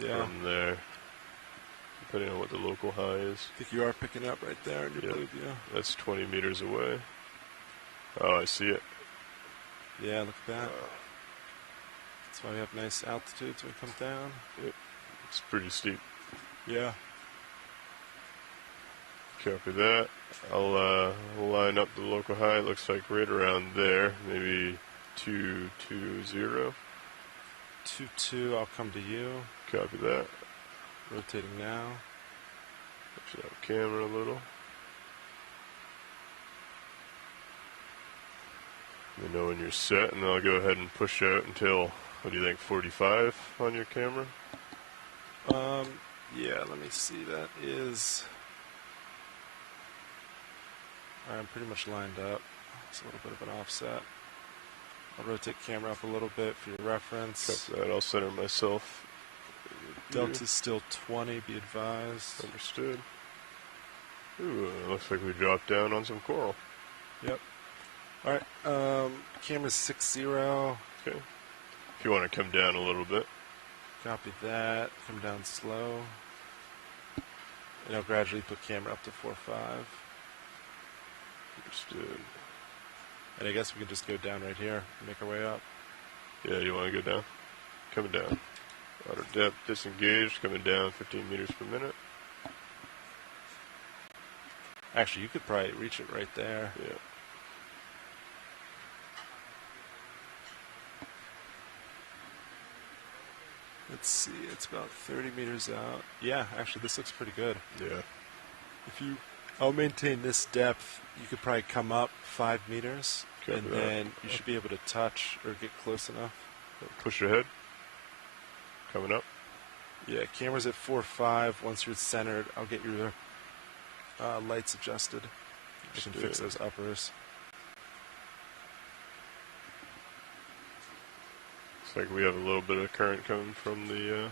from there, depending on what the local high is. I think you are picking up right there in your blue view. That's 20 meters away. Oh, I see it. Yeah, look at that. That's why we have nice altitudes when we come down. Yep. It's pretty steep. Yeah. Copy that. I'll line up the local high. It looks like right around there, maybe 220. 22, I'll come to you. Copy that. Rotating now. Push that camera a little. Let me know when you're set, and I'll go ahead and push out until, what do you think, 45 on your camera? Yeah, let me see. That is... I'm pretty much lined up. It's a little bit of an offset. I'll rotate camera up a little bit for your reference. Copy that. I'll center myself. Delta's still 20, be advised. Understood. Ooh, looks like we dropped down on some coral. Yep. Alright, camera's 6-0. Okay. If you want to come down a little bit. Copy that. Come down slow. And I'll gradually put camera up to 4-5. Understood. And I guess we can just go down right here and make our way up. Yeah, you want to go down? Coming down. Outer depth disengaged, coming down 15 meters per minute. Actually, you could probably reach it right there. Yeah. Let's see, it's about 30 meters out. Yeah, actually, this looks pretty good. Yeah. I'll maintain this depth. You could probably come up 5 meters, and then you should be able to touch or get close enough. Push ahead. Coming up. Yeah, camera's at 4-5. Once you're centered, I'll get your lights adjusted. You can fix those uppers. Looks like we have a little bit of current coming from the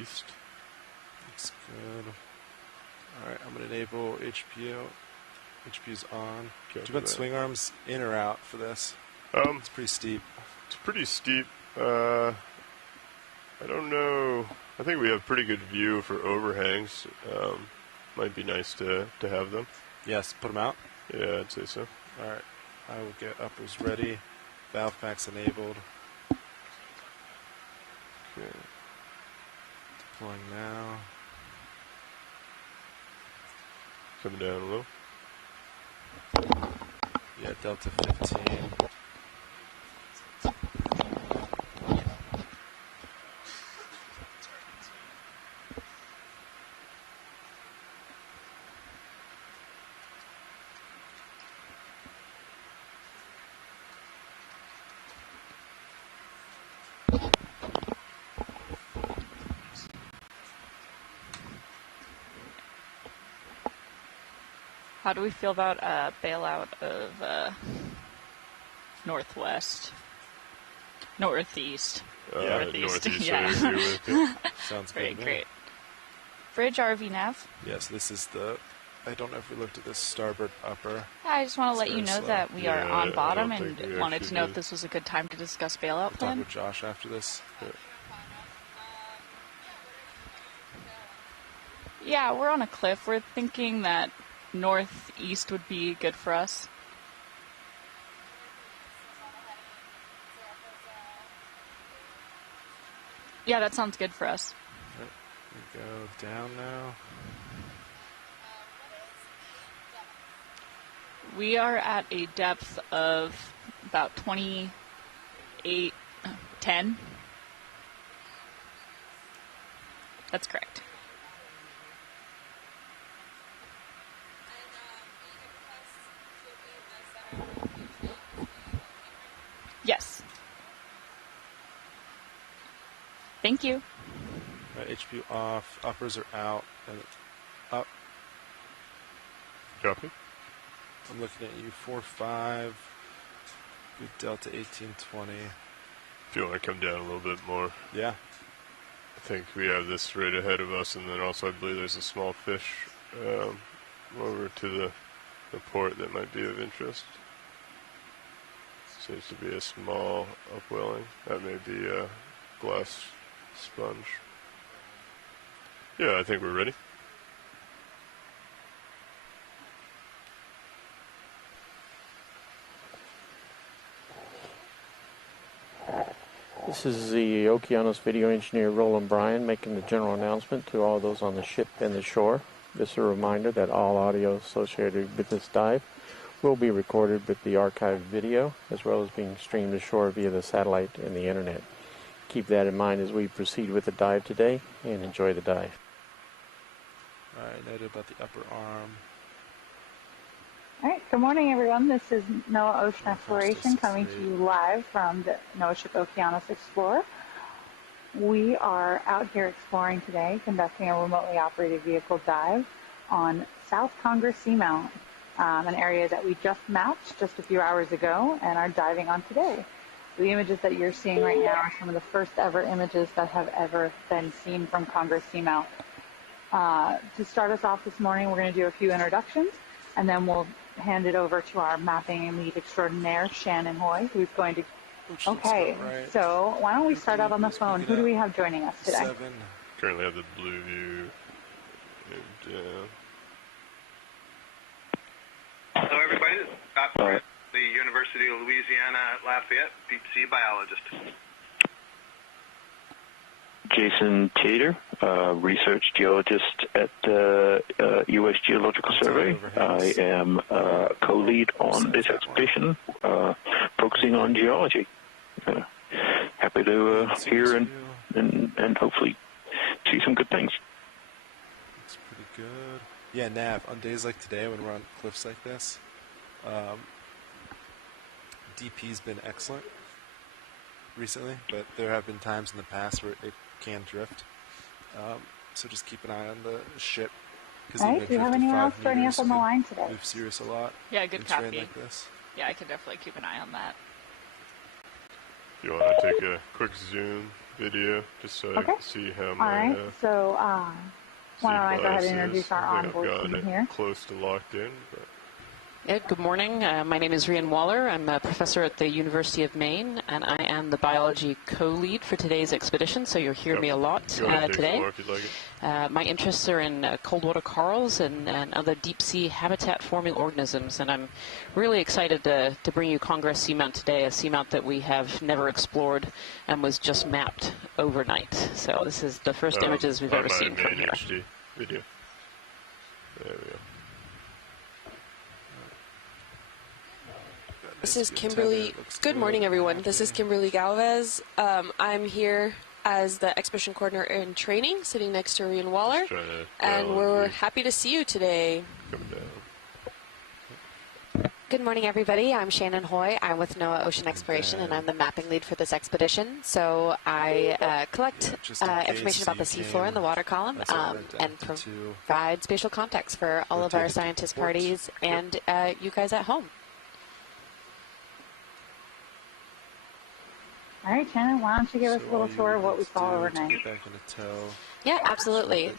east. Looks good. Alright, I'm going to enable HPU. HPU's on. Do you want swing arms in or out for this? It's pretty steep. It's pretty steep. I don't know. I think we have pretty good view for overhangs. Might be nice to have them. Yes, put them out? Yeah, I'd say so. Alright, I will get uppers ready. Valve packs enabled. Okay. Deploying now. Coming down a little. Yeah, Delta 15. How do we feel about a bailout of northeast? Northeast. Yeah. Sounds great, good. Great. Bridge RV nav. Yes, this is the. I don't know if we looked at this starboard upper. I just want to let you know that we are on bottom and wanted to know if did. this was a good time to discuss bailout We'll talk plan. with Josh after this. Yeah, we're on a cliff. We're thinking that northeast would be good for us. Yeah, that sounds good for us. Right, we go down now. We are at a depth of about 28, 10. That's correct. Yes. Thank you. Right, HPU off. Uppers are out. And up. Copy. I'm looking at you. 4-5. Good Delta 1820. If you want to come down a little bit more. Yeah. I think we have this right ahead of us, and then also I believe there's a small fish over to the port that might be of interest. Seems to be a small upwelling. That may be glass sponge. Yeah, I think we're ready. This is the Okeanos video engineer Roland Bryan making the general announcement to all those on the ship and the shore. This is a reminder that all audio associated with this dive will be recorded with the archived video, as well as being streamed ashore via the satellite and the internet. Keep that in mind as we proceed with the dive today, and enjoy the dive. Alright, noted about the upper arm. All right, good morning, everyone. This is NOAA Ocean Exploration coming to you live from the NOAA ship Okeanos Explorer. We are out here exploring today, conducting a remotely operated vehicle dive on South Congress Seamount, an area that we just mapped just a few hours ago and are diving on today. The images that you're seeing right now are some of the first ever images that have ever been seen from Congress Seamount. To start us off this morning, we're going to do a few introductions, and then we'll hand it over to our mapping lead extraordinaire, Shannon Hoy, who's going to... Okay, so why don't we start out on the phone? Who do we have joining us today? Currently have the blue view. And, Hello, everybody. This is Scott Smith, the University of Louisiana at Lafayette, deep sea biologist. Jason Tater, research geologist at the U.S. Geological Survey. I am co-lead on this expedition, focusing on geology. Happy to hear and hopefully see some good things. That's pretty good. Yeah, Nav, on days like today when we're on cliffs like this, DP's been excellent recently, but there have been times in the past where it can drift. So just keep an eye on the ship. All right, do you have anyone else joining us on the line today? Move serious a lot. Yeah, good copy. Like this. Yeah, I could definitely keep an eye on that. you want to take a quick zoom video just so I can see how my so why don't I go ahead and introduce our I've onboard got team it here. close to locked in, but Good morning. My name is Rhian Waller. I'm a professor at the University of Maine, and I am the biology co-lead for today's expedition, so you'll hear me a lot today. My interests are in cold water corals and other deep-sea habitat-forming organisms, and I'm really excited to bring you Congress Seamount today, a seamount that we have never explored and was just mapped overnight. So this is the first images we've ever seen from here. HD video. There we go. This is Kimberly. Good morning, everyone. This is Kimberly Galvez. I'm here as the expedition coordinator in training, sitting next to Rhian Waller, and we're happy to see you today. Good morning, everybody. I'm Shannon Hoy. I'm with NOAA Ocean Exploration, and I'm the mapping lead for this expedition. So I collect information about the seafloor and the water column and provide spatial context for all of our scientist parties and you guys at home. All right, Shannon, why don't you give us a little tour of what we saw overnight? Yeah, absolutely.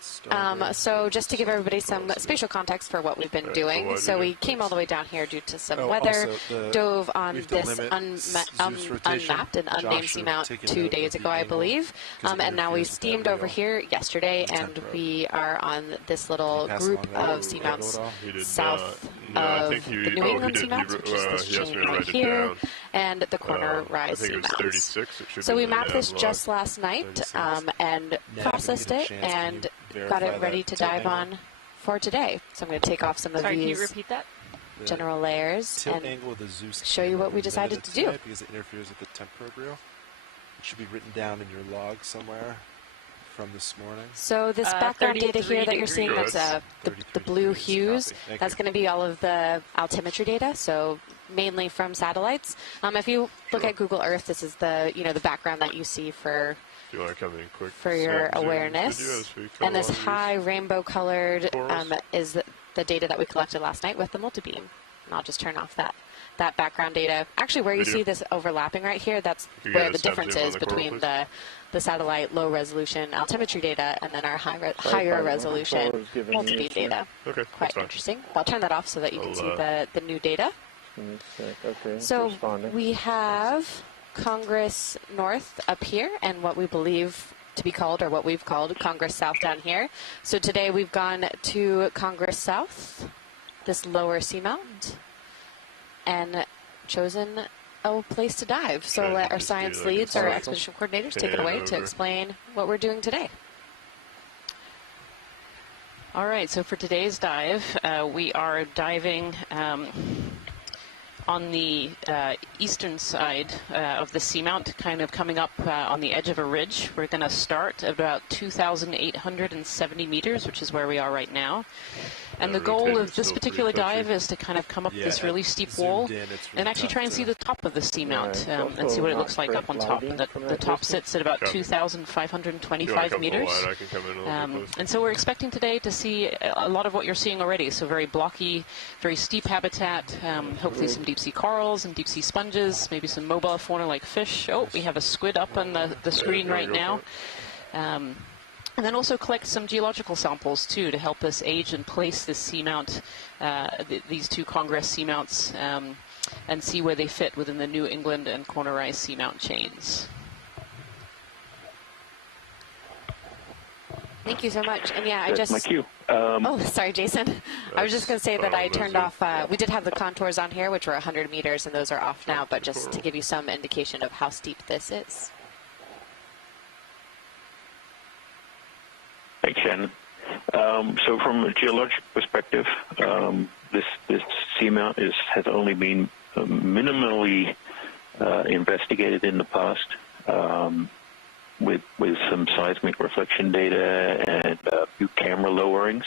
So just to give everybody some spatial context for what we've been doing. So we came all the way down here due to some weather, dove on this unmapped and unnamed seamount 2 days ago, I believe. And now we steamed over here yesterday, and we are on this little group of seamounts south of the New England Seamounts, which is this chain right here, and the Corner Rise Seamounts. So we mapped this just last night and processed it and got it ready to dive on for today. So I'm going to take off some of these can you repeat that? General layers and show you what we decided to do. Because it interferes with the temp probe reel. It should be written down in your log somewhere from this morning. So this background data here that you're seeing, that's the blue hues. That's going to be all of the altimetry data, so mainly from satellites. If you look at Google Earth, this is the the background that you see for your awareness. And this high rainbow colored is the data that we collected last night with the multibeam. And I'll just turn off that background data. Actually, where you see this overlapping right here, that's where the difference is between the satellite low resolution altimetry data and then our higher resolution multibeam data. Quite interesting. I'll turn that off so that you can see the new data. So we have Congress North up here and what we believe to be called, or what we've called, Congress South down here. So today we've gone to Congress South, this lower seamount, and chosen a place to dive. So I'll let our science leads, our expedition coordinators, take it away to explain what we're doing today. All right, so for today's dive, we are diving on the eastern side of the seamount, kind of coming up on the edge of a ridge. We're going to start at about 2,870 meters, which is where we are right now. And the goal of this particular dive is to kind of come up this really steep wall and actually try and see the top of the seamount and see what it looks like up on top. And the top sits at about 2,525 meters. And so we're expecting today to see a lot of what you're seeing already. So very blocky, very steep habitat, hopefully some deep sea corals and deep sea sponges, maybe some mobile fauna like fish. Oh, we have a squid up on the screen right now. And then also collect some geological samples, too, to help us age and place this seamount, these two Congress seamounts, and see where they fit within the New England and Congress seamount chains. Thank you so much. And yeah, I just... my cue. Oh, sorry, Jason. I was just going to say that I turned off... we did have the contours on here, which were 100 meters, and those are off now, but just to give you some indication of how steep this is. Thanks, Shannon. So from a geologic perspective, this seamount has only been minimally investigated in the past with some seismic reflection data and a few camera lowerings.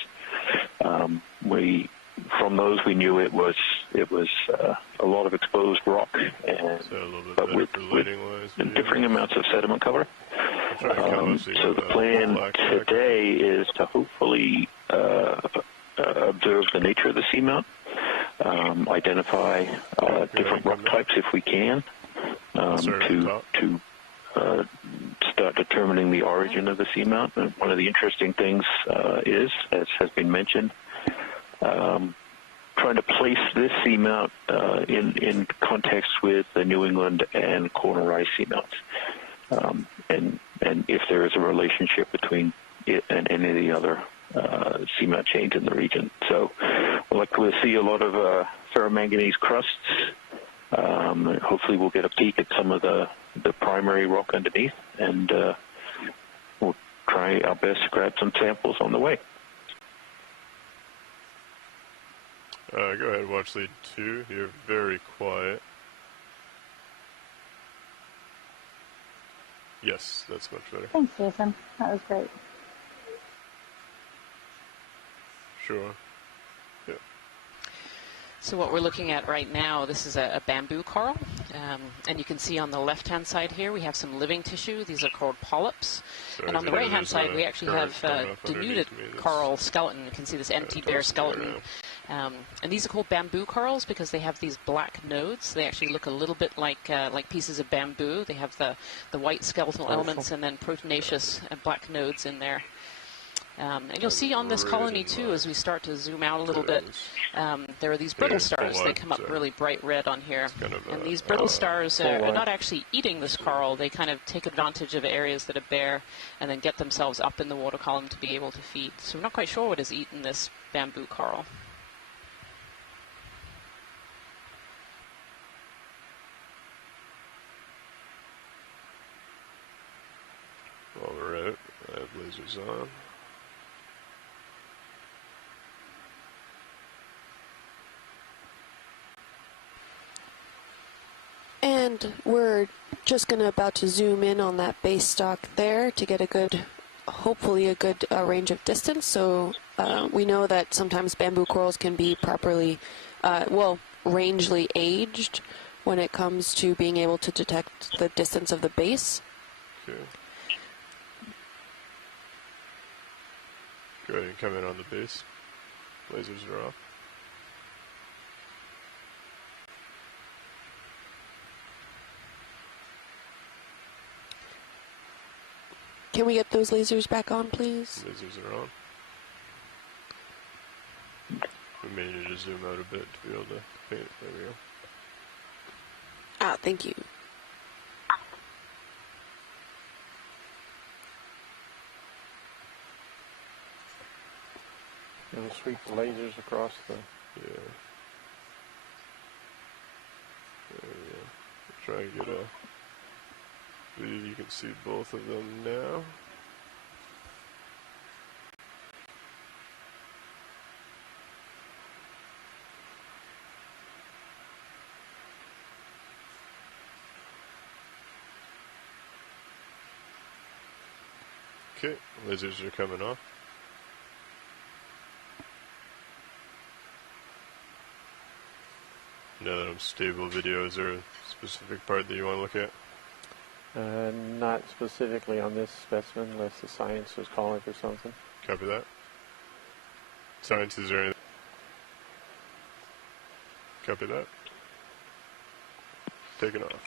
From those we knew it was a lot of exposed rock, and but with differing amounts of sediment cover. So the plan today is to hopefully observe the nature of the seamount, identify different rock types if we can, to start determining the origin of the seamount. And one of the interesting things is, as has been mentioned, trying to place this seamount in context with the New England and Congress seamounts, and if there is a relationship between it and any of the other seamount chains in the region. So we'll likely see a lot of ferromanganese crusts. Hopefully we'll get a peek at some of the primary rock underneath, and we'll try our best to grab some samples on the way. Go ahead, watch lead 2. You're very quiet. Yes, that's much better. Thanks, Jason. That was great. Sure. Yeah. So what we're looking at right now, this is a bamboo coral. And you can see on the left-hand side here, we have some living tissue. These are called polyps. Sorry, and on the right-hand side, we actually have denuded coral skeleton. You can see this empty, bare skeleton. And these are called bamboo corals because they have these black nodes. They actually look a little bit like pieces of bamboo. They have the white skeletal elements and then proteinaceous black nodes in there. And you'll see on this colony, too, as we start to zoom out a little bit, there are these brittle stars. They come up really bright red on here. And these brittle stars are not actually eating this coral. They kind of take advantage of areas that are bare and then get themselves up in the water column to be able to feed. So we're not quite sure what has eaten this bamboo coral. While we're at it, I have lasers on. And we're just about to zoom in on that base stock there to get a good, hopefully a good range of distance. So we know that sometimes bamboo corals can be properly, rangely aged when it comes to being able to detect the distance of the base. Okay. Go ahead and come in on the base. Lasers are off. Can we get those lasers back on, please? Lasers are on. We may need to zoom out a bit to be able to paint it. There we go. Ah, thank you. And sweep the lasers across the... Yeah. There we go. Try and get a... You can see both of them now. Okay, lasers are coming off. Now that I'm stable video, is there a specific part that you want to look at? Not specifically on this specimen, unless the science was calling for something. Copy that. Science, is there anything? Copy that. Taking off.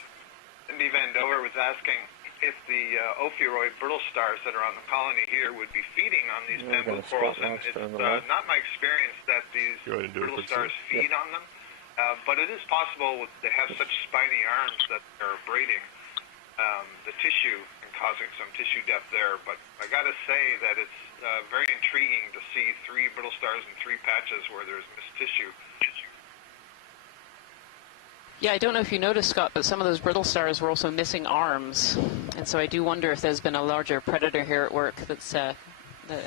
Cindy Van Dover was asking if the ophiuroid brittle stars that are on the colony here would be feeding on these bamboo corals, and it's not my experience that these brittle stars feed on them, but it is possible they have such spiny arms that they're abrading the tissue and causing some tissue death there. But I got to say that it's very intriguing to see 3 brittle stars and 3 patches where there's missed tissue. Yeah, I don't know if you noticed, Scott, but some of those brittle stars were also missing arms. And so I do wonder if there's been a larger predator here at work that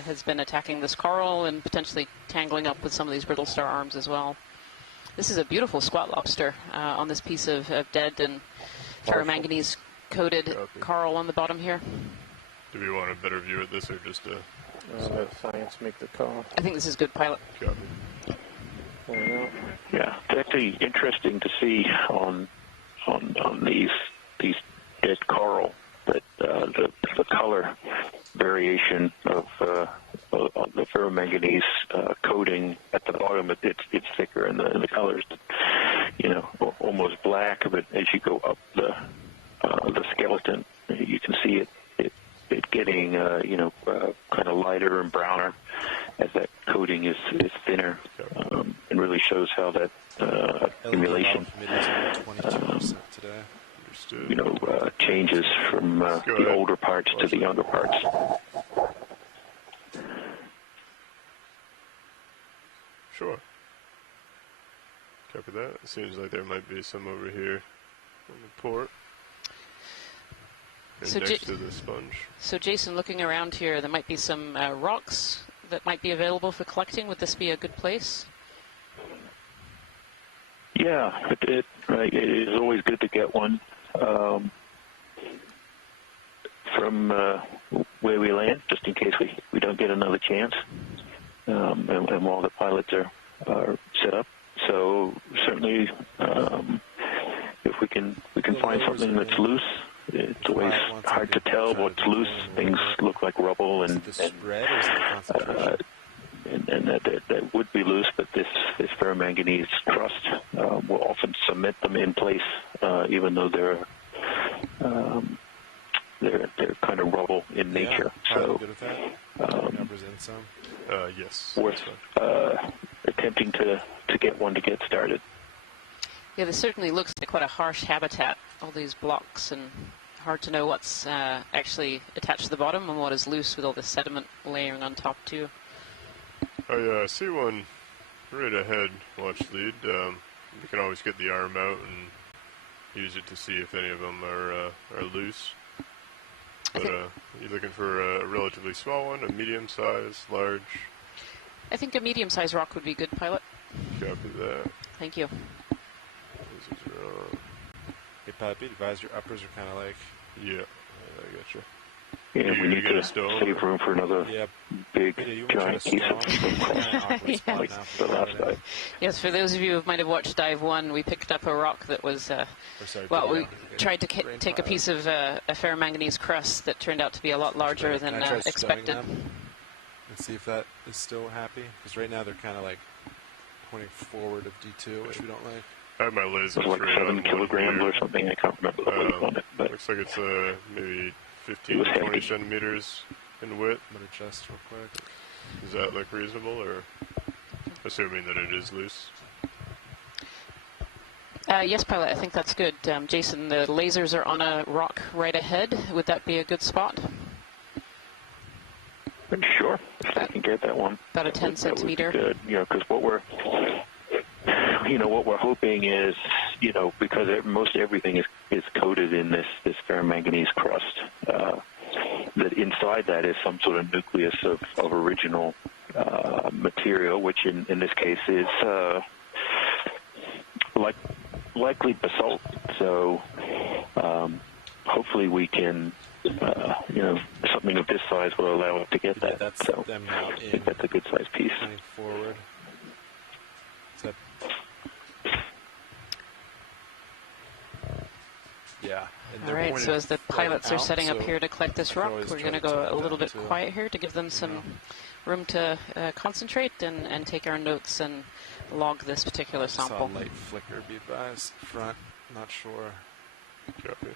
has been attacking this coral and potentially tangling up with some of these brittle star arms as well. This is a beautiful squat lobster on this piece of dead and ferromanganese-coated coral on the bottom here. Do we want a better view at this or just a... let science make the call. I think this is good, pilot. Copy. Yeah, it's actually interesting to see on these dead coral that the color variation of the ferromanganese coating at the bottom. It's thicker, and the colors, almost black. But as you go up the skeleton, you can see it getting kind of lighter and browner as that coating is thinner, and really shows how that accumulation changes from the older parts to the younger parts. Sure. Copy that. It seems like there might be some over here on the port. So next to the sponge. So Jason, looking around here, there might be some rocks that might be available for collecting. Would this be a good place? Yeah, it is always good to get one from where we land, just in case we don't get another chance, and while the pilots are set up. So certainly, if we can find something that's loose. It's always hard to tell what's loose. Things look like rubble, and that would be loose. But this ferromanganese crust will often cement them in place, even though they're kind of rubble in nature. So yes, worth attempting to get one to get started. Yeah, this certainly looks like quite a harsh habitat. All these blocks, and hard to know what's actually attached to the bottom and what is loose with all the sediment layering on top too. Oh yeah, I see one right ahead. Watch lead. We can always get the arm out and use it to see if any of them are loose. But you're looking for a relatively small one, a medium size, large? I think a medium sized rock would be good, pilot. Copy that. Thank you. Hey, Pat, be advised your uppers are kind of like... Yeah, I gotcha. Yeah, we need to save room for another big, giant piece of like the last dive. Yes, for those of you who might have watched Dive 1, we picked up a rock that was... we tried to take a piece of a ferromanganese crust that turned out to be a lot larger than expected. And see if that is still happy, because right now they're kind of like pointing forward of D2, which we don't like. I have my laser like 7 kilograms or something. I can't remember the weight on it. But looks like it's maybe 15 to 20 centimeters in width. I'm going to adjust real quick. Does that look reasonable, or assuming that it is loose? Yes, pilot, I think that's good. Jason, the lasers are on a rock right ahead. Would that be a good spot? Sure, if I can get that one. About a 10 centimeter. Good, because what we're hoping is, because most everything is coated in this ferromanganese crust, that inside that is some sort of nucleus of original material, which in this case is likely basalt. So hopefully we can, something of this size will allow us to get that. That's so them now I think that's a good size piece. Forward. Yeah. All right, so as the pilots are setting up here to collect this rock, we're going to go a little bit quiet here to give them some room to concentrate and take our notes and log this particular sample. I saw a light flicker be advised. Front, not sure. Copy.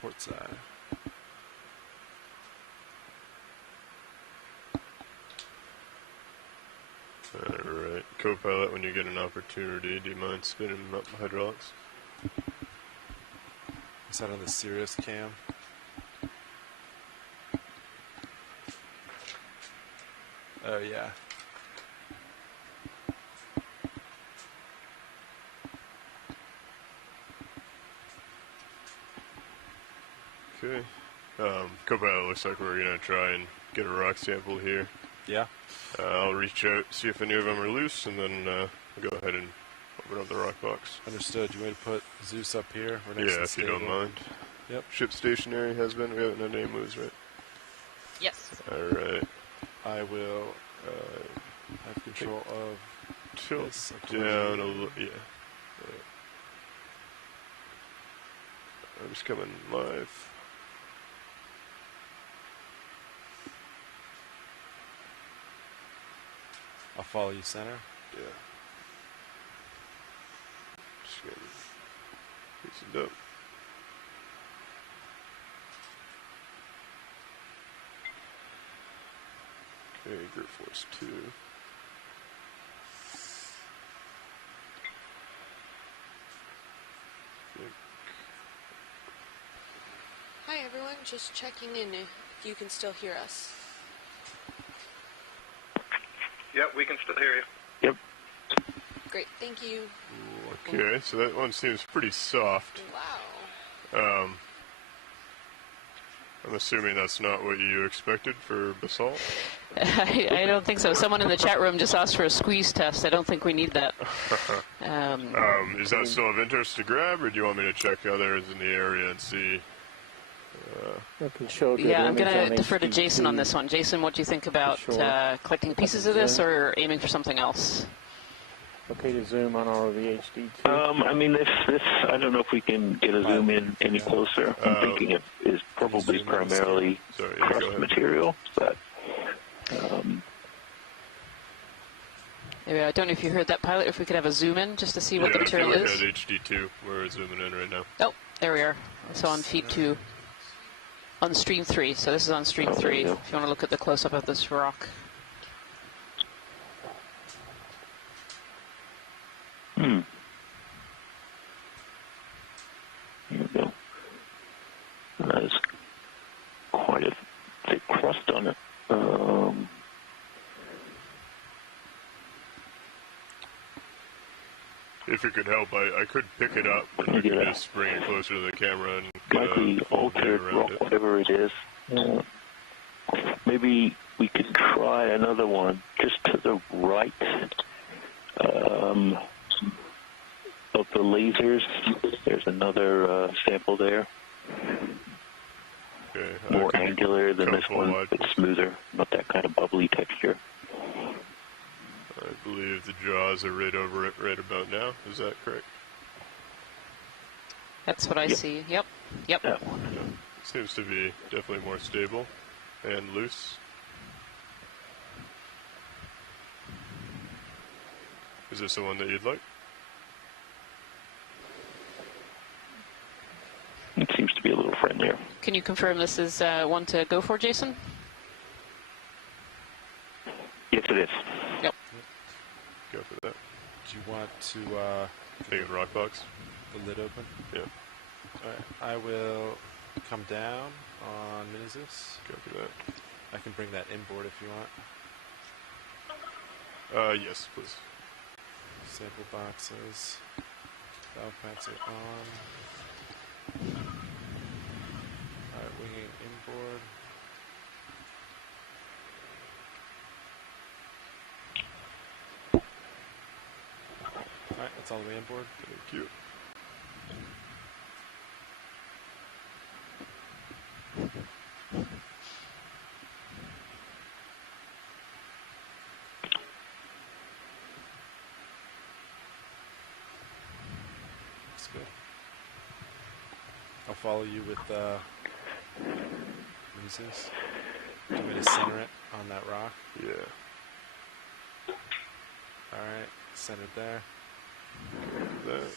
Port side. Alright, co-pilot, when you get an opportunity, do you mind spinning up hydraulics? Is that on the Sirius cam? Oh, yeah. Okay. Co-pilot, looks like we're going to try and get a rock sample here. Yeah. I'll reach out, see if any of them are loose, and then go ahead and open up the rock box. Understood. You want to put Zeus up here? Or next yeah, if you don't mind. Yep. Ship stationary has been. We haven't had any moves, right? Yes. All right. I will have control of tilt this down a little. Yeah. Right. I'm just coming live. I'll follow you center. Yeah. Just getting loosened up. Okay, group force 2. Hi everyone, just checking in if you can still hear us. Yep, we can still hear you. Yep. Great, thank you. Okay, so that one seems pretty soft. Wow. I'm assuming that's not what you expected for basalt? I don't think so. Someone in the chat room just asked for a squeeze test. I don't think we need that. Is that still of interest to grab, or do you want me to check others in the area and see? Yeah, I'm going to defer to Jason on this one. Jason, what do you think about collecting pieces of this or aiming for something else? Okay to zoom on ROV HD2. I mean, this I don't know if we can get a zoom in any closer. I'm thinking it is probably primarily crust material, but I don't know if you heard that, pilot, if we could have a zoom in just to see what the material is. Yeah, at HD2, we're zooming in right now. Oh, there we are. So on feed 2. On stream 3, so this is on stream 3, if you want to look at the close-up of this rock. Here we go. There's quite a thick crust on it. If it could help, I could pick it up and we could just bring it closer to the camera and likely altered rock, whatever it is. Maybe we could try another one just to the right of the lasers. There's another sample there. Okay, more angular than this one, but smoother, not that kind of bubbly texture. I believe the jaws are right over it right about now. Is that correct? That's what I see. Yep. That one. Yeah. It seems to be definitely more stable and loose. Is this the one that you'd like? It seems to be a little friendlier. Can you confirm this is one to go for, Jason? Yes, it is. Yep. Go for that. Do you want to take a rock box? The lid open? Yeah. Alright, I will come down on Minizus. Go for that. I can bring that inboard if you want. Yes, please. Sample boxes. Valve packs are on. Alright, winging inboard. Alright, that's all the way inboard. Thank you. That's good. I'll follow you with Mises. Do you want me to center it on that rock? Yeah. Alright, centered there. That.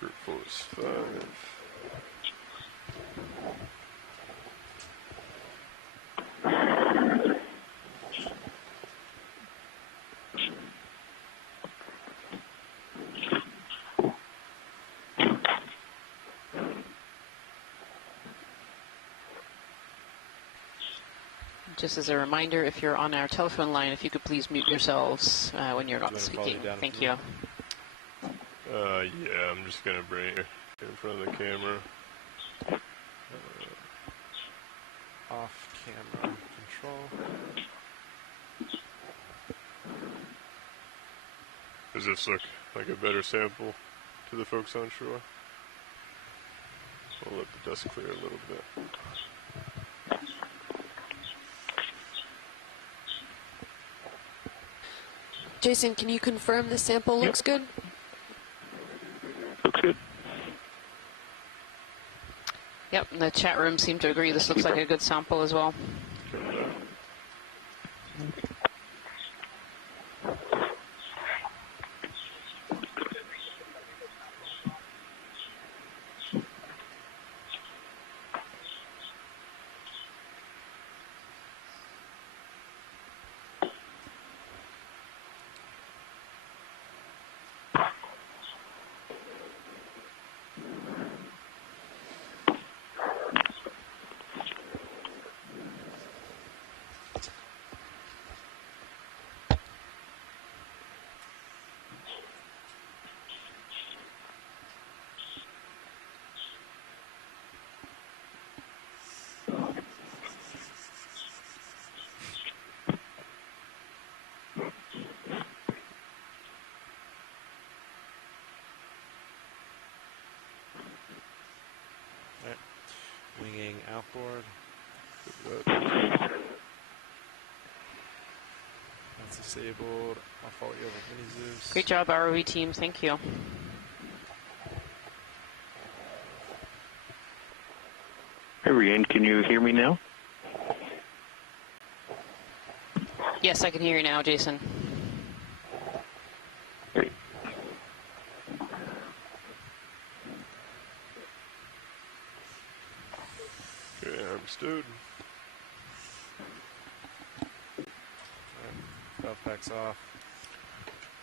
Group 4 is 5. Just as a reminder, if you're on our telephone line, if you could please mute yourselves when you're not speaking. Thank you. Yeah, I'm just going to bring it in front of the camera. Off camera control. Does this look like a better sample to the folks on shore? I'll let the dust clear a little bit. Jason, can you confirm the sample looks good? Looks good. Yep, and the chat room seemed to agree this looks like a good sample as well. Winging outboard. That's disabled. I'll follow you over Mini Zeus. Great job, ROV team. Thank you. Hey, Rian, can you hear me now? Yes, I can hear you now, Jason. Great. Okay, understood. Valve packs off.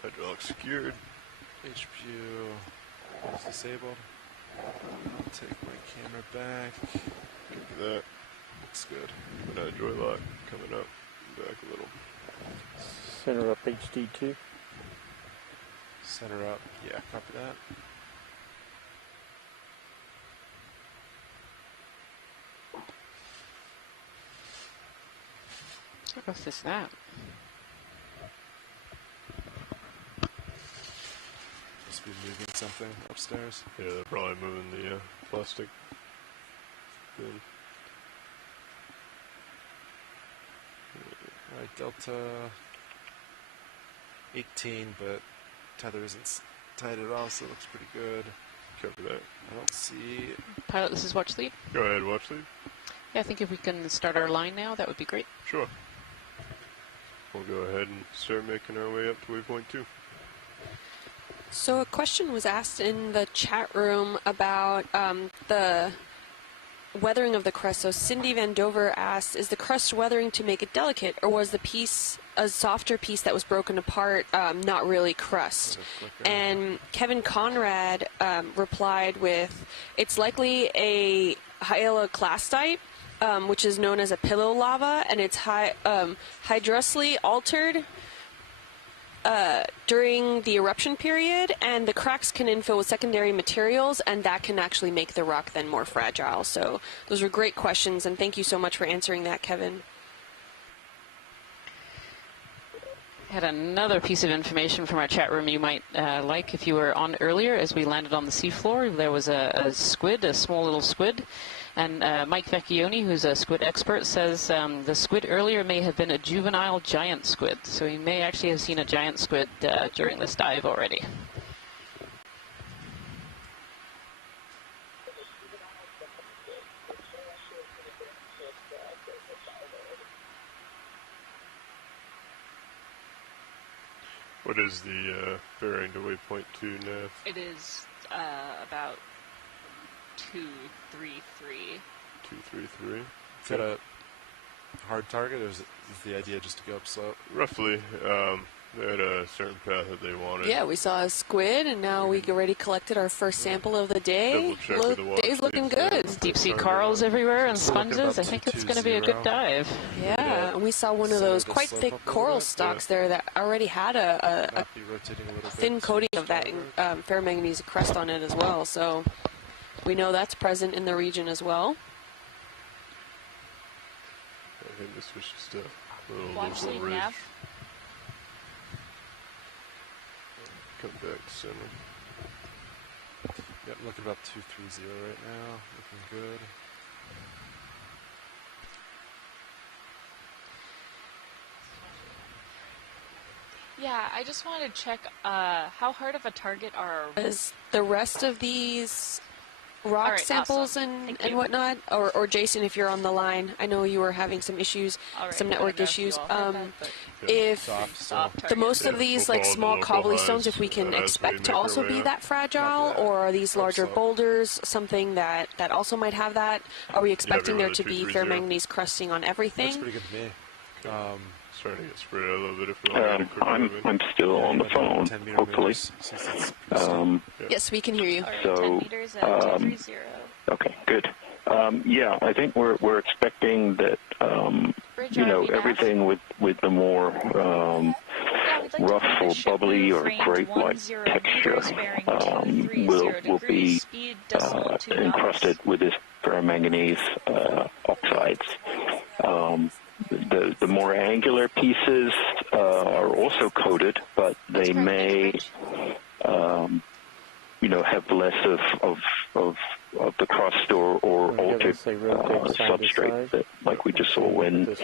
Hydraulic secured. HPU is disabled. I'll take my camera back. Copy that. Looks good. Joy lock coming up. Back a little. Center up HD2. Center up. Yeah, copy that. What is that? Must be moving something upstairs. Yeah, they're probably moving the plastic thing. Alright, Delta 18, but tether isn't tight at all, so it looks pretty good. Copy that. I don't see... Pilot, this is watch lead. Go ahead, watch lead. Yeah, I think if we can start our line now, that would be great. Sure. We'll go ahead and start making our way up to waypoint 2. So a question was asked in the chat room about the weathering of the crust. So Cindy Van Dover asked, is the crust weathering to make it delicate, or was the piece, a softer piece that was broken apart, not really crust? And Kevin Conrad replied with, it's likely a hyaloclastite, which is known as a pillow lava, and it's hydrously altered during the eruption period, and the cracks can infill with secondary materials, and that can actually make the rock then more fragile. So those were great questions, and thank you so much for answering that, Kevin. Had another piece of information from our chat room you might like if you were on earlier. As we landed on the seafloor, there was a squid, a small little squid. And Mike Vecchione, who's a squid expert, says the squid earlier may have been a juvenile giant squid. So he may actually have seen a giant squid during this dive already. What is the bearing to waypoint 2 now? It is about 233. 233. Is that a hard target, or is the idea just to go up slope? Roughly. They had a certain path that they wanted. Yeah, we saw a squid, and now we already collected our first sample of the day. Day's looking good. Deep sea corals everywhere and sponges. I think it's going to be a good dive. Yeah, and we saw one of those quite thick coral stalks there that already had a thin coating of that ferromanganese crust on it as well. So we know that's present in the region as well. I think this was just a little Watch local lead ridge. nav. Come back to center. Yep, looking about 230 right now. Looking good. Yeah, I just wanted to check how hard of a target are... Is the rest of these rock samples awesome. and whatnot, or Jason, if you're on the line, I know you were having some issues, some network issues. If the most of these like small cobblestones, if we can expect to also be that fragile, or are these larger boulders something that also might have that? Are we expecting there to be ferromanganese crusting on everything? That's pretty good to me. Starting to get spread out a little bit if we want to I'm still on the phone, hopefully. Yes, we can hear you. So, 10 meters at 230. Okay, good. Yeah, I think we're expecting that, you know, everything with the more rough or bubbly or grape-like texture will be encrusted with this ferromanganese oxides. The more angular pieces are also coated, but they may, you know, have less of the crust or altered substrate that, like we just saw when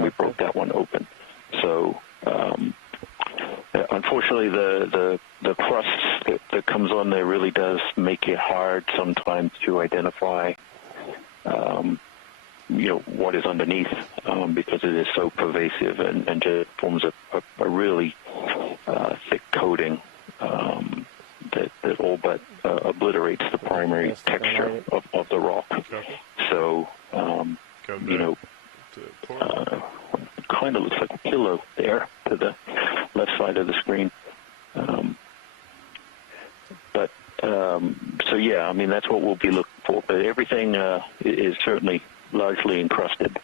we broke that one open. So, unfortunately, the crust that comes on there really does make it hard sometimes to identify. You know, what is underneath, because it is so pervasive and just forms a really thick coating that all but obliterates the primary texture of the rock. So, you know, kind of looks like a pillow there to the left side of the screen. So yeah, I mean, that's what we'll be looking for. But everything is certainly largely encrusted.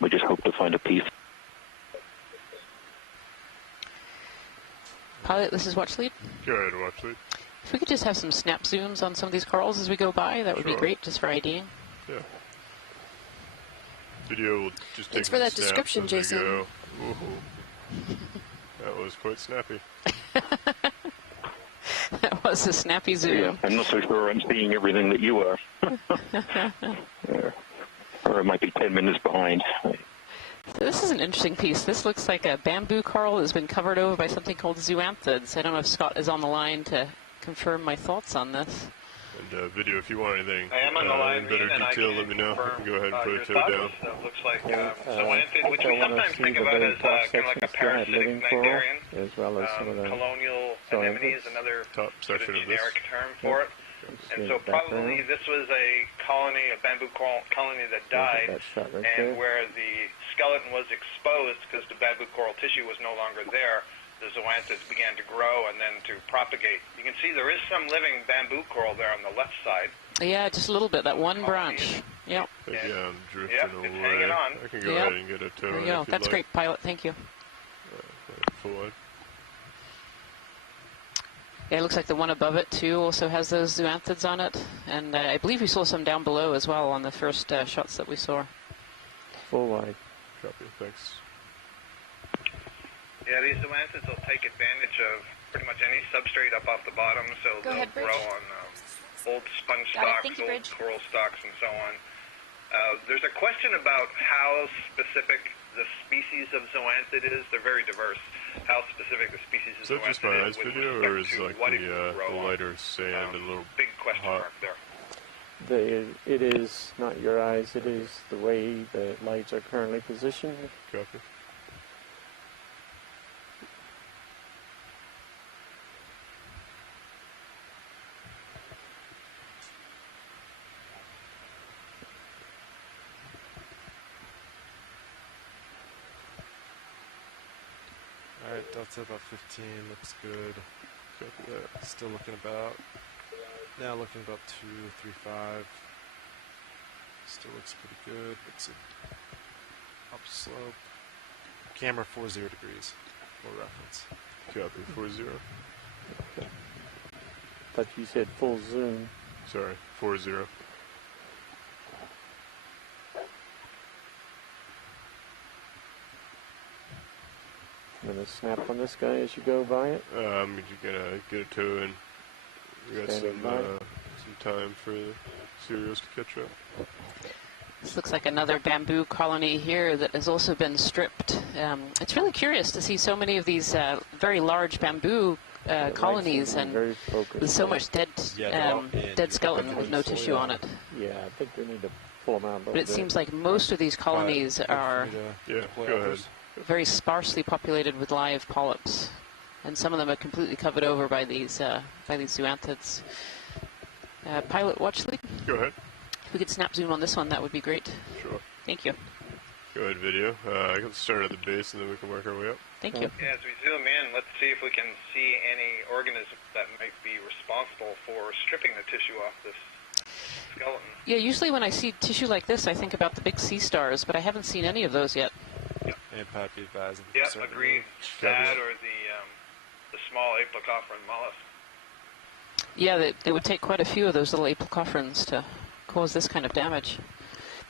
We just hope to find a piece. Pilot, this is Watch Lead. Go ahead, Watch Lead. If we could just have some snap zooms on some of these corals as we go by, that would be great, just for IDing. Yeah. Video will just take Thanks for that description, Jason. That was quite snappy. That was a snappy zoom. Yeah, I'm not so sure I'm seeing everything that you are. Or it might be 10 minutes behind. So this is an interesting piece. This looks like a bamboo coral that's been covered over by something called zoanthids. I don't know if Scott is on the line to confirm my thoughts on this. And video, if you want anything I am on the line, in better detail, let me know. You can go ahead and put a toe down. Looks like zoanthid, which we sometimes think about as kind of like a parasitic cnidarian. As well as some of the colonial anemone is another top section of this. generic term for it. And so probably this was a colony, a bamboo coral colony that died, and where the skeleton was exposed because the bamboo coral tissue was no longer there, the zoanthids began to grow and then to propagate. You can see there is some living bamboo coral there on the left side. Yeah, just a little bit, that one branch. Yep. Yeah, I'm drifting away. It's hanging on. I can go ahead and get a tow. There you go. That's great, pilot. Thank you. Forward. Yeah, it looks like the one above it, too, also has those zoanthids on it. And I believe we saw some down below as well on the first shots that we saw. Full wide. Copy, thanks. Yeah, these zoanthids will take advantage of pretty much any substrate up off the bottom, so they'll grow on old sponge stalks, old coral stalks, and so on. There's a question about how specific the species of zoanthid is. They're very diverse. How specific the species of zoanthid is. Is that just my eyes video, or is like the lighter sand a little big question mark there? It is not your eyes. It is the way the lights are currently positioned. Copy. Alright, delta about 15, looks good. Still looking about, now looking about 235. Still looks pretty good. Looks upslope. Camera 40 degrees for reference. Copy, 40. Thought you said full zoom. Sorry, 40. I'm going to snap on this guy as you go by it. I'm just going to get a tow in. We got some time for the cereals to catch up. This looks like another bamboo colony here that has also been stripped. It's really curious to see so many of these very large bamboo colonies and with so much dead skeleton with no tissue on it. Yeah, I think we need to pull them out a little bit. But it seems like most of these colonies are very sparsely populated with live polyps, and some of them are completely covered over by these zoanthids. Pilot, watch lead. Go ahead. If we could snap zoom on this one, that would be great. Sure. Thank you. Go ahead, video. I can start at the base, and then we can work our way up. Thank you. Yeah, as we zoom in, let's see if we can see any organism that might be responsible for stripping the tissue off this skeleton. Yeah, usually when I see tissue like this, I think about the big sea stars, but I haven't seen any of those yet. Yep, agreed. That or the small apelcopheran mollusk. Yeah, they would take quite a few of those little apelcopherans to cause this kind of damage.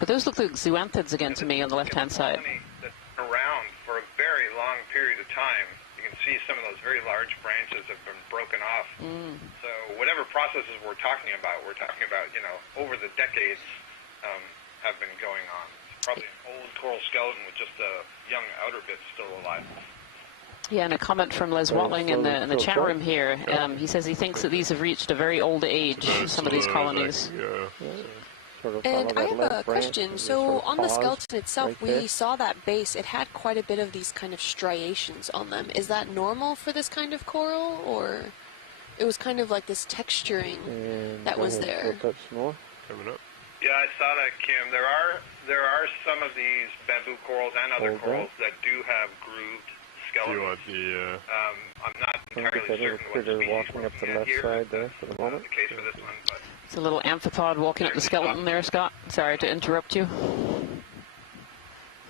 But those look like zoanthids again to me on the left-hand side. That's around for a very long period of time. You can see some of those very large branches have been broken off. So whatever processes we're talking about, over the decades have been going on. Probably an old coral skeleton with just a young outer bit still alive. Yeah, and a comment from Les Watling in the chat room here. He says he thinks that these have reached a very old age, some of these colonies. And I have a question. So on the skeleton itself, we saw that base. It had quite a bit of these kind of striations on them. Is that normal for this kind of coral, or it was kind of like this texturing that was there? Coming up. Yeah, I saw that, Kim. There are some of these bamboo corals and other corals that do have grooved skeletons. Do you want the? I'm not entirely certain what species walking up the left side there for the moment. The case for this one, but it's a little amphipod walking up the skeleton there, Scott. Sorry to interrupt you.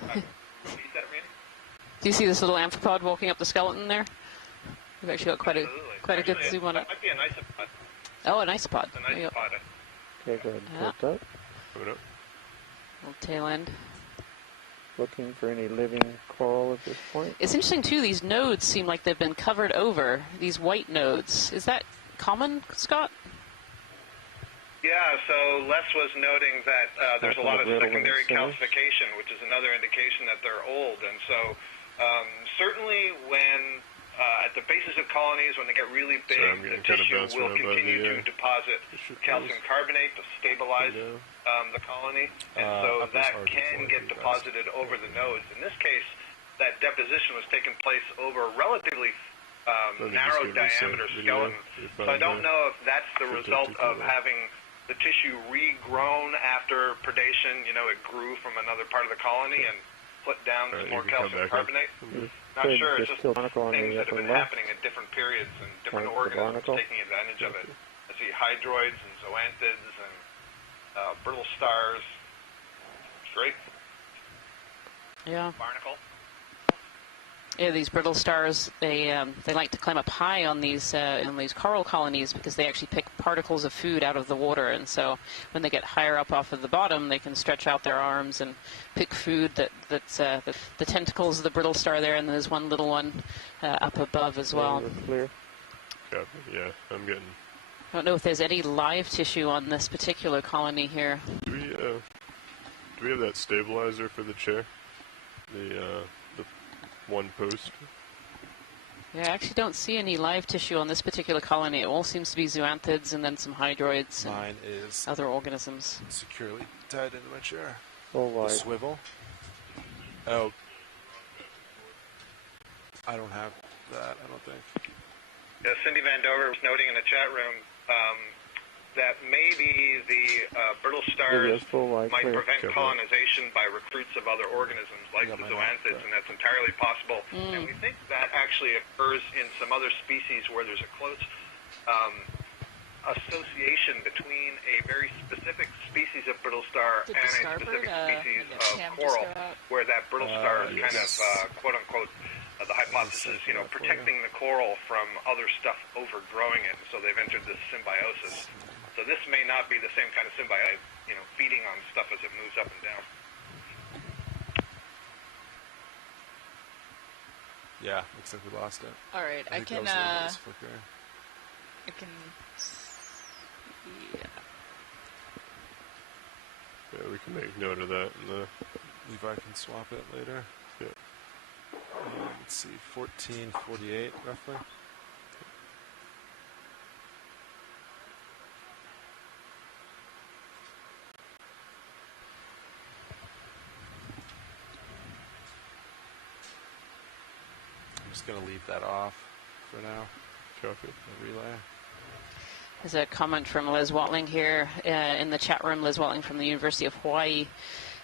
Repeat that, Randy? Do you see this little amphipod walking up the skeleton there? We've actually got quite a good zoom on it. That might be an isopod. Oh, an isopod. It's an isopod. Okay, go ahead. Yeah. Little tail end. Looking for any living coral at this point. It's interesting too, these nodes seem like they've been covered over, these white nodes. Is that common, Scott? Yeah, so Les was noting that there's a lot of secondary calcification, which is another indication that they're old. And so certainly when at the bases of colonies, when they get really big, the tissue will continue to deposit calcium carbonate to stabilize the colony, and so that can get deposited over the nodes. In this case, that deposition was taking place over relatively narrow diameter skeleton. So I don't know if that's the result of having the tissue regrown after predation. You know, it grew from another part of the colony and put down some more calcium carbonate. Not sure. It's just things that have been happening at different periods and different organisms taking advantage of it. I see hydroids and zoanthids and brittle stars. Great. Yeah. Barnacle. Yeah, these brittle stars, they like to climb up high on these coral colonies because they actually pick particles of food out of the water, and so when they get higher up off of the bottom, they can stretch out their arms and pick food that's the tentacles of the brittle star there, and there's one little one up above as well. Clear. Yeah, I'm getting. I don't know if there's any live tissue on this particular colony here. Do we have that stabilizer for the chair? The one post. Yeah, I actually don't see any live tissue on this particular colony. It all seems to be zoanthids and then some hydroids and other organisms. Securely tied into my chair. The swivel. Oh. I don't have that, I don't think. Yeah, Cindy Van Dover was noting in the chat room that maybe the brittle stars might prevent colonization by recruits of other organisms like the zoanthids, and that's entirely possible. And we think that actually occurs in some other species where there's a close association between a very specific species of brittle star and a specific species of coral, where that brittle star is kind of, quote-unquote, the hypothesis, you know, protecting the coral from other stuff overgrowing it, so they've entered this symbiosis. So this may not be the same kind of symbiote, you know, feeding on stuff as it moves up and down. Yeah, looks like we lost it. All right, I can. Yeah. Yeah, we can make note of that. Levi can swap it later. Yeah. Let's see, 1448 roughly. I'm just going to leave that off for now. Copy. The relay. There's a comment from Liz Watling here in the chat room. Liz Watling from the University of Hawaii.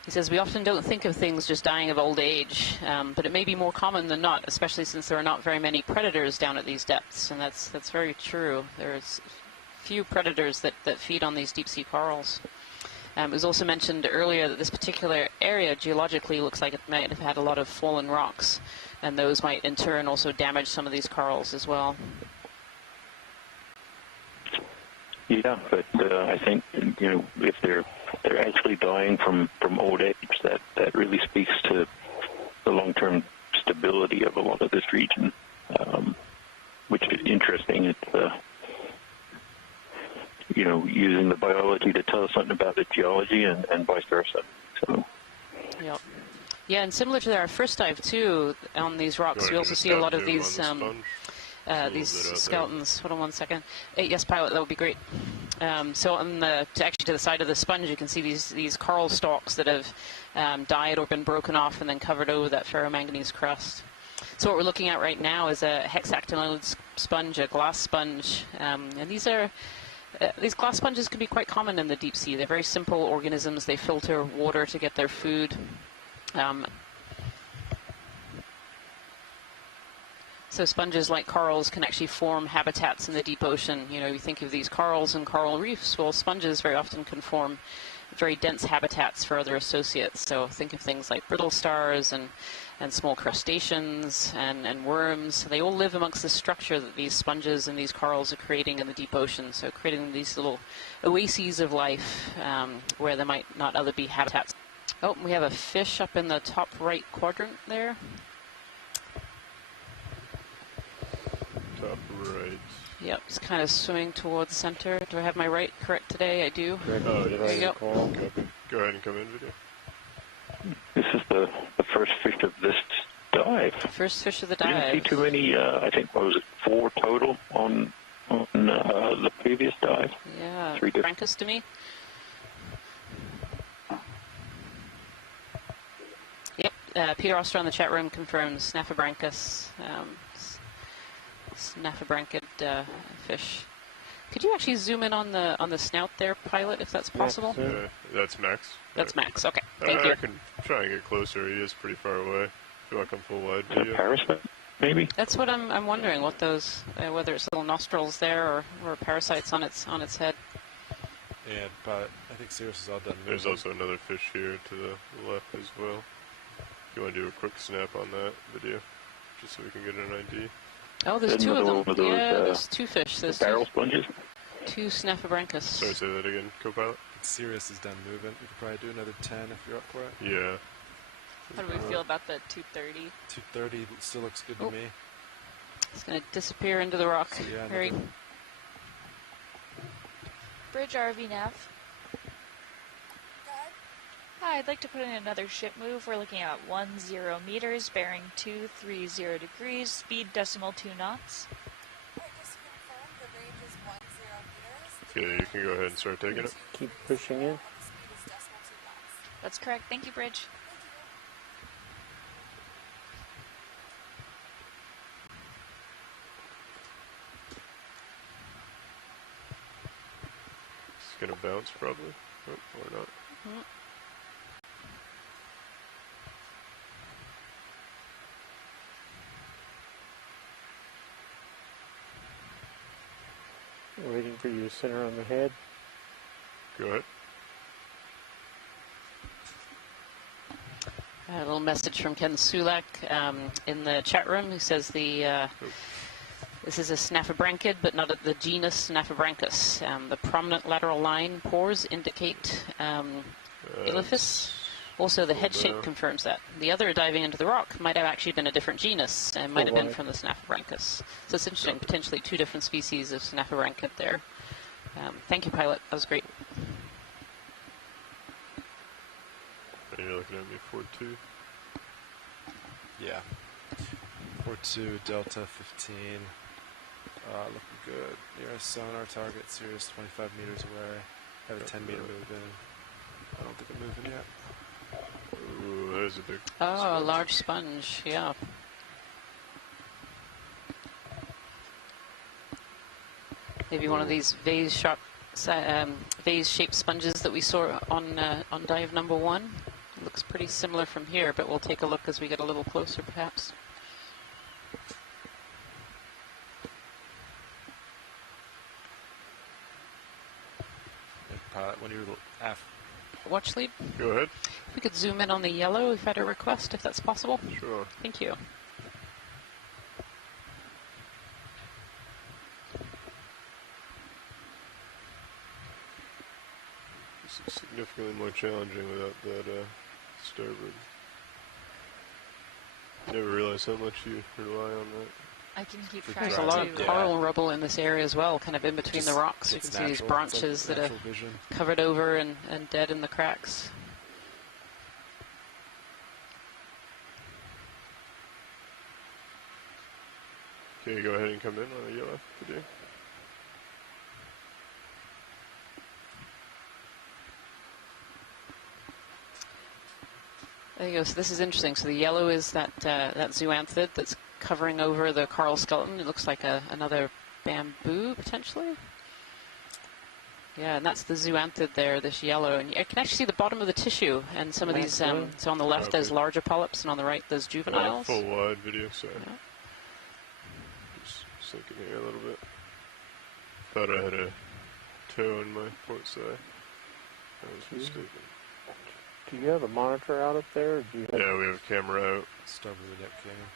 He says, we often don't think of things just dying of old age, but it may be more common than not, especially since there are not very many predators down at these depths, and that's very true. There's few predators that feed on these deep-sea corals. It was also mentioned earlier that this particular area geologically looks like it might have had a lot of fallen rocks, and those might in turn also damage some of these corals as well. Yeah, but I think, you know, if they're actually dying from old age, that really speaks to the long-term stability of a lot of this region, which is interesting. It's you know, using the biology to tell us something about the geology and vice versa. So. Yep. Yeah, and similar to our first dive too, on these rocks, we also see a lot of these skeletons. Hold on 1 second. Yes, pilot, that would be great. So on actually to the side of the sponge, you can see these coral stalks that have died or been broken off and then covered over that ferromanganese crust. So what we're looking at right now is a hexactinide sponge, a glass sponge, and these glass sponges can be quite common in the deep sea. They're very simple organisms. They filter water to get their food. So sponges, like corals, can actually form habitats in the deep ocean. You know, you think of these corals and coral reefs. Well, sponges very often can form very dense habitats for other associates. So think of things like brittle stars and small crustaceans and worms. They all live amongst the structure that these sponges and these corals are creating in the deep ocean. So creating these little oases of life where there might not other be habitats. Oh, we have a fish up in the top right quadrant there. Top right. Yep, it's kind of swimming towards the center. Do I have my right correct today? I do. Oh, yeah. There you go. Go ahead and come in, video. This is the first fish of this dive. First fish of the I dive. didn't see too many, I think, what was it, 4 total on the previous dive? Yeah, 3 different. Brancus to me. Yep, Peter Oster on the chat room confirms Snaphobrancus. snaffibranchid fish. Could you actually zoom in on the snout there, pilot, if that's possible? That's Max. That's Max. Okay, thank you. I can try and get closer. He is pretty far away. If you want to come full wide. A parasite, maybe. That's what I'm wondering. What those, whether it's little nostrils there or parasites on its head. Yeah, but I think Sirius is all done. There's also another fish here to the left as well. If you want to do a quick snap on that video, just so we can get an ID. Oh, there's two of them. There's two fish. There's barrel sponges. Two snaffibranchus. Sorry, say that again, co-pilot. Sirius is done moving. We could probably do another 10 if you're up for it. Yeah. How do we feel about the 230? 230 still looks good to me. It's going to disappear into the rock. So, yeah, Very. Bridge RV nav. Hi, I'd like to put in another ship move. We're looking at 10 meters, bearing 230 degrees, speed decimal 2 knots. Okay, you can go ahead and start taking it. Keep pushing in. That's correct. Thank you, Bridge. It's going to bounce probably. Oh, or not. Waiting for you to center on the head. Go ahead. A little message from Ken Sulak in the chat room. He says this is a snaffibranchid, but not the genus Snaffibranchus. The prominent lateral line pores indicate Iliphus. Also, the head shape confirms that. The other diving into the rock might have actually been a different genus and might have been from the Snaffibranchus. So it's interesting, potentially two different species of snaffibranchid there. Thank you, pilot. That was great. And you're looking at me 4-2. Yeah. 4-2, Delta 15. Looking good. Nearest sonar target, Sirius 25 meters away. Have a 10-meter move in. I don't think I'm moving yet. Ooh, there's a big sponge. A large sponge, yeah. Maybe one of these vase-shaped sponges that we saw on dive number 1. It looks pretty similar from here, but we'll take a look as we get a little closer, perhaps. Pilot, when you're watch lead. Go ahead. We could zoom in on the yellow. We've had a request, if that's possible. Sure. Thank you. This is significantly more challenging without that starboard. Never realized how much you rely on that. I can keep trying. There's a lot of coral rubble in this area as well, kind of in between the rocks. You can see these branches that are covered over and dead in the cracks. Okay, go ahead and come in on the yellow video. There you go. So this is interesting. So the yellow is that zoanthid that's covering over the coral skeleton. It looks like another bamboo, potentially. Yeah, and that's the zoanthid there, this yellow. And you can actually see the bottom of the tissue and some of these. So on the left, there's larger polyps, and on the right, there's juveniles. Full wide video, sorry. Yeah. Just sinking here a little bit. Thought I had a toe in my port side. I was mistaken. Do you have a monitor out up there? Or do you have yeah, we have a camera out. Start with the net cam.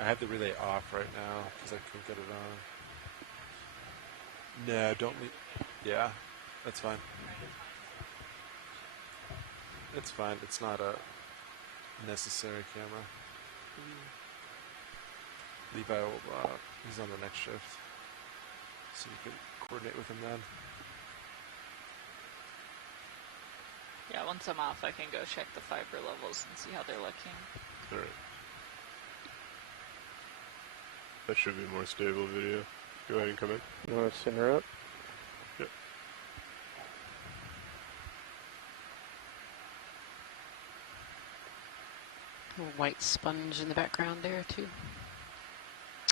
I have the relay off right now because I couldn't get it on. No, don't leave. Yeah, that's fine. It's fine. It's not a necessary camera. Levi will, he's on the next shift. So you can coordinate with him then. Yeah, once I'm off, I can go check the fiber levels and see how they're looking. All right. That should be a more stable video. Go ahead and come in. You want to center up? Yep. A little white sponge in the background there too.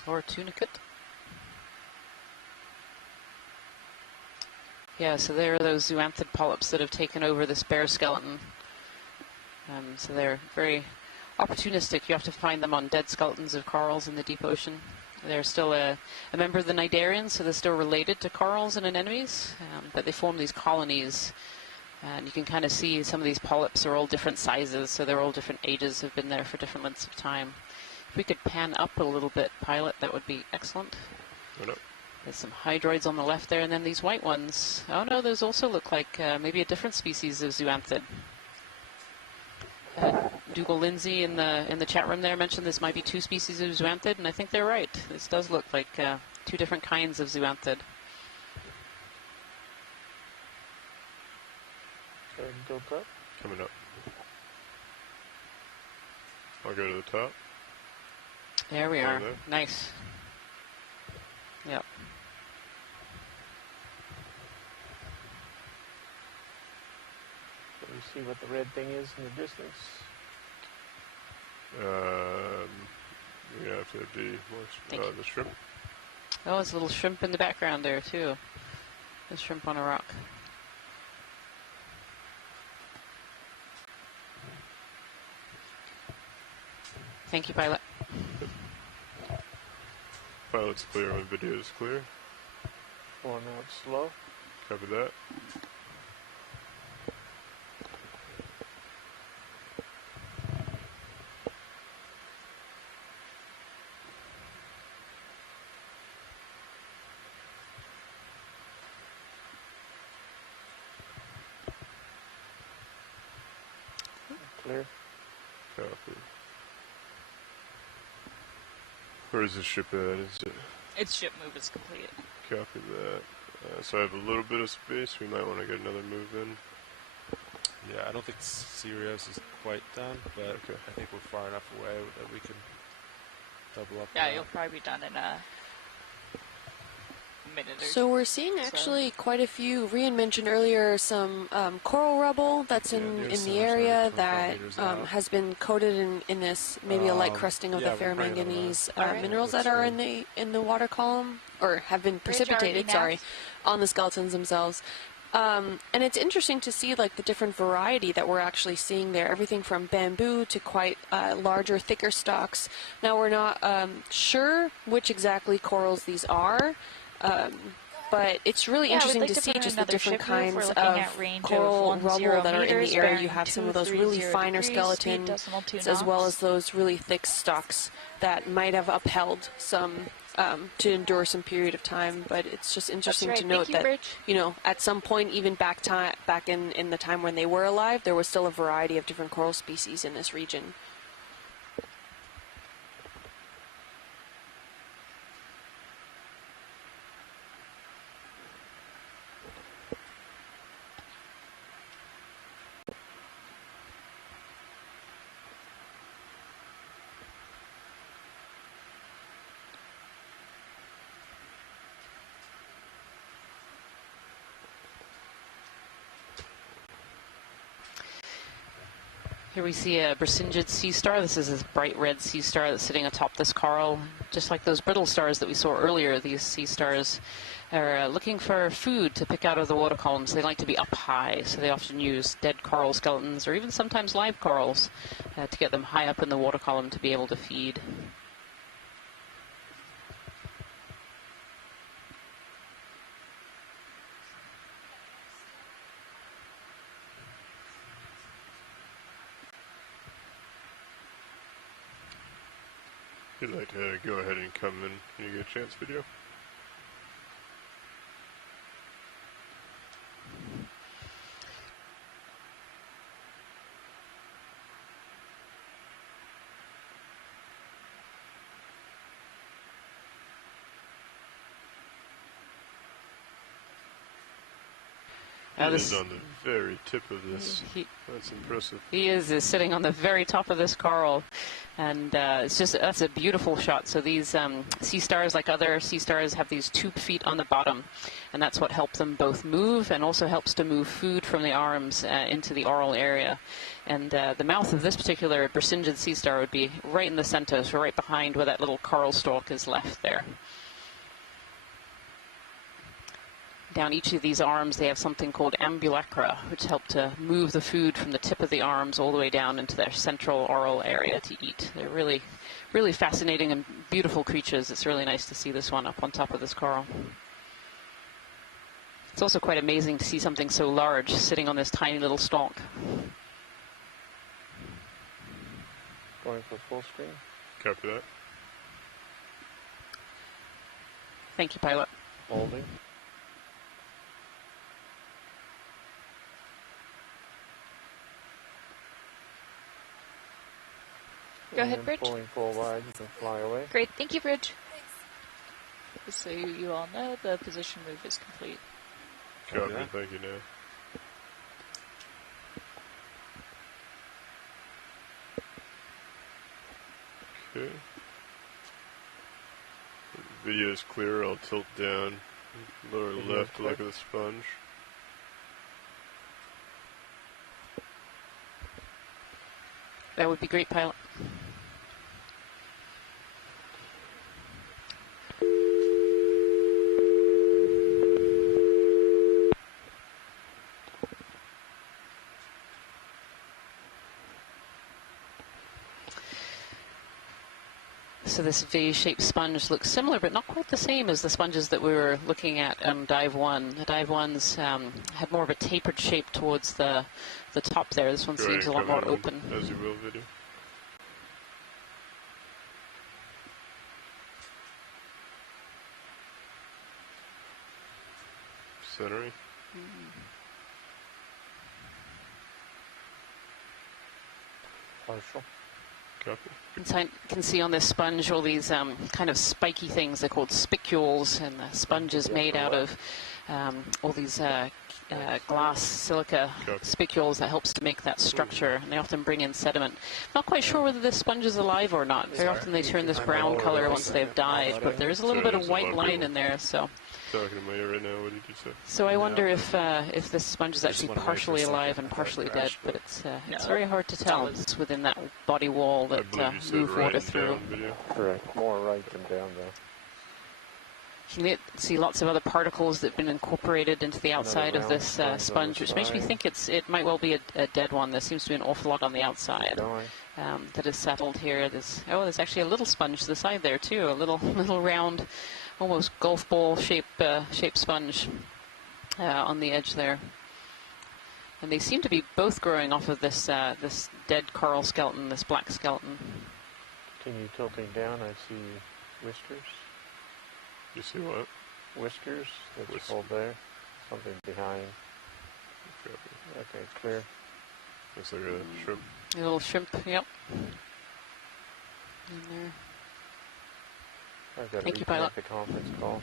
Or tunicate. Yeah, so there are those zoanthid polyps that have taken over this bare skeleton. So they're very opportunistic. You have to find them on dead skeletons of corals in the deep ocean. They're still a member of the cnidarians, so they're still related to corals and anemones, but they form these colonies. And you can kind of see some of these polyps are all different sizes, so they're all different ages, have been there for different lengths of time. If we could pan up a little bit, Pilot, that would be excellent. There's some hydroids on the left there, and then these white ones. Oh no, those also look like maybe a different species of zoanthid. Dougal Lindsay in the chat room there mentioned this might be two species of zoanthid, and I think they're right. This does look like two different kinds of zoanthid. Go up. Coming up. I'll go to the top. There we are. There. Nice. Yep. Can you see what the red thing is in the distance? You have to be more the shrimp. Oh, there's a little shrimp in the background there too. There's shrimp on a rock. Thank you, Pilot. Pilot's clear when video is clear. Oh, now it's slow. Copy that. Clear. Copy. Where is the ship at? Is it? Its ship move is complete. Copy that. So I have a little bit of space. We might want to get another move in. Yeah, I don't think Sirius is quite done, but okay. I think we're far enough away that we can double up. Yeah, you'll probably be done in a minute or so we're seeing actually quite a few. Rian mentioned earlier some coral rubble that's in the area that has been coated in this maybe a light crusting of the ferromanganese minerals that are in the water column, or have been precipitated, on the skeletons themselves. And it's interesting to see like the different variety that we're actually seeing there. Everything from bamboo to quite larger, thicker stalks. Now we're not sure which exactly corals these are. But it's really interesting to see just the different kinds of coral rubble that are in the area. You have some of those really finer skeletons, as well as those really thick stalks that might have upheld some to endure some period of time. But it's just interesting to note that, you know, at some point, even back in the time when they were alive, there was still a variety of different coral species in this region. Here we see a Brisingid sea star. This is a bright red sea star that's sitting atop this coral. Just like those brittle stars that we saw earlier, these sea stars are looking for food to pick out of the water columns. They like to be up high, so they often use dead coral skeletons or even sometimes live corals to get them high up in the water column to be able to feed. If you'd like to go ahead and come in when you get a chance, video. He is on the very tip of this. That's impressive. He is sitting on the very top of this coral, and that's a beautiful shot. So these sea stars, like other sea stars, have these tube feet on the bottom, and that's what helps them both move and also helps to move food from the arms into the oral area. And the mouth of this particular Bersingid sea star would be right in the center, so right behind where that little coral stalk is left there. Down each of these arms, they have something called ambulacra, which help to move the food from the tip of the arms all the way down into their central oral area to eat. They're really, really fascinating and beautiful creatures. It's really nice to see this one up on top of this coral. It's also quite amazing to see something so large sitting on this tiny little stalk. Going for full screen. Copy that. Thank you, pilot. Holding. Go ahead, Bridge. Pulling full wide, you can fly away. Great, thank you, Bridge. Just so you all know, the position move is complete. Copy, thank you, now. Okay. The video is clear. I'll tilt down, lower left to look at the sponge. That would be great, pilot. So this V-shaped sponge looks similar, but not quite the same as the sponges that we were looking at on Dive 1. The Dive 1s had more of a tapered shape towards the top there. This one seems a lot more open. As you will, video. Centering. Partial. Copy. You can see on this sponge all these kind of spiky things. They're called spicules, and the sponge is made out of all these glass silica spicules that helps to make that structure, and they often bring in sediment. Not quite sure whether this sponge is alive or not. Very often they turn this brown color once they've died, but there is a little bit of white line in there. So. Talking to me right now. What did you say? So I wonder if this sponge is actually partially alive and partially dead, but it's very hard to tell. It's within that body wall that move water through. Correct. More right than down though. You can see lots of other particles that have been incorporated into the outside of this sponge, which makes me think it might well be a dead one. There seems to be an awful lot on the outside that is settled here. There's actually a little sponge to the side there too, a little round, almost golf ball shaped sponge on the edge there. And they seem to be both growing off of this this dead coral skeleton, this black skeleton. Continue tilting down. I see whiskers. You see what? Whiskers. Let's hold there. Something behind. Okay, clear. Looks like a shrimp. A little shrimp, yep. In there. I've got Thank you, pilot. The conference call.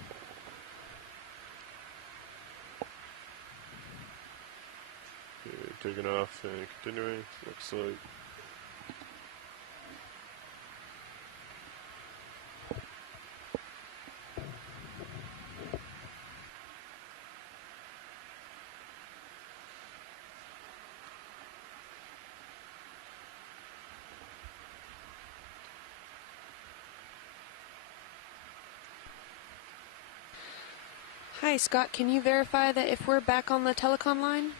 Okay, taking off and continuing. Looks like. Hi, Scott. Can you verify that if we're back on the telecom line?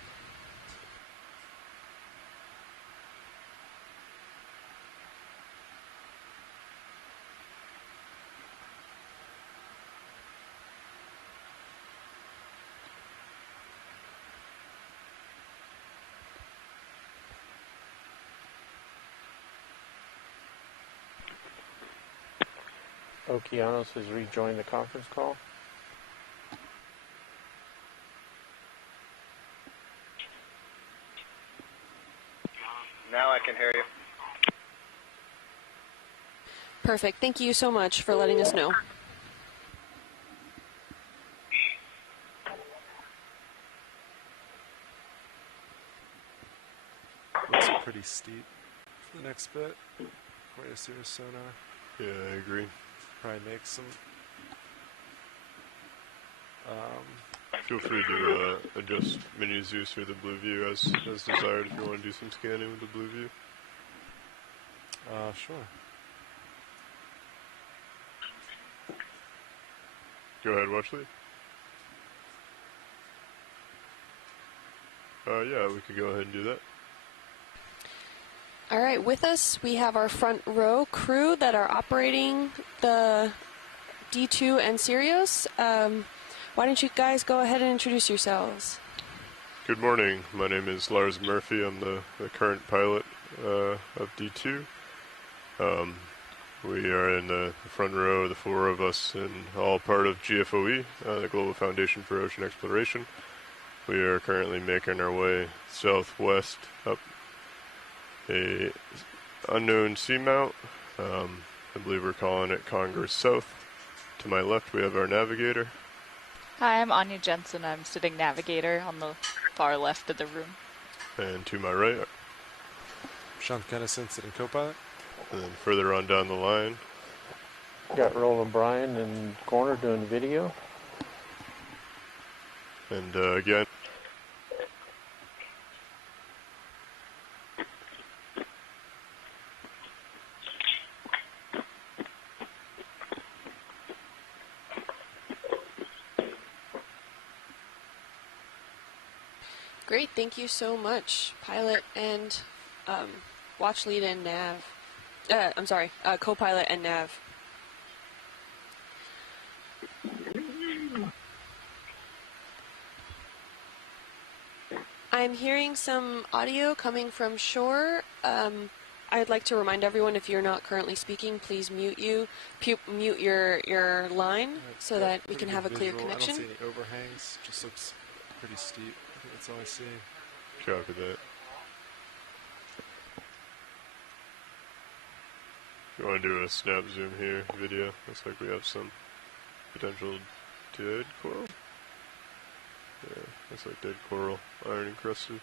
Okeanos has rejoined the conference call. Now I can hear you. Perfect. Thank you so much for letting us know. pretty steep for the next bit. Quite a serious sonar. Yeah, I agree. Probably make some. Feel free to adjust menu Zeus or the blue view as desired if you want to do some scanning with the blue view. Sure. Go ahead, watch lead. Yeah, we could go ahead and do that. All right, with us we have our front row crew that are operating the D2 and Sirius. Why don't you guys go ahead and introduce yourselves? Good morning. My name is Lars Murphy. I'm the current pilot of D2. We are in the front row, the four of us, and all part of GFOE, the Global Foundation for Ocean Exploration. We are currently making our way southwest up a unknown seamount. I believe we're calling it Congress South. To my left, we have our navigator. Hi, I'm Anya Jensen. I'm sitting navigator on the far left of the room. And to my right, Sean Kennison sitting co-pilot. And then further on down the line, got Roland Bryan in the corner doing video. And again, Great, thank you so much, pilot and watch lead and nav. I'm sorry, co-pilot and nav. I'm hearing some audio coming from shore. I'd like to remind everyone, if you're not currently speaking, please mute your line so that we can have a clear connection. I don't see any overhangs. Just looks pretty steep. I think that's all I see. Copy that. You want to do a snap zoom here video? Looks like we have some potential dead coral. Yeah, looks like dead coral, iron encrusted.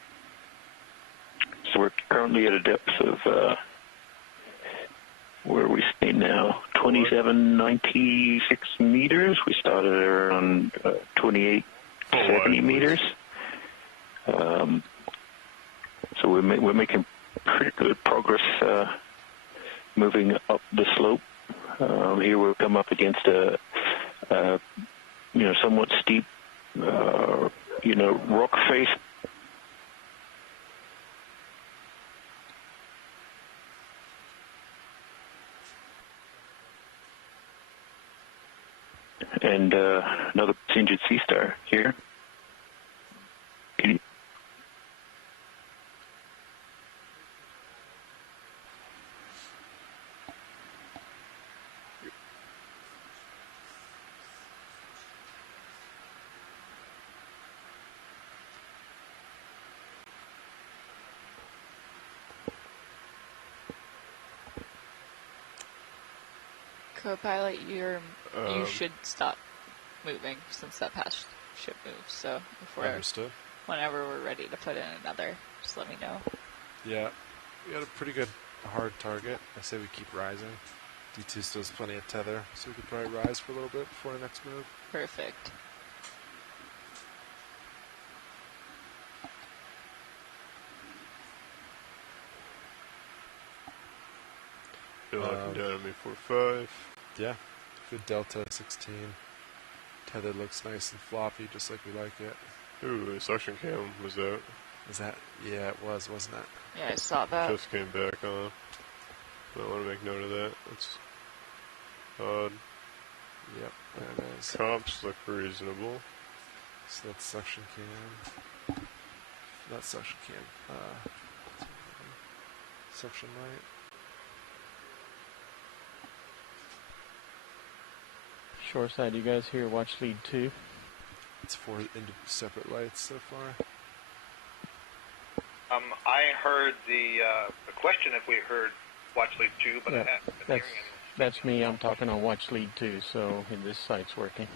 So we're currently at a depth of, where are we staying now? 2796 meters. We started around 2870 meters. So we're making pretty good progress moving up the slope. Here we'll come up against a somewhat steep rock face. And another injured sea star here. Co-pilot, you should stop moving since that past ship moves. So whenever we're ready to put in another, just let me know. Yeah, we had a pretty good hard target. I say we keep rising. D2 still has plenty of tether, so we could probably rise for a little bit before our next move. Perfect. Locking down on me 4-5. Yeah, good delta 16. Tether looks nice and floppy, just like we like it. Ooh, the suction cam was out. Is that? Yeah, it was, wasn't it? Yeah, I saw that. Just came back on. I want to make note of that. That's odd. Yep, there it is. Comps look reasonable. So that's suction cam. Not suction cam. Suction light. Shoreside, you guys here watch lead 2? It's 4 separate lights so far. I heard the question if we heard watch lead 2, but yeah, that's me. I'm talking on watch lead 2, so this site's working.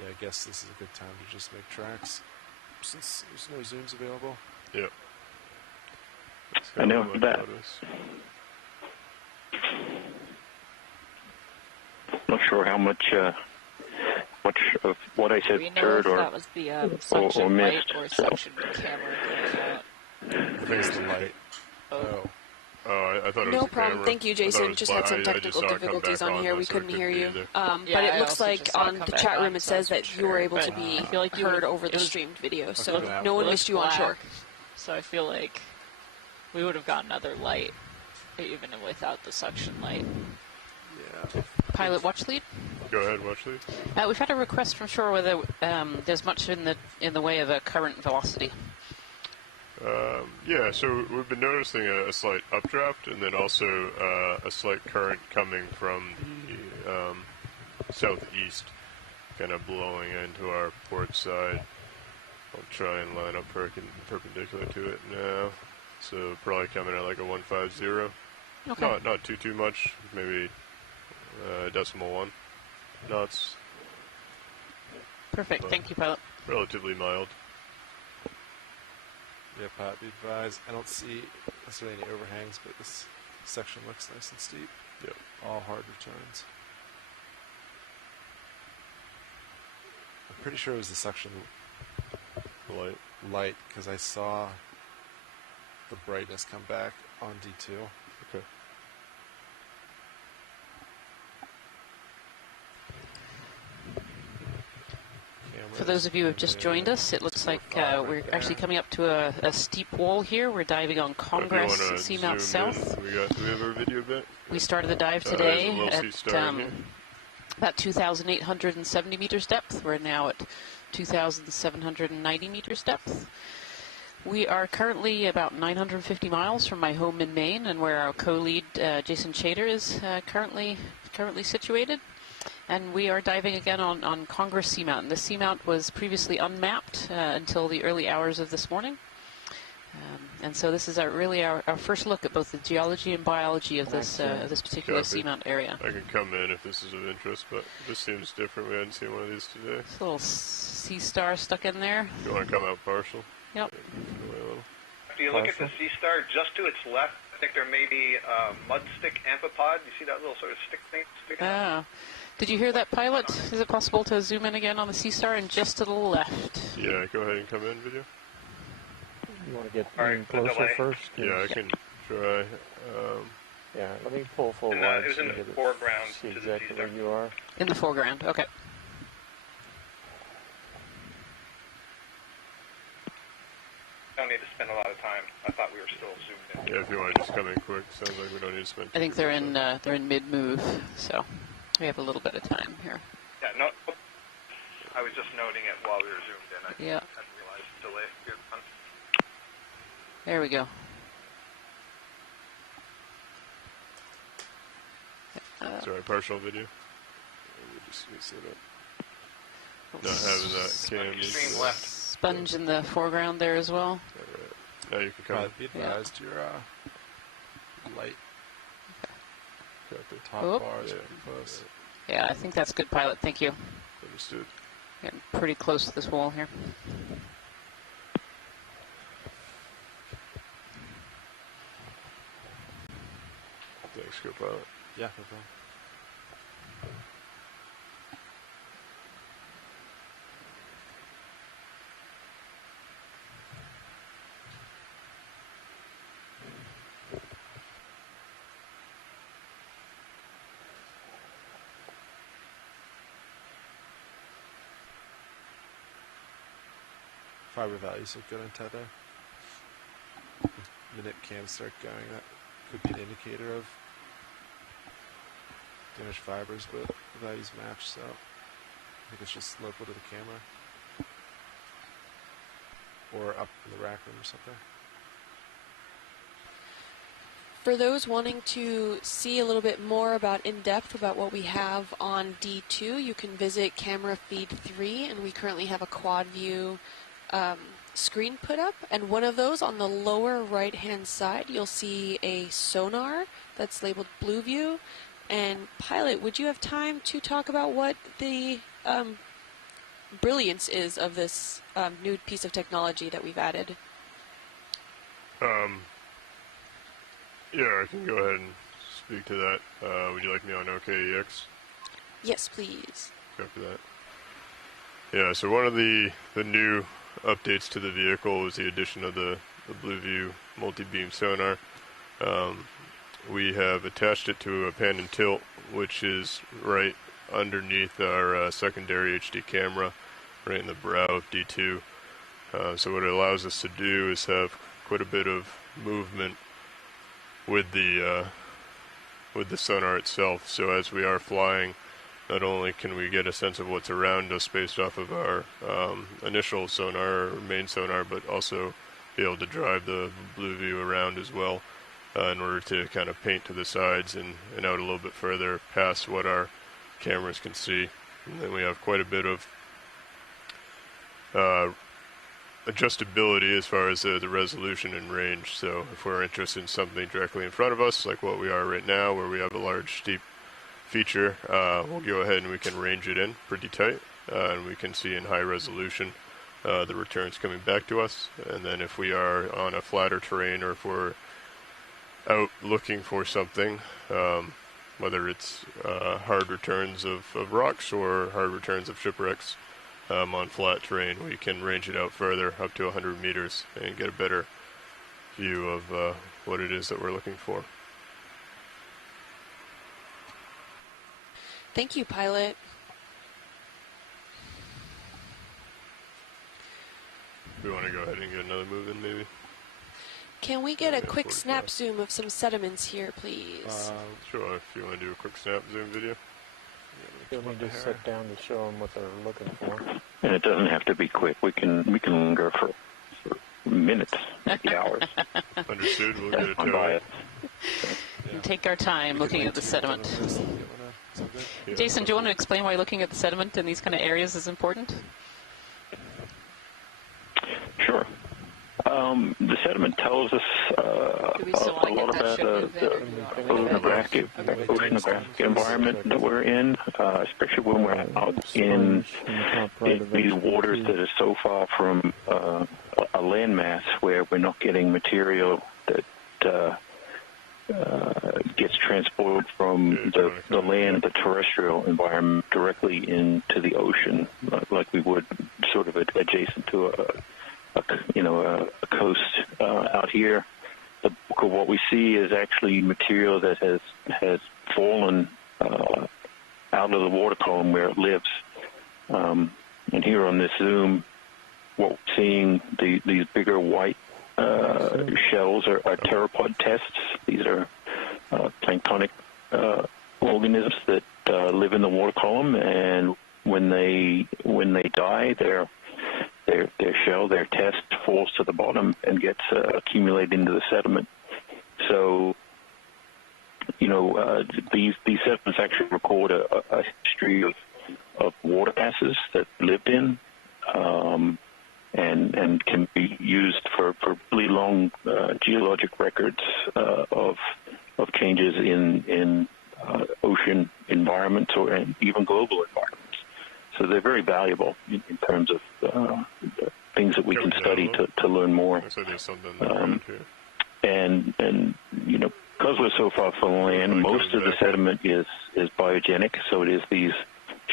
Yeah, I guess this is a good time to just make tracks since there's no zooms available. Yep. I know that. Not sure how much of what I said heard or that was the suction missed. light or suction camera coming out. I think it's the light. Oh. I thought it was no the problem. camera. Thank you, Jason. Just had some technical difficulties on here. We couldn't hear you. But it looks like on the chat room it says that you were able to be heard over the streamed video. So no one missed you on shore. So I feel like we would have got another light, even without the suction light. Yeah. Pilot watch lead. Go ahead, watch lead. We've had a request from shore whether there's much in the way of a current velocity. Yeah, so we've been noticing a slight updraft and then also a slight current coming from the southeast, kind of blowing into our port side. I'll try and line up perpendicular to it now. So probably coming at like a 150. Okay. Not too much, maybe 0.1 knots. Perfect. Thank you, pilot. Relatively mild. Yeah, Pat, be advised. I don't see necessarily any overhangs, but this section looks nice and steep. Yep. All hard returns. I'm pretty sure it was the section light, because I saw the brightness come back on D2. Okay. For those of you who have just joined us, it looks like we're actually coming up to a steep wall here. We're diving on Congress Seamount South. Do we have our video bit? We started the dive today at about 2,870 meters depth. We're now at 2,790 meters depth. We are currently about 950 miles from my home in Maine, and where our co-lead Jason Chater is currently situated. And we are diving again on Congress Seamount. And the Seamount was previously unmapped until the early hours of this morning. And so this is our first look at both the geology and biology of this particular Seamount area. I can come in if this is of interest, but this seems different. We hadn't seen one of these today. It's a little sea star stuck in there. You want to come out partial? Yep. If you look at the sea star just to its left, I think there may be a mudstick amphipod. You see that little sort of stick thing sticking out? Did you hear that, pilot? Is it possible to zoom in again on the sea star and just to the left? Yeah, go ahead and come in, video. You want to get closer first? Yeah, I can try. Yeah, let me pull full wide. It was in the foreground. See exactly where you are. In the foreground, okay. Don't need to spend a lot of time. I thought we were still zoomed in. Yeah, if you want to just come in quick. Sounds like we don't need to spend. I think they're in mid-move, so we have a little bit of time here. Yeah, no. I was just noting it while we were zoomed in. I hadn't realized the delay. There we go. Sorry, partial video. Let me just mix it up. Not having that cam. Extreme left. Sponge in the foreground there as well. Alright. Now you can come. Be advised your light. Okay. Top bars pretty close. Yeah, I think that's good, pilot. Thank you. Understood. Getting pretty close to this wall here. Thanks, co-pilot. Yeah, no problem. Fiber values look good on tether. Minute cams start going, that could be an indicator of damaged fibers, but the values match, so I think it's just local to the camera. Or up in the rack room or something. For those wanting to see a little bit more about in-depth about what we have on D2, you can visit camera feed 3, and we currently have a quad view screen put up, and one of those on the lower right hand side you'll see a sonar that's labeled Blue View. And pilot, would you have time to talk about what the brilliance is of this new piece of technology that we've added? Yeah, I can go ahead and speak to that. Would you like me on OKEX? Yes, please. Copy that. Yeah, so one of the new updates to the vehicle was the addition of the Blue View multi-beam sonar. We have attached it to a pan and tilt, which is right underneath our secondary HD camera, right in the brow of D2. So what it allows us to do is have quite a bit of movement with the sonar itself. So as we are flying, not only can we get a sense of what's around us based off of our initial sonar or main sonar, but also be able to drive the Blue View around as well in order to kind of paint to the sides and out a little bit further past what our cameras can see. And then we have quite a bit of adjustability as far as the resolution and range. So if we're interested in something directly in front of us, like what we are right now, where we have a large steep feature, we'll go ahead and we can range it in pretty tight, and we can see in high resolution the returns coming back to us. And then if we are on a flatter terrain, or if we're out looking for something, whether it's hard returns of rocks or hard returns of shipwrecks on flat terrain, we can range it out further, up to 100 meters, and get a better view of what it is that we're looking for. Thank you, pilot. We want to go ahead and get another move in, maybe? Can we get a quick snap zoom of some sediments here, please? Sure, if you want to do a quick snap zoom video. You'll need to sit down to show them what they're looking for. And it doesn't have to be quick. We can go for minutes, maybe hours. Understood. We'll get it to and take our time looking at the sediment. Jason, do you want to explain why looking at the sediment in these kind of areas is important? Sure. The sediment tells us a lot about the oceanographic environment that we're in, especially when we're out in these waters that are so far from a landmass, where we're not getting material that gets transported from the land, the terrestrial environment, directly into the ocean, like we would sort of adjacent to a coast out here. The bulk of what we see is actually material that has fallen out of the water column where it lives. And here on this zoom, what we're seeing, these bigger white shells are pteropod tests. These are planktonic organisms that live in the water column, and when they die, their shell, their test, falls to the bottom and gets accumulated into the sediment. So, these sediments actually record a history of water masses that lived in, and can be used for really long geologic records of changes in ocean environments or even global environments. So they're very valuable in terms of things that we can study to learn more. And because we're so far from land, most of the sediment is biogenic, so it is these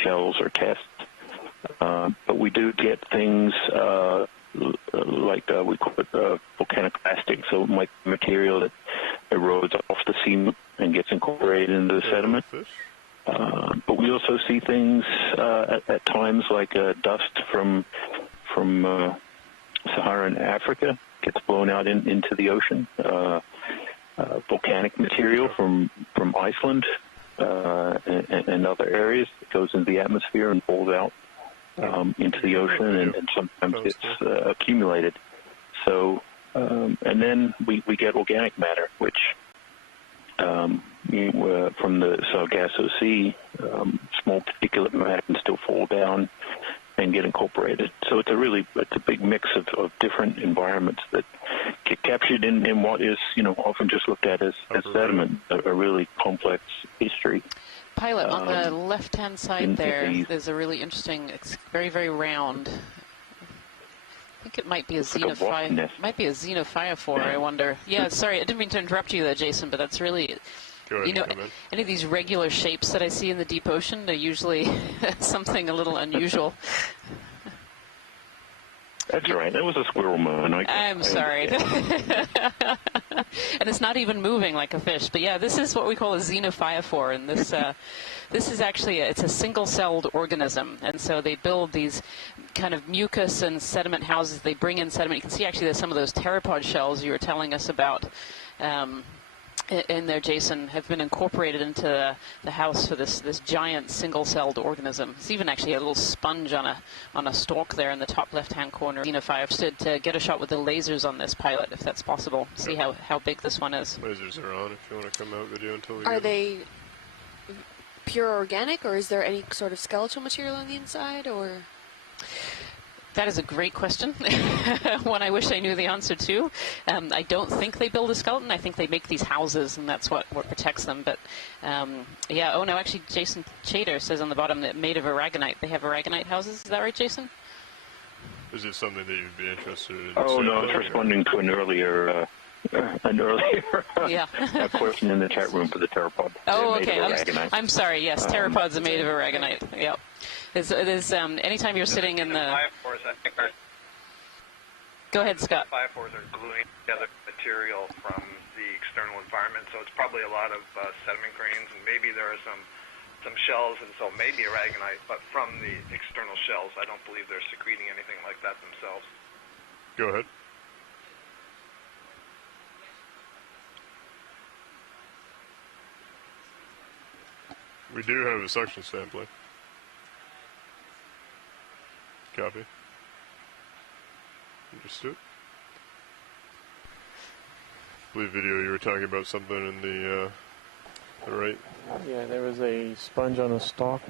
shells or tests. But we do get things like we call it volcanic plastic, so it might be material that erodes off the seamount and gets incorporated into the sediment. But we also see things at times like dust from Saharan Africa gets blown out into the ocean. Volcanic material from Iceland and other areas that goes into the atmosphere and falls out into the ocean, and sometimes it's accumulated. So, and then we get organic matter, which from the Sargasso Sea, small particulate matter can still fall down and get incorporated. So it's a big mix of different environments that get captured in what is, often just looked at as sediment, a really complex history. Pilot, on the left-hand side there's a really interesting, it's very, very round. I think think it might be a xenophyophore, I wonder. Yeah, sorry, I didn't mean to interrupt you there, Jason, but that's really... You know, any of these regular shapes that I see in the deep ocean, they're usually something a little unusual. That's right. That was a squirrel moon. I'm sorry. And it's not even moving like a fish. But yeah, this is what we call a xenophyophore, and this is actually it's a single-celled organism, and so they build these kind of mucus and sediment houses. They bring in sediment. You can see actually there's some of those pteropod shells you were telling us about. In there, Jason, have been incorporated into the house for this giant single-celled organism. It's even actually a little sponge on a stalk there in the top left-hand corner. Xenophyophore. To get a shot with the lasers on this pilot, if that's possible. See how big this one is. Lasers are on if you want to come out video until we Are they pure organic, or is there any sort of skeletal material on the inside, or...? That is a great question, one I wish I knew the answer to. I don't think they build a skeleton. I think they make these houses, and that's what protects them. But, yeah, oh no, actually, Jason Chater says on the bottom that made of aragonite. They have aragonite houses. Is that right, Jason? Is it something that you'd be interested in? Oh, no, I was responding to an earlier question in the chat room for the pteropod. Oh, okay. I'm sorry. Yes, pteropods are made of aragonite. Yep. There's anytime you're sitting in the... Go ahead, Scott. Phyophores are gluing together material from the external environment, so it's probably a lot of sediment grains, and maybe there are some shells, and so maybe aragonite, but from the external shells, I don't believe they're secreting anything like that themselves. Go ahead. We do have a suction sampling. Copy. Understood. I believe video you were talking about something in the right. Yeah, there was a sponge on a stalk.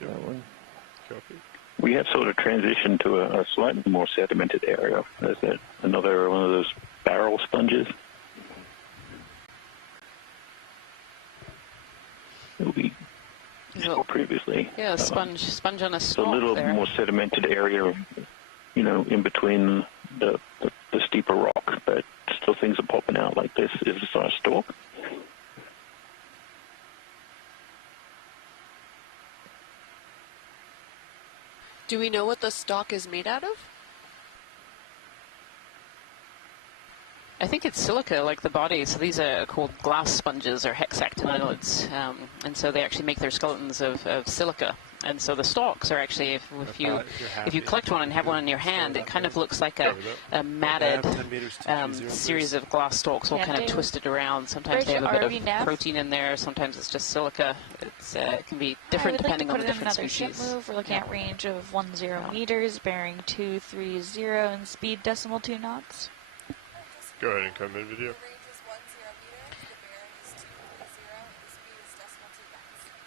Yep. That one. Copy. We have sort of transitioned to a slightly more sedimented area. Is that another one of those barrel sponges? We saw previously. Yeah, sponge on a stalk. A little more sedimented area, you know, in between the steeper rock, but still things are popping out like this. Is this our stalk? Do we know what the stalk is made out of? I think it's silica, like the body. So these are called glass sponges or hexactinoids, and so they actually make their skeletons of silica. And so the stalks are actually, if you collect one and have one in your hand, it kind of looks like a matted series of glass stalks, all kind of twisted around. Sometimes they have a bit of protein in there. Sometimes it's just silica. It can be different depending on the different species. Ship move. We're looking at range of 10 meters, bearing 230, and speed decimal 2 knots. Go ahead and come in video.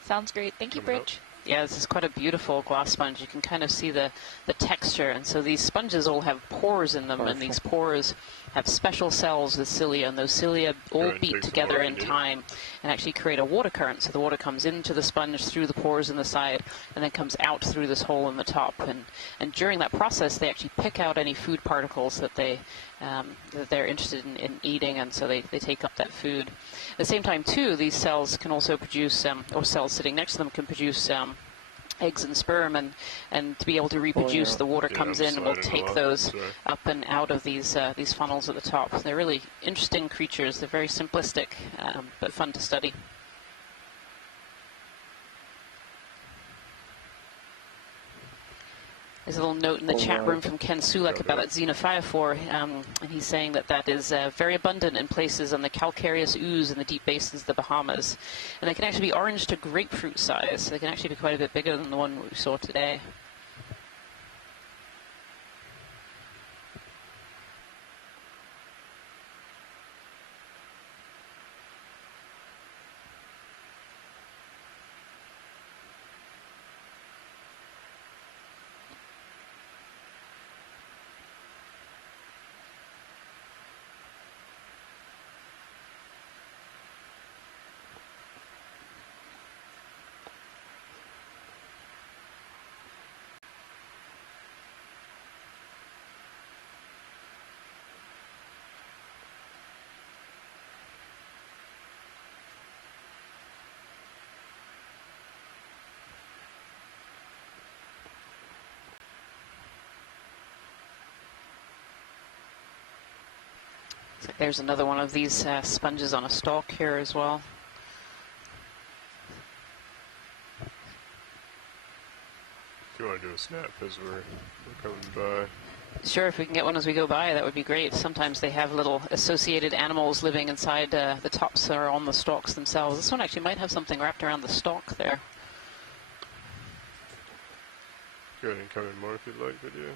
Sounds great. Thank you, Bridge. Yeah, this is quite a beautiful glass sponge. You can kind of see the texture. And so these sponges all have pores in them, and these pores have special cells with cilia, and those cilia all beat together in time and actually create a water current. So the water comes into the sponge through the pores in the side and then comes out through this hole in the top. And during that process, they actually pick out any food particles that they're interested in eating, and so they take up that food. At the same time, too, these cells can also produce, or cells sitting next to them can produce eggs and sperm, and to be able to reproduce, the water comes in and will take those up and out of these funnels at the top. They're really interesting creatures. They're very simplistic, but fun to study. There's a little note in the chat room from Ken Sulek about that xenophyophore, and he's saying that is very abundant in places on the calcareous ooze in the deep basins of the Bahamas. And they can actually be orange to grapefruit size, so they can actually be quite a bit bigger than the one we saw today. So there's another one of these sponges on a stalk here as well. If you want to do a snap as we're coming by. Sure, if we can get one as we go by, that would be great. Sometimes they have little associated animals living inside the tops or on the stalks themselves. This one actually might have something wrapped around the stalk there. Go ahead and come in more if you'd like, video.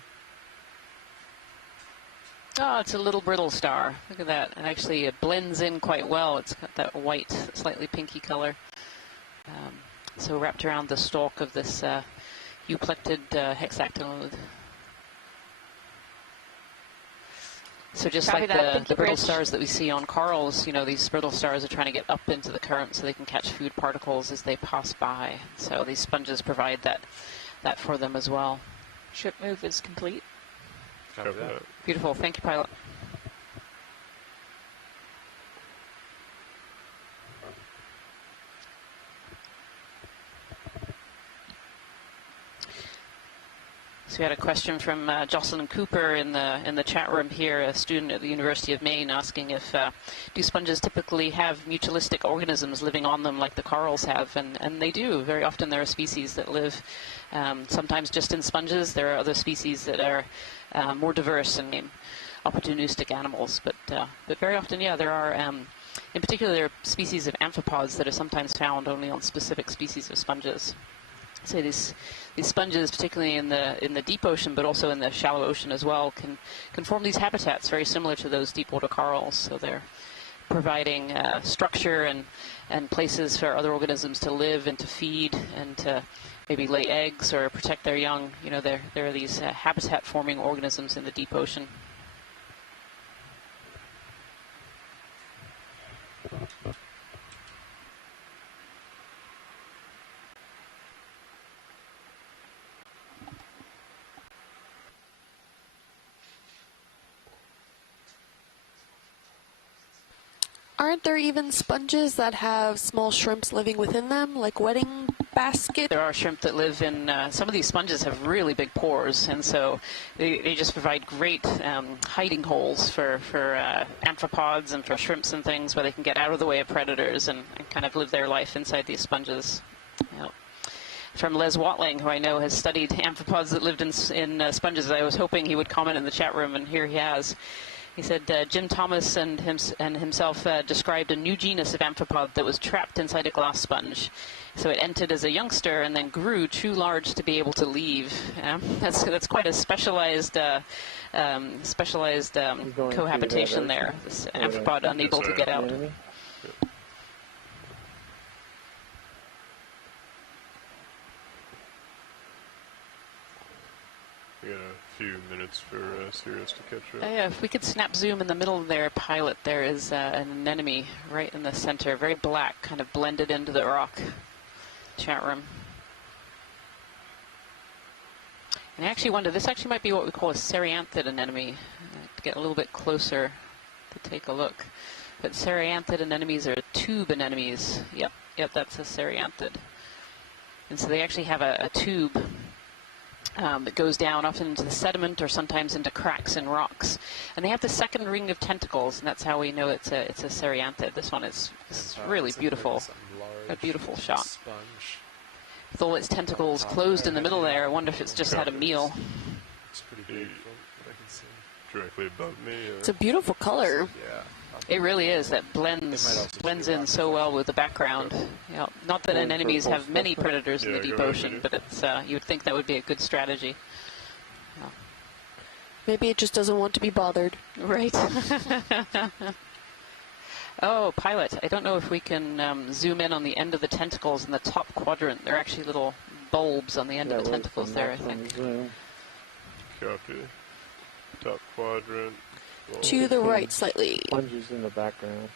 Oh, it's a little brittle star. Look at that. And actually it blends in quite well. It's got that white, slightly pinky color. So wrapped around the stalk of this euplectid hexactinolid. So just like the brittle stars that we see on corals, you know, these brittle stars are trying to get up into the current so they can catch food particles as they pass by. So these sponges provide that for them as well. Ship move is complete. Beautiful. Thank you, pilot. So we had a question from Jocelyn Cooper in the chat room here, a student at the University of Maine, asking if do sponges typically have mutualistic organisms living on them like the corals have, and they do. Very often there are species that live sometimes just in sponges. There are other species that are more diverse and opportunistic animals, but very often, yeah, there are. In particular, there are species of amphipods that are sometimes found only on specific species of sponges. So these sponges, particularly in the deep ocean, but also in the shallow ocean as well, can form these habitats very similar to those deep water corals. So they're providing structure and places for other organisms to live and to feed and to maybe lay eggs or protect their young. You know, there are these habitat-forming organisms in the deep ocean. Aren't there even sponges that have small shrimps living within them, like wedding baskets? There are shrimp that live in, some of these sponges have really big pores, and so they just provide great hiding holes for amphipods and for shrimps and things where they can get out of the way of predators and kind of live their life inside these sponges. Yep. From Les Watling, who I know has studied amphipods that lived in sponges. I was hoping he would comment in the chat room, and here he has. He said Jim Thomas and himself described a new genus of amphipod that was trapped inside a glass sponge. So it entered as a youngster and then grew too large to be able to leave. That's quite a specialized cohabitation there. This amphipod unable to get out. We got a few minutes for Sirius to catch up. Yeah, if we could snap zoom in the middle of their pilot, there is an anemone right in the center, very black, kind of blended into the rock. Chat room. And I actually wonder, this actually might be what we call a cerianthid anemone. To get a little bit closer to take a look. But cerianthid anemones are tube anemones. Yep, that's a cerianthid. And so they actually have a tube that goes down often into the sediment or sometimes into cracks in rocks. And they have the second ring of tentacles, and that's how we know it's a cerianthid. This one is really beautiful. A beautiful shot. Sponge. With all its tentacles closed in the middle there, I wonder if it's just had a meal. It's pretty big from what I can see. Directly above me. It's a beautiful color. Yeah. It really is. That blends in so well with the background. You know, not that anemones have many predators in the deep ocean, but it's you would think that would be a good strategy. Yeah. Maybe it just doesn't want to be bothered. Right. Oh, pilot. I don't know if we can zoom in on the end of the tentacles in the top quadrant. They're actually little bulbs on the end of the tentacles there, I think. Copy. Top quadrant. To the right slightly. Sponges in the background.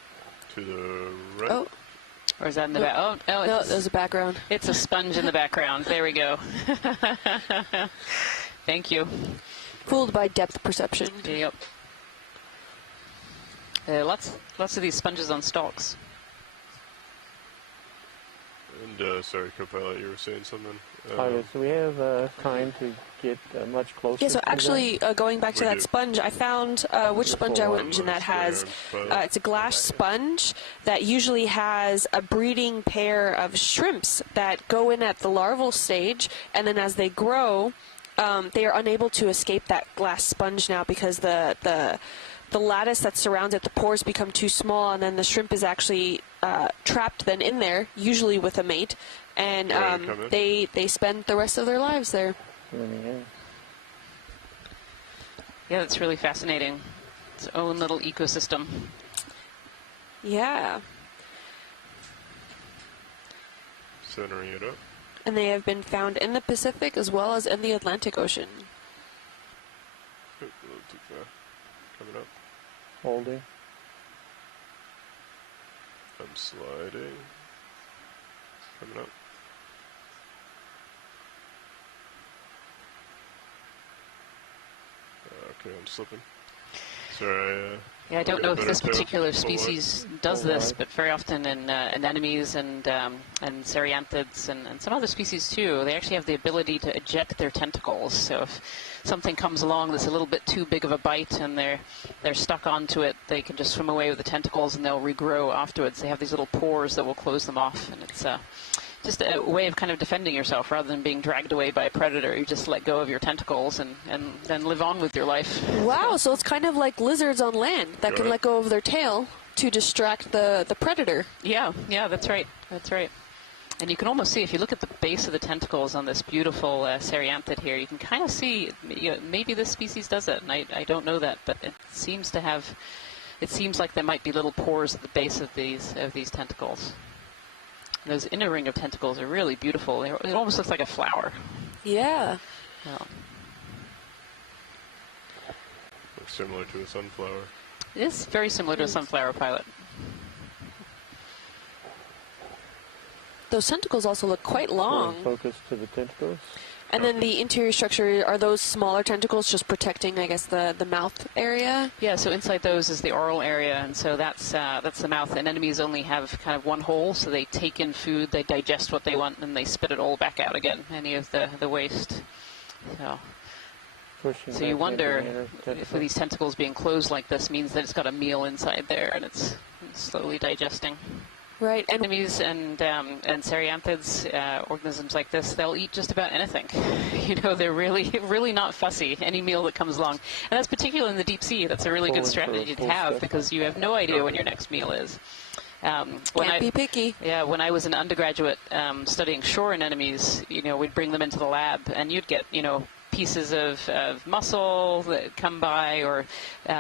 To the right? Oh. Or is that in the back? Oh, no, there's a background. It's a sponge in the background. There we go. Thank you. Fooled by depth perception. Yep. Lots of these sponges on stalks. And sorry, co-pilot, you were saying something? Pilot, so we have time to get much closer. Yeah, so actually, going back to that sponge, I found which sponge I went, and that has, it's a glass sponge that usually has a breeding pair of shrimps that go in at the larval stage, and then as they grow, they are unable to escape that glass sponge now because the lattice that surrounds it, the pores become too small, and then the shrimp is actually trapped then in there, usually with a mate, and they spend the rest of their lives there. Yeah, that's really fascinating. Its own little ecosystem. Yeah. Centering it up. And they have been found in the Pacific as well as in the Atlantic Ocean. A little too far. Coming up. Holding. I'm sliding. Coming up. Okay, I'm slipping. Sorry. Yeah, I don't know if this particular species does this, but very often in anemones and cereanthids and some other species too, they actually have the ability to eject their tentacles. So if something comes along that's a little bit too big of a bite and they're stuck onto it, they can just swim away with the tentacles and they'll regrow afterwards. They have these little pores that will close them off, and it's just a way of kind of defending yourself rather than being dragged away by a predator. You just let go of your tentacles and then live on with your life. Wow, so it's kind of like lizards on land that can let go of their tail to distract the predator. Yeah, that's right. That's right. And you can almost see, if you look at the base of the tentacles on this beautiful cereanthid here, you can kind of see, maybe this species does it, and I don't know that, but it seems like there might be little pores at the base of these tentacles. And those inner ring of tentacles are really beautiful. It almost looks like a flower. Yeah. Looks similar to a sunflower. It is very similar to a sunflower, pilot. Those tentacles also look quite long. Focus to the tentacles. And then the interior structure, are those smaller tentacles just protecting, I guess, the mouth area? Yeah, so inside those is the oral area, and so that's the mouth. And anemones only have kind of one hole, so they take in food, they digest what they want, and they spit it all back out again, any of the waste. So you wonder if these tentacles being closed like this means that it's got a meal inside there, and it's slowly digesting. Right, and anemones and cereanthids, organisms like this, they'll eat just about anything. They're really not fussy. Any meal that comes along, and that's particularly in the deep sea. That's a really good strategy to have because you have no idea when your next meal is. Can't be picky. Yeah, when I was an undergraduate studying shore anemones, we'd bring them into the lab, and you'd get pieces of mussel that come by, or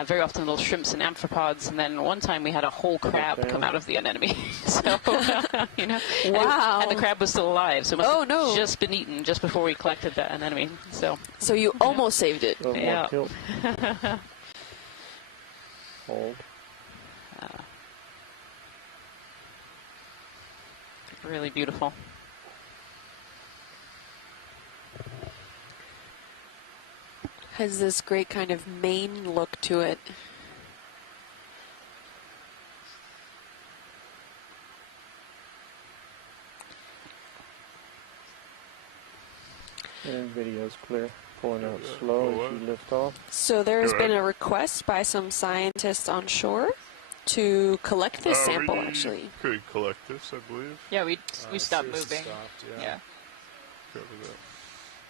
very often little shrimps and amphipods. And then one time we had a whole crab come out of the anemone. So, wow. And the crab was still alive. So it must have just been eaten just before we collected the anemone. So you almost saved it. Yeah. Hold. Really beautiful. Has this great kind of mane look to it. And video's clear. Pulling out slow as you lift off. So there's been a request by some scientists on shore to collect this sample, actually. Could collect this, I believe. Yeah, we stopped moving. Yeah.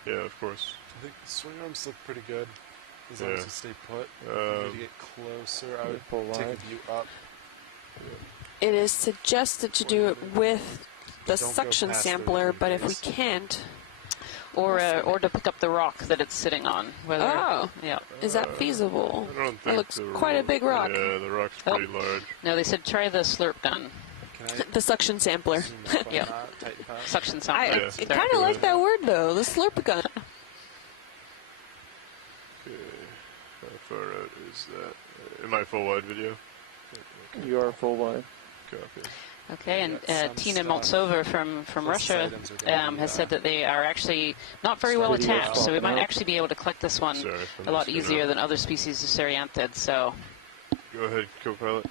Yeah, of course. I think the swing arms look pretty good as long as you stay put. If you get closer, I would take a view up. It is suggested to do it with the suction sampler, but if we can't... Or to pick up the rock that it's sitting on. Is that feasible? I don't think it looks quite a big rock. Yeah, the rock's pretty large. No, they said try the slurp gun. The suction sampler. Yeah. Suction sampler. I kind of like that word, though. The slurp gun. Okay. How far out is that? Am I full wide video? You are full wide. Copy. Okay, and Tina Maltsova from Russia has said that they are actually not very well attached, so we might actually be able to collect this one a lot easier than other species of cereanthids. So, go ahead, co-pilot.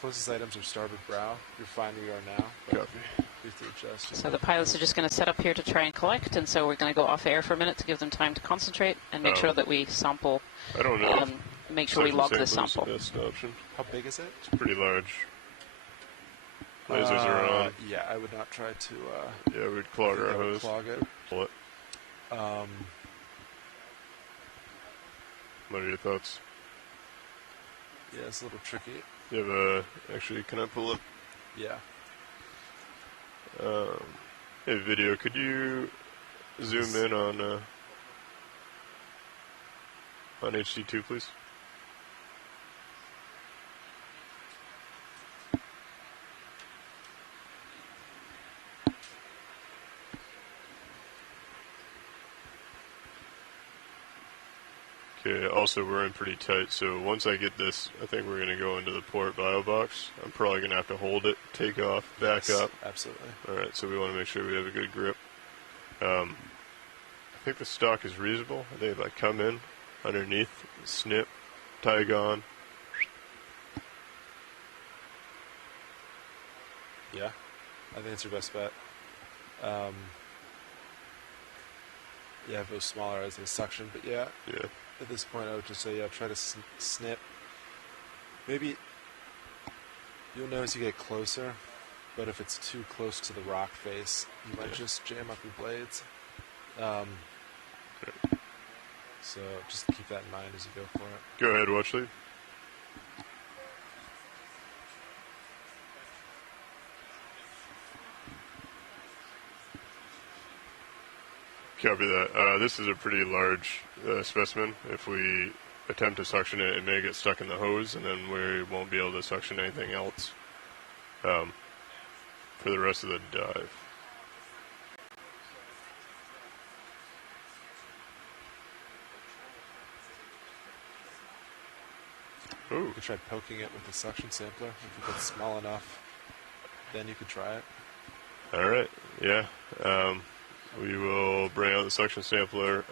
Closest items are starboard brow. You're fine where you are now. Copy. Breathe through your suggest. So the pilots are just going to set up here to try and collect, and so we're going to go off air for a minute to give them time to concentrate and make sure that we sample. I don't know. Make sure we log the sample. The best option. How big is it? It's pretty large. Lasers are on. Yeah, I would not try to. Yeah, we'd clog our hose. Clog it. Pull it. What are your thoughts? Yeah, it's a little tricky. You have a... Actually, can I pull it? Yeah. Hey, video, could you zoom in on HD2, please? Okay, also we're in pretty tight, so once I get this, I think we're going to go into the port bio box. I'm probably going to have to hold it, take off, back up. Absolutely. Alright, so we want to make sure we have a good grip. I think the stock is reasonable. I think if I come in, underneath, snip, tag on. Yeah, I think it's your best bet. Yeah, if it was smaller, I'd say suction, but yeah. Yeah. At this point, I would just say, yeah, try to snip. Maybe you'll know as you get closer, but if it's too close to the rock face, you might just jam up your blades. So just keep that in mind as you go for it. Go ahead, watch lead. Copy that. This is a pretty large specimen. If we attempt to suction it, it may get stuck in the hose, and then we won't be able to suction anything else for the rest of the dive. Ooh. You could try poking it with a suction sampler. If it gets small enough, then you could try it. All right. Yeah. We will bring out the suction sampler.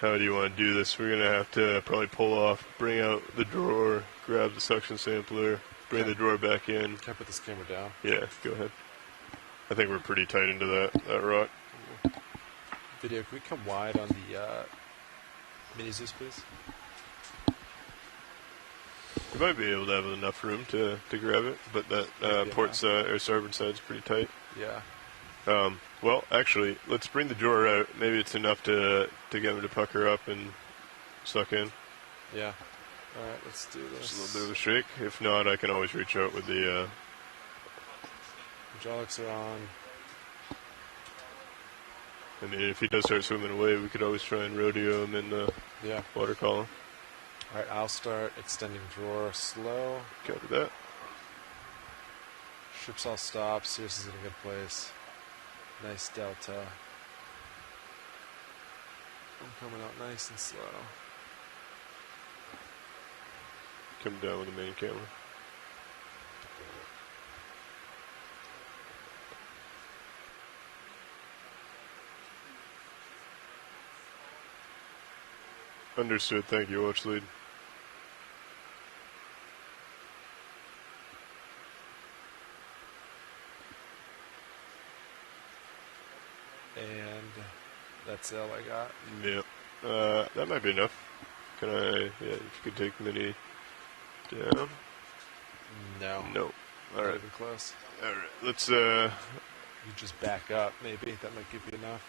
How do you want to do this? We're going to have to probably pull off, bring out the drawer, grab the suction sampler, bring the drawer back in. Can I put this camera down? Yeah, go ahead. I think we're pretty tight into that rock. Video, can we come wide on the mini Zeus, please? We might be able to have enough room to grab it, but that port side or starboard side's pretty tight. Yeah. Well, actually, let's bring the drawer out. Maybe it's enough to get him to pucker up and suck in. Yeah. All right, let's do this. Just a little bit of a shake. If not, I can always reach out with the... Hydraulics are on. I mean, if he does start swimming away, we could always try and rodeo him in the water column. All right, I'll start extending drawer slow. Copy that. Ship's all stopped. Sirius is in a good place. Nice delta. I'm coming out nice and slow. Come down with the main camera. Understood. Thank you. Watch lead. And that's all I got. Yep. That might be enough. Can I, if you could take mini down. No. No. All right. Even close. All right. Let's, You just back up, maybe. That might give you enough.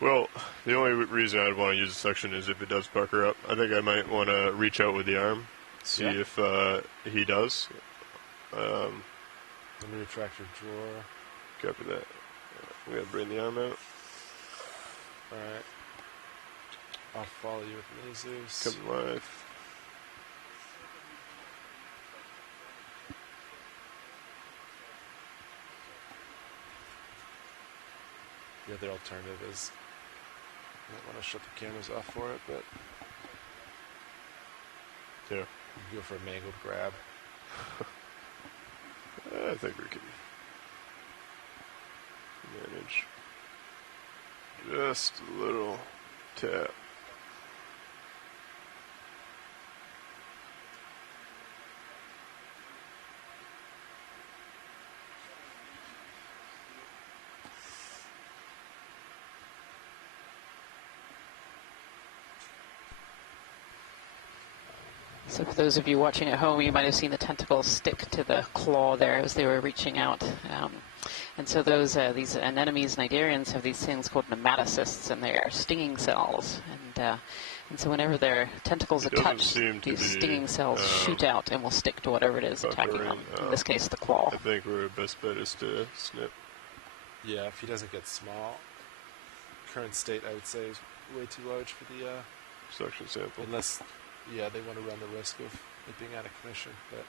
Well, the only reason I'd want to use a suction is if it does pucker up. I think I might want to reach out with the arm, see if he does. Let me retract your drawer. Copy that. We gotta bring the arm out. Alright. I'll follow you with mini Zeus. Come live. The other alternative is I might want to shut the cameras off for it, but yeah, you can go for a mangled grab. I think we can manage just a little tap. So for those of you watching at home, you might have seen the tentacles stick to the claw there as they were reaching out. And so these anemones, cnidarians, have these things called nematocysts, and they are stinging cells. And so whenever their tentacles are touched, these stinging cells shoot out and will stick to whatever it is attacking them. In this case, the claw. I think our best bet is to snip. Yeah, if he doesn't get small. Current state, I would say, is way too large for the suction sample. Unless, yeah, they want to run the risk of it being out of commission. But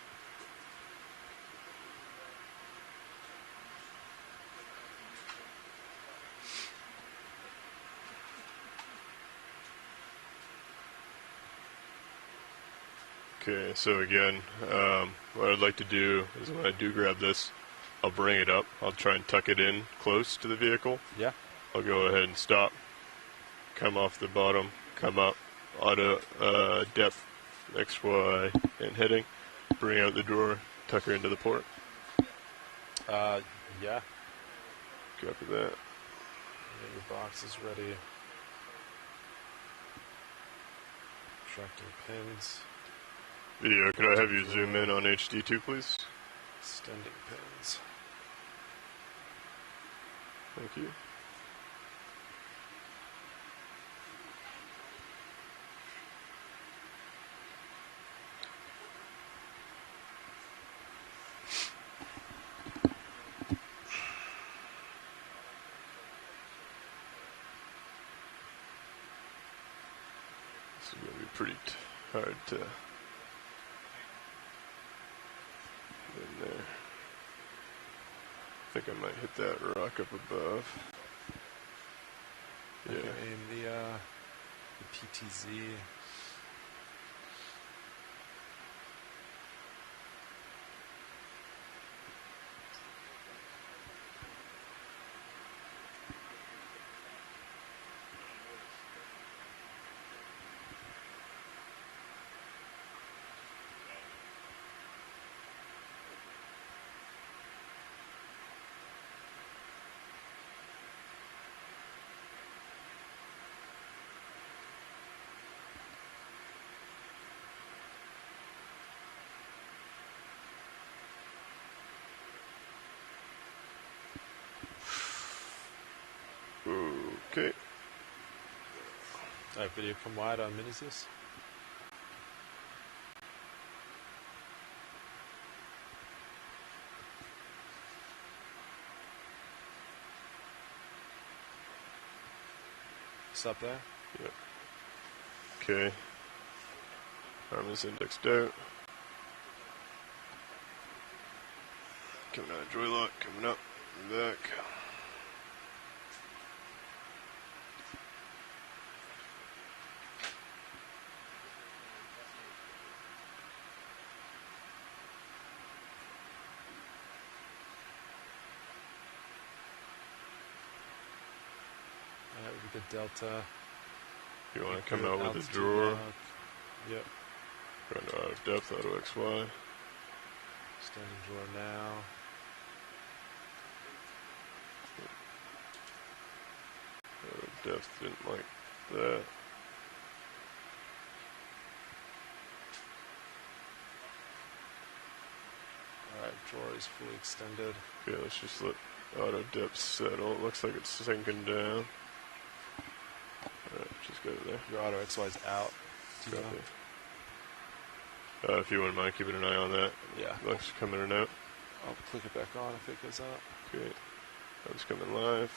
okay, so again, what I'd like to do is when I do grab this, I'll bring it up. I'll try and tuck it in close to the vehicle. Yeah. I'll go ahead and stop, come off the bottom, come up, auto depth XY and heading, bring out the drawer, tuck her into the port. Yeah. Copy that. Yeah, your box is ready. Tracking pins. Video, could I have you zoom in on HD2, please? Extending pins. Thank you. This is going to be pretty hard to... in there. I think I might hit that rock up above. Yeah. Aim the PTZ. Okay. Alright, video come wide on Minizus. Stop there? Yep. Okay. Arm is indexed out. Coming out of joy lock, coming up and back. The delta. You want to come out with a drawer? Yep. Going out of depth, auto XY. Standing drawer now. Out of depth, didn't like that. Alright, drawer is fully extended. Okay, let's just let auto depth settle. It looks like it's sinking down. Alright, just go there. Your auto XY is out. If you wouldn't mind keeping an eye on that. Yeah. Looks coming in and out. I'll click it back on if it goes out. Okay. That was coming live.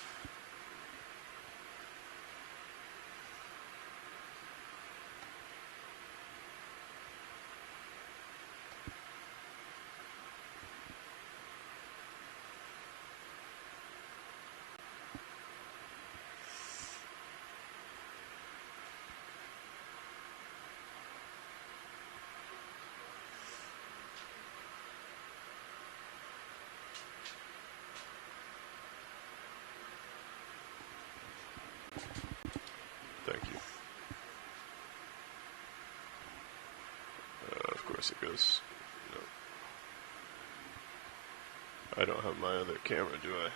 Thank you. Of course it goes. No. I don't have my other camera, do I?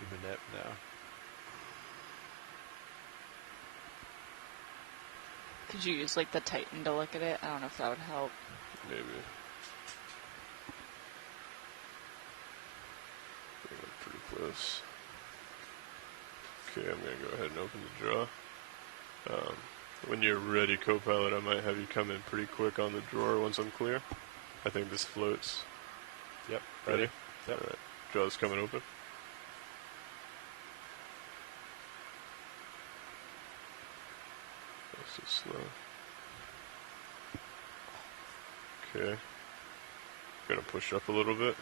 Even net now. Could you use like the Titan to look at it? I don't know if that would help. Maybe. Bring it pretty close. Okay, I'm going to go ahead and open the draw. When you're ready, co-pilot, I might have you come in pretty quick on the drawer once I'm clear. I think this floats. Yep. Ready? Yep. Alright. Draw's coming open. That's so slow. Okay. Gonna push up a little bit.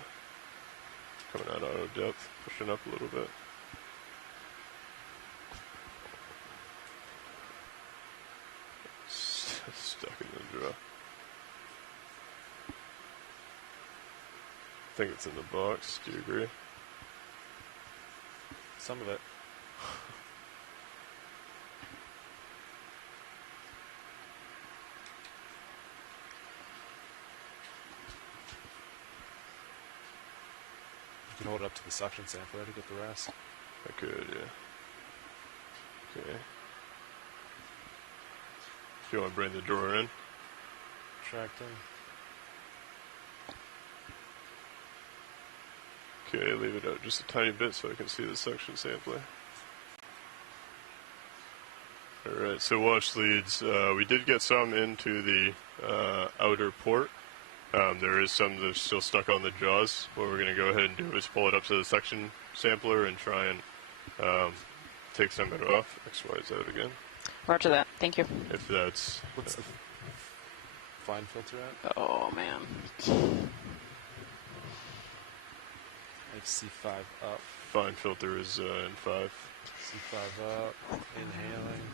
Coming out auto depth, pushing up a little bit. Stuck in the draw. I think it's in the box. Do you agree? Some of it. You can hold it up to the suction sampler to get the rest. I could, yeah. Okay. Do you want to bring the drawer in? Tracting. Okay, leave it out just a tiny bit so I can see the suction sampler. Alright, so watch leads. We did get some into the outer port. There is some that's still stuck on the jaws. What we're going to go ahead and do is pull it up to the suction sampler and try and take some of it off. XY's out again. Roger that. Thank you. If that's... What's the fine filter at? Oh, man. C5 up. Fine filter is in 5. C5 up. Inhaling.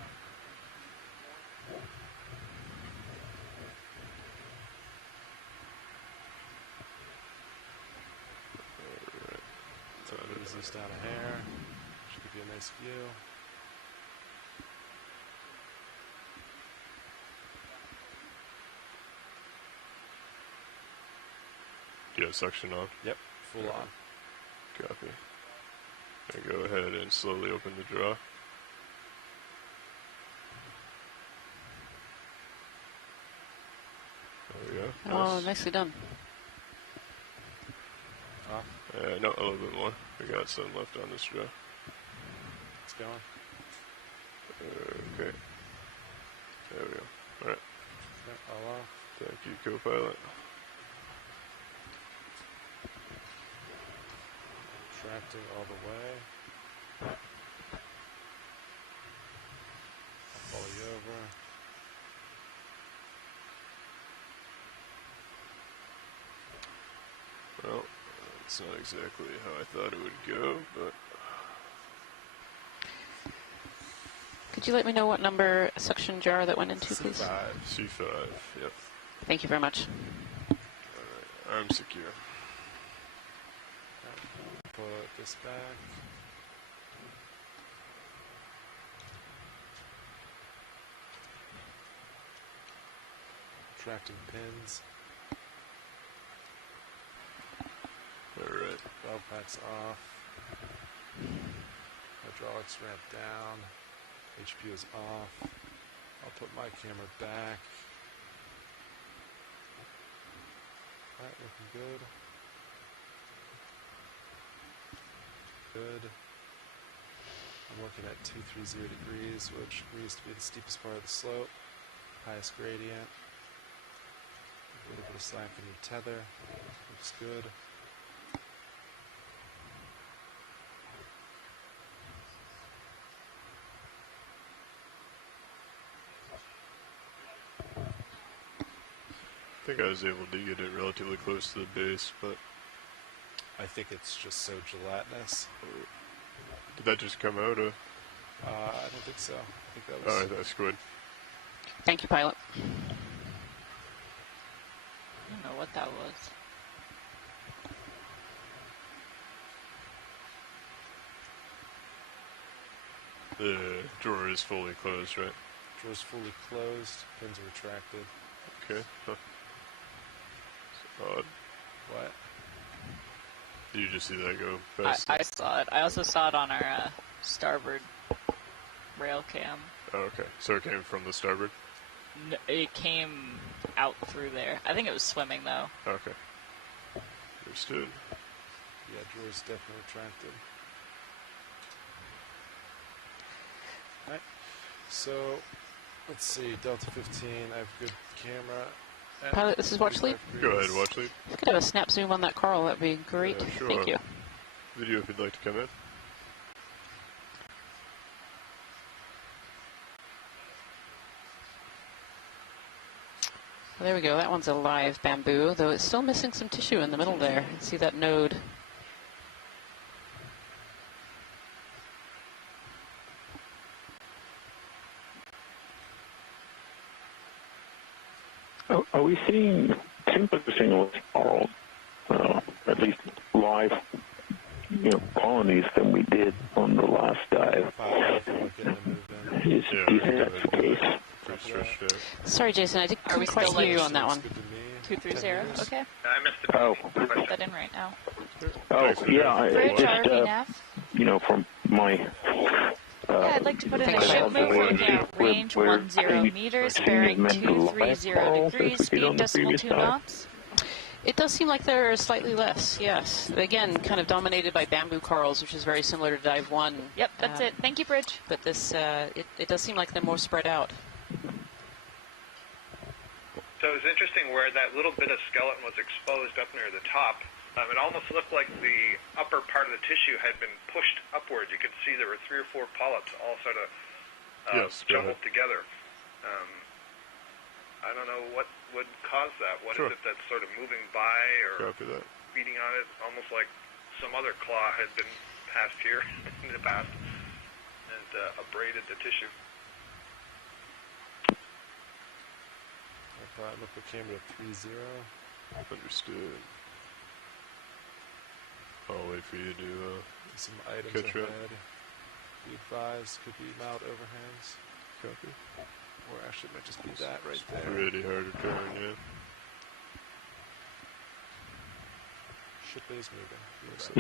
Alright. Ease this down a hair. Should give you a nice view. Do you have suction on? Yep, full on. Copy. I go ahead and slowly open the draw. There we go. Oh, Nice. nicely done. No, a little bit more. We got some left on this draw. It's going. Okay. There we go. Alright. All off. Thank you, co-pilot. Tracting all the way. I'll follow you over. Well, it's not exactly how I thought it would go, but... Could you let me know what number suction jar that went into, please? C5, yep. Thank you very much. Alright, arm secure. Put this back. Tracting pins. Alright. Valve packs off. Hydraulics ramp down. HP is off. I'll put my camera back. Alright, looking good. Good. I'm working at 230 degrees, which agrees to be the steepest part of the slope. Highest gradient. A little bit of slack in your tether. Looks good. I think I was able to get it relatively close to the base, but... I think it's just so gelatinous. Did that just come out of... I don't think so. I think that was... Alright, that's good. Thank you, pilot. I don't know what that was. The drawer is fully closed, right? Drawer's fully closed. Pins are retracted. Okay. Huh. It's odd. What? Did you just see that go past? I saw it. I also saw it on our starboard rail cam. Oh, okay. So it came from the starboard? It came out through there. I think it was swimming, though. Okay. Understood. Yeah, Drew's definitely retracted. Alright. So, let's see. Delta 15. I have good camera. Pilot, this is Watch Lead. Go ahead, Watch Lead. If you could have a snap zoom on that coral, that'd be great. Sure. Thank you. Video if you'd like to come in. Well, there we go. That one's a live bamboo, though it's still missing some tissue in the middle there. See that node? Are we seeing similar coral, at least live, colonies than we did on the last dive? Do you think that's the case? Sorry, Jason, I didn't quite hear you on that one. 230, okay. I missed it. Oh. Put that in right now. Oh, yeah. Bridge, ROV, nav. From my... yeah, I'd like to put in a ship move looking at range 10 meters, bearing 230 degrees, speed decimal 2 knots. It does seem like they're slightly less, yes. Again, kind of dominated by bamboo corals, which is very similar to Dive 1. Yep, that's it. Thank you, Bridge. But this, it does seem like they're more spread out. So it was interesting where that little bit of skeleton was exposed up near the top. It almost looked like the upper part of the tissue had been pushed upwards. You could see there were 3 or 4 polyps all sort of jumbled together. I don't know what would cause that. What is it that's sort of moving by or feeding on it? Almost like some other claw had been passed here in the past and abraded the tissue. I'll look the camera at 3-0. Understood. I'll wait for you to some items catch ahead. up. Be advised, could be mild overhangs. Copy. Or actually, it might just be that right there. Pretty hard to turn, yeah. Ship is moving.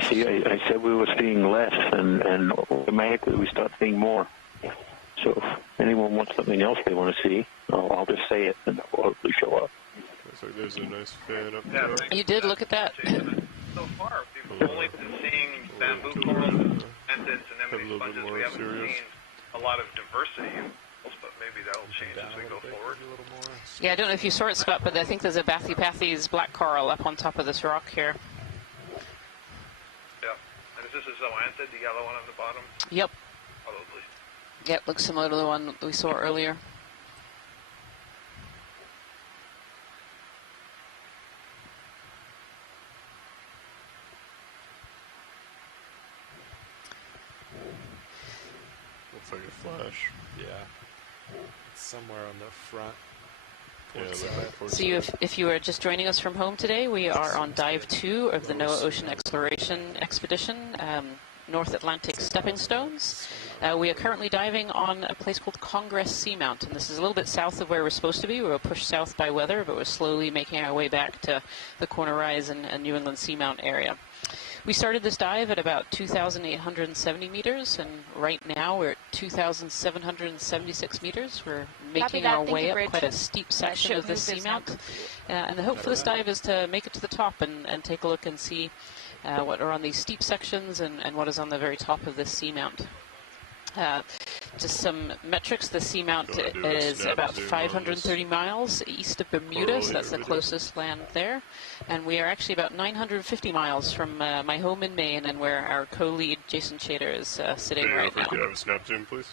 See, I said we were seeing less, and automatically we start seeing more. So if anyone wants something else they want to see, I'll just say it, and they'll hopefully show up. Looks like there's a nice fan up there. You did look at that. So far, we've only been seeing bamboo corals, mantids, and anemone sponges. We haven't seen a lot of diversity in corals, but maybe that'll change as we go forward. Yeah, I don't know if you saw it, Scott, but I think there's a Bathypathes black coral up on top of this rock here. Yeah. And is this a zoanthid, the yellow one on the bottom? Yep. Probably. Yep, looks similar to the one we saw earlier. Looks like a flash. Yeah. It's somewhere on the front. So if you are just joining us from home today, we are on Dive 2 of the NOAA Ocean Exploration Expedition, North Atlantic Stepping Stones. We are currently diving on a place called Congress Seamount, and this is a little bit south of where we're supposed to be. We were pushed south by weather, but we're slowly making our way back to the Corner Rise and New England Seamount area. We started this dive at about 2,870 meters, and right now we're at 2,776 meters. We're making our way up quite a steep section of this seamount. And the hope for this dive is to make it to the top and take a look and see what are on these steep sections and what is on the very top of this seamount. Just some metrics. The seamount is about 530 miles east of Bermuda, so that's the closest land there. And we are actually about 950 miles from my home in Maine, and where our co-lead, Jason Chater, is sitting right now. Could you have a snap zoom, please?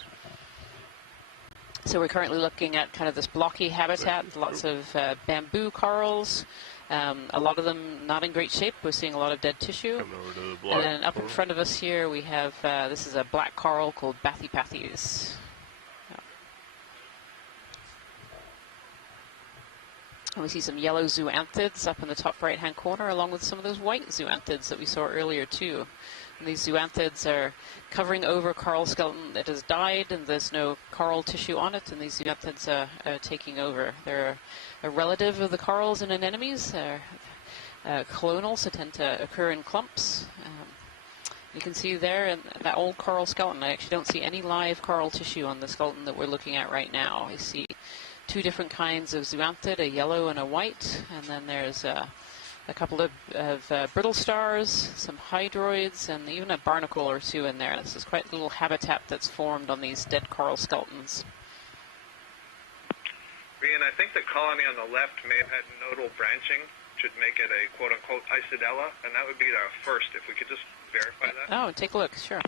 So we're currently looking at kind of this blocky habitat, lots of bamboo corals. A lot of them not in great shape. We're seeing a lot of dead tissue. And then up in front of us here we have, this is a black coral called Bathypathes. And we see some yellow zoanthids up in the top right-hand corner, along with some of those white zoanthids that we saw earlier too. And these zoanthids are covering over coral skeleton that has died, and there's no coral tissue on it, and these zoanthids are taking over. They're a relative of the corals and anemones. They're clonal, so tend to occur in clumps. You can see there in that old coral skeleton, I actually don't see any live coral tissue on the skeleton that we're looking at right now. I see two different kinds of zoanthid, a yellow and a white, and then there's a couple of brittle stars, some hydroids, and even a barnacle or two in there. This is quite a little habitat that's formed on these dead coral skeletons. Ian, I think the colony on the left may have had nodal branching, should make it a quote-unquote isidella, and that would be our first, if we could just verify that. Oh, take a look, sure.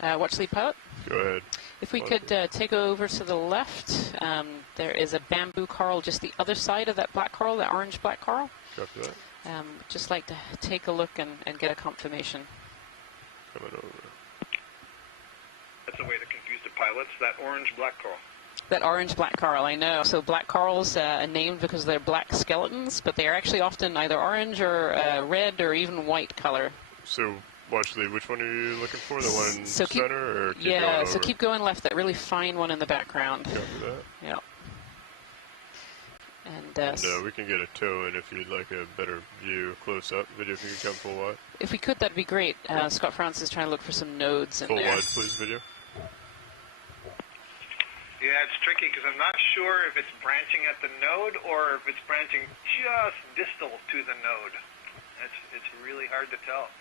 Watch lead pilot. Go ahead. If we could take over to the left, there is a bamboo coral just the other side of that black coral, that orange black coral. Copy that. Just like to take a look and get a confirmation. Coming over. That's a way to confuse the pilots, that orange-black coral. That orange-black coral, I know. So black corals are named because they're black skeletons, but they are actually often either orange or red or even white color. So, watch lead. Which one are you looking for? The one in center? Or keep going over? Keep going left. That really fine one in the background. Copy that. Yeah. And we can get a toe in if you'd like a better view, close-up video. If you can come full wide. If we could, that'd be great. Scott Francis is trying to look for some nodes in full there. Full wide, please, video. Yeah, it's tricky because I'm not sure if it's branching at the node or if it's branching just distal to the node. It's really hard to tell.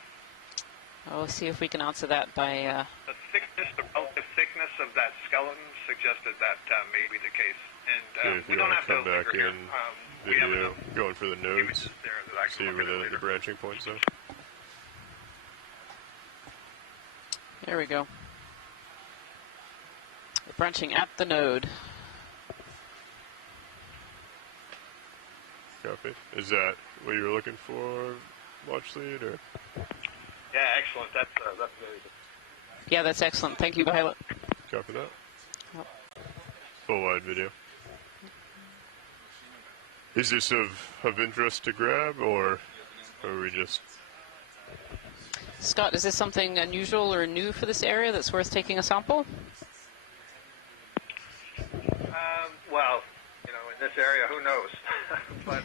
We'll see if we can answer that by... The relative thickness of that skeleton suggested that may be the case. And if we don't have to come back in video, going for the nodes, see where the branching points are. There we go. We're branching at the node. Copy. Is that what you were looking for, watch lead, or? Yeah, excellent. That's very good. Yeah, that's excellent. Thank you, pilot. Copy that. Full wide video. Is this of interest to grab, or are we just... Scott, is this something unusual or new for this area that's worth taking a sample? Well, in this area, who knows? But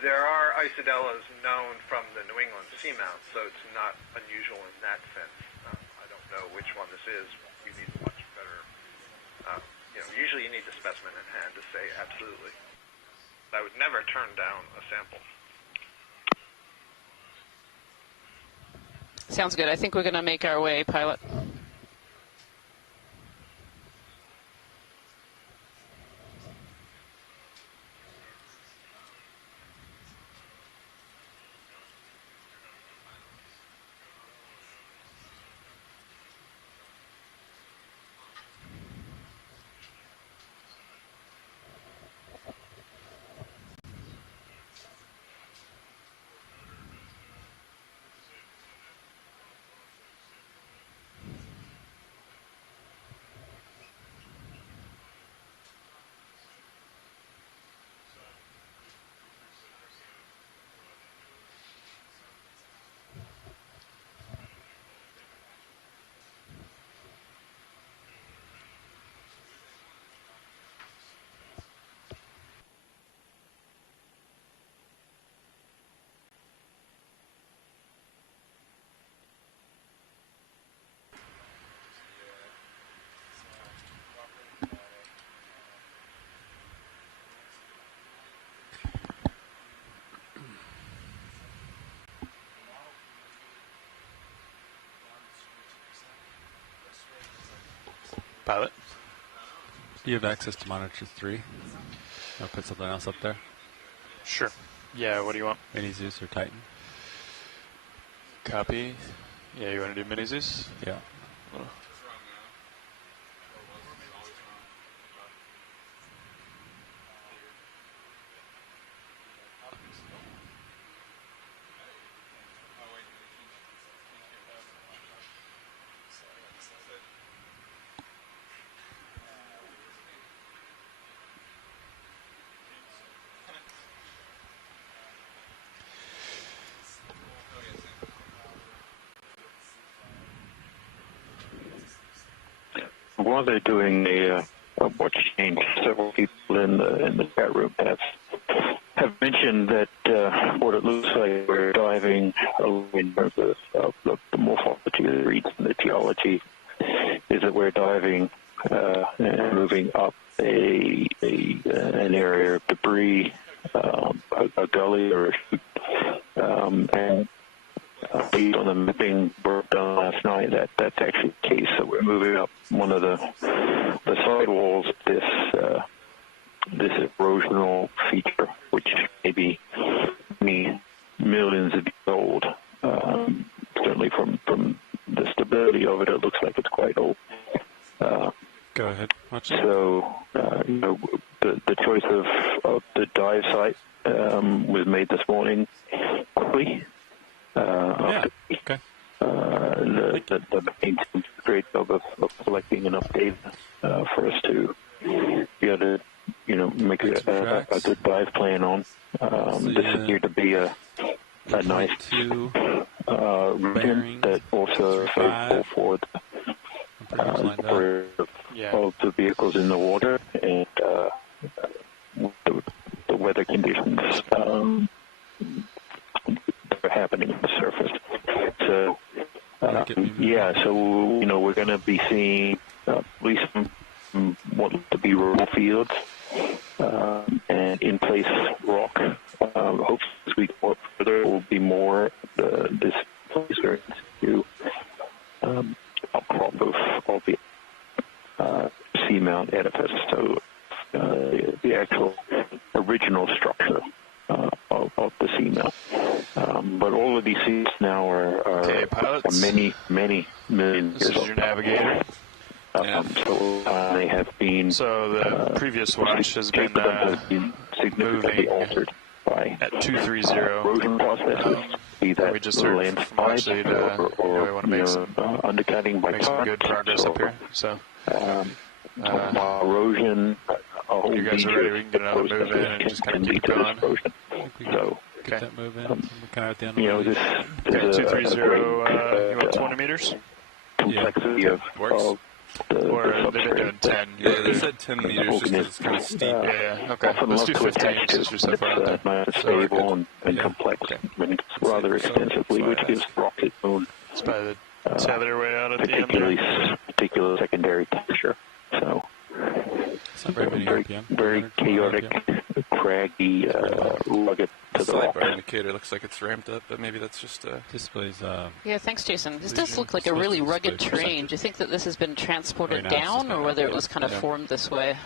there are isodellas known from the New England Seamount, so it's not unusual in that sense. I don't know which one this is. You need much better, usually you need the specimen in hand to say absolutely. I would never turn down a sample. Sounds good. I think we're going to make our way, pilot. Pilot? Do you have access to monitor 3? I'll put something else up there. Sure. Yeah, what do you want? Mini Zeus or Titan? Copy. Yeah, you want to do Mini Zeus? Yeah. Oh. While they're doing a watch change, several people in the chat room have mentioned that what it looks like we're diving in terms of the morphology of the reeds and the geology is that we're diving and moving up a this this erosional feature, which may be many millions of years old. Certainly from the stability of it, it looks like it's quite old. Go ahead. So, the choice of the dive site was made this morning quickly. Okay. The main team did a great job of collecting enough data for us to be able to, make a good dive plan on. This appeared to be a nice region that also is favorable for all the vehicles in the water and the weather conditions that are happening on the surface. So, we're going to be seeing at least what look to be rural fields and in-place rock. Hopefully, as we go up further, it will be more this place to outcrop of all the seamount edifice. So the actual original structure of the seamount. But all of these seas now are many, many millions years old. This is your navigator. So they have been. So the previous watch has been significantly altered by at 230. Erosion processes. Be that we just heard from Marcy that we want to make some undercutting by good progress up here. So erosion. You guys are ready? We can get another move in and just kind of keep going. So. Get that move in. Kind of at the end of this. Okay, 230. You want 20 meters? Complexity of or they've been doing 10. Yeah, they said 10 meters just because it's kind of steep. Yeah. Okay. Let's do 15 since you're so far out there. Stable and complex. Rather extensively, which gives rock its own it's by the tether way out at the end. Particular secondary texture. So very chaotic, craggy, rugged. The sidebar indicator looks like it's ramped up, but maybe that's just displays. Yeah, thanks, Jason. This does look like a really rugged terrain. Do you think that this has been transported down, or whether it was kind of formed this way?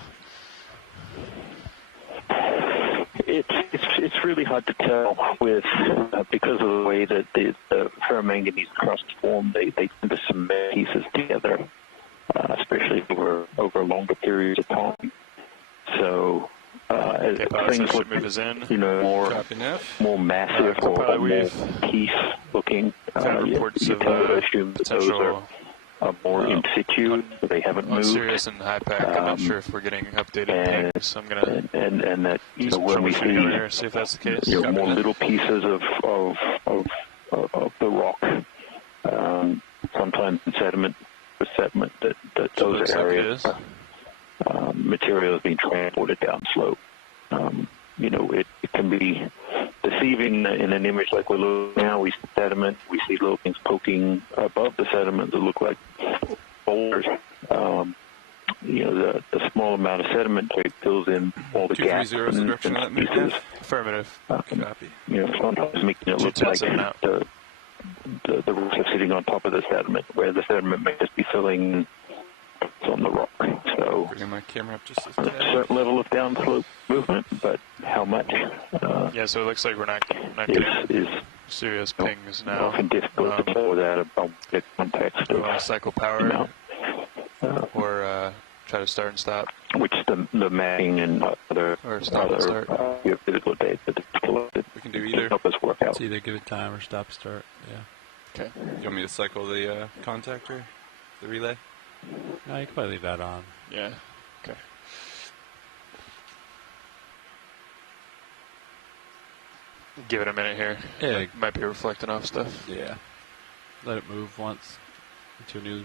It's really hard to tell with because of the way that the ferromanganese crust form. They tend to cement pieces together, especially over longer periods of time. So as things look, more massive or more piece-looking, reports you tend to assume that those are more in situ. They haven't moved. Sirius and HIPAC, I'm not sure if we're getting updated pings, so I'm gonna and that when we see if that's the case. More little pieces of the rock, sometimes in sediment that those areas. Material is being transported down slope. It can be deceiving in an image like we're looking now. We see sediment, we see little things poking above the sediment that look like boulders. The small amount of sediment fills in all the gaps and pieces. Affirmative. Copy. Sometimes making it look like the rocks are sitting on top of the sediment, where the sediment may just be filling on the rock. So bringing my camera up just a certain level of downslope movement, but how much? So it looks like we're not getting serious pings now. Often difficult to tell without a context. Do you want to cycle power or try to start and stop? Which the mapping and other geophysical data that's collected. We can do either. Help us work out. It's either give it time or stop start. Yeah. Okay. You want me to cycle the contactor, the relay? No, you can probably leave that on. Yeah. Okay. Give it a minute here. Yeah. It might be reflecting off stuff. Yeah. Let it move once into a new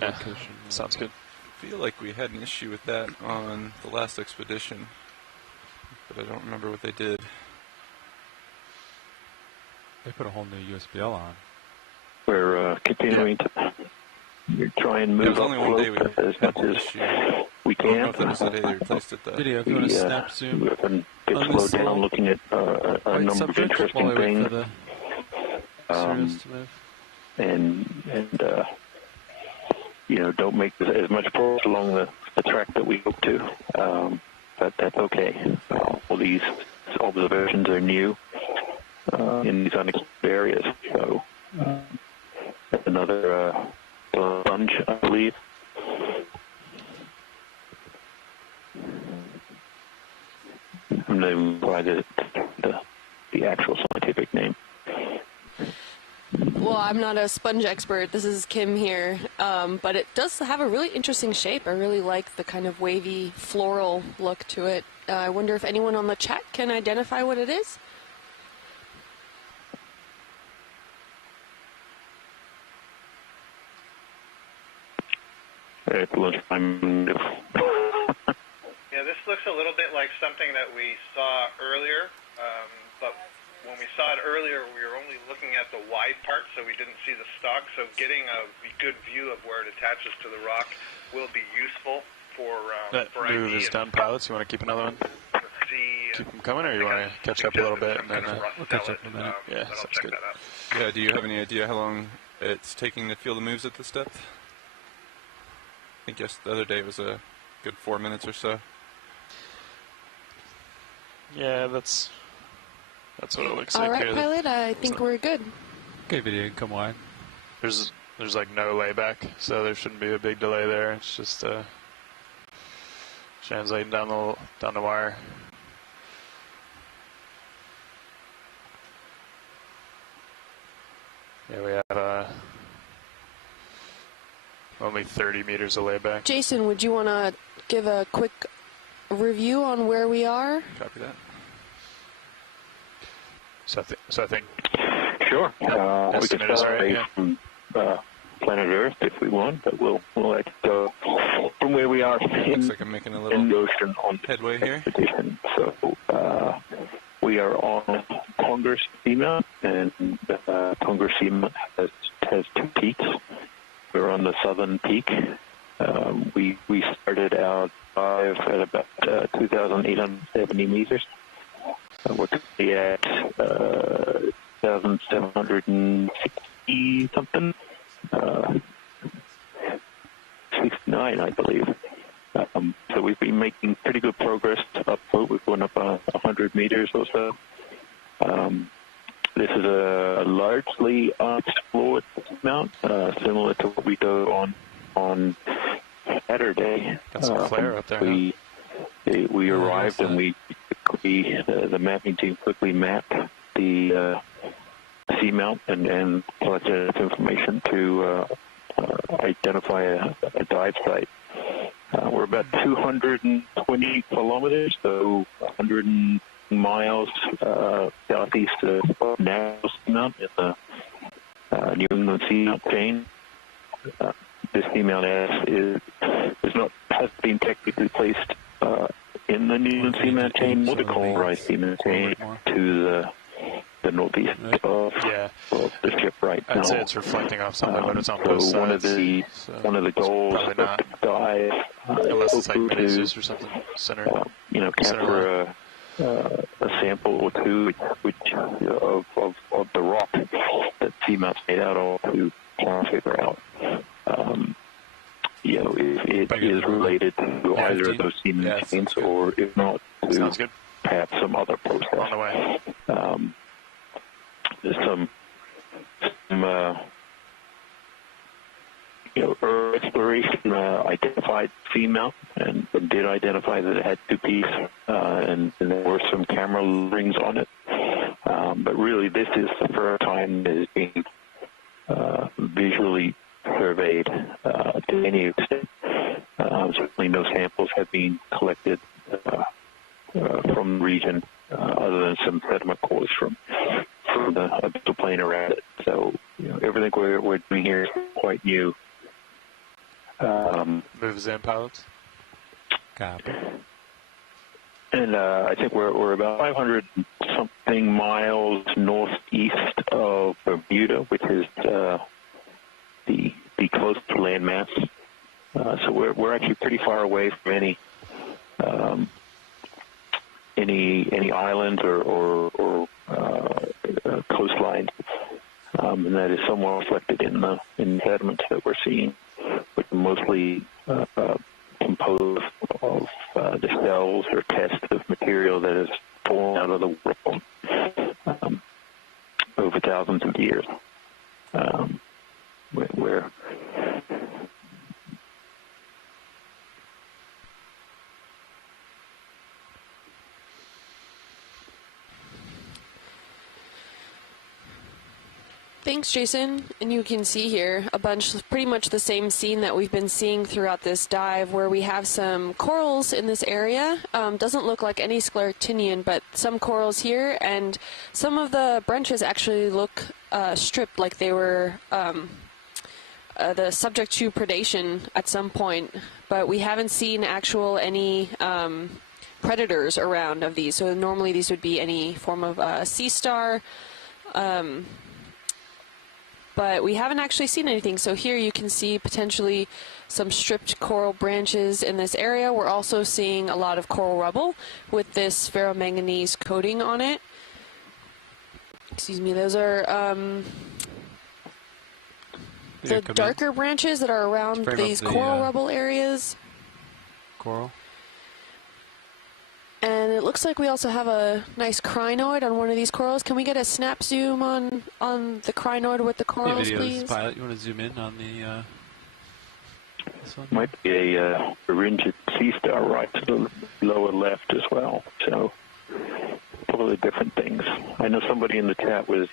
location. Sounds good. I feel like we had an issue with that on the last expedition, but I don't remember what they did. They put a whole new USBL on. We're continuing to try and move only one day we as much as we can. I don't know if that was the day they replaced it, though. Video, if you want to snap zoom. We often get slowed down looking at a number of interesting things. And don't make as much progress along the track that we hope to, but that's okay. All these observations are new in these unexplored areas, so that's another plunge, I believe. I'm not even quite the actual scientific name. Well, I'm not a sponge expert. This is Kim here, but it does have a really interesting shape. I really like the kind of wavy floral look to it. I wonder if anyone on the chat can identify what it is? Yeah, this looks a little bit like something that we saw earlier, but when we saw it earlier, we were only looking at the wide part, so we didn't see the stalk. So getting a good view of where it attaches to the rock will be useful for that move is done, pilots. You want to keep another one? Keep them coming, or you want to catch up a little bit and then we'll catch up in a minute? Yeah, sounds good. Yeah, do you have any idea how long it's taking to feel the moves at this depth? I think the other day it was a good 4 minutes or so. Yeah, that's what it looks like. All right, pilot, I think we're good. Okay, video, come wide. There's like no layback, so there shouldn't be a big delay there. It's just translating down the wire. Yeah, we have only 30 meters of layback. Jason, would you want to give a quick review on where we are? Copy that. So I think. Sure. We can start from planet Earth if we want, but we'll let go from where we are. Looks like I'm making a little ocean on headway here. So we are on Congress Seamount, and Congress Seamount has two peaks. We're on the southern peak. We started out at about 2,870 meters. We're currently at 1,760 something, 69, I believe. So we've been making pretty good progress up. We've gone up 100 meters or so. This is a largely unexplored mount, similar to what we do on Saturday. Got some flare up there. We arrived and the mapping team quickly mapped the seamount and collected information to identify a dive site. We're about 220 kilometers, so 100 miles southeast of Narrow Seamount in the New England Seamount chain. This seamount has been technically placed in the New England Seamount chain, or the Congress Seamount chain, to the northeast of the ship right now. I'd say it's reflecting off something, but it's on both sides. One of the goals of the dive, unless it's like mid-Zeus or something, capture a sample or two of the rock that seamount's made out of to try and figure out if it is related to either of those seamount chains, or if not, to perhaps some other process. On the way. There's some early exploration identified seamount and did identify that it had two peaks, and there were some camera rings on it. But really, this is the first time that it's being visually surveyed to any extent. Certainly no samples have been collected from the region, other than some sediment cores from the plane around it. So everything we're doing here is quite new. Moves in, pilots. Copy. And I think we're about 500 something miles northeast of Bermuda, which is the closest landmass. So we're actually pretty far away from any islands or coastlines, and that is somewhat reflected in the sediments that we're seeing, which are mostly composed of the shells or tests of material that has fallen out of the world over thousands of years. Where Thanks, Jason. And you can see here pretty much the same scene that we've been seeing throughout this dive, where we have some corals in this area. Doesn't look like any scleractinian, but some corals here, and some of the branches actually look stripped, like they were the subject to predation at some point. But we haven't seen any predators around of these. So normally these would be any form of sea star. But we haven't actually seen anything. So here you can see potentially some stripped coral branches in this area. We're also seeing a lot of coral rubble with this ferromanganese coating on it. Excuse me, those are the darker branches that are around these coral rubble areas. Coral. And it looks like we also have a nice crinoid on one of these corals. Can we get a snap zoom on the crinoid with the corals, please? Pilot, you want to zoom in on the this one? Might be a ringed sea star right to the lower left as well. So totally different things. I know somebody in the chat was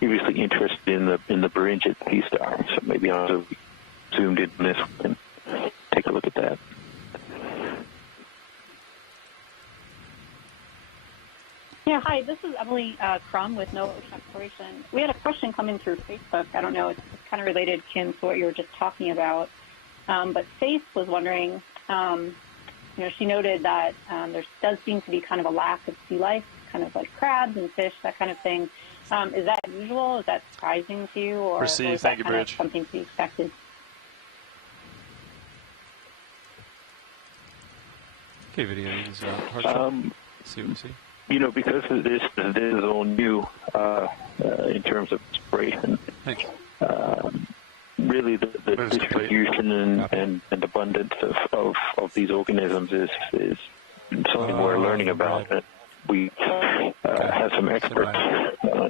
previously interested in the ringed sea star. So maybe I'll zoomed in on this one. Take a look at that. Yeah, hi, this is Emily Crum with No Ocean Exploration. We had a question come in through Facebook. I don't know, it's kind of related, Kim, to what you were just talking about. But Faith was wondering, she noted that there does seem to be kind of a lack of sea life, kind of like crabs and fish, that kind of thing. Is that unusual? Is that surprising to you? Or is that kind of something to be expected? Okay, video is see what we see. Because this is all new in terms of exploration. Really, the distribution and abundance of these organisms is something we're learning about. That we have some experts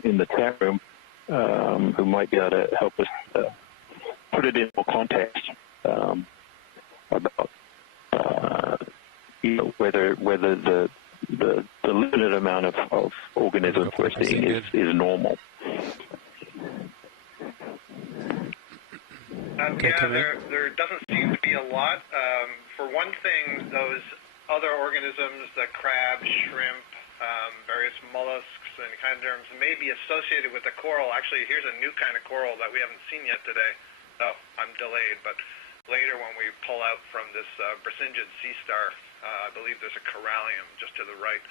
in the chat room who might be able to help us put it in more context about whether the limited amount of organisms we're seeing is normal. There doesn't seem to be a lot. For one thing, those other organisms, the crabs, shrimp, various mollusks and echinoderms, may be associated with the coral. Actually, here's a new kind of coral that we haven't seen yet today. Oh, I'm delayed, but later when we pull out from this Brisingid sea star, I believe there's a corallium just to the right.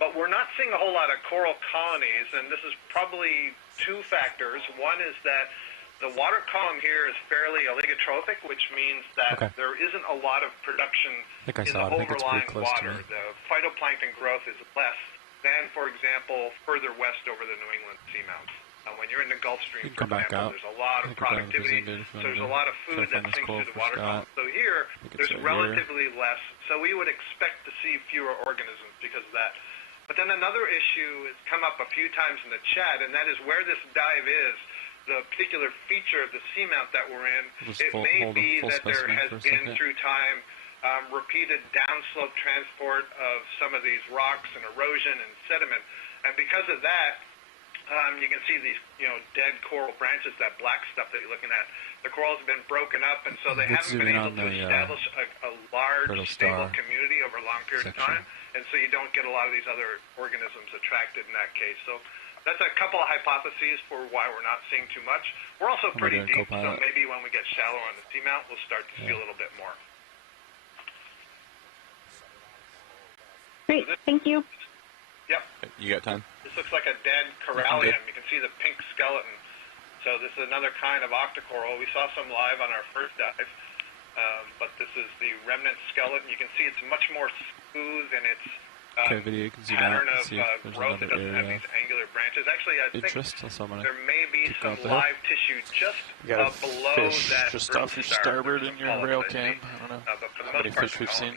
But we're not seeing a whole lot of coral colonies, and this is probably two factors. One is that the water column here is fairly oligotrophic, which means that there isn't a lot of production in the overlying water. The phytoplankton growth is less than, for example, further west over the New England Seamounts. When you're in the Gulf Stream, for example, there's a lot of productivity, so there's a lot of food that sinks to the water column. So here, there's relatively less, so we would expect to see fewer organisms because of that. But then another issue has come up a few times in the chat, and that is where this dive is, the particular feature of the seamount that we're in. It may be that there has been, through time, repeated downslope transport of some of these rocks and erosion and sediment. And because of that, you can see these, dead coral branches, that black stuff that you're looking at. The corals have been broken up, and so they haven't been able to establish a large, stable community over a long period of time, and so you don't get a lot of these other organisms attracted in that case. So that's a couple of hypotheses for why we're not seeing too much. We're also pretty deep, so maybe when we get shallower on the seamount, we'll start to see a little bit more. Great, thank you. Yep. You got time? This looks like a dead corallium. You can see the pink skeleton. So this is another kind of octocoral. We saw some live on our first dive, but this is the remnant skeleton. You can see it's much more smooth in its video, you can zoom pattern out and of see if there's growth. It another doesn't have area these angular branches. Actually, I think there may be some live tissue just got below fish that just off your starboard in your rail cam. I don't know but for the how many most part, fish we've seen.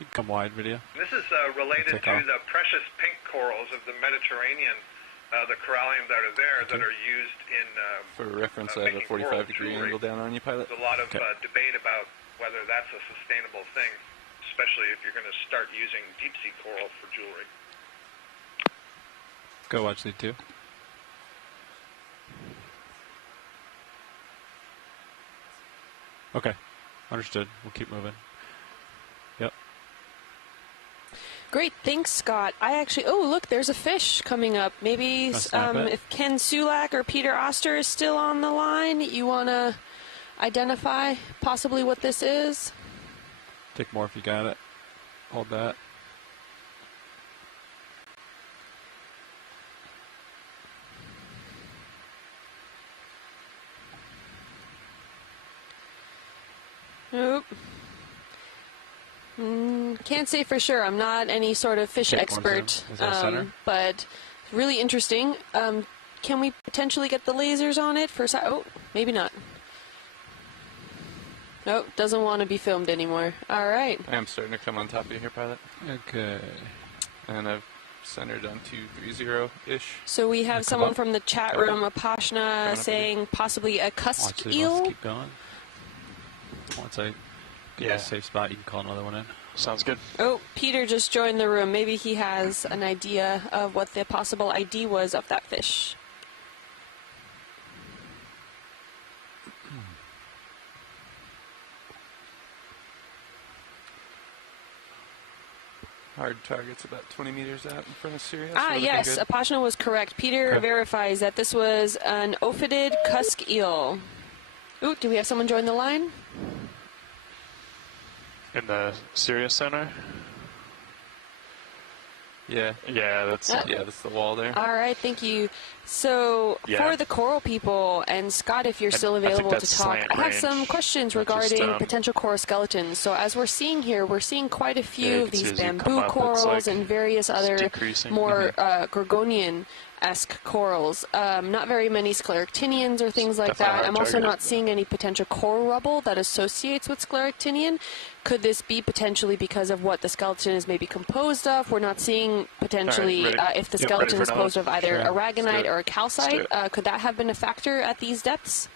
You can come wide video. This is related to the precious pink corals of the Mediterranean, the corallium that are there that are used in for reference, I have a 45-degree angle down on you, pilot. There's a lot of debate about whether that's a sustainable thing, especially if you're going to start using deep-sea coral for jewelry. Go watch lead 2. Okay, understood. We'll keep moving. Yep. Great, thanks, Scott. I actually, oh, look, there's a fish coming up. Maybe if Ken Sulak or Peter Oster is still on the line, you want to identify possibly what this is? Take more if you got it. Hold that. Nope. Can't say for sure. I'm not any sort of fish expert, but really interesting. Can we potentially get the lasers on it for? Oh, maybe not. Nope, doesn't want to be filmed anymore. All right. I am starting to come on top of you here, pilot. Okay. And I've centered on 230-ish. So we have someone from the chat room, Apashna, saying possibly a cusk eel. Keep going. Once I get a safe spot, you can call another one in. Sounds good. Oh, Peter just joined the room. Maybe he has an idea of what the possible ID was of that fish. Hard target's about 20 meters out in front of Sirius. Yes, Apashna was correct. Peter verifies that this was an ophidid cusk eel. Ooh, do we have someone join the line? In the Sirius Center? Yeah. Yeah, that's the wall there. All right, thank you. So for the coral people, and Scott, if you're still available to talk, I have some questions regarding potential coral skeletons. So as we're seeing here, we're seeing quite a few of these bamboo corals and various other more Gorgonian-esque corals. Not very many scleractinians or things like that. I'm also not seeing any potential coral rubble that associates with scleractinian. Could this be potentially because of what the skeleton is maybe composed of? We're not seeing potentially if the skeleton is composed of either aragonite or a calcite. Could that have been a factor at these depths?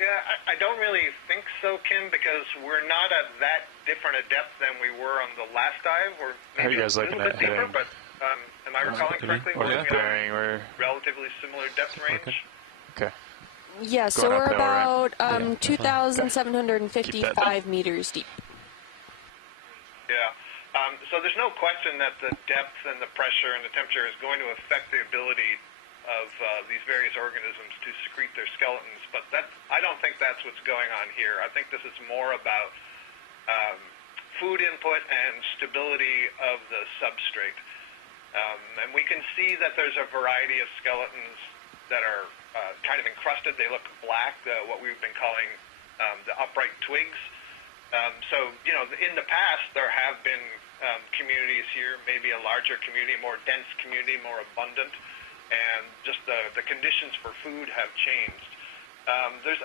Yeah, I don't really think so, Kim, because we're not at that different a depth than we were on the last dive. We're maybe a little bit deeper, but am I recalling correctly? We're relatively similar depth range. Okay. Yeah, so we're about 2,755 meters deep. Yeah. So there's no question that the depth and the pressure and the temperature is going to affect the ability of these various organisms to secrete their skeletons, but I don't think that's what's going on here. I think this is more about food input and stability of the substrate. And we can see that there's a variety of skeletons that are kind of encrusted. They look black, what we've been calling the upright twigs. So, in the past, there have been communities here, maybe a larger community, more dense community, more abundant, and just the conditions for food have changed. There's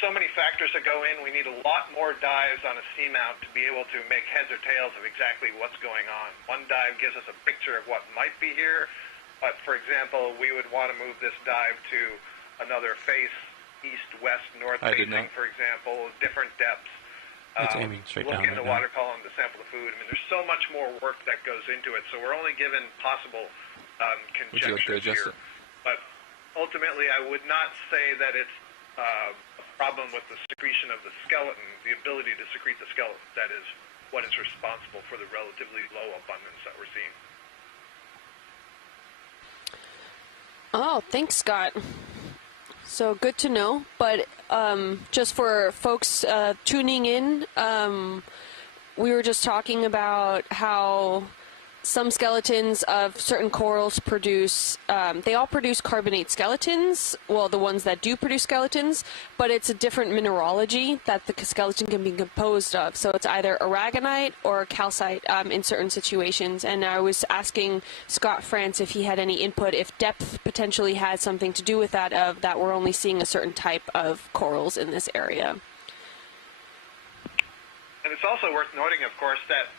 so many factors that go in. We need a lot more dives on a seamount to be able to make heads or tails of exactly what's going on. One dive gives us a picture of what might be here, but, for example, we would want to move this dive to another face, east, west, north facing, for example, different depths. It's aiming straight look down in the water column to sample the food. I mean, there's so much more work that goes into it, so we're only given possible conjectures here. But ultimately, I would not say that it's a problem with the secretion of the skeleton, the ability to secrete the skeleton. That is what is responsible for the relatively low abundance that we're seeing. Oh, thanks, Scott. So good to know, but just for folks tuning in, we were just talking about how some skeletons of certain corals produce, they all produce carbonate skeletons, well, the ones that do produce skeletons, but it's a different mineralogy that the skeleton can be composed of. So it's either aragonite or calcite in certain situations. And I was asking Scott France if he had any input, if depth potentially had something to do with that, of that we're only seeing a certain type of corals in this area. And it's also worth noting, of course, that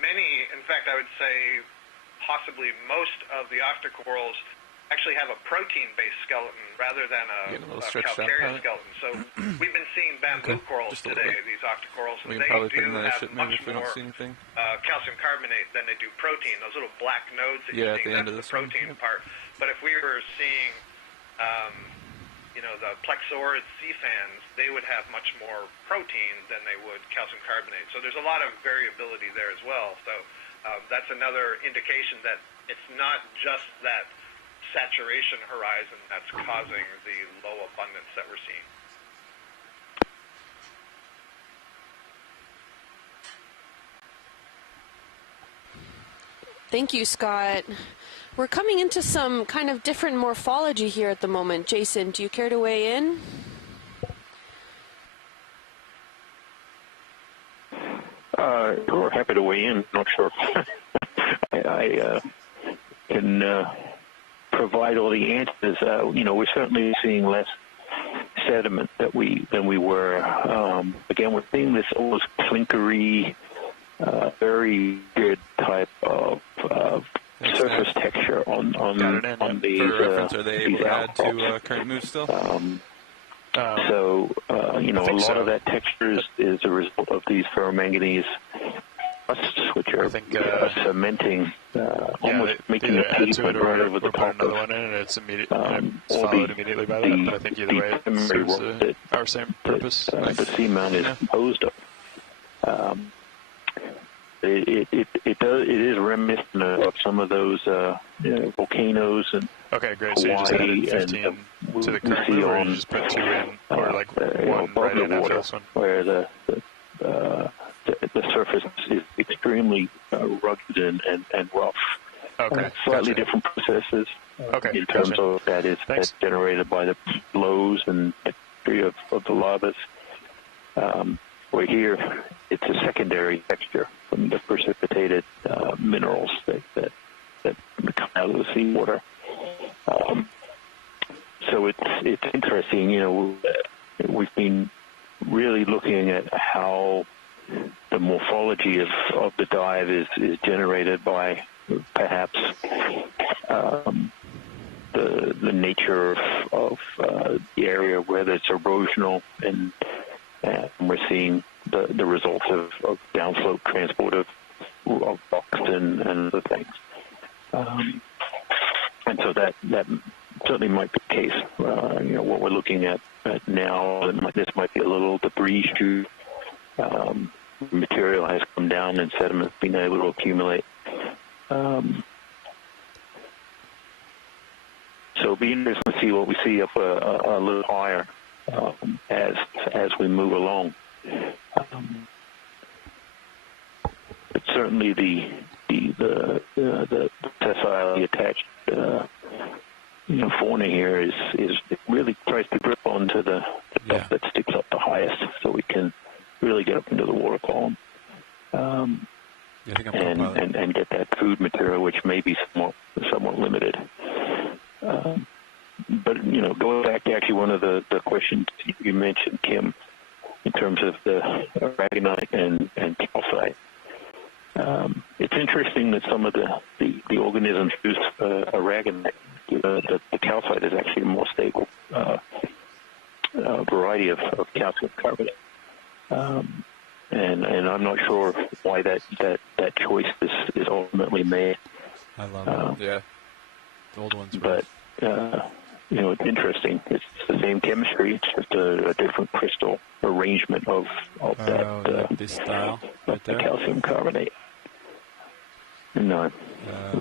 many, in fact, I would say possibly most of the octocorals actually have a protein-based skeleton rather than a calcareous skeleton. So we've been seeing bamboo corals today, these octocorals, and they do have much more calcium carbonate than they do protein. Those little black nodes that you're seeing, that's the protein part. But if we were seeing, you know, the plexaurid sea fans, they would have much more protein than they would calcium carbonate. So there's a lot of variability there as well. So that's another indication that it's not just that saturation horizon that's causing the low abundance that we're seeing. Thank you, Scott. We're coming into some kind of different morphology here at the moment. Jason, do you care to weigh in? We're happy to weigh in. Not sure. I can provide all the answers. You know, we're certainly seeing less sediment than we were. Again, we're seeing this almost clinkery, very good type of surface texture on these. For reference, are they able to add to current moves still? So, you know, a lot of that texture is a result of these ferromanganese crusts, which are cementing, almost making a tape right over the top of one in, and it's followed immediately by that. But I think either way, it serves our same purpose. The seamount is composed of. It is reminiscent of some of those volcanoes and great. So you just added 15 to the current move, or you just put 2 in, or like one right in after this one? Where the surface is extremely rugged and rough. Slightly different processes in terms of that's generated by the flows and entry of the lavas. Where here, it's a secondary texture from the precipitated minerals that come out of the seawater. So it's interesting. You know, we've been really looking at how the morphology of the dive is generated by perhaps the nature of the area, whether it's erosional, and we're seeing the results of downslope transport of rocks and other things. And so that certainly might be the case. You know, what we're looking at now, this might be a little debris chute. Material has come down and sediment being able to accumulate. So it'll be interesting to see what we see up a little higher as we move along. But certainly the tessilely attached fauna here is really tries to grip onto the stuff that sticks up the highest, so we can really get up into the water column and get that food material, which may be somewhat limited. But going back to actually one of the questions you mentioned, Kim, in terms of the aragonite and calcite. It's interesting that some of the organisms use aragonite. The calcite is actually a more stable variety of calcium carbonate. And I'm not sure why that choice is ultimately made. I love it. The old ones. But it's interesting. It's the same chemistry. It's just a different crystal arrangement of this style right there. The calcium carbonate. No,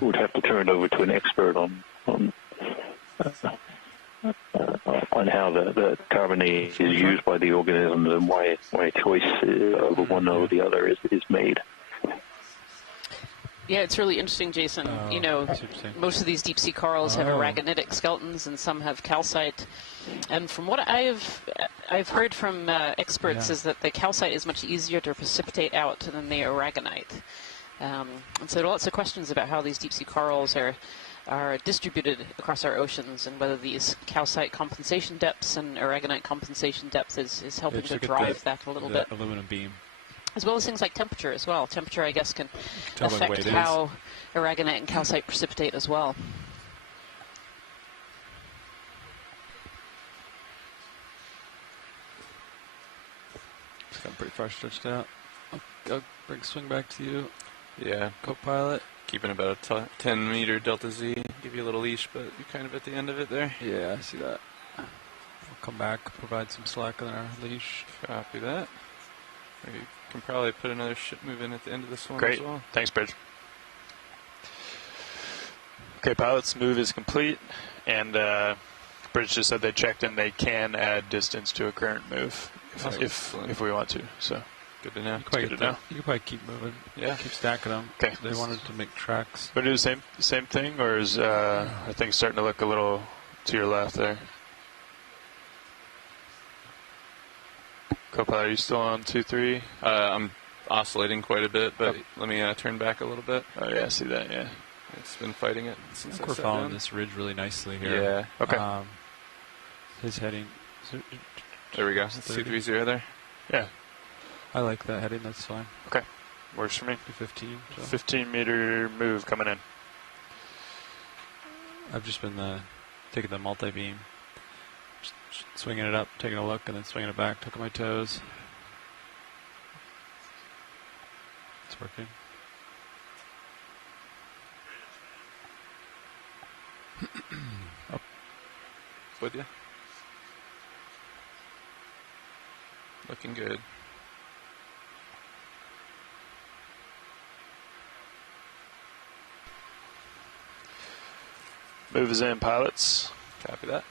we'd have to turn it over to an expert on how the carbonate is used by the organisms and why a choice over one over the other is made. Yeah, it's really interesting, Jason. You know, most of these deep sea corals have aragonitic skeletons, and some have calcite. And from what I've heard from experts is that the calcite is much easier to precipitate out than the aragonite. And so lots of questions about how these deep sea corals are distributed across our oceans, and whether these calcite compensation depths and aragonite compensation depth is helping to drive that a little bit. Aluminum beam. As well as things like temperature as well. Temperature, I guess, can affect how aragonite and calcite precipitate as well. It's gotten pretty far stretched out. I'll swing back to you. Yeah. Co-pilot. Keeping about a 10 meter delta Z. Give you a little leash, but you're kind of at the end of it there. Yeah, I see that. We'll come back, provide some slack on our leash. Copy that. We can probably put another ship move in at the end of this one Great. as well. Thanks, Bridge. Okay, pilot's move is complete, and Bridge just said they checked and they can add distance to a current move if we want to. So good to know. You can probably keep moving. Yeah. Keep stacking them. Okay. They wanted to make tracks. But do the same thing, or is are things starting to look a little to your left there? Co-pilot, are you still on 2-3? I'm oscillating quite a bit, but let me turn back a little bit. Oh yeah, I see that. Yeah, it's been fighting it since I think we're following this ridge really nicely here. Yeah. Okay. His heading. There we go. 230 there. Yeah. I like that heading. That's fine. Okay. Works for me. 15. So. 15 meter move coming in. I've just been taking the multi-beam. Swinging it up, taking a look, and then swinging it back, tucking my toes. It's working. Up with you. Looking good. Move is in, pilots. Copy that.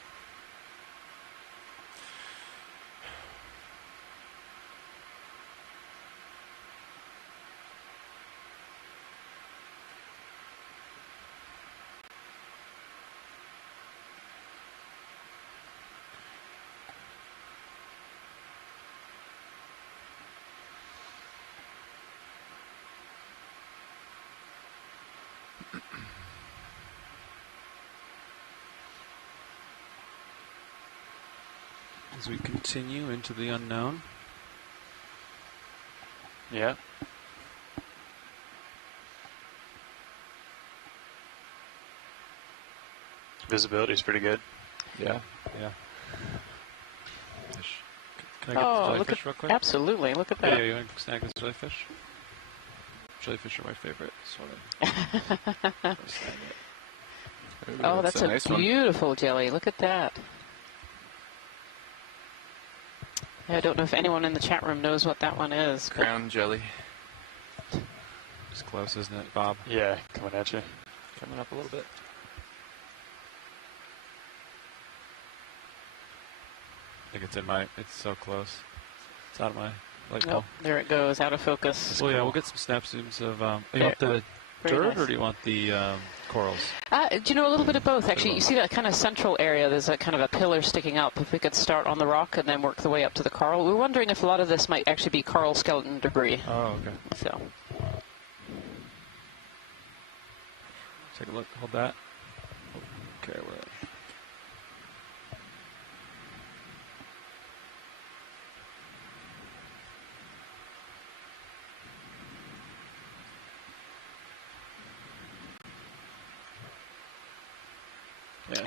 As we continue into the unknown. Yeah. Visibility is pretty good. Yeah. Yeah. Can I get the jellyfish real quick? Absolutely. Look at that. Yeah, you want to snag this jellyfish? Jellyfish are my favorite. Oh, that's a nice beautiful jelly. Look at that. I don't know if anyone in the chat room knows what that one is. Crown jelly. It's close, isn't it, Bob? Yeah, coming at you. Coming up a little bit. I think it's so close. It's out of my light Oh, bulb. there it goes, out of focus. Well, yeah, we'll get some snap zooms of, you want the dirt or do you want the corals? Do you know, a little bit of both, actually. You see that kind of central area, there's a kind of a pillar sticking up. If we could start on the rock and then work the way up to the coral. We're wondering if a lot of this might actually be coral skeleton debris. Oh, okay. So. Take a look, hold that. Okay, we're at.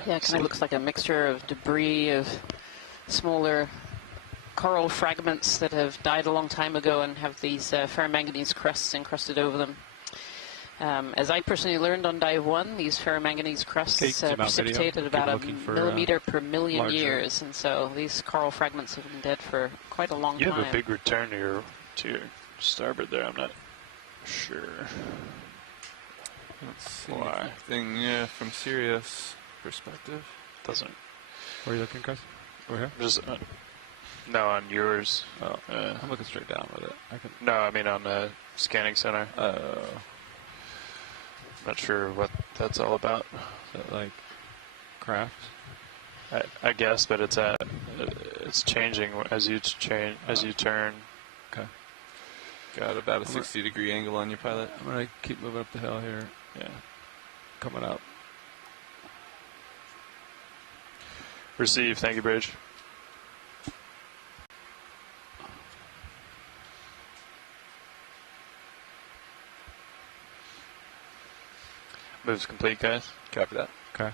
Yeah, it kind of looks like a mixture of debris, of smaller coral fragments that have died a long time ago and have these ferromanganese crusts encrusted over them. As I personally learned on dive 1, these ferromanganese crusts precipitate at about a millimeter per million years, and so these coral fragments have been dead for quite a long time. You have a big return to your starboard there, I'm not sure. Let's see anything from Sirius perspective. Doesn't. Where are you looking, Chris? Over here? Just, no, on yours. Oh, I'm looking straight down with it. No, I mean on the scanning center. Not sure what that's all about. Is that like craft? I guess, but it's changing as you turn. Okay. Got about a 60-degree angle on your pilot. I'm gonna keep moving up the hill here. Yeah. Coming up. Receive. Thank you, Bridge. Move's complete, guys. Copy that. Okay.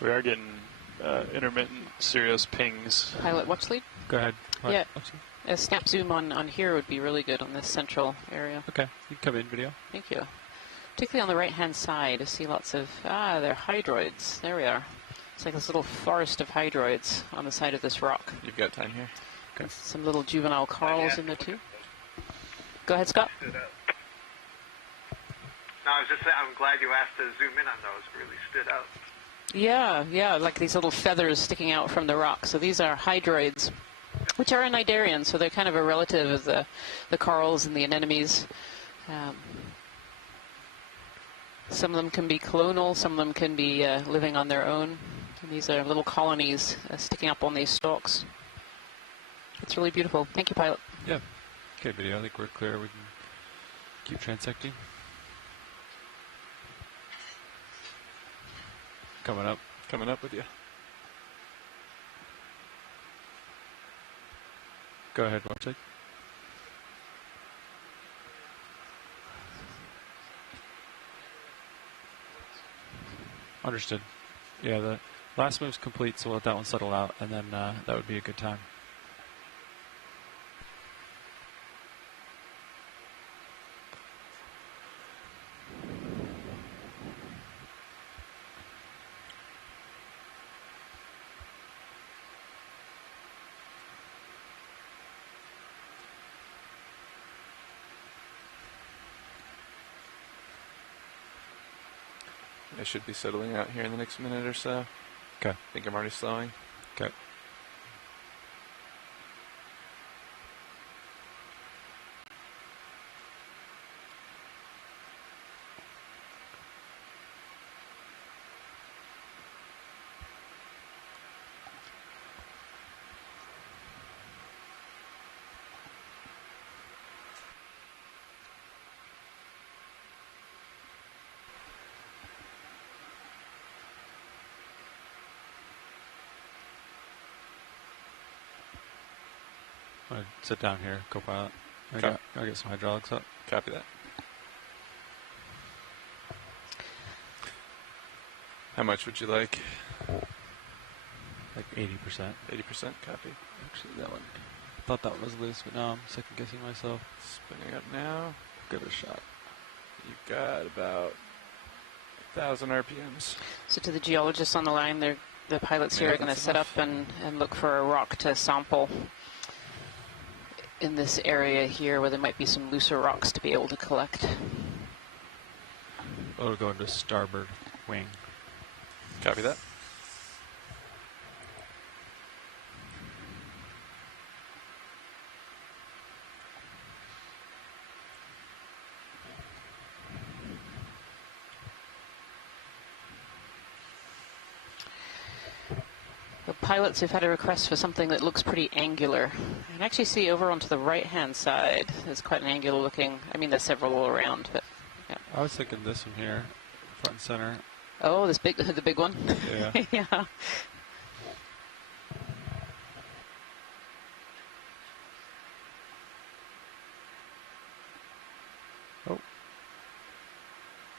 We are getting intermittent Sirius pings. Pilot watch lead? Go ahead. Yeah. A snap zoom on here would be really good on this central area. Okay. You can come in video. Thank you. Particularly on the right-hand side, I see lots of, they're hydroids. There we are. It's like this little forest of hydroids on the side of this rock. You've got time here. Okay. Some little juvenile corals in there too. Go ahead, Scott. No, I was just saying, I'm glad you asked to zoom in on those. It really stood out. Yeah, like these little feathers sticking out from the rock. So these are hydroids, which are anidarians, so they're kind of a relative of the corals and the anemones. Some of them can be colonial, some of them can be living on their own. And these are little colonies sticking up on these stalks. It's really beautiful. Thank you, pilot. Yeah. Okay, video. I think we're clear. We can keep transecting. Coming up. Coming up with you. Go ahead, watch it. Understood. Yeah, the last move's complete, so we'll let that one settle out, and then that would be a good time. I should be settling out here in the next minute or so. Okay. I think I'm already slowing. Okay. I'm going to sit down here, co-pilot. I'll get some hydraulics up. Copy that. How much would you like? Like 80%. 80%, copy. Actually, that one. I thought that one was loose, but now I'm second guessing myself. Spinning up now. Give it a shot. You've got about 1,000 RPMs. So to the geologists on the line, the pilots here are going to set up and look for a rock to sample in this area here where there might be some looser rocks to be able to collect. It'll go into starboard wing. Copy that. Pilots have had a request for something that looks pretty angular. I can actually see over onto the right-hand side. There's quite an angular looking. I mean, there's several all around, but yeah. I was thinking this one here, front and center. Oh, this big, the big one. Yeah. Yeah. Oh.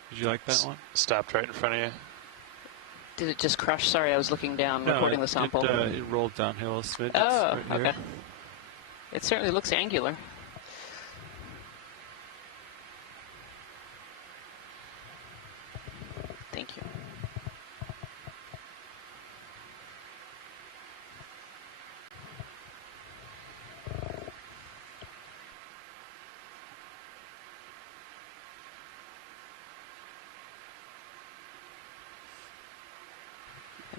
Did you like that one? Stopped right in front of you. Did it just crush? Sorry, I was looking down, recording the sample. It rolled downhill a smidge. Oh, right okay. It certainly looks angular. Thank you.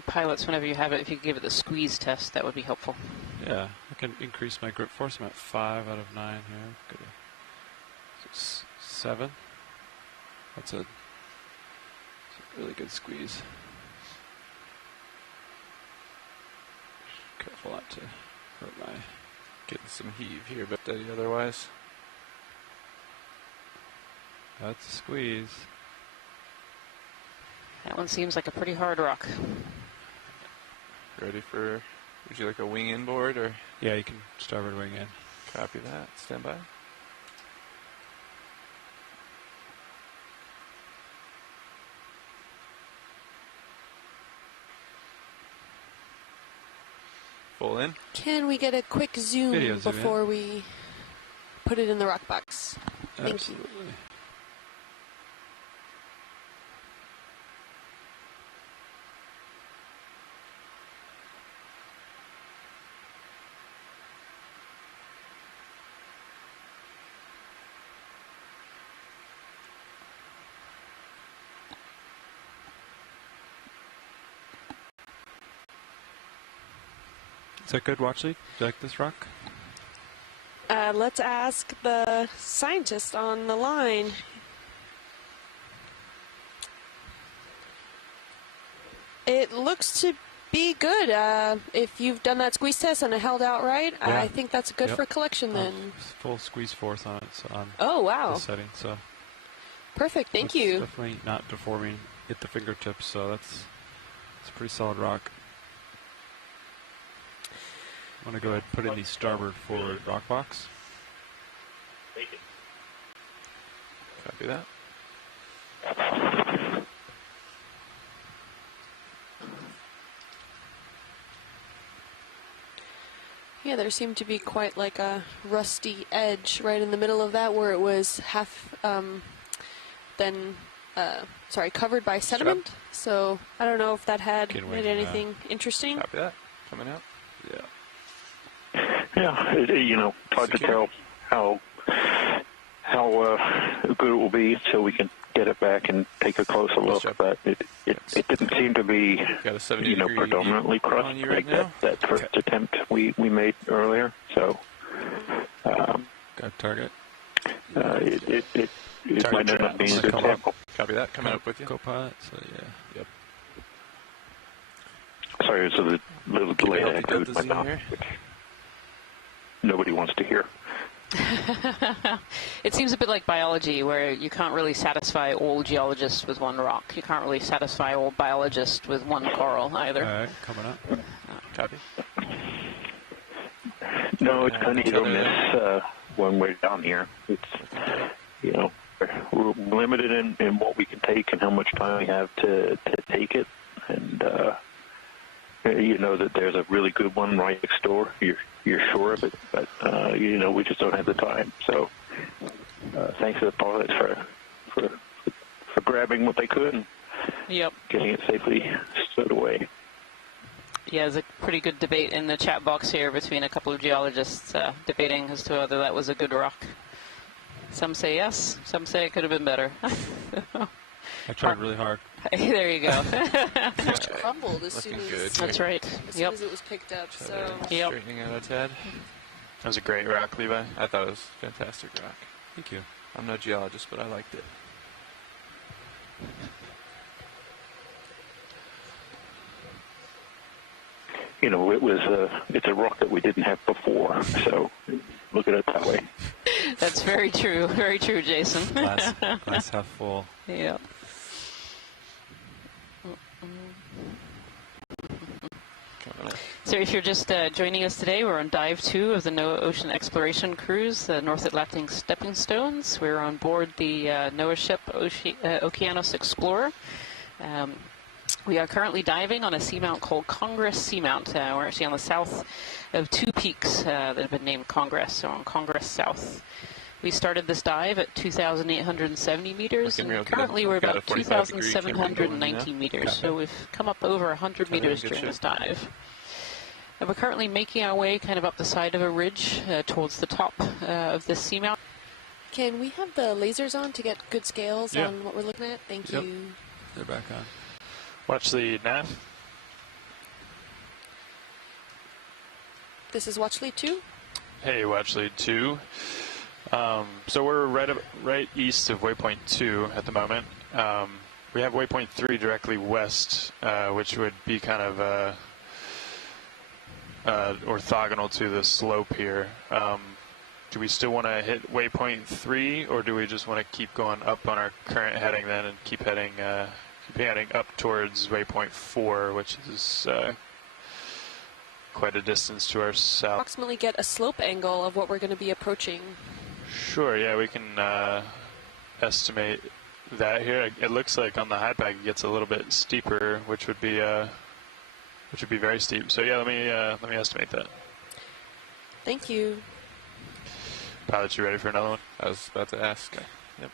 Pilots, whenever you have it, if you give it the squeeze test, that would be helpful. Yeah, I can increase my grip force. I'm at 5 out of 9 here. Good. 7. That's a really good squeeze. Careful not to hurt my... Getting some heave here, but steady otherwise. That's a squeeze. That one seems like a pretty hard rock. Ready for, would you like a wing inboard or? Yeah, you can starboard wing in. Copy that, stand by. Full in. Can we get a quick zoom before we put it in the rock box? Thank you. Is that good, Watchley? Do you like this rock? Let's ask the scientist on the line. It looks to be good. If you've done that squeeze test and it held out right, yeah. I think that's good for collection then. Full squeeze force on it. So on oh, wow. this setting, so perfect, thank you. Definitely not deforming at the fingertips, so it's a pretty solid rock. I'm going to go ahead and put in the starboard forward rock box. Copy that. Yeah, there seemed to be quite like a rusty edge right in the middle of that where it was half covered by sediment. So I don't know if that had made anything interesting. Copy that. Coming out. Yeah. Yeah, you know, hard to tell how good it will be until we can get it back and take a closer look. But it didn't seem to be, you know, predominantly crust like that first attempt we made earlier. So, got target. It might end up being a good sample. Copy that. Coming up with you. Co-pilot. So yeah. Yep. Sorry, it's a little delay to echo my mouth, which nobody wants to hear. It seems a bit like biology, where you can't really satisfy all geologists with one rock. You can't really satisfy all biologists with one coral either. All right, coming up. Copy. No, it's kind of hit or miss when we're down here. It's, you know, we're limited in what we can take and how much time we have to take it. And you know that there's a really good one right next door. You're sure of it, but you know, we just don't have the time. So thanks to the pilots for grabbing what they could and getting it safely stowed away. Yeah, there's a pretty good debate in the chat box here between a couple of geologists debating as to whether that was a good rock. Some say yes, some say it could have been better. I tried really hard. Hey, there you go. It crumbled as soon as that's right. As soon as it was picked up. So straightening out its head. That was a great rock, Levi. I thought it was a fantastic rock. Thank you. I'm no geologist, but I liked it. You know, it's a rock that we didn't have before, so look at it that way. That's very true, Jason. Glass half full. Yeah. So if you're just joining us today, we're on Dive 2 of the NOAA Ocean Exploration Cruise, the North Atlantic Stepping Stones. We're on board the NOAA ship Okeanos Explorer. We are currently diving on a seamount called Congress Seamount. We're actually on the south of two peaks that have been named Congress, so on Congress South. We started this dive at 2,870 meters, and currently we're about 2,790 meters, so we've come up over 100 meters during this dive. And we're currently making our way kind of up the side of a ridge towards the top of this seamount. Can we have the lasers on to get good scales on what we're looking at? Thank you. They're back on. Watch the nav. This is Watch Lead 2. Hey, Watch Lead 2. So we're right east of waypoint 2 at the moment. We have waypoint 3 directly west, which would be kind of orthogonal to the slope here. Do we still want to hit waypoint 3, or do we just want to keep going up on our current heading then and keep heading up towards waypoint 4, which is quite a distance to our south? Approximately get a slope angle of what we're going to be approaching. Sure, yeah, we can estimate that here. It looks like on the high pack it gets a little bit steeper, which would be very steep. So yeah, let me estimate that. Thank you. Pilot, you ready for another one? I was about to ask. Okay. Yep.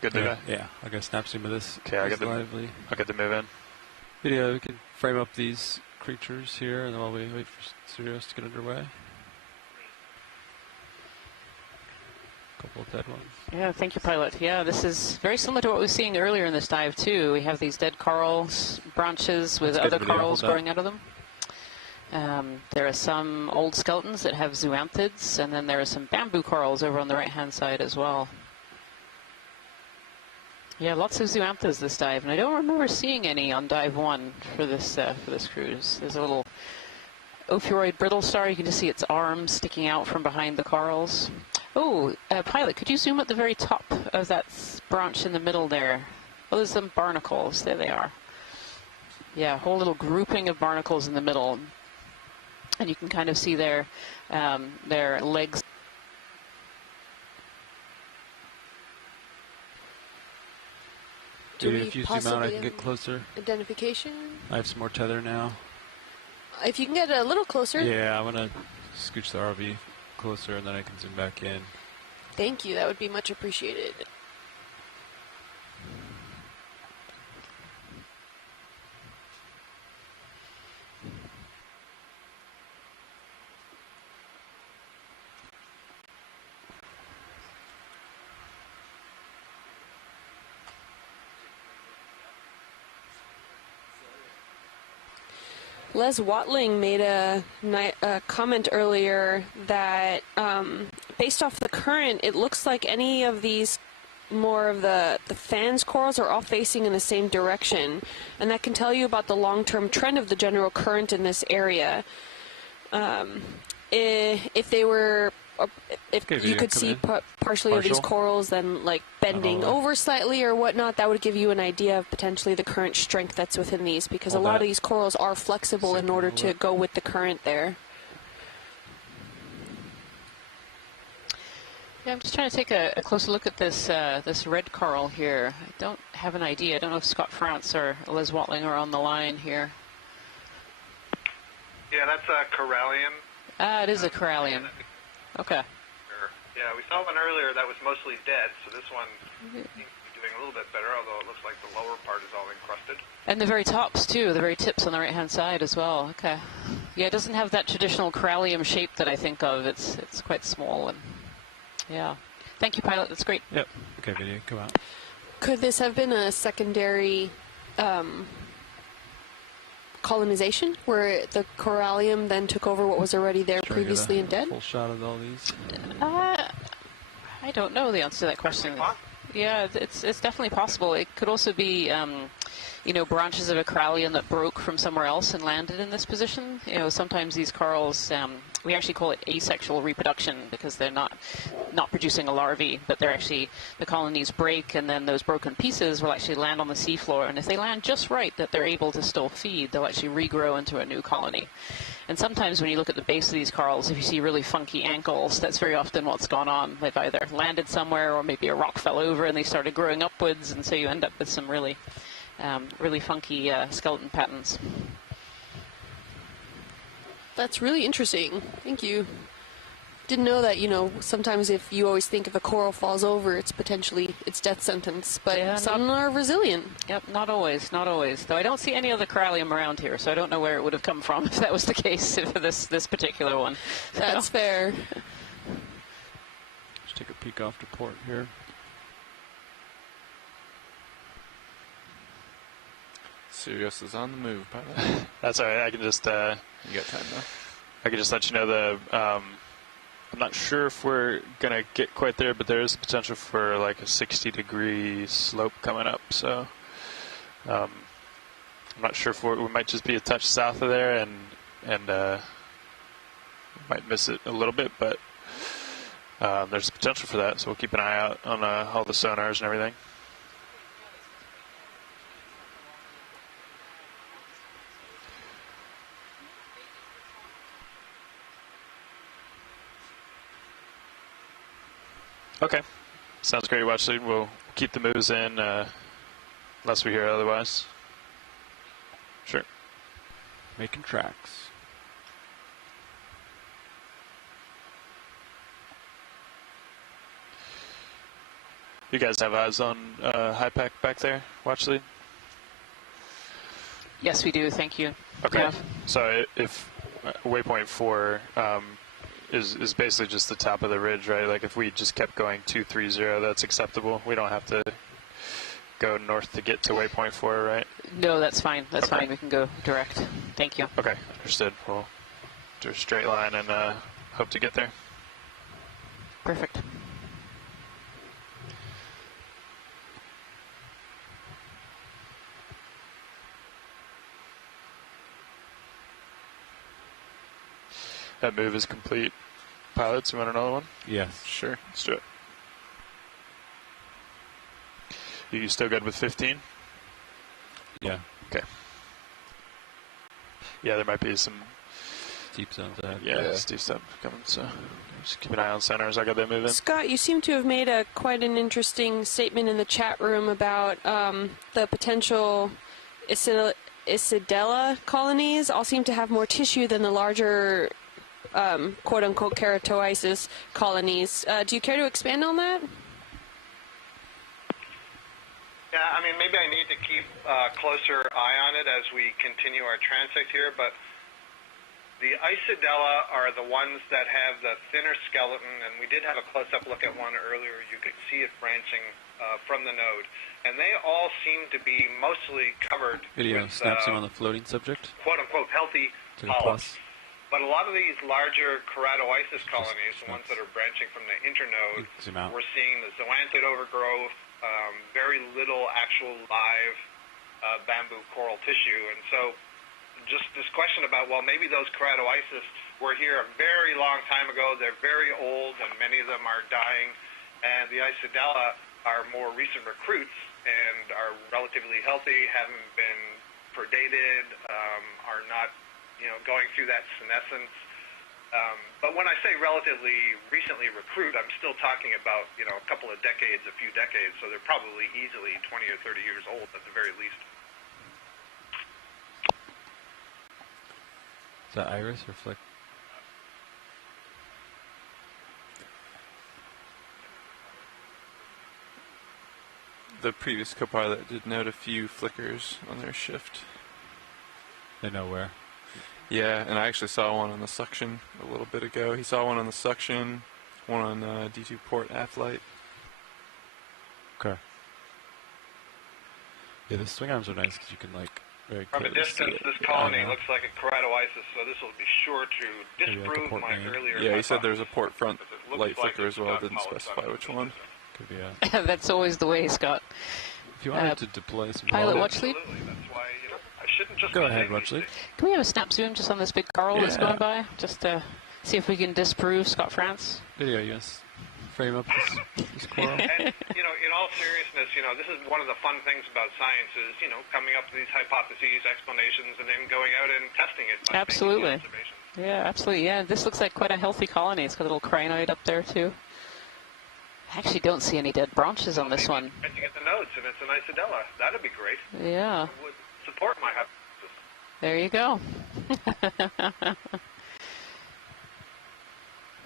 Good to go. Yeah, I'll go snap zoom of this. Okay, I'll get the move in. Video, we can frame up these creatures here, and then while we wait for Sirius to get underway. Couple of dead ones. Yeah, thank you, Pilot. Yeah, this is very similar to what we were seeing earlier in this dive, too. We have these dead corals, branches with other corals growing out of them. There are some old skeletons that have zoanthids, and then there are some bamboo corals over on the right-hand side as well. Yeah, lots of zoanthids this dive, and I don't remember seeing any on dive 1 for this cruise. There's a little ophiuroid brittle star. You can just see its arms sticking out from behind the corals. Oh, Pilot, could you zoom at the very top of that branch in the middle there? Oh, there's some barnacles. There they are. Yeah, a whole little grouping of barnacles in the middle. And you can kind of see their legs. Maybe if you zoom out, I can get closer. Identification? I have some more tether now. If you can get a little closer. Yeah, I'm going to scooch the ROV closer, and then I can zoom back in. Thank you. That would be much appreciated. Les Watling made a comment earlier that based off the current, it looks like any of these more of the fans corals are all facing in the same direction, and that can tell you about the long-term trend of the general current in this area. If they were, if you could see partially of these corals then like bending over slightly or whatnot, that would give you an idea of potentially the current strength that's within these, because a lot of these corals are flexible in order to go with the current there. Yeah, I'm just trying to take a closer look at this this red coral here. I don't have an idea. I don't know if Scott France or Les Watling are on the line here. Yeah, that's a corallium. It is a corallium. Okay. Yeah, we saw one earlier that was mostly dead, so this one seems to be doing a little bit better, although it looks like the lower part is all encrusted. And the very tops, too, the very tips on the right-hand side as well. Okay. Yeah, it doesn't have that traditional corallium shape that I think of. It's quite small. And yeah. Thank you, Pilot. That's great. Yep. Okay, video, go out. Could this have been a secondary colonization, where the corallium then took over what was already there previously and dead? Full shot of all these. I don't know the answer to that question. Yeah, it's definitely possible. It could also be, you know, branches of a corallium that broke from somewhere else and landed in this position. You know, sometimes these corals, we actually call it asexual reproduction because they're not producing a larvae, but they're actually, the colonies break, and then those broken pieces will actually land on the seafloor. And if they land just right, that they're able to still feed, they'll actually regrow into a new colony. And sometimes when you look at the base of these corals, if you see really funky ankles, that's very often what's gone on. They've either landed somewhere, or maybe a rock fell over and they started growing upwards, and so you end up with some really funky skeleton patterns. That's really interesting. Thank you. Didn't know that, you know, sometimes if you always think if a coral falls over, it's potentially its death sentence, but yeah, some are resilient. Yep, not always, not always. Though I don't see any other corallium around here, so I don't know where it would have come from if that was the case for this particular one. That's fair. Let's take a peek off to port here. Sirius is on the move, Pilot. That's all right. I can just. You got time though. I can just let you know the I'm not sure if we're going to get quite there, but there is potential for like a 60-degree slope coming up. So I'm not sure if we might just be a touch south of there and might miss it a little bit, but there's potential for that. So we'll keep an eye out on all the sonars and everything. Okay, sounds great, Watchley. We'll keep the moves in unless we hear otherwise. Sure. Making tracks. You guys have eyes on high pack back there, Watchley? Yes, we do. Thank you. Okay. Yeah. So if waypoint 4 is basically just the top of the ridge, right? Like if we just kept going 230, that's acceptable. We don't have to go north to get to waypoint 4, right? No, that's fine. That's fine. We can go direct. Thank you. Okay, understood. We'll do a straight line and hope to get there. Perfect. That move is complete. Pilots, you want another one? Yes. Sure, let's do it. You still good with 15? Yeah. Okay. Yeah, there might be some steep zones ahead. Yeah, steep stuff coming, so just keep an eye on centers. I got that moving. Scott, you seem to have made quite an interesting statement in the chat room about the potential Isidella colonies all seem to have more tissue than the larger quote-unquote characterize colonies. Do you care to expand on that? Yeah, I mean, maybe I need to keep a closer eye on it as we continue our transect here, but the Isidella are the ones that have the thinner skeleton, and we did have a close-up look at one earlier. You could see it branching from the node, and they all seem to be mostly covered Video with snaps in on the floating subject. quote-unquote healthy polyps. But a lot of these larger keratoisis colonies, the ones that are branching from the internode, we're seeing the zoanthid overgrowth, very little actual live bamboo coral tissue. And so just this question about, well, maybe those keratoisis were here a very long time ago. They're very old, and many of them are dying. And the Isidella are more recent recruits and are relatively healthy, haven't been predated, are not going through that senescence. But when I say relatively recently recruit, I'm still talking about, a couple of decades, a few decades, so they're probably easily 20 or 30 years old at the very least. Is that iris or flick? The previous co-pilot did note a few flickers on their shift. They know where? Yeah, and I actually saw one on the suction a little bit ago. He saw one on the suction, one on D2 port aft light. Okay. Yeah, the swing arms are nice because you can very from a distance, this colony looks like a keratoisis, so this will be sure to disprove my earlier. Yeah, he said there's a port front light flicker as well. Didn't specify which one. Could be That's always the way, Scott. If you wanted to deploy some pilot watch lead. Go ahead, watch lead. Can we have a snap zoom just on this big coral that's going by, just to see if we can disprove Scott France? Video, yes. Frame up this coral. And in all seriousness, this is one of the fun things about science is, coming up with these hypotheses, explanations, and then going out and testing it. Absolutely. Yeah, absolutely. Yeah, this looks like quite a healthy colony. It's got a little crinoid up there too. I actually don't see any dead branches on this one. And you get the nodes, and it's an Isidella. That'd be great. Yeah. It would support my hypothesis. There you go.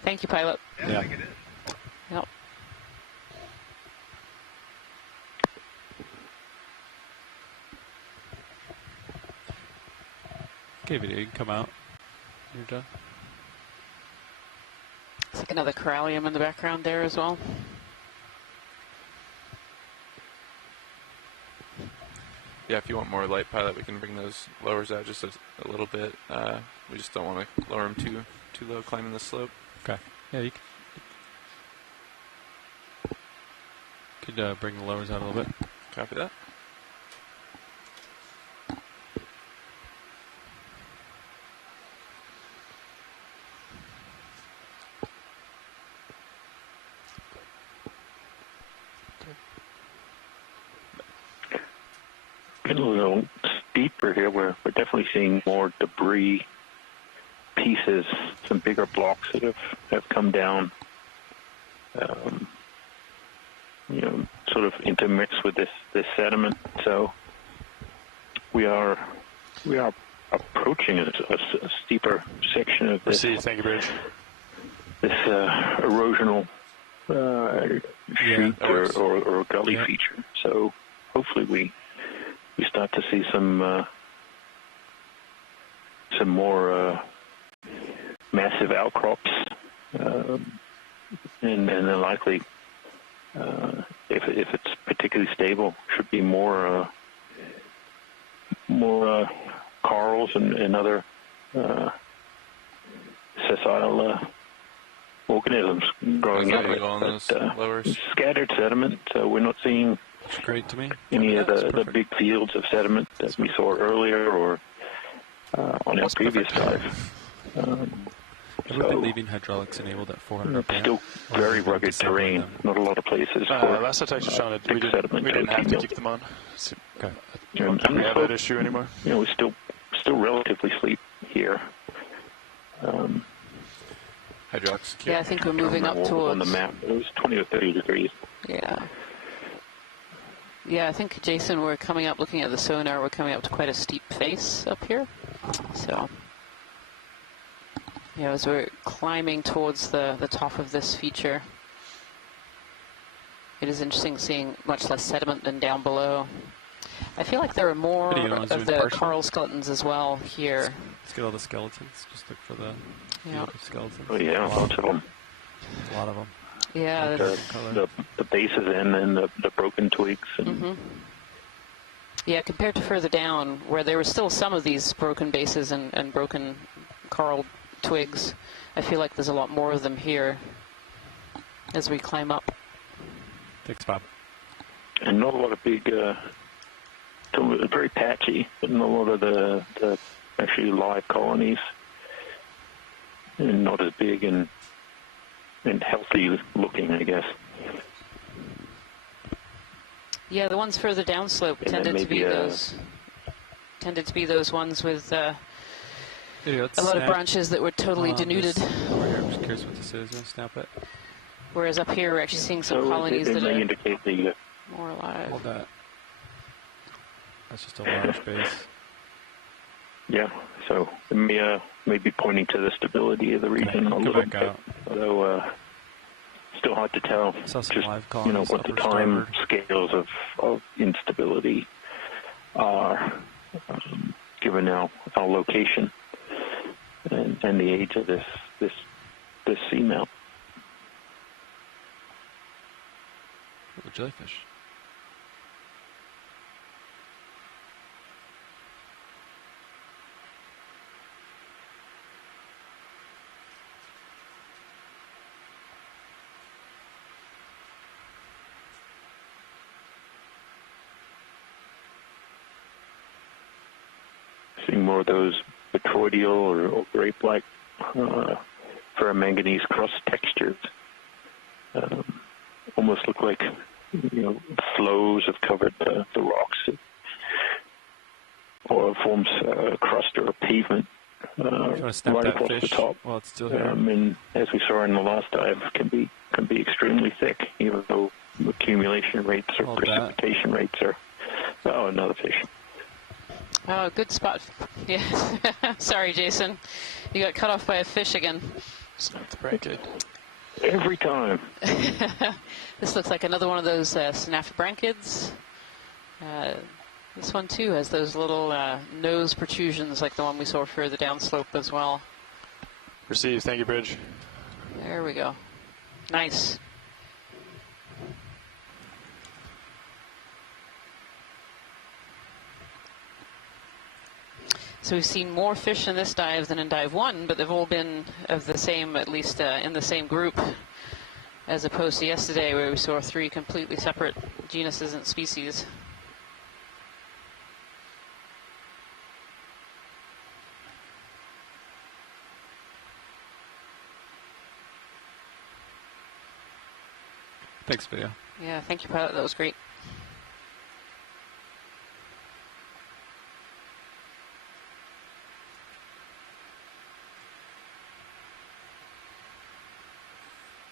Thank you, pilot. Yeah, I think it is. Yep. Okay, video, you can come out. You're done. It's like another corallium in the background there as well. Yeah, if you want more light, pilot, we can bring those lowers out just a little bit. We just don't want to lower them too low climbing the slope. Okay. Yeah, you could bring the lowers out a little bit. Copy that. Getting a little deeper here, we're definitely seeing more debris pieces, some bigger blocks that have come down, sort of intermixed with this sediment. So we are approaching a steeper section of this. Thank you, Bridge. This erosional chute or gully feature. So hopefully we start to see some more massive outcrops, and then likely, if it's particularly stable, should be more corals and other sessile organisms growing up. But scattered sediment, so we're not seeing great to me. any of the big fields of sediment that we saw earlier or on our previous dive. We've been leaving hydraulics enabled at 400 RPM. Still very rugged terrain. Not a lot of places. Last I checked, Sean, we didn't have to keep them on. Okay. Do we have that issue anymore? We're still relatively sleep here. Hydraulics. Yeah, I think we're moving up towards... On the map, it was 20 or 30 degrees. Yeah. Yeah, I think, Jason, we're coming up, looking at the sonar, we're coming up to quite a steep face up here. So, yeah, as we're climbing towards the top of this feature, it is interesting seeing much less sediment than down below. I feel like there are more of the coral skeletons as well here. Let's get all the skeletons. Just look for the skeletons. Oh yeah, lots of them. A lot of them. Yeah. The bases and then the broken twigs. And Yeah, compared to further down, where there were still some of these broken bases and broken coral twigs, I feel like there's a lot more of them here as we climb up. Thanks, Bob. And not a lot of big, very patchy, but not a lot of the actually live colonies. And not as big and healthy looking, I guess. Yeah, the ones further downslope tended to be those ones with a lot of branches that were totally denuded. I'm just curious what this is. Snap it. Whereas up here, we're actually seeing some colonies that are indicate the more alive. Hold that. That's just a large base. Yeah, so it may be pointing to the stability of the region a little bit, although still hard to tell. Just what the time scales of instability are, given our location and the age of this seamount. The jellyfish. Seeing more of those botryoidal or grape-like ferromanganese cross textures. Almost look like flows have covered the rocks, or forms a crust or a pavement right across the top. While it's still here. And as we saw in the last dive, can be extremely thick, even though accumulation rates or precipitation rates are. Oh, another fish. Oh, good spot. Yeah. Sorry, Jason. You got cut off by a fish again. Snapped the bracket. Every time. This looks like another one of those snaphibranchids. This one, too, has those little nose protrusions like the one we saw further downslope as well. Received. Thank you, Bridge. There we go. Nice. So we've seen more fish in this dive than in dive 1, but they've all been of the same, at least in the same group, as opposed to yesterday where we saw 3 completely separate genuses and species. Thanks, video. Yeah, thank you, pilot. That was great.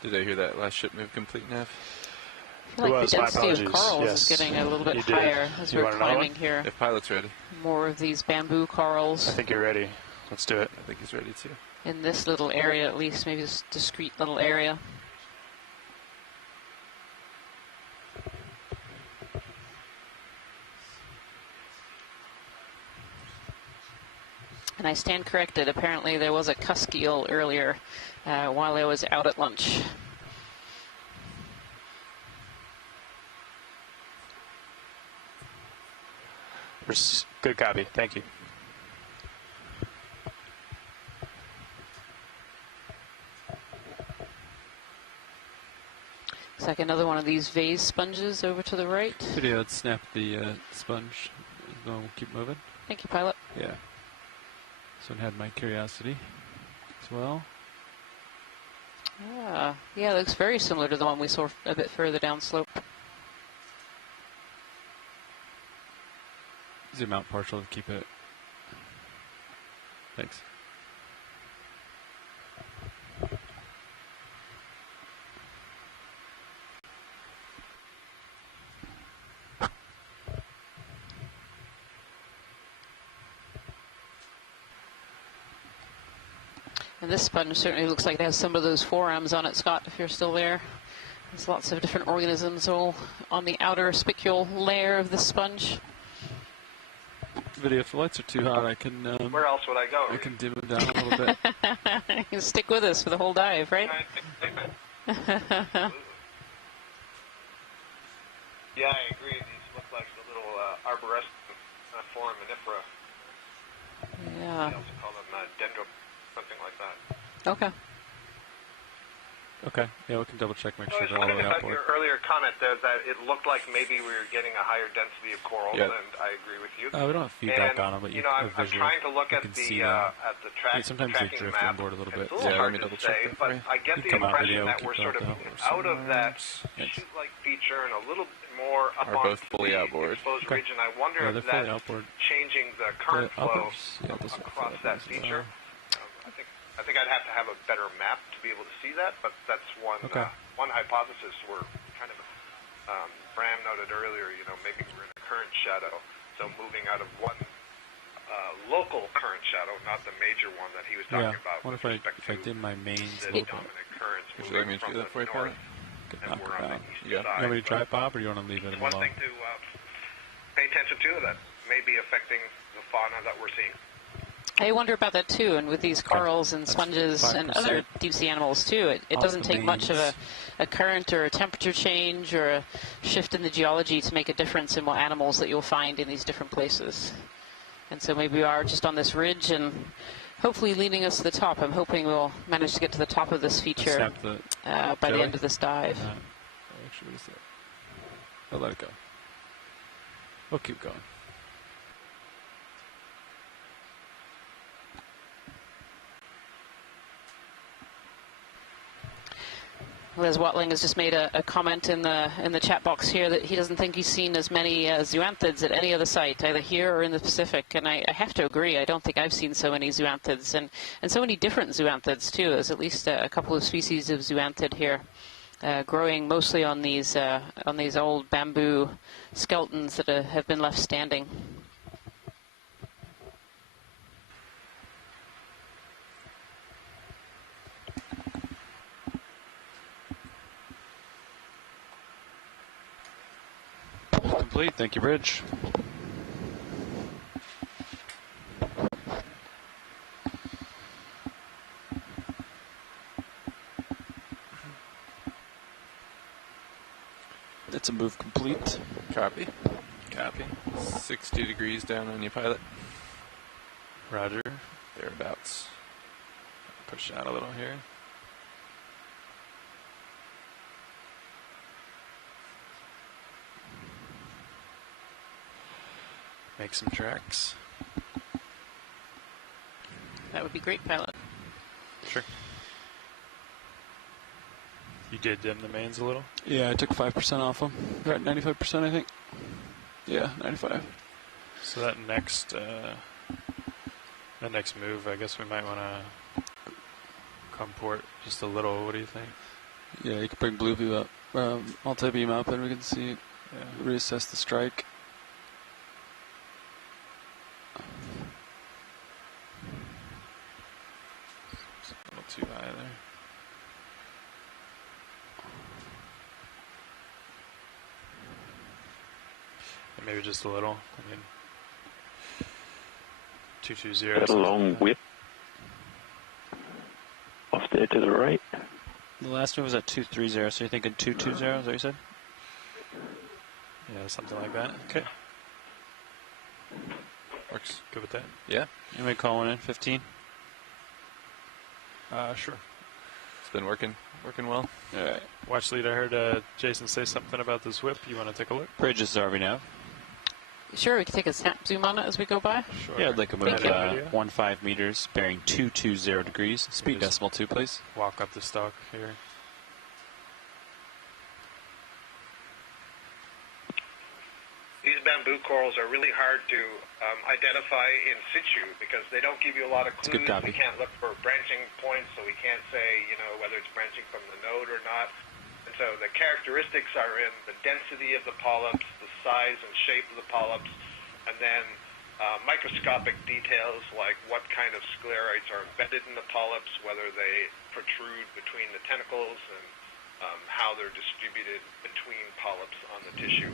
Did I hear that last ship move complete, Nav? I feel like the density of corals is getting a little bit higher as we're climbing here. If pilot's ready. More of these bamboo corals. I think you're ready. Let's do it. I think he's ready too. In this little area, at least, maybe this discrete little area. And I stand corrected. Apparently there was a cusk eel earlier while I was out at lunch. Good copy. Thank you. Looks like another one of these vase sponges over to the right. Video, let's snap the sponge. We'll keep moving. Thank you, pilot. Yeah. This one had my curiosity as well. Ah, yeah, it looks very similar to the one we saw a bit further down slope. Zoom out partial to keep it. Thanks. And this sponge certainly looks like it has some of those forearms on it, Scott, if you're still there. There's lots of different organisms all on the outer spicule layer of the sponge. Video, if the lights are too hot, I can... where else would I go? I can dim it down a little bit. You can stick with us for the whole dive, right? Yeah, I agree. These look like the little arborescent foraminifera. Yeah. They also call them dendro, something like that. Okay. Okay. Yeah, we can double check, make So sure I was they're all the wondering way about outboard. your earlier comment there that it looked like maybe we were getting a higher density of corals, Yep. and I agree with you. We don't have feedback and, on them, but you know, I'm trying to look at the track, sometimes they tracking drift map. on board a little bit. It's a little Yeah, let hard me to double check say, that for but you. I get the Come out impression video, that keep we're that sort of though. out of that Thanks. chute-like feature and a little bit more up Are on both fully the outboard. exposed Okay. region. I wonder Yeah, if they're fully that's outboard. changing the current flow this one across fully that outboard as feature. well. I think I'd have to have a better map to be able to see that, but that's one one hypothesis. We're kind of, Bram noted earlier, you know, maybe we're in a current shadow, so moving out of one local current shadow, not the major one that he was talking about. What if I did my mains a the little bit? dominant currents Would you like me moving to from do the that for you, north, pilot? Good and knock we're on the around. east Yeah. side. You want me to try But Bob, or you want to leave it one alone? thing to pay attention to that may be affecting the fauna that we're seeing. I wonder about that too, and with these corals and sponges and other deep sea animals too, it doesn't take much of a current or a temperature change or a shift in the geology to make a difference in what animals that you'll find in these different places. And so maybe we are just on this ridge and hopefully leading us to the top. I'm hoping we'll manage to get to the top of this feature by the end of this dive. Actually, what is that? I'll let it go. We'll keep going. Les Watling has just made a comment in the chat box here that he doesn't think he's seen as many zoanthids at any other site, either here or in the Pacific. And I have to agree. I don't think I've seen so many zoanthids and so many different zoanthids too. There's at least a couple of species of zoanthid here, growing mostly on these old bamboo skeletons that have been left standing. Complete. Thank you, Bridge. That's a move complete. Copy. Copy. 60 degrees down on you, pilot. Roger. Thereabouts. Push down a little here. Make some tracks. That would be great, pilot. Sure. You did dim the mains a little? Yeah, I took 5% off them. They're at 95%, I think. Yeah, 95. So that next move, I guess we might want to come port just a little. What do you think? Yeah, you can bring blue view up, multi-beam up, and we can see, reassess the strike. It's a little too high there. And maybe just a little. I mean, 220. Got a long whip off there to the right. The last move was at 230, so you're thinking 220, is that what you said? Yeah, something like that. Okay. Works. Good with that. Yeah. You may call one in, 15. Sure. It's been working well. All right. Watch lead, I heard Jason say something about this whip. You want to take a look? Bridge is RV nav. Sure, we can take a snap zoom on it as we go by. Sure. Yeah, I'd like to move 15 meters, bearing 220 degrees. Speed decimal 2, please. Walk up the stalk here. These bamboo corals are really hard to identify in situ because they don't give you a lot of clues. We can't look for branching points, so we can't say, whether it's branching from the node or not. And so the characteristics are in the density of the polyps, the size and shape of the polyps, and then microscopic details like what kind of sclerites are embedded in the polyps, whether they protrude between the tentacles, and how they're distributed between polyps on the tissue.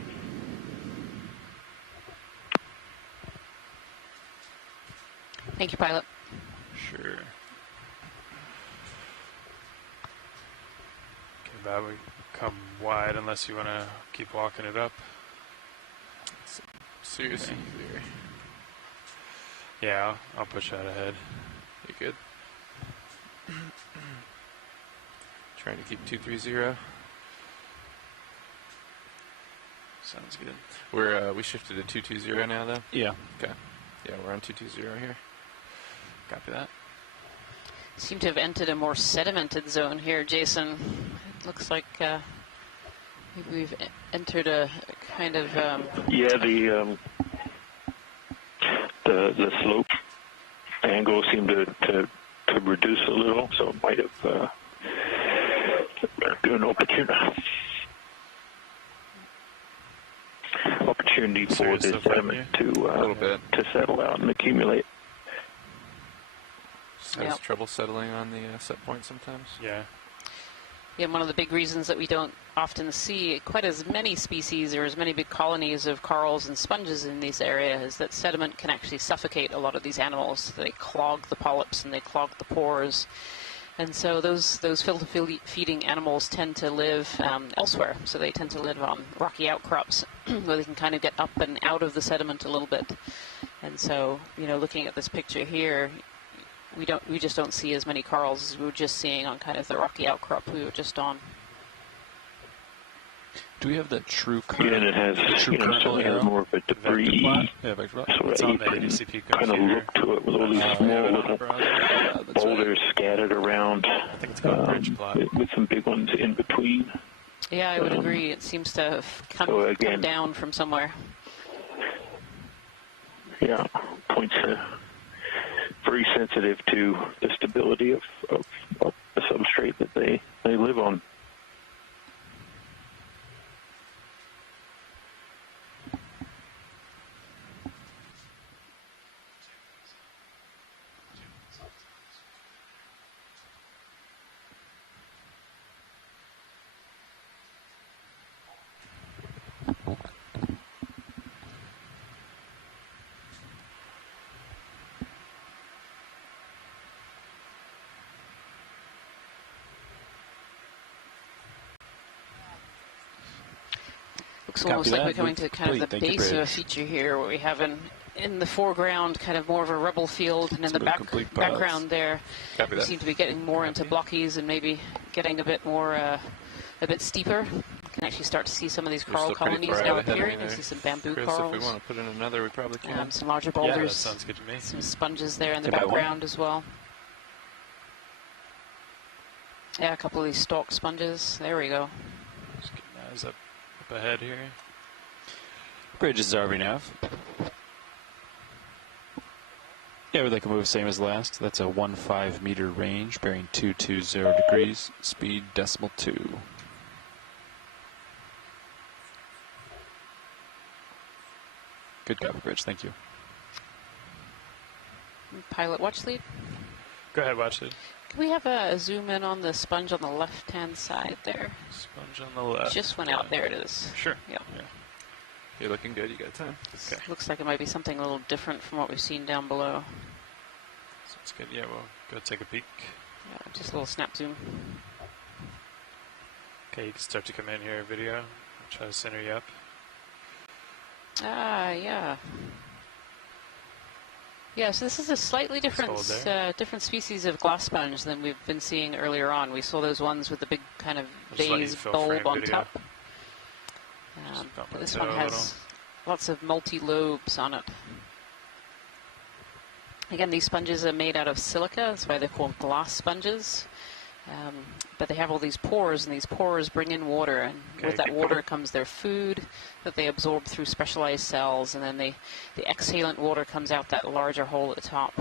Thank you, pilot. Sure. Okay, Bob, we come wide unless you want to keep walking it up. Seriously. Okay. Yeah, I'll push that ahead. You good? Trying to keep 230. Sounds good. We shifted to 220 now, though? Yeah. Okay. Yeah, we're on 220 here. Copy that. Seem to have entered a more sedimented zone here, Jason. It looks like maybe we've entered a kind of... Yeah, the slope angle seemed to reduce a little, so it might have been an opportunity for this sediment to settle out and accumulate. Has trouble settling on the set point sometimes. Yeah. Yeah, one of the big reasons that we don't often see quite as many species or as many big colonies of corals and sponges in these areas is that sediment can actually suffocate a lot of these animals. They clog the polyps and they clog the pores. And so those filter-feeding animals tend to live elsewhere. So they tend to live on rocky outcrops where they can kind of get up and out of the sediment a little bit. And so, looking at this picture here, we just don't see as many corals as we were just seeing on kind of the rocky outcrop we were just on. Do we have the true current? Yeah, and it has, more of a debris sort it's of on the ADCP kind of look to it with all these small little boulders scattered around. I think it's called a bridge plot. With some big ones in between. Yeah, I would agree. It seems to have come down from somewhere. Yeah, points very sensitive to the stability of the substrate that they live on. Looks almost like we're coming to kind of the base of a feature here where we have an in the foreground, kind of more of a rubble field, and in the background there, we seem to be getting more into blockies and maybe getting a bit more, a bit steeper. You can actually start to see some of these coral colonies now appearing. You see some bamboo corals. If we want to put in another, we probably can. Some larger boulders. Yeah, that sounds good to me. Some sponges there in the background as well. Yeah, a couple of these stalk sponges. There we go. Just get knives up ahead here. Bridge is RV nav. Yeah, we'd like to move same as last. That's a 15 meter range, bearing 220 degrees, speed .2. Good copy, Bridge. Thank you. Pilot watch lead. Go ahead, watch lead. Can we have a zoom in on the sponge on the left-hand side there? Sponge on the left. Just went out. There it is. Sure. Yep. Yeah. You're looking good. You got time. Okay. Looks like it might be something a little different from what we've seen down below. Sounds good. Yeah, we'll go take a peek. Yeah, just a little snap zoom. Okay, you can start to come in here, video. I'll try to center you up. Yeah. Yeah, so this is a slightly different different species of glass sponge than we've been seeing earlier on. We saw those ones with the big kind of vase bulb on top. But this one has lots of multi-lobes on it. Again, these sponges are made out of silica. That's why they're called glass sponges. But they have all these pores, and these pores bring in water, and with that water comes their food that they absorb through specialized cells, and then the exhalant water comes out that larger hole at the top.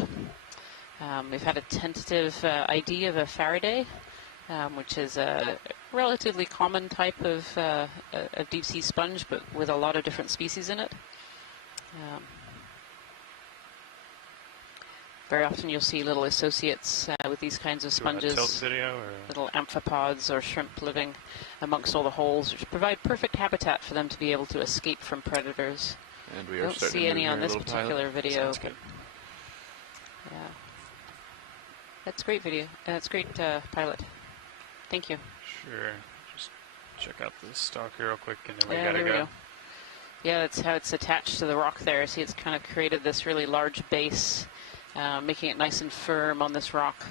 We've had a tentative ID of a Faraday, which is a relatively common type of deep-sea sponge, but with a lot of different species in it. Very often you'll see little associates with these kinds of sponges, little amphipods or shrimp living amongst all the holes, which provide perfect habitat for them to be able to escape from predators. And we are don't see any on this particular video. But yeah, that's great video. That's great pilot. Thank you. Sure. Just check out the stalk here real quick, and then we yeah, gotta go. Yeah, that's how it's attached to the rock there. See, it's kind of created this really large base. Making it nice and firm on this rock.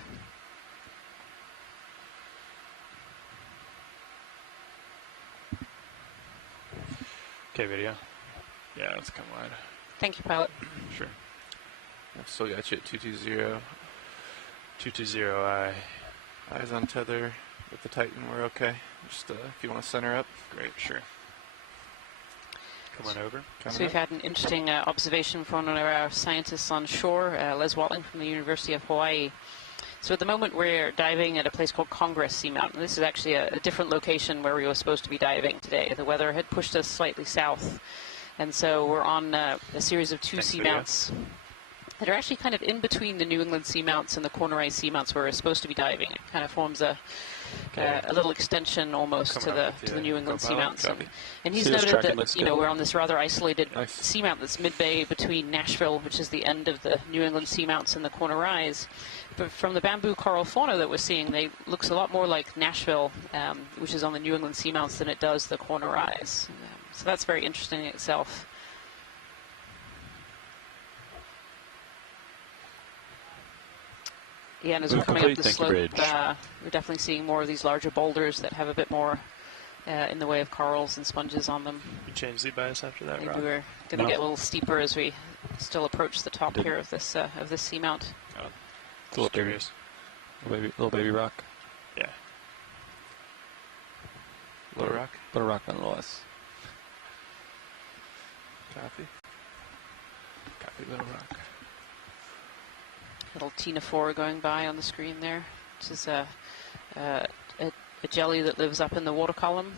Okay, video. Yeah, let's come wide. Thank you, pilot. Sure. I've still got you at 220. 220 Eyes on tether with the Titan. We're okay. Just if you want to center up. Great, sure. Come on over. So we've had an interesting observation from one of our scientists on shore, Les Watling from the University of Hawaii. So at the moment we're diving at a place called Congress Seamount. This is actually a different location where we were supposed to be diving today. The weather had pushed us slightly south. And so we're on a series of two seamounts that are actually kind of in between the New England Seamounts and the Congress Seamounts where we're supposed to be diving. It kind of forms a little extension almost to the New England Seamounts. And he's noted that we're on this rather isolated seamount that's mid-bay between Nashville, which is the end of the New England Seamounts, and the Congress. But from the bamboo coral fauna that we're seeing, they looks a lot more like Nashville, which is on the New England Seamounts, than it does the Congress. So that's very interesting in itself. Yeah, and as we're coming up the slope, we're definitely seeing more of these larger boulders that have a bit more in the way of corals and sponges on them. You change the bias after that, Maybe Rob? we're going to get a little steeper as we still approach the top here of this seamount. Oh, little baby rock. Yeah. Little rock. Little rock nonetheless. Copy. Copy, little rock. Little ctenophora going by on the screen there, which is a jelly that lives up in the water column.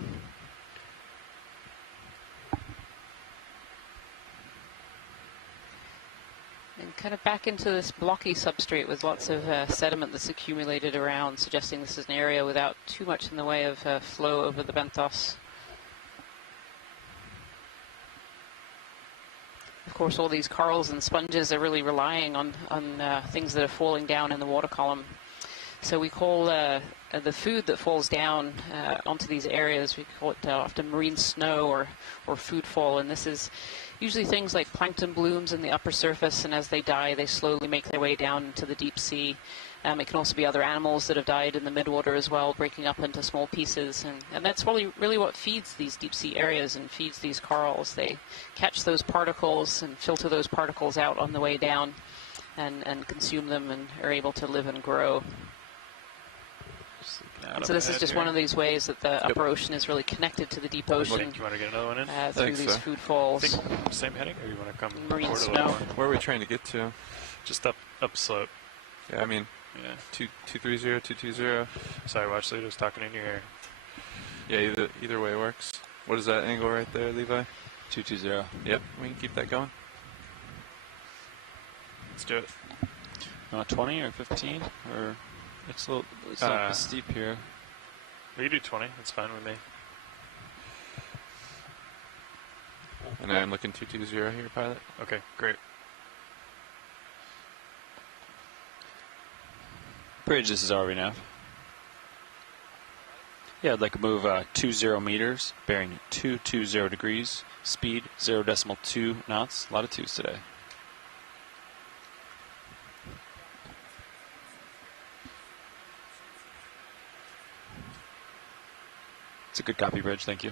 And kind of back into this blocky substrate with lots of sediment that's accumulated around, suggesting this is an area without too much in the way of flow over the benthos. Of course, all these corals and sponges are really relying on things that are falling down in the water column. So we call the food that falls down onto these areas, we call it often marine snow or food fall, and this is usually things like plankton blooms in the upper surface, and as they die, they slowly make their way down into the deep sea. It can also be other animals that have died in the midwater as well, breaking up into small pieces, and that's really what feeds these deep sea areas and feeds these corals. They catch those particles and filter those particles out on the way down and consume them and are able to live and grow. So this is just one of these ways that the upper ocean is really connected to the deep ocean. Do you want to get another one in? Through these food falls. Same heading, or you want to come marine snow? Where are we trying to get to? Just up slope. Yeah, I mean, 230, 220. Sorry, watch lead. I was talking in your ear. Yeah, either way works. What is that angle right there, Levi? 220. Yep, we can keep that going. Let's do it. 20 or 15 or. It's a little steep here. We can do 20. That's fine with me. And I'm looking 220 here, pilot. Okay, great. Bridge, this is ROV nav. Yeah, I'd like to move 20 meters, bearing 220 degrees, speed 0.2 knots. A lot of twos today. It's a good copy, Bridge. Thank you.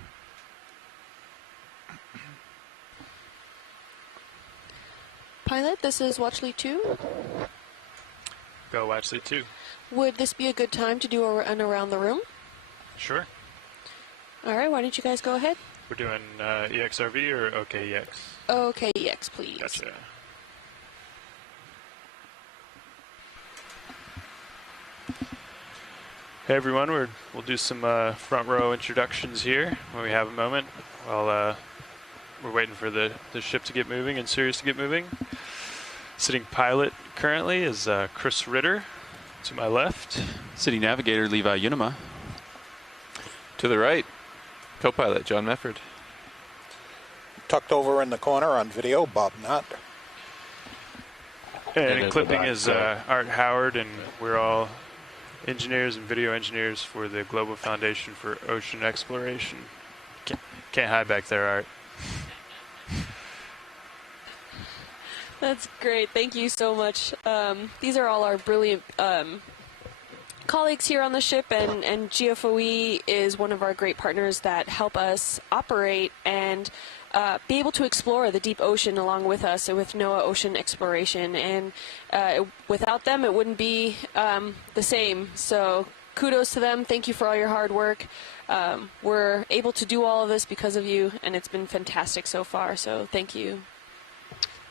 Pilot, this is Watch Lead 2. Go Watch Lead 2. Would this be a good time to do an around the room? Sure. All right, why don't you guys go ahead? We're doing EXRV or OKEX? OKEX, please. Gotcha. Hey everyone, we'll do some front row introductions here when we have a moment while we're waiting for the ship to get moving and Sirius to get moving. Sitting pilot currently is Chris Ritter to my left. Sitting navigator Levi Unima. To the right, co-pilot John Mefford. Tucked over in the corner on video, Bob Knott. And clipping is Art Howard, and we're all engineers and video engineers for the Global Foundation for Ocean Exploration. Can't hide back there, Art. That's great. Thank you so much. These are all our brilliant colleagues here on the ship, and GFOE is one of our great partners that help us operate and be able to explore the deep ocean along with us with NOAA Ocean Exploration. And without them, it wouldn't be the same. So kudos to them. Thank you for all your hard work. We're able to do all of this because of you, and it's been fantastic so far. So thank you.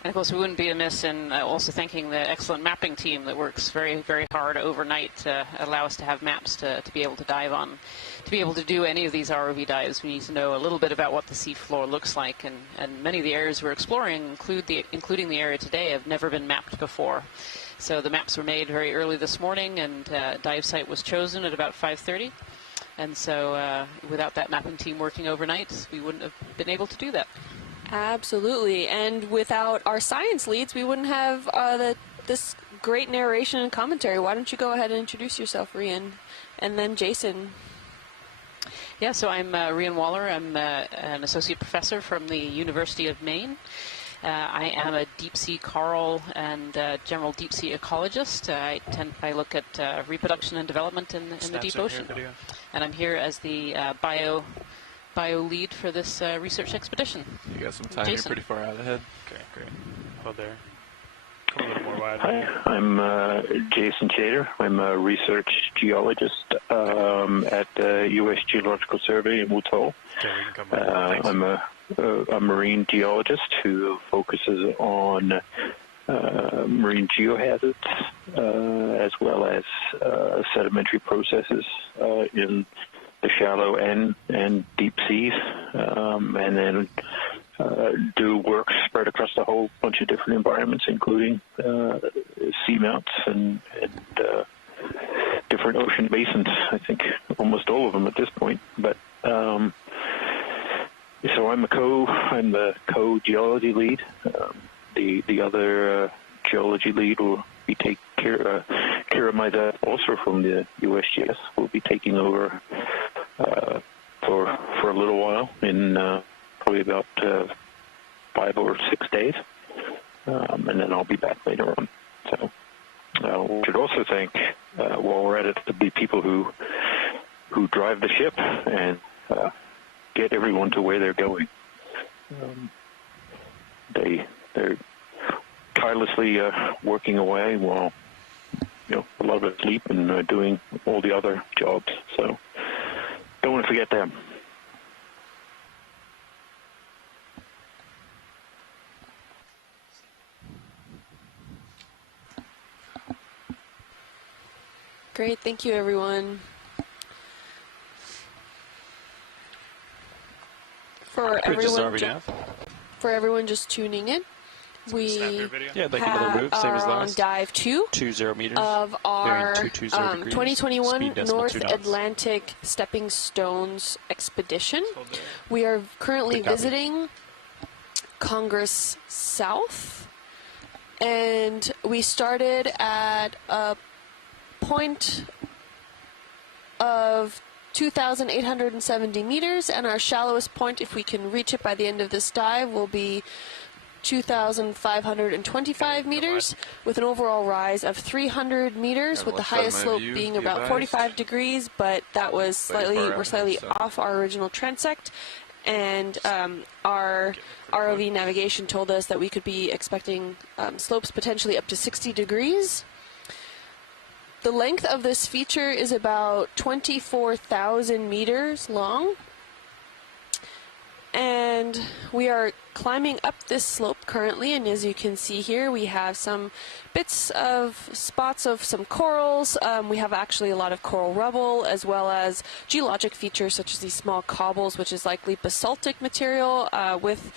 And of course, we wouldn't be amiss in also thanking the excellent mapping team that works very, very hard overnight to allow us to have maps to be able to dive on. To be able to do any of these ROV dives, we need to know a little bit about what the seafloor looks like, and many of the areas we're exploring, including the area today, have never been mapped before. So the maps were made very early this morning, and dive site was chosen at about 5:30. And so without that mapping team working overnight, we wouldn't have been able to do that. Absolutely, and without our science leads, we wouldn't have this great narration and commentary. Why don't you go ahead and introduce yourself, Rian, and then Jason. Yeah, so I'm Rian Waller. I'm an associate professor from the University of Maine. I am a deep sea coral and general deep sea ecologist. I look at reproduction and development in the deep ocean, and I'm here as the bio lead for this research expedition. You got some time. Jason. You're pretty far out ahead. Okay, great. Hold there. Come a little more wide. Hi, I'm Jason Chater. I'm a research geologist at the U.S. Geological Survey in Wutol. Okay, we can come over. I'm a marine geologist who focuses on marine geohazards as well as sedimentary processes in the shallow and deep seas, and then do work spread across a whole bunch of different environments, including seamounts and different ocean basins. I think almost all of them at this point. But so I'm the co-geology lead. The other geology lead will be care Peter Amaida, also from the USGS, will be taking over for a little while in probably about 5 or 6 days, and then I'll be back later on. So we should also thank, while we're at it, the people who drive the ship and get everyone to where they're going. They're tirelessly working away while a lot of us sleep and doing all the other jobs. So don't want to forget them. Great, thank you, everyone. For everyone just tuning in, we are on dive 2 of our 2021 North Atlantic Stepping Stones expedition. We are currently visiting Congress South, and we started at a point of 2,870 meters, and our shallowest point, if we can reach it by the end of this dive, will be 2,525 meters, with an overall rise of 300 meters, with the highest slope being about 45 degrees, but that was we're slightly off our original transect, and our ROV navigation told us that we could be expecting slopes potentially up to 60 degrees. The length of this feature is about 24,000 meters long, and we are climbing up this slope currently, and as you can see here, we have some spots of some corals. We have actually a lot of coral rubble, as well as geologic features such as these small cobbles, which is likely basaltic material with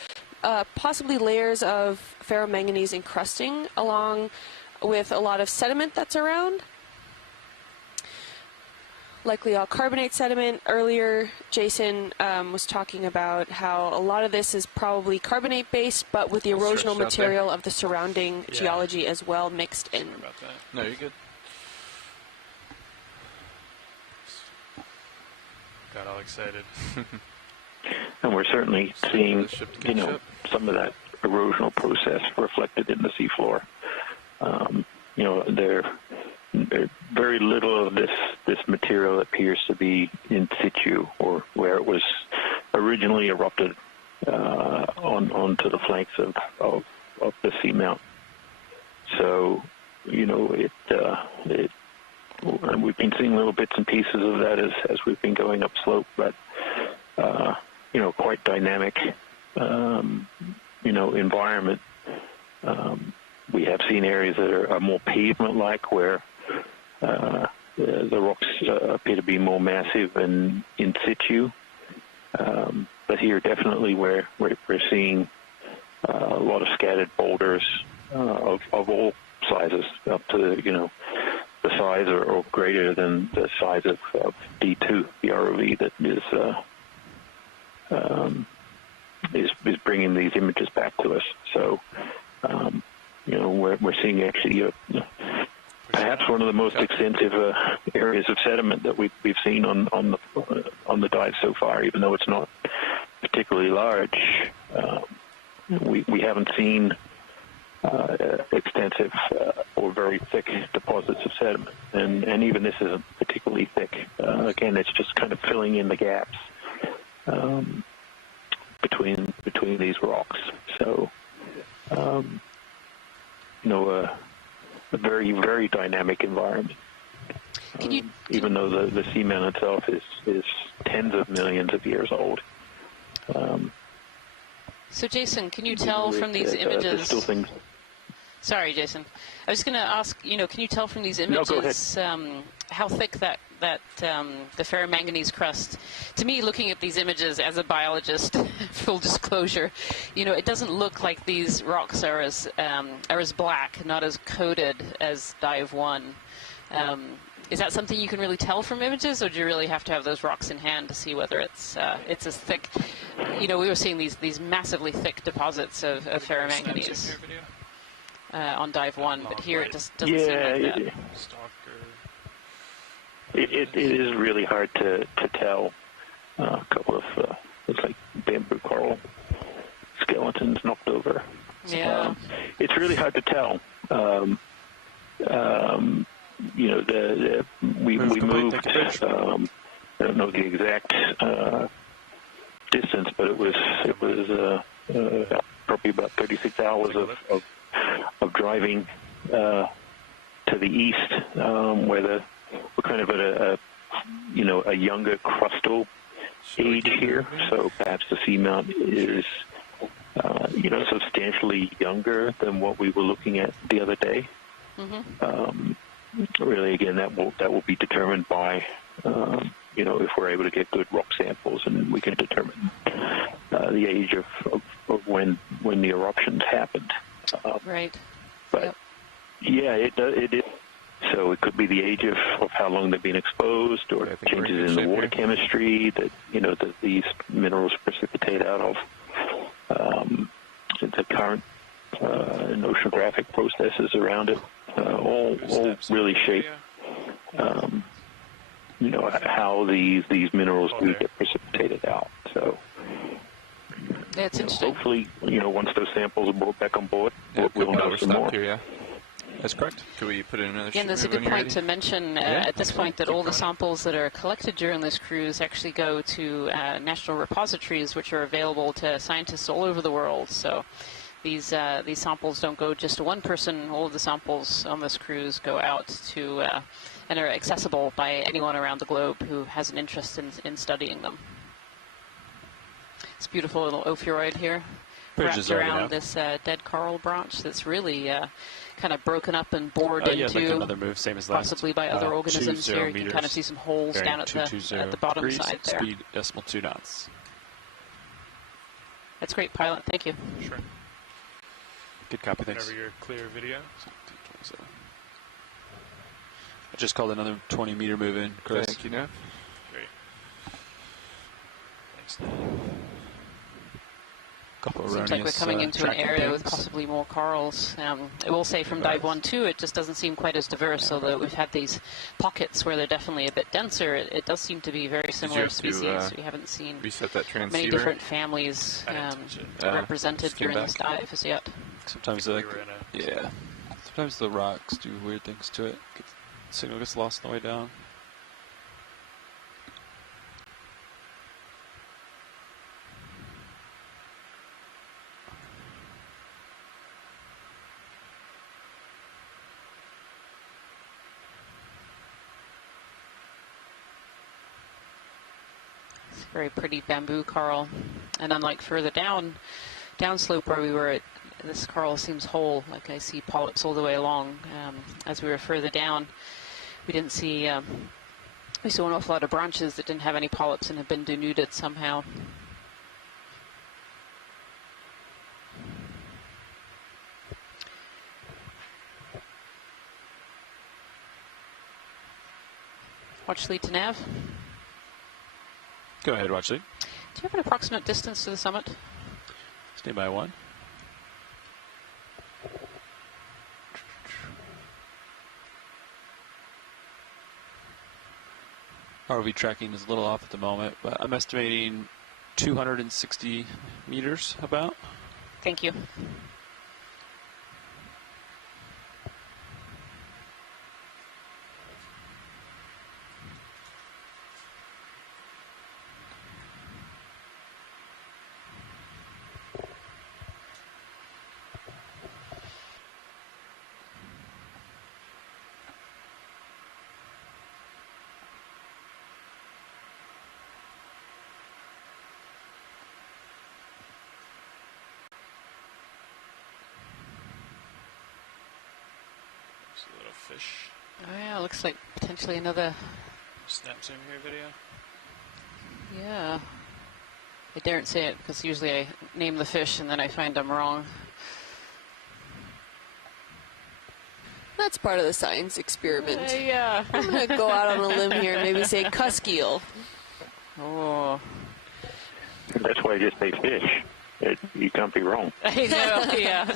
possibly layers of ferromanganese encrusting, along with a lot of sediment that's around. Likely all carbonate sediment. Earlier, Jason was talking about how a lot of this is probably carbonate-based, but with the erosional material of the surrounding geology as well mixed in. Sorry about that. No, you're good. Got all excited. And we're certainly seeing, some of that erosional process reflected in the seafloor. There's very little of this material appears to be in situ, or where it was originally erupted onto the flanks of the seamount. So, we've been seeing little bits and pieces of that as we've been going up slope, but quite dynamic, environment. We have seen areas that are more pavement-like, where the rocks appear to be more massive and in situ. But here, definitely, we're seeing a lot of scattered boulders of all sizes, up to the size or greater than the size of D2, the ROV that is bringing these images back to us. So, we're seeing actually perhaps one of the most extensive areas of sediment that we've seen on the dive so far, even though it's not particularly large. We haven't seen extensive or very thick deposits of sediment, and even this isn't particularly thick. Again, it's just kind of filling in the gaps between these rocks. So, a very, very dynamic environment. Even though the seamount itself is tens of millions of years old. So, Jason, can you tell from these images? Sorry, Jason. I was going to ask. Can you tell from these images how thick that the ferromanganese crust? To me, looking at these images as a biologist, full disclosure, it doesn't look like these rocks are as black, not as coated as Dive 1. Is that something you can really tell from images, or do you really have to have those rocks in hand to see whether it's as thick? We were seeing these massively thick deposits of ferromanganese on Dive 1, but here it just doesn't seem like that. It is really hard to tell. A couple of looks like bamboo coral skeletons knocked over. Yeah. It's really hard to tell. You know, we moved. I don't know the exact distance, but it was probably about 36 hours of driving to the east, where we're kind of at a younger crustal age here. So perhaps the seamount is substantially younger than what we were looking at the other day. Mm-hmm. Really, again, that will be determined by if we're able to get good rock samples, and we can determine the age of when the eruptions happened. Right. But yeah, it is. So it could be the age of how long they've been exposed, or changes in the water chemistry that that these minerals precipitate out of. The current and oceanographic processes around it all really shape how these minerals do get precipitated out. So it's interesting. Hopefully, once those samples are brought back on board, we'll know some more. Here, yeah. That's correct. Can we put in another? Again, there's a good point to mention at this point that all the samples that are collected during this cruise actually go to national repositories, which are available to scientists all over the world. So these samples don't go just to one person. All of the samples on this cruise go out to and are accessible by anyone around the globe who has an interest in studying them. It's a beautiful little ophiuroid here, wrapped around this dead coral branch that's really kind of broken up and bored into, like another move, same as last. Possibly by other organisms here. You can kind of see some holes down at the bottom side there. Speed decimal 2 knots. That's great, pilot. Thank you. Sure. Good copy, thanks. Whenever you're clear video. I just called another 20-meter move in, Chris. Thank you, Nev. Great. Thanks. Seems like we're coming into an area with possibly more corals. I will say from dive 1-2, it just doesn't seem quite as diverse, although we've had these pockets where they're definitely a bit denser. It does seem to be very similar species. We haven't seen many different families represented during this dive as yet. Sometimes sometimes the rocks do weird things to it. The signal gets lost on the way down. Very pretty bamboo coral, and unlike further downslope where we were at, this coral seems whole. Like I see polyps all the way along. As we were further down, we didn't see. We saw an awful lot of branches that didn't have any polyps and had been denuded somehow. Watch lead to nav. Go ahead, watch lead. Do you have an approximate distance to the summit? Stay by 1. ROV tracking is a little off at the moment, but I'm estimating 260 meters about. Thank you. A little fish. Oh yeah, looks like potentially another snap zoom here video. Yeah. I daren't say it because usually I name the fish and then I find I'm wrong. That's part of the science experiment. Yeah. I'm going to go out on a limb here and maybe say cusk eel. Oh. That's why I just say fish. You can't be wrong. I know, yeah.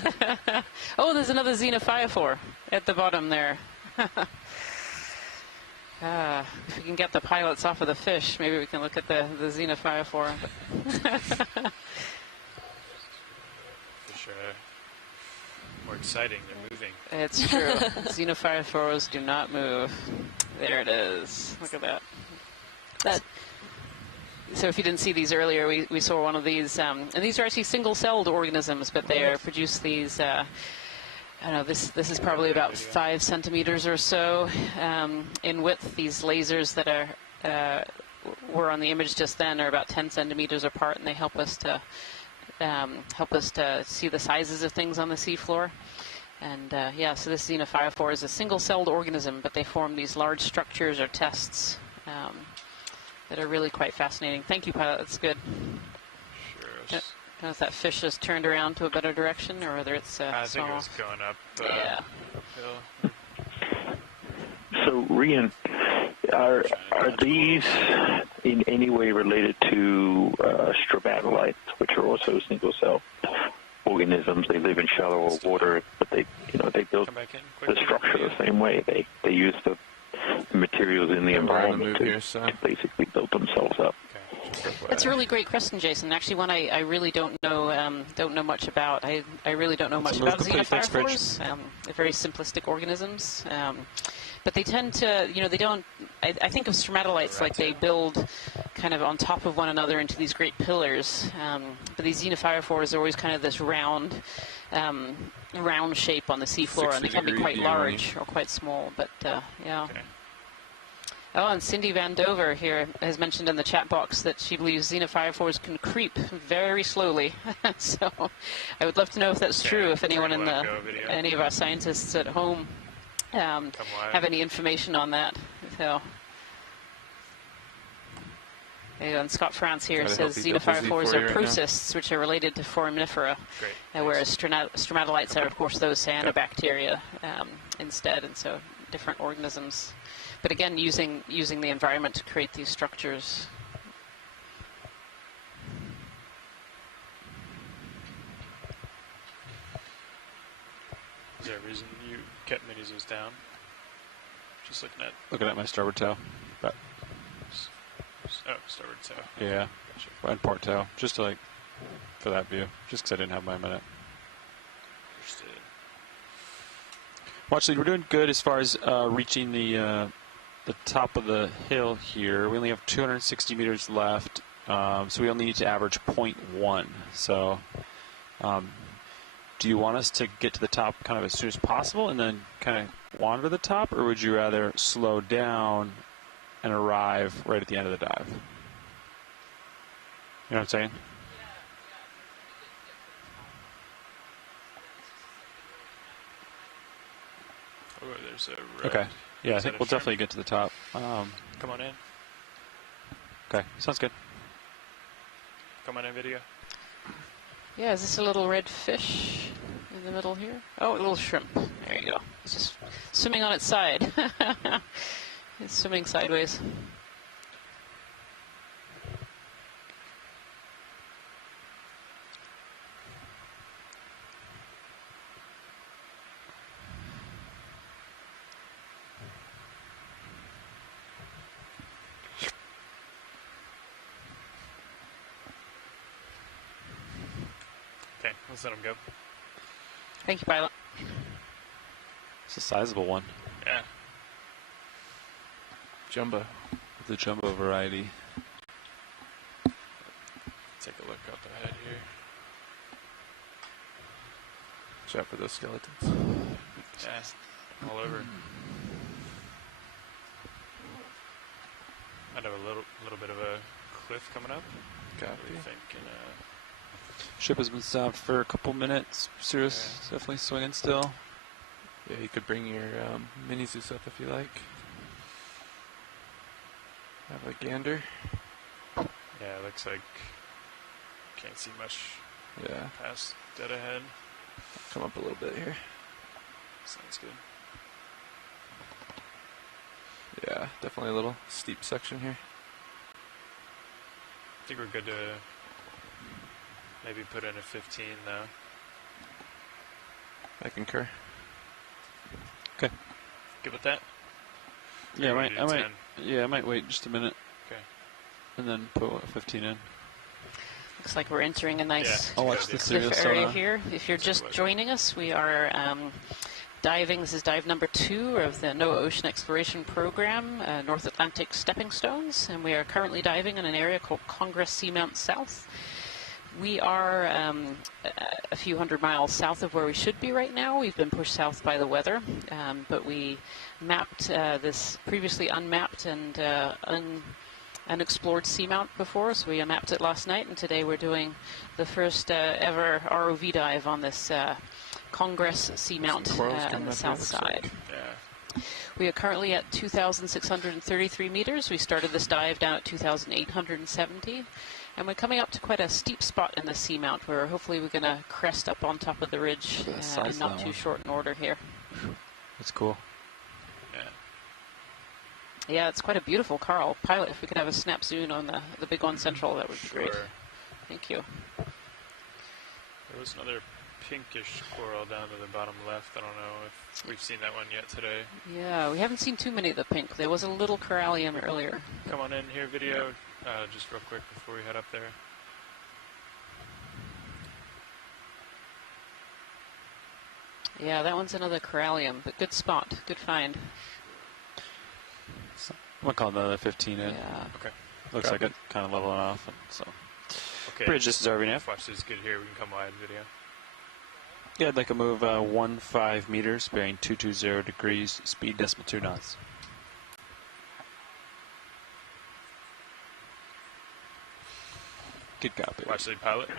Oh, there's another xenophyophore at the bottom there. If we can get the pilots off of the fish, maybe we can look at the xenophyophora. Fish are more exciting. They're moving. It's true. Xenophyophores do not move. There it is. Look at that. So if you didn't see these earlier, we saw one of these, and these are actually single-celled organisms, but they produce these, I don't know, this is probably about 5 centimeters or so in width. These lasers that were on the image just then are about 10 centimeters apart, and they help us to see the sizes of things on the seafloor. And yeah, so this xenophyophore is a single-celled organism, but they form these large structures or tests that are really quite fascinating. Thank you, pilot. That's good. Sure. I don't know if that fish has turned around to a better direction or whether it's I think it was going up. Yeah. Uphill. So, Rian, are these in any way related to stromatolites, which are also single-cell organisms? They live in shallower water, but they build the structure the same way. They use the materials in the environment to basically build themselves up. That's a really great question, Jason. Actually, one I really don't know much about. I really don't know much about xenophyophores. They're very simplistic organisms. But they tend to, they don't, I think of stromatolites like they build kind of on top of one another into these great pillars. But these xenophyophores are always kind of this round shape on the seafloor, and they can be quite large or quite small, but yeah. Okay. Oh, and Cindy Van Dover here has mentioned in the chat box that she believes xenophyophores can creep very slowly. So I would love to know if that's true, if anyone any of our scientists at home have any information on that. So, and Scott France here says xenophyophores are procysts, which are related to foraminifera, whereas stromatolites are, of course, those cyanobacteria instead, and so different organisms. But again, using the environment to create these structures. Is there a reason you kept mini zoos down? Just looking at my starboard tail. But starboard tail. Yeah, gotcha. And port tail, just to for that view, just because I didn't have my minute. Understood. Well, actually, we're doing good as far as reaching the top of the hill here. We only have 260 meters left, so we only need to average 0.1. So, do you want us to get to the top kind of as soon as possible and then kind of wander to the top, or would you rather slow down and arrive right at the end of the dive? You know what I'm saying? Oh, there's a red. Okay. Yeah, I think we'll definitely get to the top. Come on in. Okay, sounds good. Come on in, video. Yeah, is this a little red fish in the middle here? Oh, a little shrimp. There you go. It's just swimming on its side. It's swimming sideways. Okay, let's let him go. Thank you, pilot. It's a sizable one. Yeah. Jumbo. The jumbo variety. Take a look out the head here. Watch out for those skeletons. Yeah, all over. Might have a little bit of a cliff coming up. Got what do you think? Ship has been stopped for a couple minutes. Cirrus definitely swinging still. Yeah, you could bring your mini Zeus up if you like. Have a gander. Yeah, it looks like can't see much. Yeah. Past dead ahead. Come up a little bit here. Sounds good. Yeah, definitely a little steep section here. I think we're good to maybe put in a 15 though. I concur. Okay. Good with that? Yeah, I might wait just a minute. Okay. And then put 15 in. Looks like we're entering a nice cliff area here. If you're just joining us, we are diving. This is dive number 2 of the NOAA Ocean Exploration Program, North Atlantic Stepping Stones, and we are currently diving in an area called Congress Seamount South. We are a few hundred miles south of where we should be right now. We've been pushed south by the weather, but we mapped this previously unmapped and unexplored seamount before, so we mapped it last night, and today we're doing the first ever ROV dive on this Congress Seamount on the south side. We are currently at 2,633 meters. We started this dive down at 2,870. And we're coming up to quite a steep spot in the seamount where hopefully we're going to crest up on top of the ridge in not too short an order here. That's cool. Yeah, it's quite a beautiful coral. Pilot, if we could have a snap zoom on the big one central, that would be great. Thank you. There was another pinkish coral down to the bottom left. I don't know if we've seen that one yet today. Yeah, we haven't seen too many of the pink. There was a little corallium earlier. Come on in here, video. Just real quick before we head up there. Yeah, that one's another corallium, but good spot, good find. So, I'm going to call another 15 in. Yeah. Okay. Looks like it kind of leveling off. And so. Okay. Bridge, this is RV Watch this good here. We can come wide video. Yeah, I'd like to move 15 meters, bearing 220 degrees, speed decimal 2 knots. Good copy. Watch the pilot.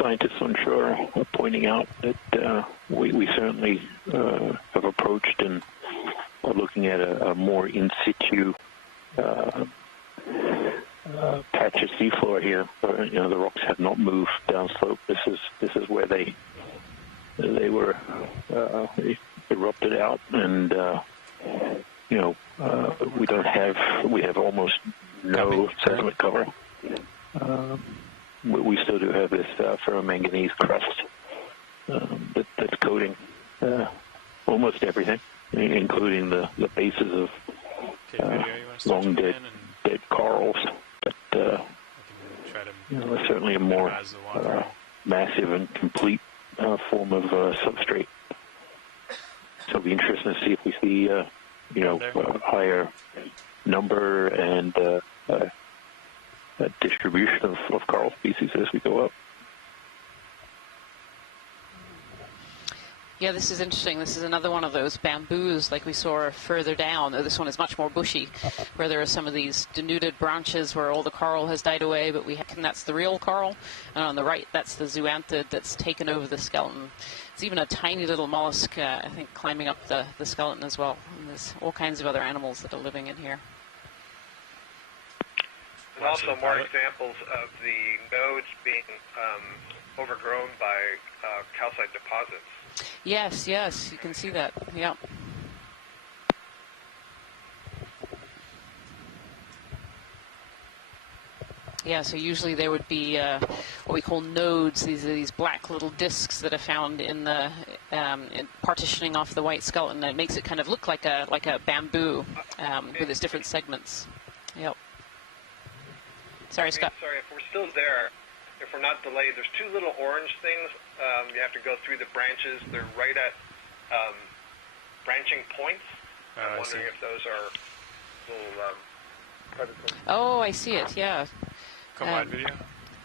Scientists on shore are pointing out that we certainly have approached and are looking at a more in situ patch of seafloor here. The rocks have not moved downslope. This is where they were erupted out, and we have almost no sediment cover. We still do have this ferromanganese crust that's coating almost everything, including the bases of long dead corals. But it's certainly a more massive and complete form of substrate. So it'll be interesting to see if we see a higher number and distribution of coral species as we go up. Yeah, this is interesting. This is another one of those bamboos like we saw further down. This one is much more bushy, where there are some of these denuded branches where all the coral has died away, but that's the real coral. And on the right, that's the zooanthid that's taken over the skeleton. It's even a tiny little mollusk, I think, climbing up the skeleton as well. And there's all kinds of other animals that are living in here. There's also more examples of the nodes being overgrown by calcite deposits. Yes, you can see that. Yeah. Yeah, so usually there would be what we call nodes. These are these black little discs that are found in the partitioning off the white skeleton. It makes it kind of look like a bamboo with its different segments. Yep. Sorry, Scott. Sorry, if we're still there, if we're not delayed, there's two little orange things. You have to go through the branches. They're right at branching points. I'm wondering if those are little predators. Oh, I see it. Yeah. Come wide video.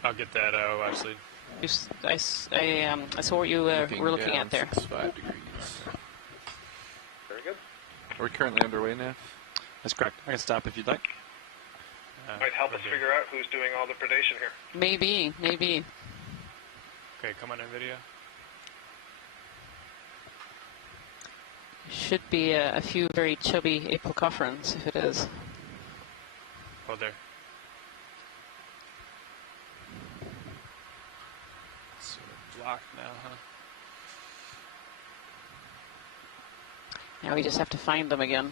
I'll get that. Actually, I saw what you were looking at there. 5 degrees. Very good. Are we currently underway now? That's correct. I can stop if you'd like. Might help us figure out who's doing all the predation here. Maybe. Okay, come on in video. Should be a few very chubby apocopherans, if it is. Oh, there. Sort of blocked now, huh? Now we just have to find them again.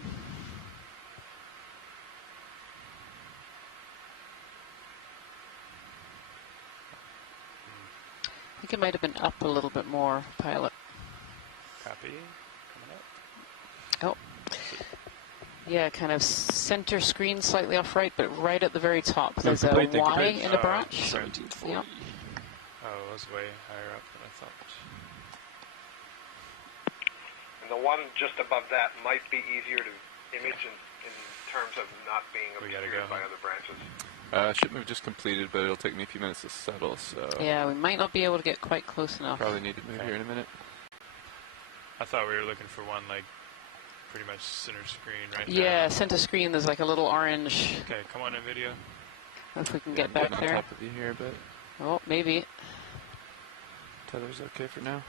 I think it might have been up a little bit more, pilot. Copy. Coming up. Oh. Yeah, kind of center screen, slightly off right, but right at the very top. There's a Y in the branch. 1740. Yep. Oh, it was way higher up than I thought. And the one just above that might be easier to image in terms of not being obscured by other branches. Ship move just completed, but it'll take me a few minutes to settle, so... Yeah, we might not be able to get quite close enough. Probably need to move here in a minute. I thought we were looking for one, like, pretty much center screen right now. Yeah, center screen, there's like a little orange. Okay, come on in video. If we can get back there. On top of you here, but... Oh, maybe. Tether's okay for now.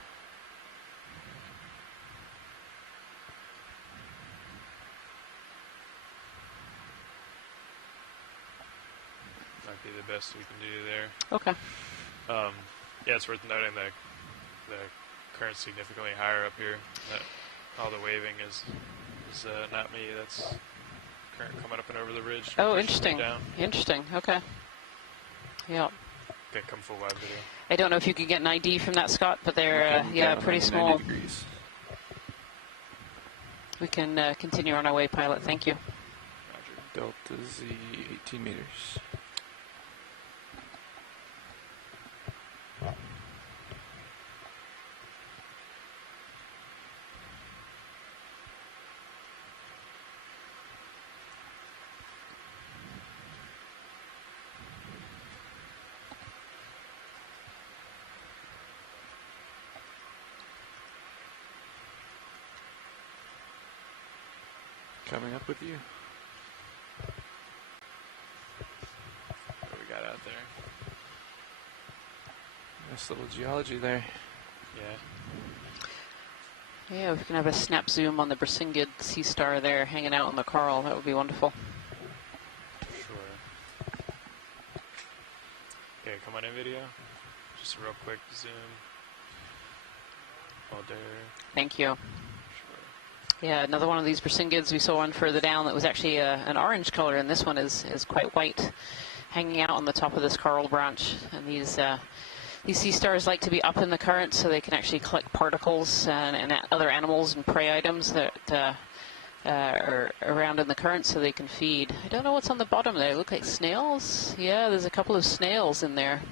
Might be the best we can do there. Okay. Yeah, it's worth noting that the current's significantly higher up here. That all the waving is not me. That's current coming up and over the ridge. Oh, interesting. Interesting. Okay. Yeah. Okay, come full wide video. I don't know if you could get an ID from that, Scott, but they're yeah, pretty small. Degrees. We can continue on our way, pilot. Thank you. Roger. Delta Z, 18 meters. Coming up with you. What we got out there? Nice little geology there. Yeah. Yeah, we can have a snap zoom on the Brisingid sea star there hanging out on the coral. That would be wonderful. Sure. Okay, come on in video. Just a real quick zoom. All there. Thank you. Yeah, another one of these Brisingids. We saw one further down that was actually an orange color, and this one is quite white, hanging out on the top of this coral branch. And these sea stars like to be up in the current, so they can actually collect particles and other animals and prey items that are around in the current, so they can feed. I don't know what's on the bottom there. They look like snails. Yeah, there's a couple of snails in there.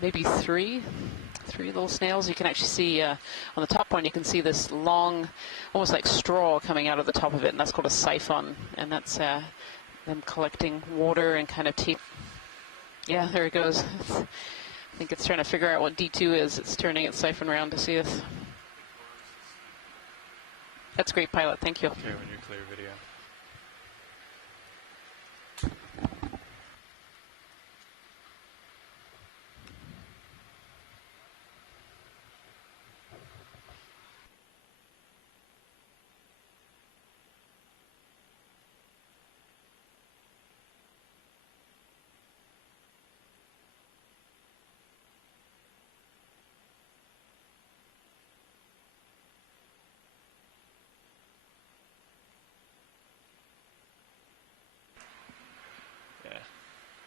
Maybe three little snails. You can actually see on the top one, you can see this long, almost like straw coming out of the top of it, and that's called a siphon, and that's them collecting water and kind of yeah, there it goes. I think it's trying to figure out what D2 is. It's turning its siphon around to see us. That's great, pilot. Thank you. Okay, when you're clear, video.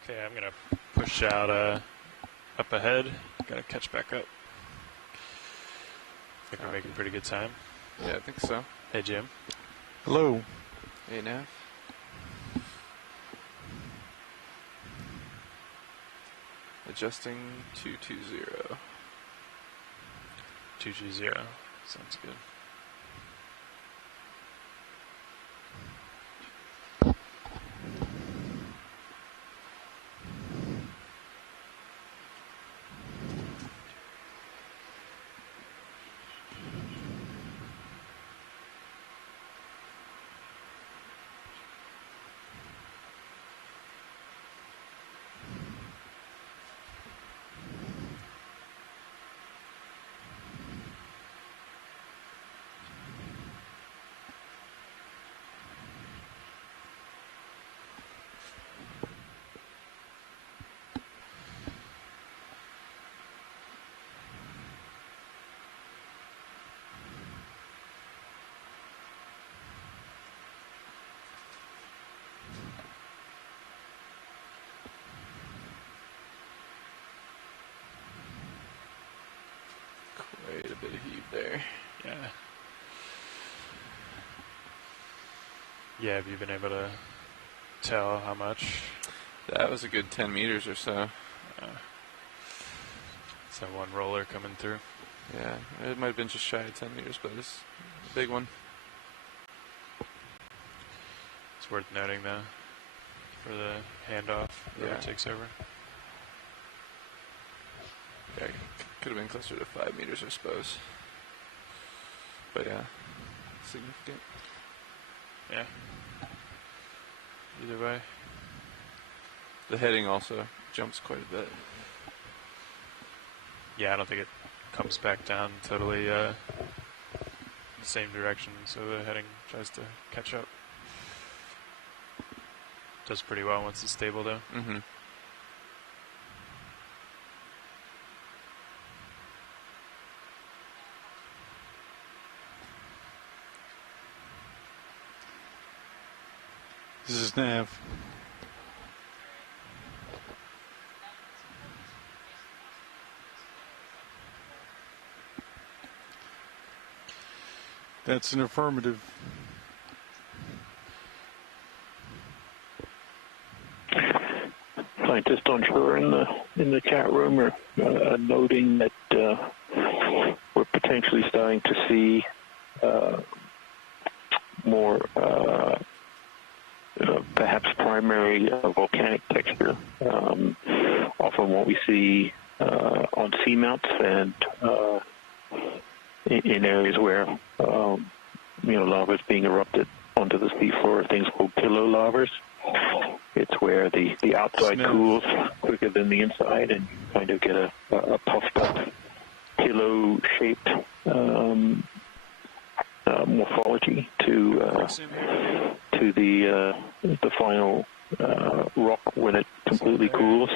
Okay, I'm gonna push out up ahead. Gotta catch back up. I think we're making pretty good time. Yeah, I think so. Hey, Jim. Hello. Hey, Nav. Adjusting 220. 220. Sounds good. Yeah, have you been able to tell how much? That was a good 10 meters or so. So one roller coming through. Yeah, it might have been just shy of 10 meters, but it's a big one. It's worth noting, though, for the handoff, whoever takes over. Yeah, could have been closer to 5 meters, I suppose. But yeah, significant. Yeah. Either way. The heading also jumps quite a bit. Yeah, I don't think it comes back down totally the same direction, so the heading tries to catch up. Does pretty well once it's stable, though. Mm-hmm. This is Nav. That's an affirmative. Scientists on shore in the chat room are noting that we're potentially starting to see more perhaps primary volcanic texture. Often what we see on seamounts and in areas where lava is being erupted onto the seafloor are things called pillow lavas. It's where the outside cools quicker than the inside, and you kind of get a puffed up pillow-shaped morphology to the final rock when it completely cools.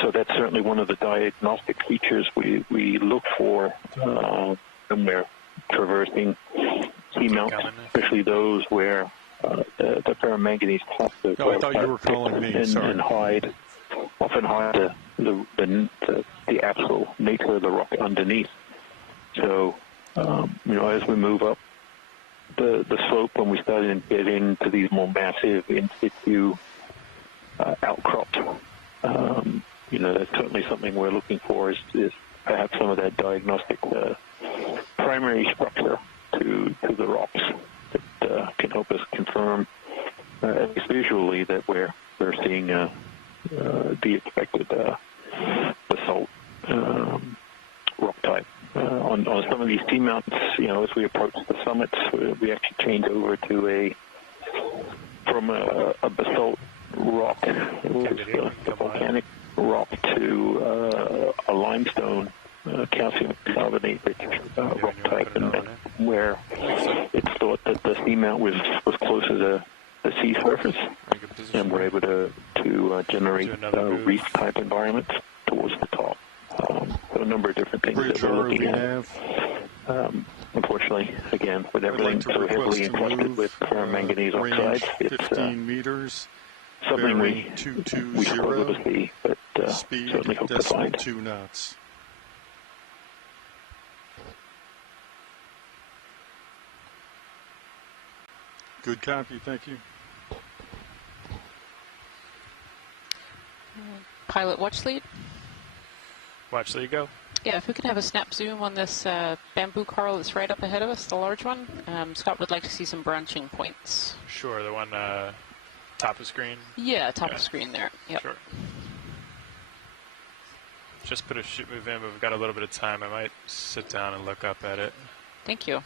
So that's certainly one of the diagnostic features we look for when we're traversing seamounts, especially those where the paramanganese clusters I thought you were calling me. Sorry. And often hide the actual nature of the rock underneath. So, as we move up the slope, when we start to get into these more massive in situ outcrops, that's certainly something we're looking for is perhaps some of that diagnostic primary structure to the rocks that can help us confirm, at least visually, that we're seeing the expected basalt rock type. On some of these seamounts, as we approach the summits, we actually change over to from a basalt rock, a volcanic rock, to a limestone calcium carbonate rock type, and where it's thought that the seamount was closer to the sea surface, and we're able to generate reef type environments towards the top. So a number of different things that we're looking at. Unfortunately, again, with everything so heavily encrusted with manganese oxides, it's 15 meters, something we struggle to see, but certainly hope to find. 2 knots. Good copy, thank you. Pilot watch lead. Watch lead, go. Yeah, if we could have a snap zoom on this bamboo coral that's right up ahead of us, the large one. Scott would like to see some branching points. Sure, the one top of screen? Yeah, top of screen there. Yep. Sure. Just put a shoot move in, but we've got a little bit of time. I might sit down and look up at it. Thank you.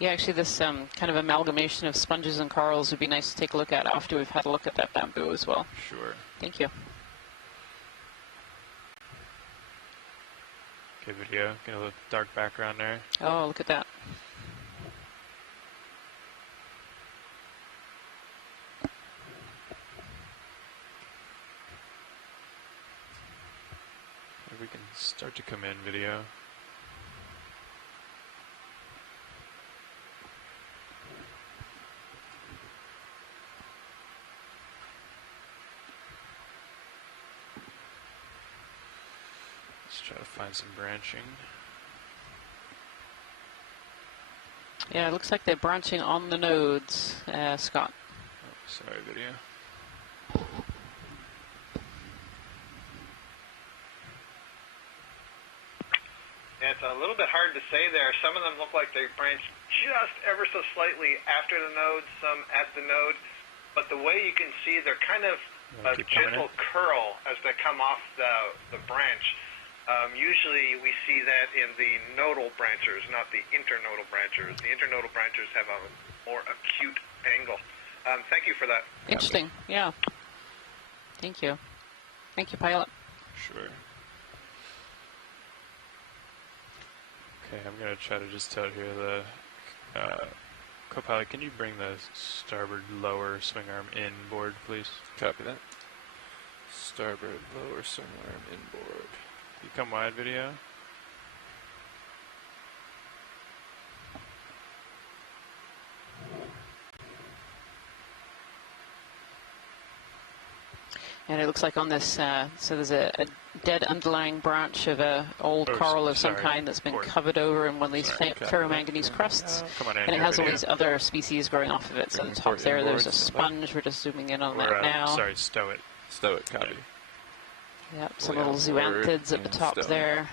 Yeah, actually this kind of amalgamation of sponges and corals would be nice to take a look at after we've had a look at that bamboo as well. Sure. Thank you. Okay, video. Get a little dark background there. Oh, look at that. Maybe we can start to come in video. Let's try to find some branching. Yeah, it looks like they're branching on the nodes, Scott. Oh, sorry, video. Yeah, it's a little bit hard to say there. Some of them look like they branch just ever so slightly after the node, some at the node. But the way you can see, they're kind of a gentle curl as they come off the branch. Usually we see that in the nodal branchers, not the internodal branchers. The internodal branchers have a more acute angle. Thank you for that. Interesting, yeah. Thank you. Thank you, pilot. Sure. Okay, I'm going to try to just tell here the co-pilot, can you bring the starboard lower swing arm inboard, please? Copy that. Starboard lower swing arm inboard. You come wide, video. And it looks like on this, so there's a dead underlying branch of a old coral of some kind that's been covered over in one of these ferromanganese crusts. And it has all these other species growing off of it. So at the top there's a sponge. We're just zooming in on that now. Sorry, stow it. Stow it, copy. Yep, some little zoanthids at the top there.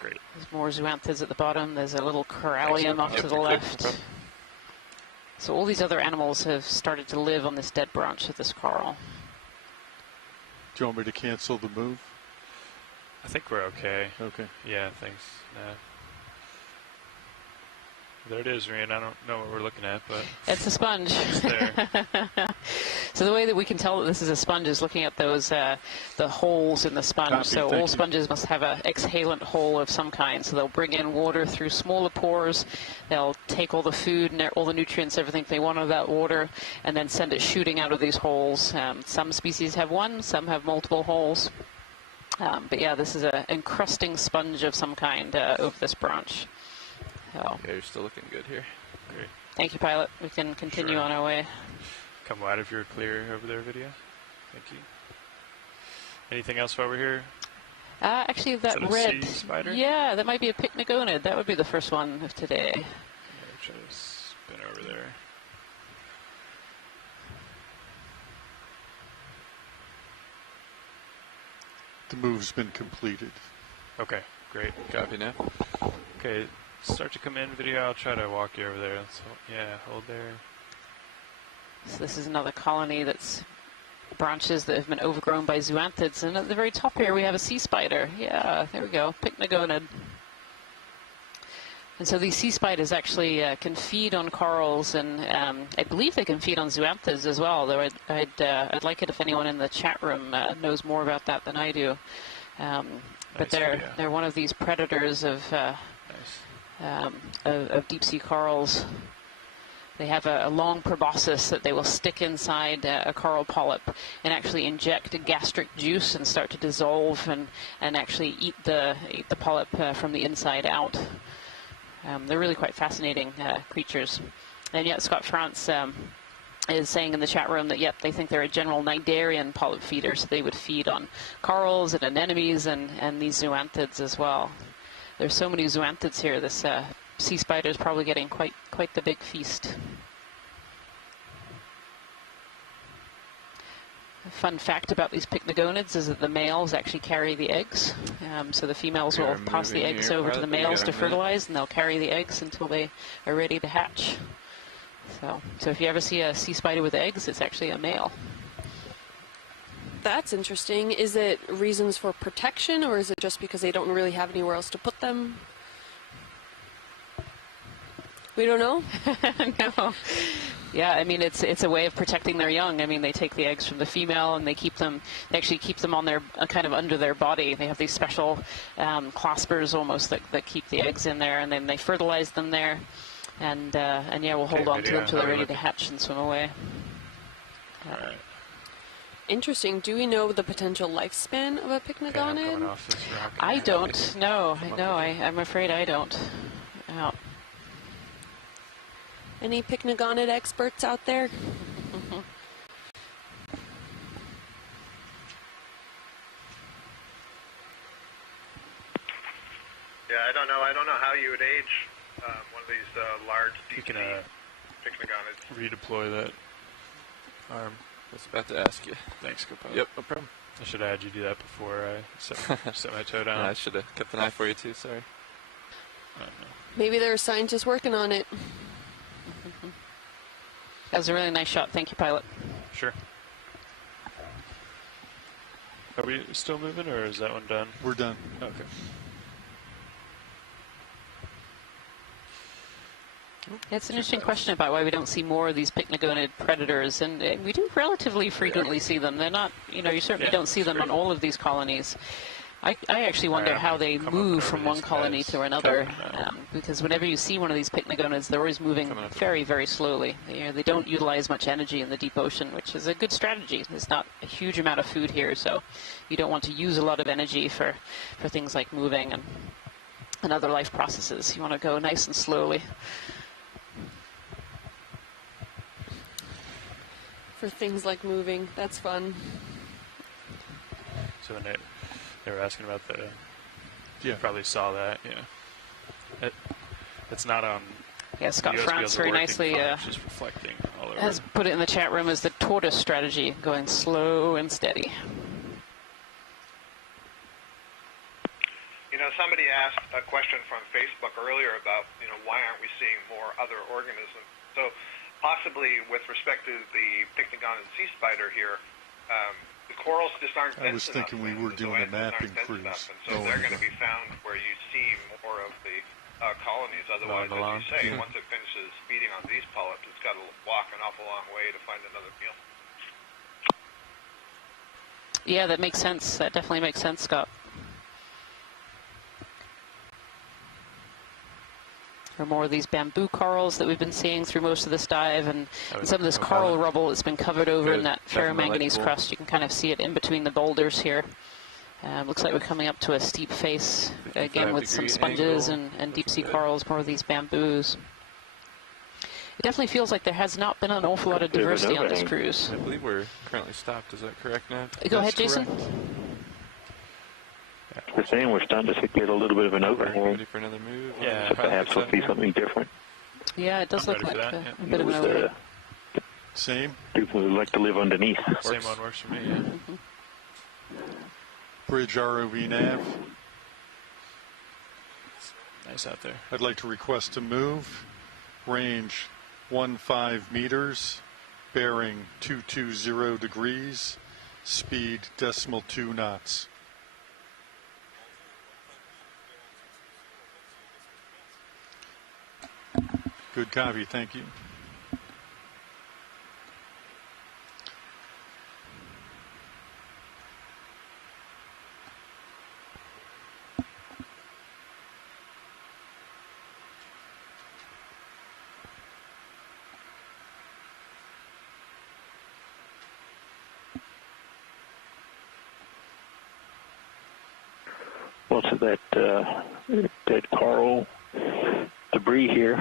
Great. There's more zoanthids at the bottom. There's a little corallium off to the left. So all these other animals have started to live on this dead branch of this coral. Do you want me to cancel the move? I think we're okay. Okay. Yeah, thanks. There it is, Ryan. I don't know what we're looking at, but... It's a sponge. It's there. So the way that we can tell that this is a sponge is looking at those, the holes in the sponge. So all sponges must have an exhalant hole of some kind. So they'll bring in water through smaller pores. They'll take all the food and all the nutrients, everything they want out of that water, and then send it shooting out of these holes. Some species have one, some have multiple holes. But yeah, this is an encrusting sponge of some kind over this branch. So. Okay, you're still looking good here. Great. Thank you, pilot. We can continue on our way. Come wide if you're clear over there, video. Thank you. Anything else while we're here? Actually, that red. Sea spider? Yeah, that might be a pycnogonid. That would be the first one of today. Yeah, try to spin over there. The move's been completed. Okay, great. Copy now. Okay, start to come in, video. I'll try to walk you over there. Yeah, hold there. So this is another colony that's branches that have been overgrown by zoanthids. And at the very top here, we have a sea spider. Yeah, there we go, pycnogonid. And so these sea spiders actually can feed on corals, and I believe they can feed on zoanthids as well, though I'd like it if anyone in the chat room knows more about that than I do. But they're one of these predators of deep sea corals. They have a long proboscis that they will stick inside a coral polyp and actually inject a gastric juice and start to dissolve and actually eat the polyp from the inside out. They're really quite fascinating creatures. And yet Scott France is saying in the chat room that, yep, they think they're a general cnidarian polyp feeder, so they would feed on corals and anemones and these zoanthids as well. There's so many zoanthids here, this sea spider is probably getting quite the big feast. A fun fact about these pycnogonids is that the males actually carry the eggs. So the females will pass the eggs over to the males to fertilize, and they'll carry the eggs until they are ready to hatch. So if you ever see a sea spider with eggs, it's actually a male. That's interesting. Is it reasons for protection, or is it just because they don't really have anywhere else to put them? We don't know? No. Yeah, I mean, it's a way of protecting their young. I mean, they take the eggs from the female and they actually keep them on their, kind of under their body. They have these special claspers almost that keep the eggs in there, and then they fertilize them there. And yeah, we'll hold on to them until they're ready to hatch and swim away. All right. Interesting. Do we know the potential lifespan of a pycnogonid? Okay, I don't know. I'm afraid I don't. Oh. Any pycnogonid experts out there? Yeah, I don't know how you would age one of these We can redeploy that arm. I was about to ask you. Thanks, Copilot. Yep, no problem. I should have had you do that before I set my toe down. No, I should have kept an eye for you too, sorry. I don't know. Maybe there are scientists working on it. That was a really nice shot. Thank you, pilot. Sure. Are we still moving, or is that one done? We're done. Okay. It's an interesting question about why we don't see more of these pycnogonid predators, and we do relatively frequently see them. They're not, you certainly don't see them on all of these colonies. I actually wonder how they move from one colony to another, because whenever you see one of these pycnogonids, they're always moving very, very slowly. They don't utilize much energy in the deep ocean, which is a good strategy. There's not a huge amount of food here, so you don't want to use a lot of energy for things like moving and other life processes. You want to go nice and slowly. For things like moving, that's fun. So they were asking about the. You probably saw that. Yeah. It's not on. Yeah, Scott France very nicely just reflecting all over. has put it in the chat room as the tortoise strategy, going slow and steady. Somebody asked a question from Facebook earlier about, why aren't we seeing more other organisms? So possibly with respect to the pycnogonid sea spider here, the corals just aren't dense enough. I was thinking we were doing a mapping cruise. And so they're going to be found where you see more of the colonies. Otherwise, as you say, once it finishes feeding on these polyps, it's got to walk an awful long way to find another meal. Yeah, that makes sense. That definitely makes sense, Scott. There are more of these bamboo corals that we've been seeing through most of this dive, and some of this coral rubble that's been covered over in that ferromanganese crust. You can kind of see it in between the boulders here. Looks like we're coming up to a steep face, again with some sponges and deep-sea corals, more of these bamboos. It definitely feels like there has not been an awful lot of diversity on this cruise. I believe we're currently stopped. Is that correct now? Go ahead, Jason. We're saying we're starting to get a little bit of an overhang. Ready for another move? Yeah. So perhaps we'll see something different. Yeah, it does look like a bit of an overhang. Same. People would like to live underneath. Same one works for me, yeah. Bridge ROV nav. Nice out there. I'd like to request a move. Range 15 meters. Bearing 220 degrees. Speed 0.2 knots. Good copy, thank you. What's that dead coral debris here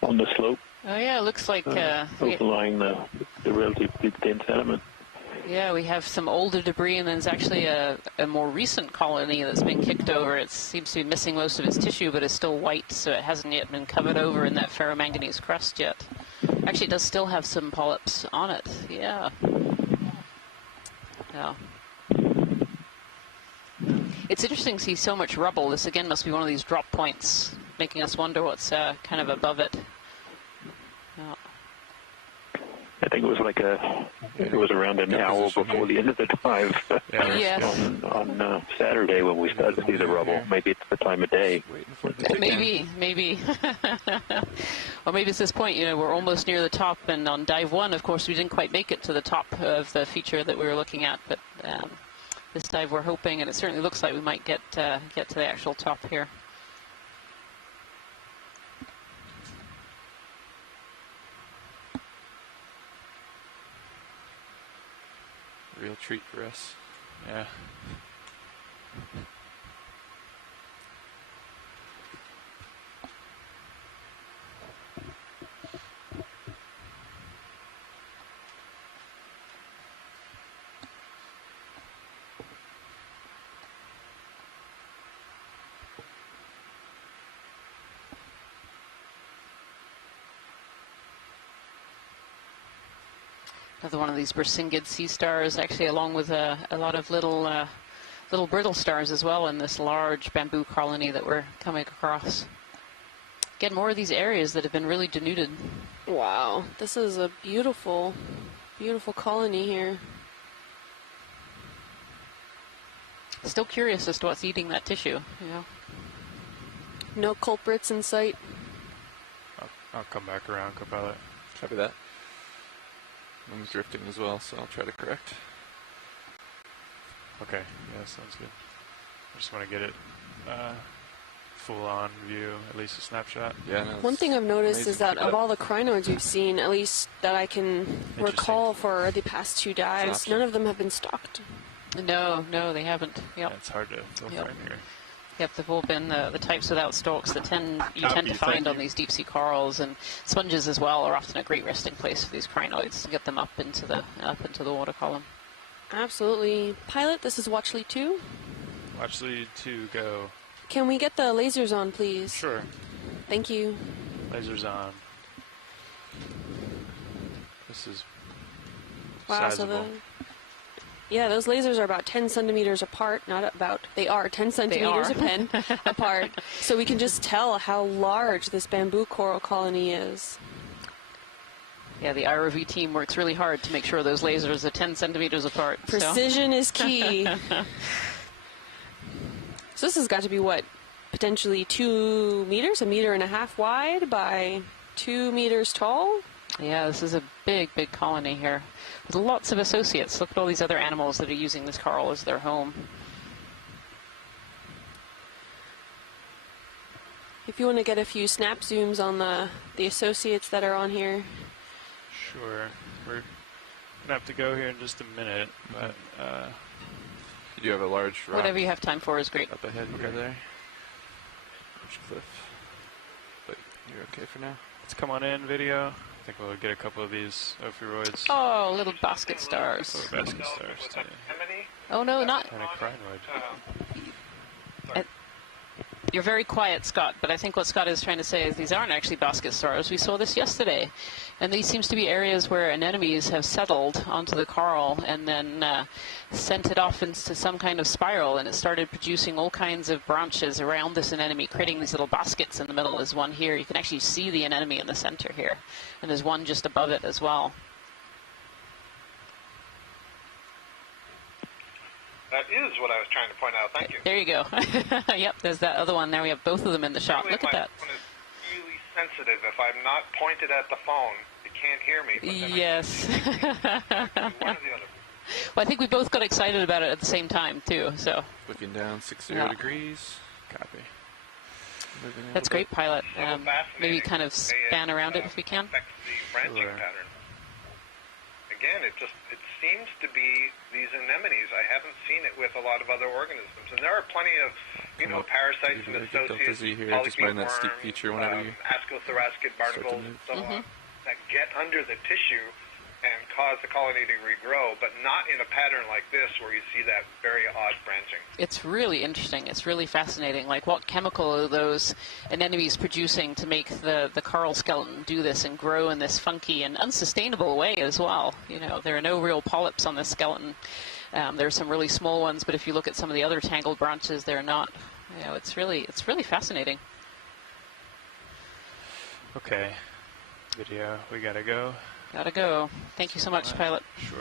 on the slope? Oh yeah, it looks like overlying the relatively thin sediment. Yeah, we have some older debris, and then there's actually a more recent colony that's been kicked over. It seems to be missing most of its tissue, but is still white, so it hasn't yet been covered over in that ferromanganese crust yet. Actually, it does still have some polyps on it. Yeah. Yeah. It's interesting to see so much rubble. This, again, must be one of these drop points, making us wonder what's kind of above it. Yeah. I think it was around an hour before the end of the dive on Saturday when we started to see the rubble. Maybe it's the time of day. Maybe. Or maybe it's this point, we're almost near the top, and on dive 1, of course, we didn't quite make it to the top of the feature that we were looking at, but this dive we're hoping, and it certainly looks like we might get to the actual top here. Real treat for us. Yeah. Another one of these Bersingid sea stars, actually, along with a lot of little brittle stars as well in this large bamboo colony that we're coming across. Get more of these areas that have been really denuded. Wow, this is a beautiful, beautiful colony here. Still curious as to what's eating that tissue. Yeah. No culprits in sight. I'll come back around, co-pilot. Copy that. I'm drifting as well, so I'll try to correct. Okay, yeah, sounds good. I just want to get it full-on view, at least a snapshot. Yeah. No, one thing I've noticed is that of all the crinoids we've seen, at least that I can recall for the past 2 dives, none of them have been stocked. No, they haven't. Yep. Yeah, it's hard to filter in here. Yep, they've all been the types without stalks that you tend to find on these deep sea corals, and sponges as well are often a great resting place for these crinoids to get them up into the water column. Absolutely. Pilot, this is Watch Lead 2. Watch Lead 2, go. Can we get the lasers on, please? Sure. Thank you. Lasers on. This is sizable. Yeah, those lasers are about 10 centimeters apart. Not about, they are 10 centimeters apart. So we can just tell how large this bamboo coral colony is. Yeah, the ROV team works really hard to make sure those lasers are 10 centimeters apart. Precision is key. So this has got to be, what, potentially 2 meters, 1.5 meters wide by 2 meters tall? Yeah, this is a big, big colony here. With lots of associates. Look at all these other animals that are using this coral as their home. If you want to get a few snap zooms on the associates that are on here. Sure. We're going to have to go here in just a minute, but... you do have a large rock. Whatever you have time for is great. Up ahead here, there. Large cliff. But you're okay for now? Let's come on in, video. I think we'll get a couple of these ophiuroids. Oh, little basket stars. Little basket stars, too. Oh, no, not... And a crinoid. You're very quiet, Scott, but I think what Scott is trying to say is these aren't actually basket stars. We saw this yesterday, and these seems to be areas where anemones have settled onto the coral and then sent it off into some kind of spiral, and it started producing all kinds of branches around this anemone, creating these little baskets in the middle. There's one here. You can actually see the anemone in the center here, and there's one just above it as well. That is what I was trying to point out. Thank you. There you go. Yep, there's that other one there. We have both of them in the shot. Look at that. My phone is really sensitive. If I'm not pointed at the phone, it can't hear me. Yes. One or the other. Well, I think we both got excited about it at the same time, too. So. Looking down 60 degrees. Copy. That's great, pilot. Maybe kind of span around it if we can. Affects the branching pattern. Again, it seems to be these anemones. I haven't seen it with a lot of other organisms, and there are plenty of, parasites and associates, polypid worms, ascothoracic barnacles, and so on, that get under the tissue and cause the colony to regrow, but not in a pattern like this where you see that very odd branching. It's really interesting. It's really fascinating. Like, what chemical are those anemones producing to make the coral skeleton do this and grow in this funky and unsustainable way as well? There are no real polyps on this skeleton. There are some really small ones, but if you look at some of the other tangled branches, they're not. It's really fascinating. Okay. Video, we gotta go. Gotta go. Thank you so much, pilot. Sure.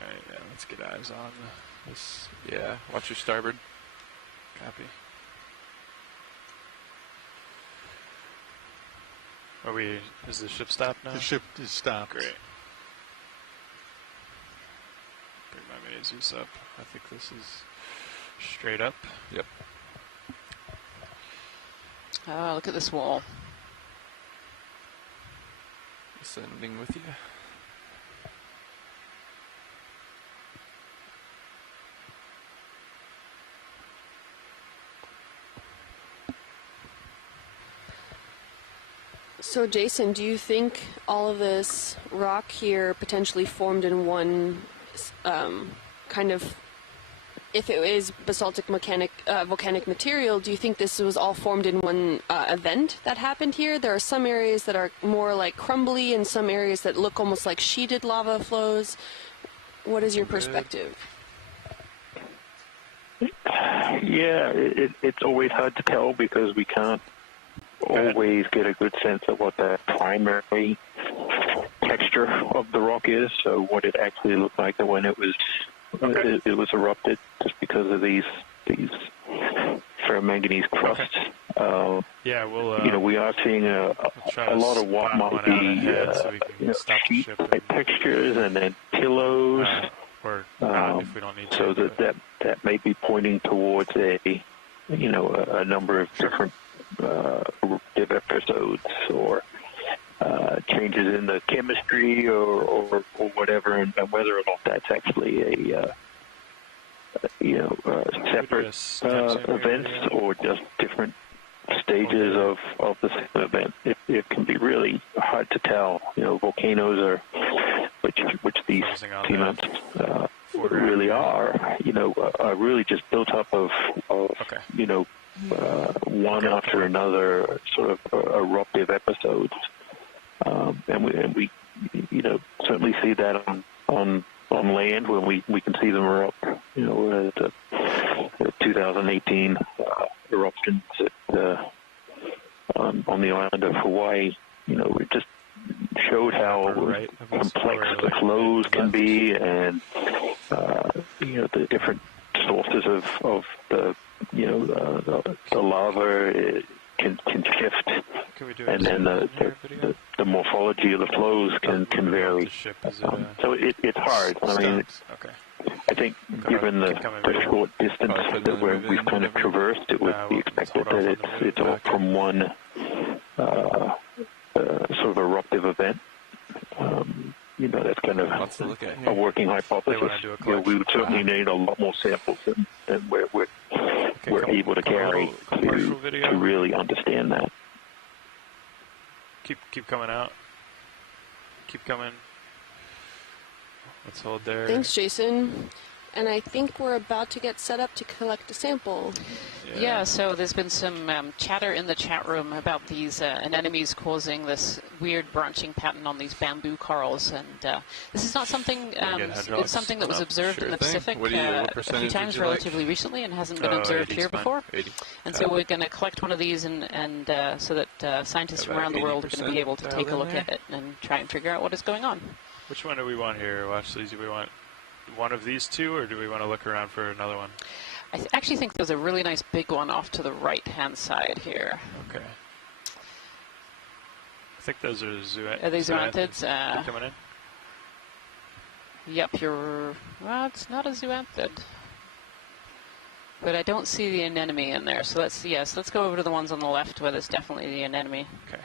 Alright, yeah, let's get eyes on this. Yeah, watch your starboard. Copy. Is the ship stopped now? The ship is stopped. Great. Bring my lasers up. I think this is straight up. Yep. Oh, look at this wall. Ascending with you. So, Jason, do you think all of this rock here potentially formed in one kind of if it is basaltic volcanic material, do you think this was all formed in one event that happened here? There are some areas that are more like crumbly and some areas that look almost like sheeted lava flows. What is your perspective? Yeah, it's always hard to tell because we can't always get a good sense of what the primary texture of the rock is, so what it actually looked like when it was erupted, just because of these ferromanganese crusts. Yeah, we'll. We are seeing a lot of what might be sheet-like textures, and then pillows. Or not if we don't need so to. So that may be pointing towards a number of different episodes or changes in the chemistry or whatever, and whether or not that's actually a separate events or just different stages of the same event. It can be really hard to tell. Volcanoes are, which these seamounts really are, are really just built up of one after another sort of eruptive episodes. And we certainly see that on land when we can see them erupt. The 2018 eruptions on the island of Hawaii. It just showed how complex the flows can be, and the different sources of the lava can shift, and then the morphology of the flows can vary. So it's hard. I think given the short distance that we've kind of traversed, it would be expected that it's all from one sort of eruptive event. That's kind of a working hypothesis. We would certainly need a lot more samples than we're able to carry to really understand that. Keep coming out. Keep coming. Let's hold there. Thanks, Jason. And I think we're about to get set up to collect a sample. Yeah, so there's been some chatter in the chat room about these anemones causing this weird branching pattern on these bamboo corals, and this is not something, it's something that was observed in the Pacific a few times relatively recently and hasn't been observed here before. And so we're going to collect one of these and so that scientists from around the world are going to be able to take a look at it and try and figure out what is going on. Which one do we want here? Watch these. Do we want one of these two, or do we want to look around for another one? I actually think there's a really nice big one off to the right-hand side here. Okay. I think those are zoanthids. Are they zoanthids? Coming in? Yep, well, it's not a zoanthid. But I don't see the anemone in there, so let's go over to the ones on the left where there's definitely the anemone. Okay.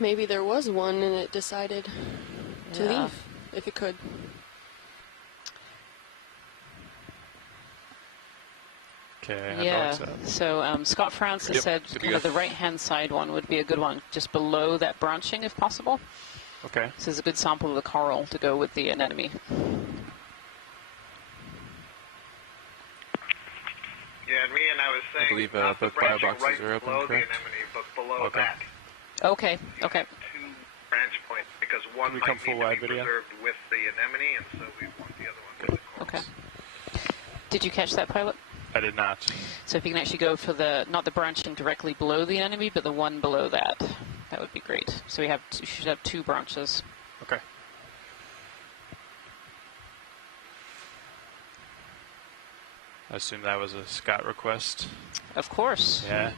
Maybe there was one and it decided to leave, if it could. Okay, yeah, so Scott Francis said kind of the right-hand side one would be a good one, just below that branching if possible. Okay. This is a good sample of the coral to go with the anemone. Yeah, and Rhian, I was saying, I believe not the both bio branching boxes right are open, below the correct? anemone, but below Okay. that. Okay, okay. Two branch points, because one might need to be preserved with the anemone, and so we want the other one with the corals. Okay. Did you catch that, pilot? I did not. So if you can actually go for not the branching directly below the anemone, but the one below that, that would be great. So we should have two branches. Okay. I assume that was a Scott request. Of course. Yeah.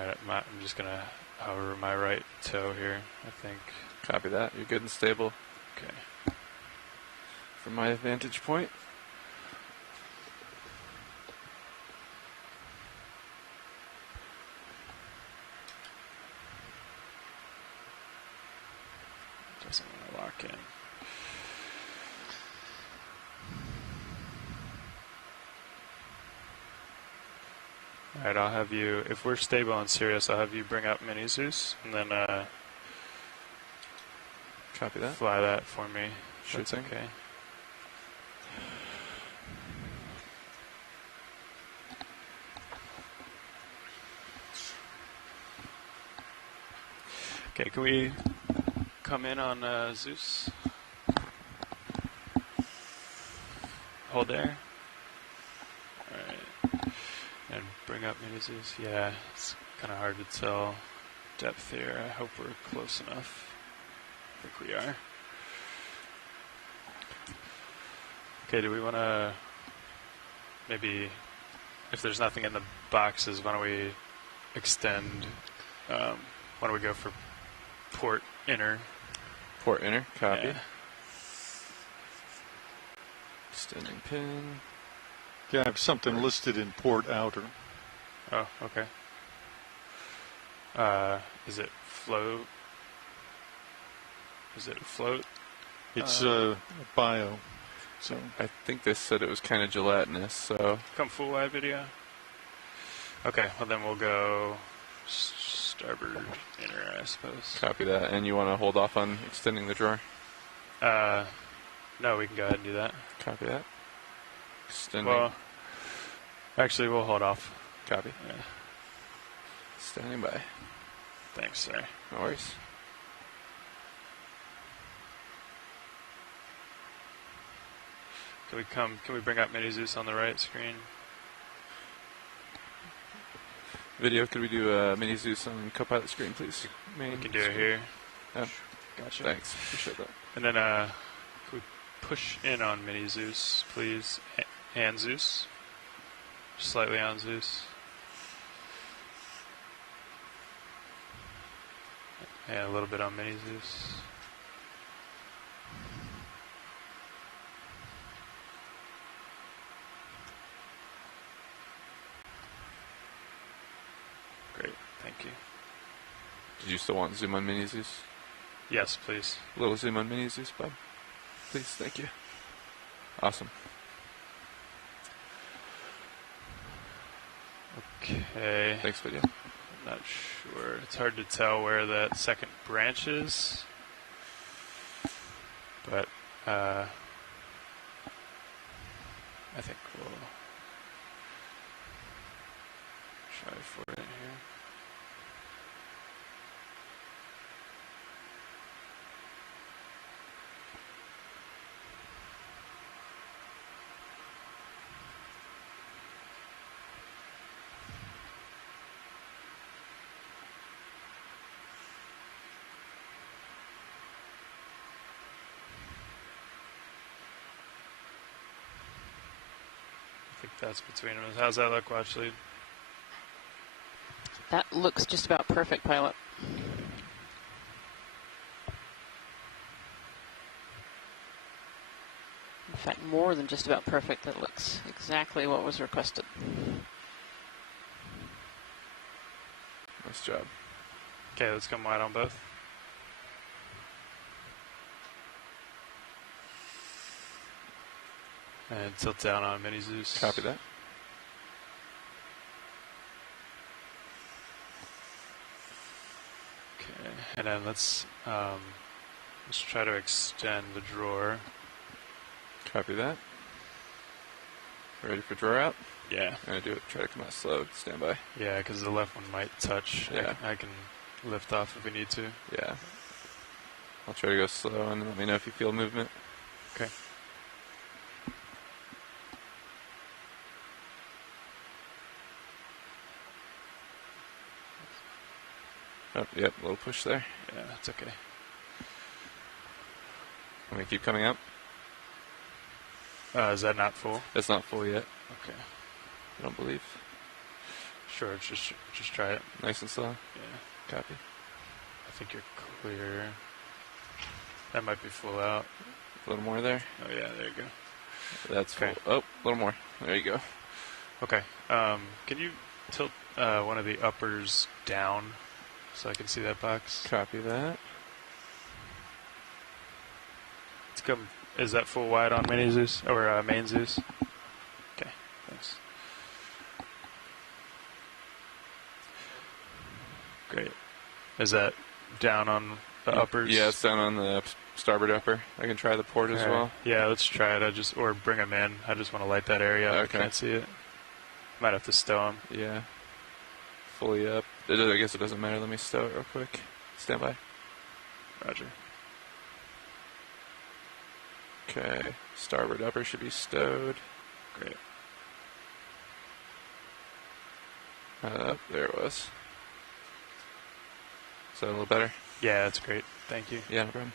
All right, I'm just going to hover my right toe here, I think. Copy that. You're good and stable. Okay. From my vantage point. Doesn't want to lock in. All right, I'll have you, if we're stable and serious, I'll have you bring up Mini Zeus, and then Copy that. Fly that for me. Sure thing. Okay. Okay, can we come in on Zeus? Hold there. Alright. And bring up Mini Zeus. Yeah, it's kind of hard to tell depth here. I hope we're close enough. I think we are. Okay, do we want to maybe, if there's nothing in the boxes, why don't we extend, why don't we go for port inner? Port inner, copy. Yeah. Extending pin. Yeah, I have something listed in port outer. Oh, okay. Is it float? Is it float? It's bio. So I think they said it was kind of gelatinous, so... Come full wide video? Okay, well then we'll go starboard inner, I suppose. Copy that. And you want to hold off on extending the drawer? No, we can go ahead and do that. Copy that. Extending. Well, actually, we'll hold off. Copy. Yeah. Standing by. Thanks, sir. No worries. Can we bring up Mini Zeus on the right screen? Video, could we do Mini Zeus on Copilot screen, please? We can do it here. Yeah. Gotcha. Thanks. Appreciate that. And then, can we push in on Mini Zeus, please? And Zeus. Slightly on Zeus. Yeah, a little bit on Mini Zeus. Great, thank you. Did you still want zoom on Mini Zeus? Yes, please. A little zoom on Mini Zeus, Bob. Please, thank you. Awesome. Okay. Thanks, video. I'm not sure. It's hard to tell where that second branch is. But, I think we'll try for it here. I think that's between them. How's that look, Watch Lead? That looks just about perfect, Pilot. In fact, more than just about perfect. That looks exactly what was requested. Nice job. Okay, let's come wide on both. And tilt down on Mini Zeus. Copy that. Okay, and then let's try to extend the drawer. Copy that. Ready for drawer out? Yeah. I'm gonna do it. Try to come out slow. Stand by. Yeah, because the left one might touch. Yeah. I can lift off if we need to. Yeah. I'll try to go slow and let me know if you feel movement. Okay. Oh, yep, a little push there. Yeah, that's okay. I'm gonna keep coming up. Is that not full? It's not full yet. Okay. I don't believe. Sure, just try it. Nice and slow. Yeah. Copy. I think you're clear. That might be full out. A little more there. Oh yeah, there you go. That's okay. Full. Oh, a little more. There you go. Okay. Can you tilt one of the uppers down so I can see that box? Copy that. Let's come. Is that full wide on Mini Zeus or main Zeus? Okay, thanks. Great. Is that down on uppers? Yeah, it's down on the starboard upper. I can try the port as well. Yeah, let's try it. Or bring them in. I just want to light that area up. Okay. I can't see it. Might have to stow them. Yeah. Fully up. I guess it doesn't matter. Let me stow it real quick. Stand by. Roger. Okay. Starboard upper should be stowed. Great. There it was. Is that a little better? Yeah, that's great. Thank you. Yeah, no problem.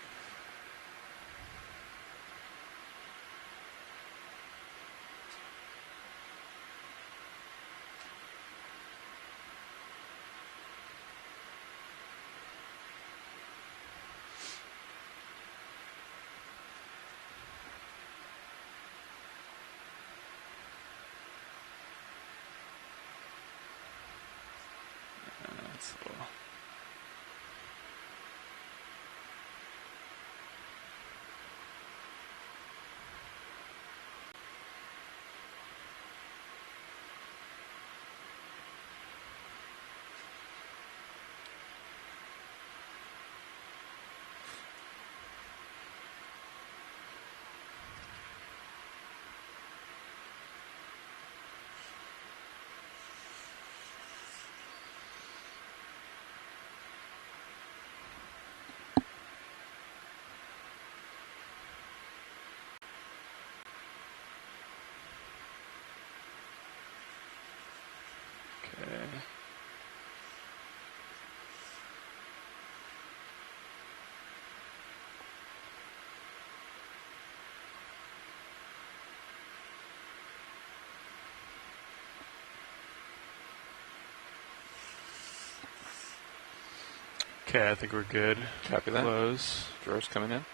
Okay, I think we're good. Copy that. Close. Drawers coming in.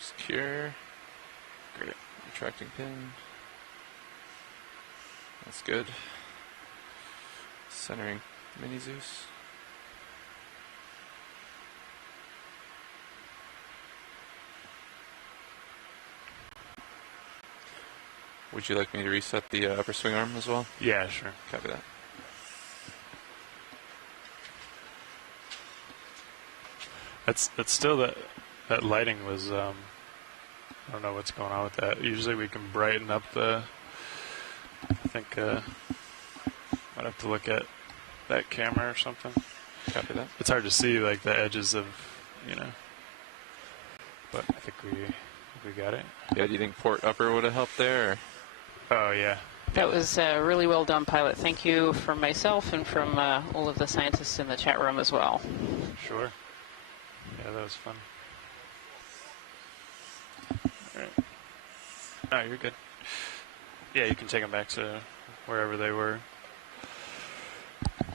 Secure. Great. Retracting pin. That's good. Centering Mini Zeus. Would you like me to reset the upper swing arm as well? Yeah, sure. Copy that. That's still that lighting was. I don't know what's going on with that. Usually we can brighten up the. I think I'd have to look at that camera or something. Copy that. It's hard to see like the edges of, but I think we got it. Yeah. Do you think port upper would have helped there? Or? Oh yeah. That was really well done, pilot. Thank you from myself and from all of the scientists in the chat room as well. Sure. Yeah, that was fun. All right. Oh, you're good. Yeah, you can take them back to wherever they were.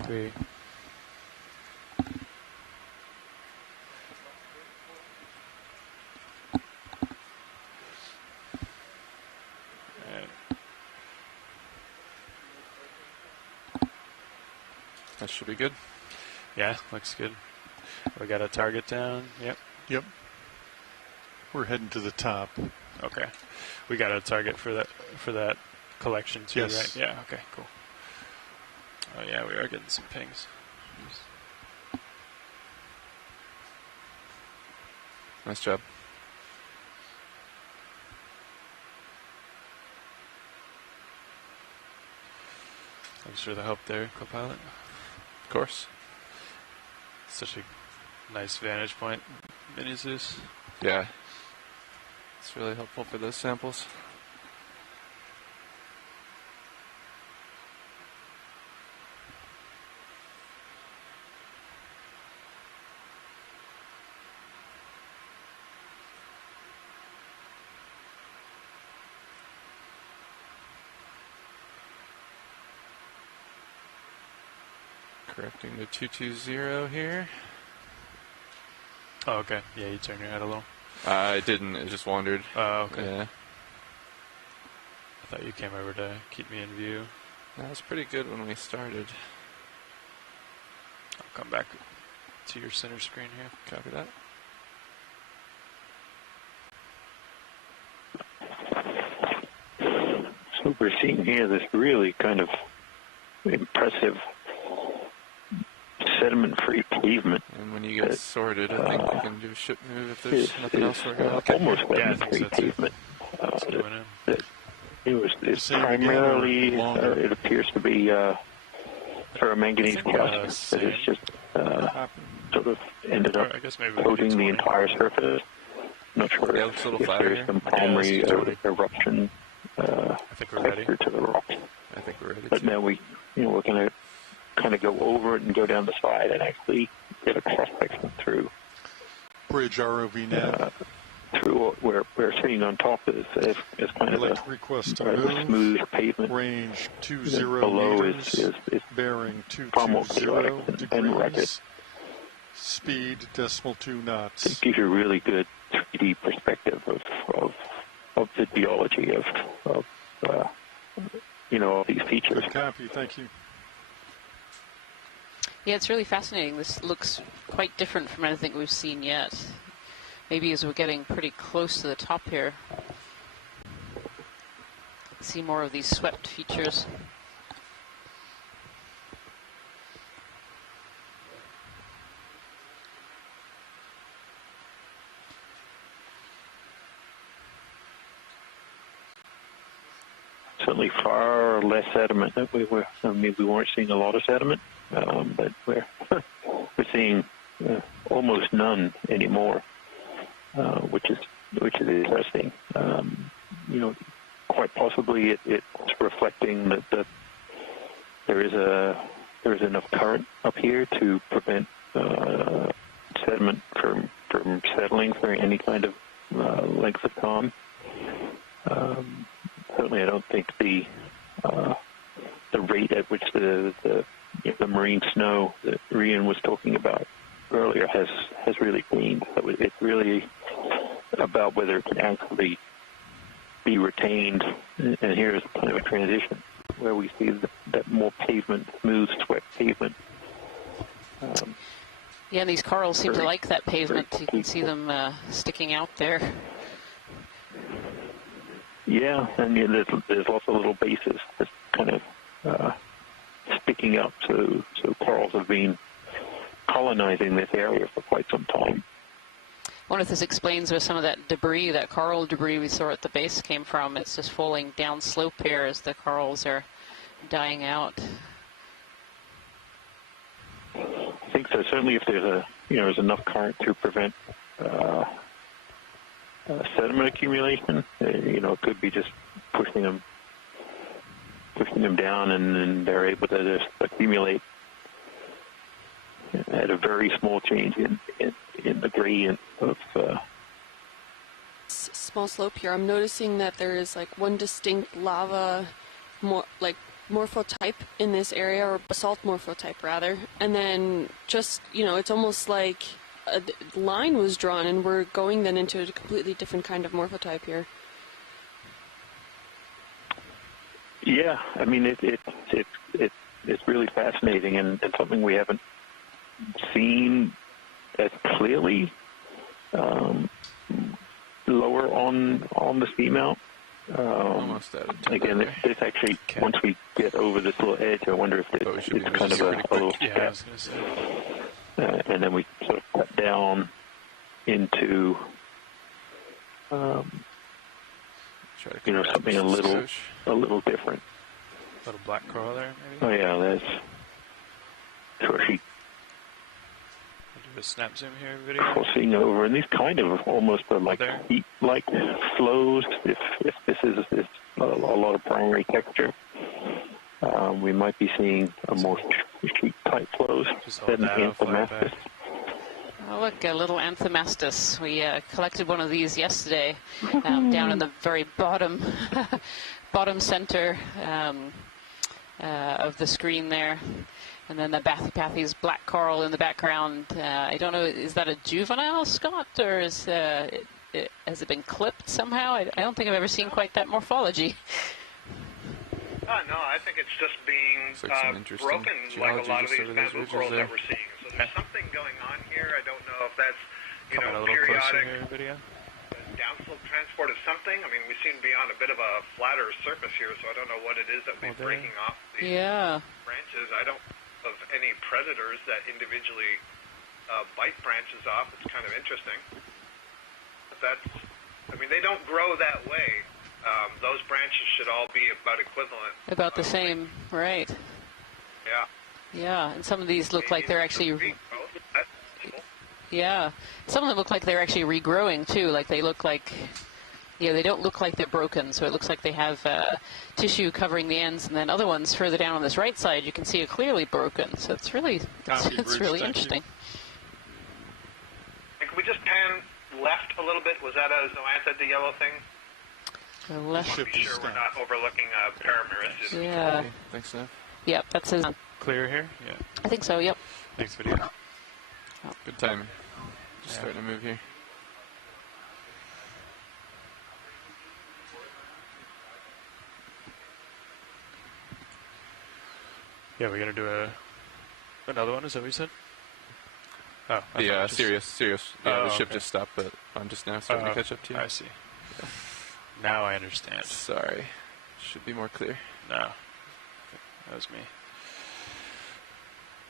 Great. That should be good. Yeah, looks good. We got a target down. Yep. Yep. We're heading to the top. Okay. We got a target for that collection too, yes. Right? Yeah. Okay. Cool. Oh yeah, we are getting some pings. Jeez. Nice job. Thanks for the help there, co-pilot. Of course. Such a nice vantage point, Mini Zeus. Yeah. It's really helpful for those samples. Correcting the 220 here. Oh, okay. Yeah, you turned your head a little. I didn't. It just wandered. Oh, okay. Yeah. I thought you came over to keep me in view. That was pretty good when we started. I'll come back to your center screen here. Copy that. So we're seeing here this really kind of impressive sediment-free pavement. And when you get sorted, I think we can do a ship move if there's nothing else we're going to look at. Almost sediment-free pavement. It's primarily, it appears to be ferromanganese calcium that has just sort of ended up coating the entire surface. Not sure if there's some primary eruption texture to the rocks. I think we're ready. But now we're going to kind of go over it and go down the side and actually get a cross section through. Bridge ROV nav. Through what we're seeing on top is kind of a smooth pavement. Range 20 below meters, is bearing far more chaotic 220 and rugged. degrees, speed 2 knots. It gives you a really good 3D perspective of the geology of these features. Good copy, thank you. Yeah, it's really fascinating. This looks quite different from anything we've seen yet. Maybe as we're getting pretty close to the top here, see more of these swept features. Certainly far less sediment. We weren't seeing a lot of sediment, but we're seeing almost none anymore, which is interesting. Quite possibly it's reflecting that there is enough current up here to prevent sediment from settling for any kind of length of time. Certainly, I don't think the rate at which the marine snow that Rian was talking about earlier has really gained. It's really about whether it can actually be retained. And here's kind of a transition where we see that more pavement, smooth, swept pavement. Yeah, and these corals seem to like that pavement. You can see them sticking out there. Yeah, and there's lots of little bases that's kind of sticking up. So corals have been colonizing this area for quite some time. I wonder if this explains where some of that debris, that coral debris we saw at the base came from. It's just falling down slope here as the corals are dying out. I think so. Certainly, if there's enough current to prevent sediment accumulation, it could be just pushing them down, and then they're able to just accumulate at a very small change in the gradient of. Small slope here. I'm noticing that there is like one distinct lava, morphotype in this area, or basalt morphotype rather, and then just it's almost like a line was drawn, and we're going then into a completely different kind of morphotype here. Yeah, I mean it's really fascinating, and something we haven't seen as clearly lower on the seamount. Almost out of again, this actually, once we get over this little edge, I wonder if it's kind of a little step. And then we sort of cut down into, something a little different. Little black coral there, maybe? Oh yeah, that's sort of do a snap zoom here video. Crossing over, and these kind of almost are like heat-like flows. If this is a lot of primary texture, we might be seeing a more sheet-type flows than Anthomastus. Oh, look, a little Anthomastus. We collected one of these yesterday down in the very bottom center of the screen there. And then the Bathypathes black coral in the background. I don't know, is that a juvenile, Scott, or has it been clipped somehow? I don't think I've ever seen quite that morphology. No, I think it's just being broken like a lot of these bamboo corals that we're seeing. So there's something going on here. I don't know if that's, Coming a little periodic. Closer here, video. downslope transport of something? I mean, we seem to be on a bit of a flatter surface here, so I don't know what it is that we're breaking off the branches. I don't know of any predators that individually bite branches off. It's kind of interesting. But that's, I mean, they don't grow that way. Those branches should all be about equivalent. About the same, right. Yeah. Yeah, and some of these look like they're actually... Yeah, some of them look like they're actually regrowing too. Like they look like, they don't look like they're broken. So it looks like they have tissue covering the ends, and then other ones further down on this right side, you can see are clearly broken. So it's really, it's really interesting. And can we just pan left a little bit? Was that a zoanthid, the yellow thing? Left. To be sure we're not overlooking Parameris. Yeah. Okay, thanks, Steph. Yep, that's his. Clear here? Yeah. I think so. Yep. Thanks, video. Good timing. Just starting to move here. Yeah, we're gonna do another one. Is that what you said? Oh, yeah, Sirius. Yeah, the ship just stopped, but I'm just now starting to catch up to you. I see. Yeah. Now I understand. Sorry, should be more clear. No, that was me.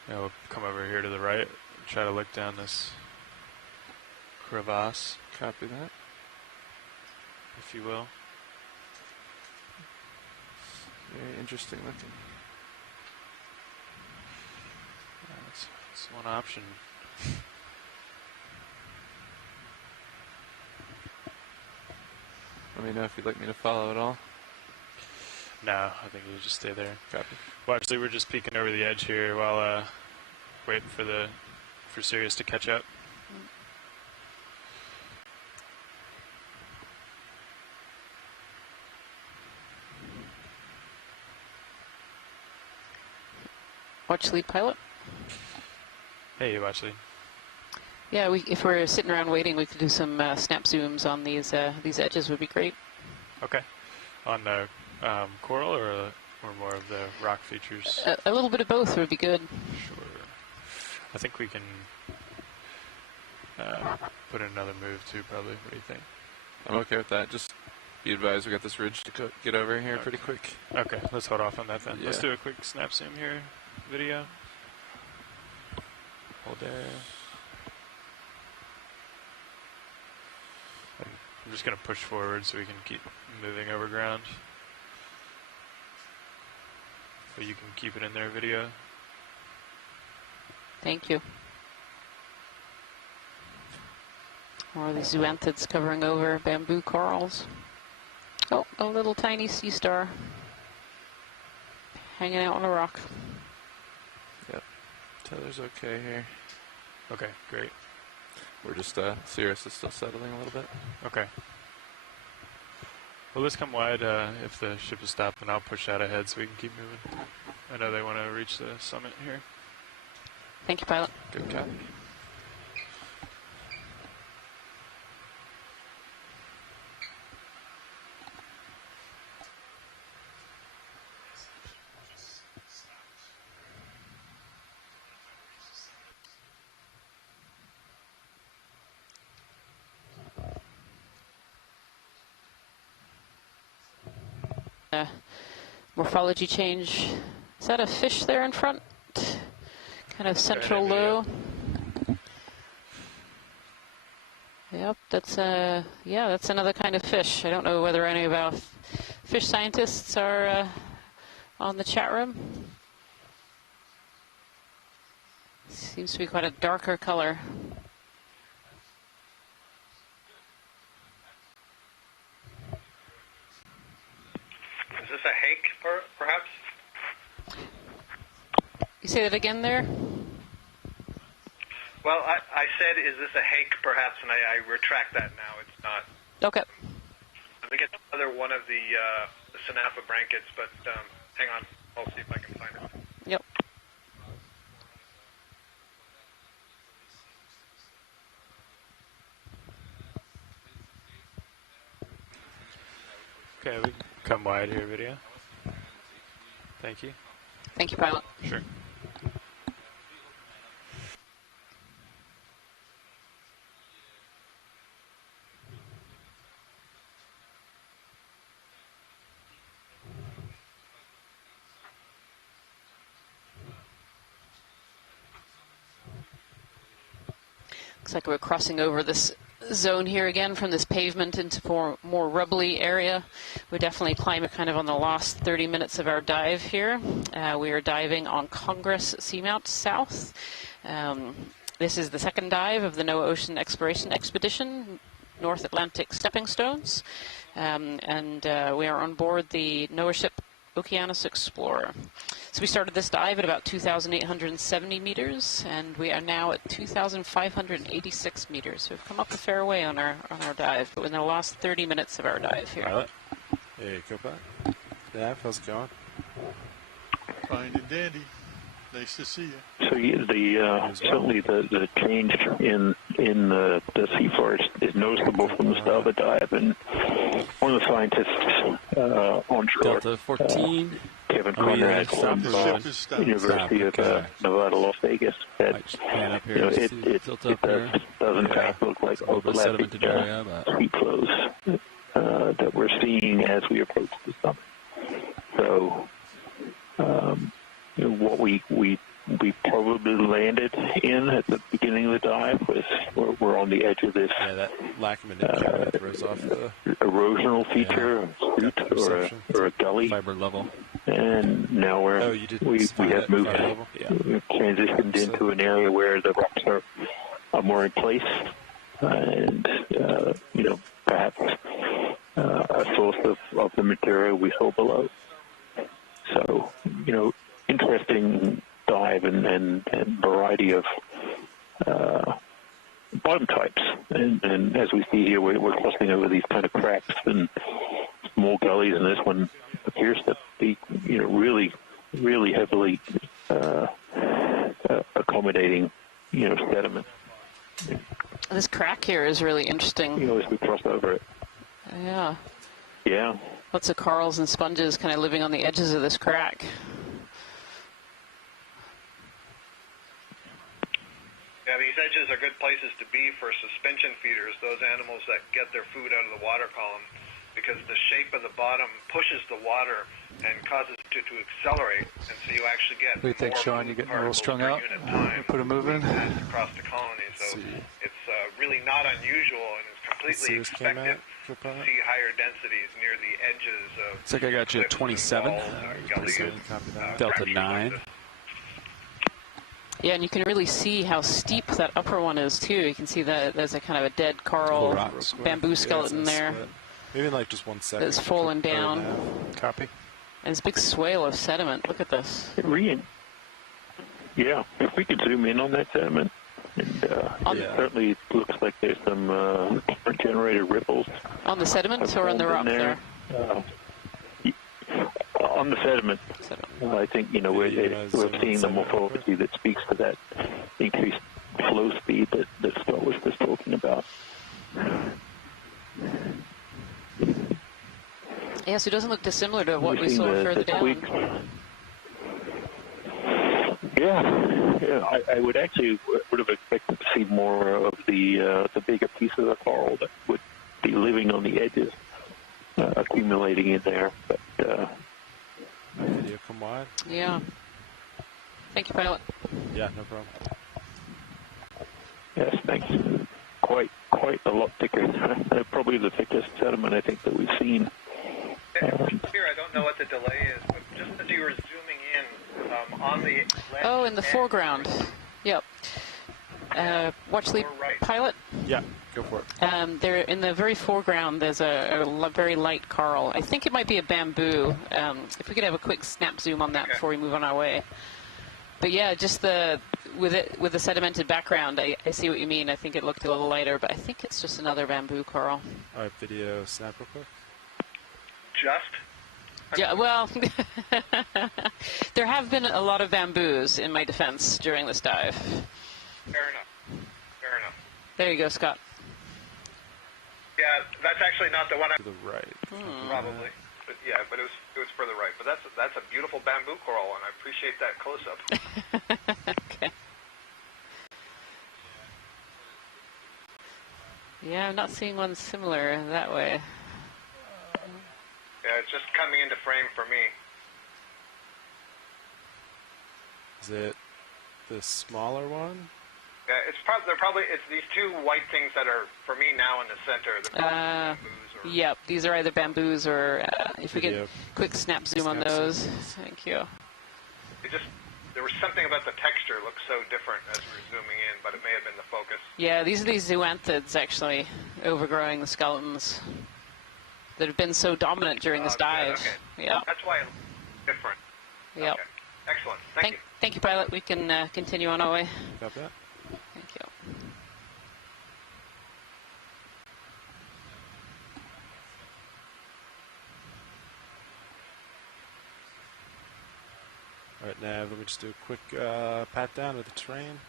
Now we'll come over here to the right and try to look down this crevasse. Copy that. If you will. Very interesting looking. That's one option. Let me know if you'd like me to follow at all. No, I think you just stay there. Copy. Well, actually, we're just peeking over the edge here while waiting for Sirius to catch up. Watch lead pilot. Hey, watch lead. Yeah, if we're sitting around waiting, we could do some snap zooms on these edges. Would be great. Okay. On the coral or more of the rock features? A little bit of both would be good. Sure. I think we can put in another move too, probably. What do you think? I'm okay with that. Just be advised, we got this ridge to get over here pretty quick. Okay, let's hold off on that then. Yeah. Let's do a quick snap zoom here, video. Hold there. I'm just going to push forward so we can keep moving over ground. But you can keep it in there, video. Thank you. More of these zoanthids covering over bamboo corals. Oh, a little tiny sea star hanging out on a rock. Yep. Tether's okay here. Okay, great. We're just, Sirius is still settling a little bit. Okay. Well, let's come wide if the ship is stopped, and I'll push out ahead so we can keep moving. I know they want to reach the summit here. Thank you, pilot. Good copy. Morphology change. Is that a fish there in front? Kind of central low. Yep, that's that's another kind of fish. I don't know whether any of our fish scientists are on the chat room. Seems to be quite a darker color. Is this a hake, perhaps? You say that again there? Well, I said, is this a hake, perhaps, and I retract that now. It's not. Okay. I think it's another one of the Synapha branchids, but hang on. I'll see if I can find it. Yep. Okay, we can come wide here, video. Thank you. Thank you, pilot. Sure. Looks like we're crossing over this zone here again from this pavement into more rubbly area. We're definitely climbing kind of on the last 30 minutes of our dive here. We are diving on Congress Seamount South. This is the second dive of the NOAA Ocean Exploration Expedition, North Atlantic Stepping Stones, and we are on board the NOAA ship Okeanos Explorer. So we started this dive at about 2,870 meters, and we are now at 2,586 meters. So we've come up a fair way on our dive, but in the last 30 minutes of our dive here. Pilot. Hey, co-pilot. Yeah, how's it going? Fine and dandy. Nice to see you. So certainly the change in the seafloor is noticeable from the start of the dive, and one of the scientists onshore, Delta 14. Kevin Conrad from University of Nevada, Las Vegas, said it does in fact look like overlapping heat flows that we're seeing as we approach the summit. So what we probably landed in at the beginning of the dive was we're on the edge of this that lack of manipulation throws off the erosional feature, or a gully. Fiber level. And now we have moved, we've transitioned into an area where the rocks are more in place, and perhaps a source of the material we saw below. So interesting dive and variety of bottom types, and as we see here, we're crossing over these kind of cracks and small gullies, and this one appears to be really heavily accommodating sediment. This crack here is really interesting. As we cross over it. Yeah. Lots of corals and sponges kind of living on the edges of this crack. Yeah, these edges are good places to be for suspension feeders, those animals that get their food out of the water column, because the shape of the bottom pushes the water and causes it to accelerate, and so you actually get what do you think, Sean? You getting a little strung out? Put a move in? Across the colony, so it's really not unusual, and it's completely expected to see higher densities near the edges of. Looks like I got you at 27. Delta 9. Yeah, and you can really see how steep that upper one is, too. You can see that there's a kind of a dead coral bamboo skeleton there. Maybe in like just 1 second. It's fallen down. Copy. And it's a big swale of sediment. Look at this. Yeah, if we could zoom in on that sediment, and it certainly looks like there's some generated ripples. On the sediment or on the rock there? On the sediment. I think, we're seeing the morphology that speaks to that increased flow speed that Scott was just talking about. Yes, it doesn't look dissimilar to what we saw further down. Yeah, I would have expected to see more of the bigger pieces of coral that would be living on the edges, accumulating in there. But video come wide. Yeah. Thank you, pilot. Yeah, no problem. Yes, thanks. Quite a lot thicker. Probably the thickest sediment I think that we've seen. Here, I don't know what the delay is, but just as you were zooming in on the left. Oh, in the foreground. Yep. Watch lead pilot. Yeah, go for it. There in the very foreground, there's a very light coral. I think it might be a bamboo. If we could have a quick snap zoom on that before we move on our way. But yeah, just with the sedimented background, I see what you mean. I think it looked a little lighter, but I think it's just another bamboo coral. All right, video snap real quick. Yeah, well, there have been a lot of bamboos in my defense during this dive. Fair enough. There you go, Scott. Yeah, that's actually not the one. To the right. Probably. But yeah, but it was further right. But that's a beautiful bamboo coral, and I appreciate that close-up. Okay. Yeah, I'm not seeing one similar that way. Yeah, it's just coming into frame for me. Is it the smaller one? It's these two white things that are for me now in the center. Bamboos yep, these are either bamboos or if we get quick snap zoom on those. Thank you. There was something about the texture looked so different as we were zooming in, but it may have been the focus. Yeah, these are these zoanthids actually overgrowing the skeletons that have been so dominant during this dive. Okay. Yeah. That's why it's different. Yep. Okay. Excellent. Thank you. Thank you, pilot. We can continue on our way. Got that. Thank you. All right, Nav, let me just do a quick pat down of the terrain.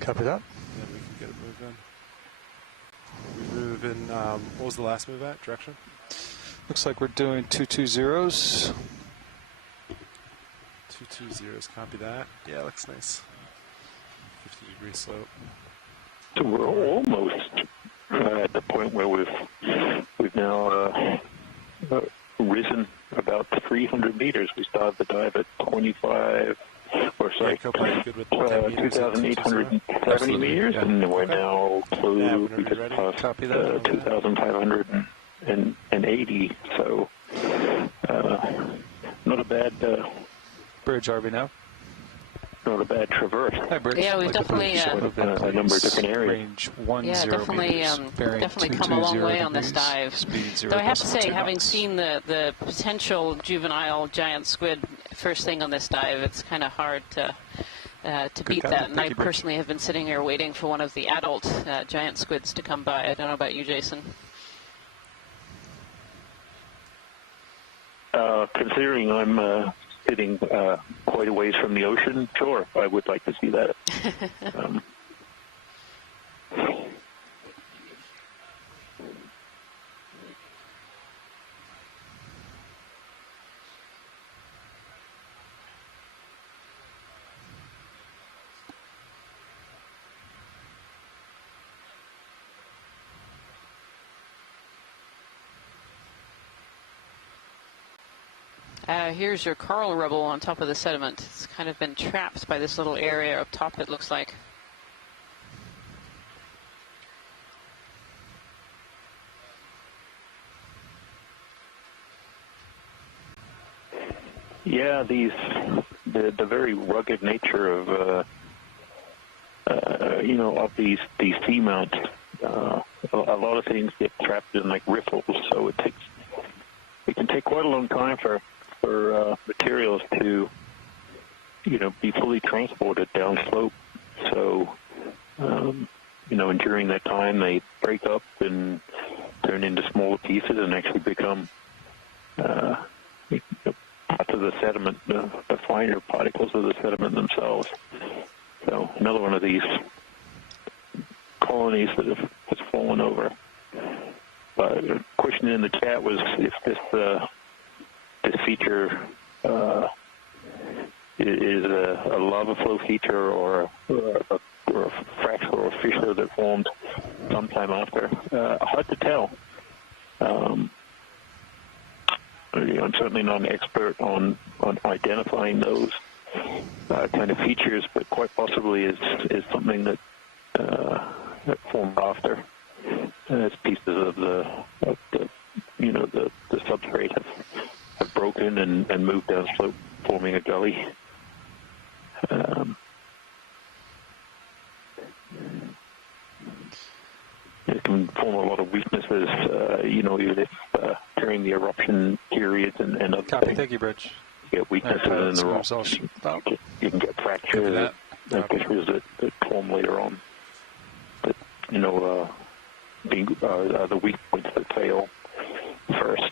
Copy that. And then we can get it moving. We move in, what was the last move at? Direction? Looks like we're doing 220s. 220s, copy that. Yeah, looks nice. 50-degree slope. So we're almost at the point where we've now risen about 300 meters. We started the dive at 2,870 meters, and we're now close. We just passed 2,580. So not a bad bridge, RV now. Not a bad traverse. Hi, Bridge. Yeah, we've definitely a number of different areas. Range definitely come a long way on this dive. Though I have to say, having seen the potential juvenile giant squid first thing on this dive, it's kind of hard to beat that. And I personally have been sitting here waiting for one of the adult giant squids to come by. I don't know about you, Jason. Considering I'm sitting quite a ways from the ocean, sure, I would like to see that. Here's your coral rubble on top of the sediment. It's kind of been trapped by this little area up top, it looks like. Yeah, the very rugged nature of of these seamounts. A lot of things get trapped in like riffles, so it can take quite a long time for materials to, be fully transported downslope. So, and during that time they break up and turn into smaller pieces and actually become parts of the sediment, the finer particles of the sediment themselves. So another one of these colonies that has fallen over. The question in the chat was if this feature is a lava flow feature or a fracture or fissure that formed sometime after. Hard to tell. I'm certainly not an expert on identifying those kind of features, but quite possibly is something that formed after. As pieces of the substrate have broken and moved downslope, forming a gully. It can form a lot of weaknesses, even if during the eruption periods and other things. Thank you, Bridge. You get weaknesses in the rocks. You can get fractures, fissures that form later on. But, are the weak points that fail first.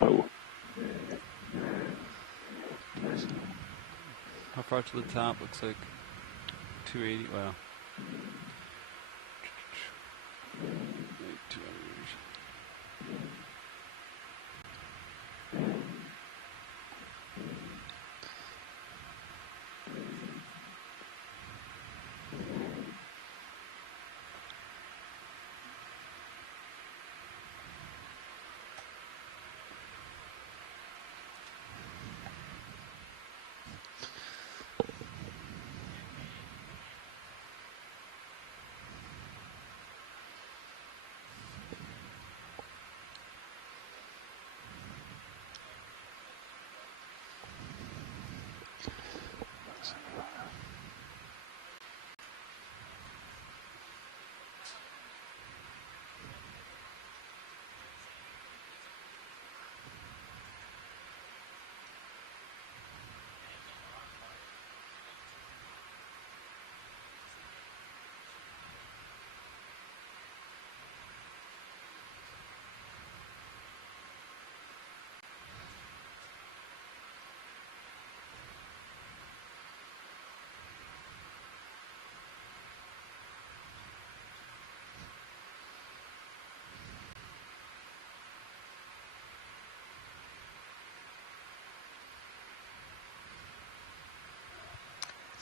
So, how far to the top? Looks like 280. Wow. 200.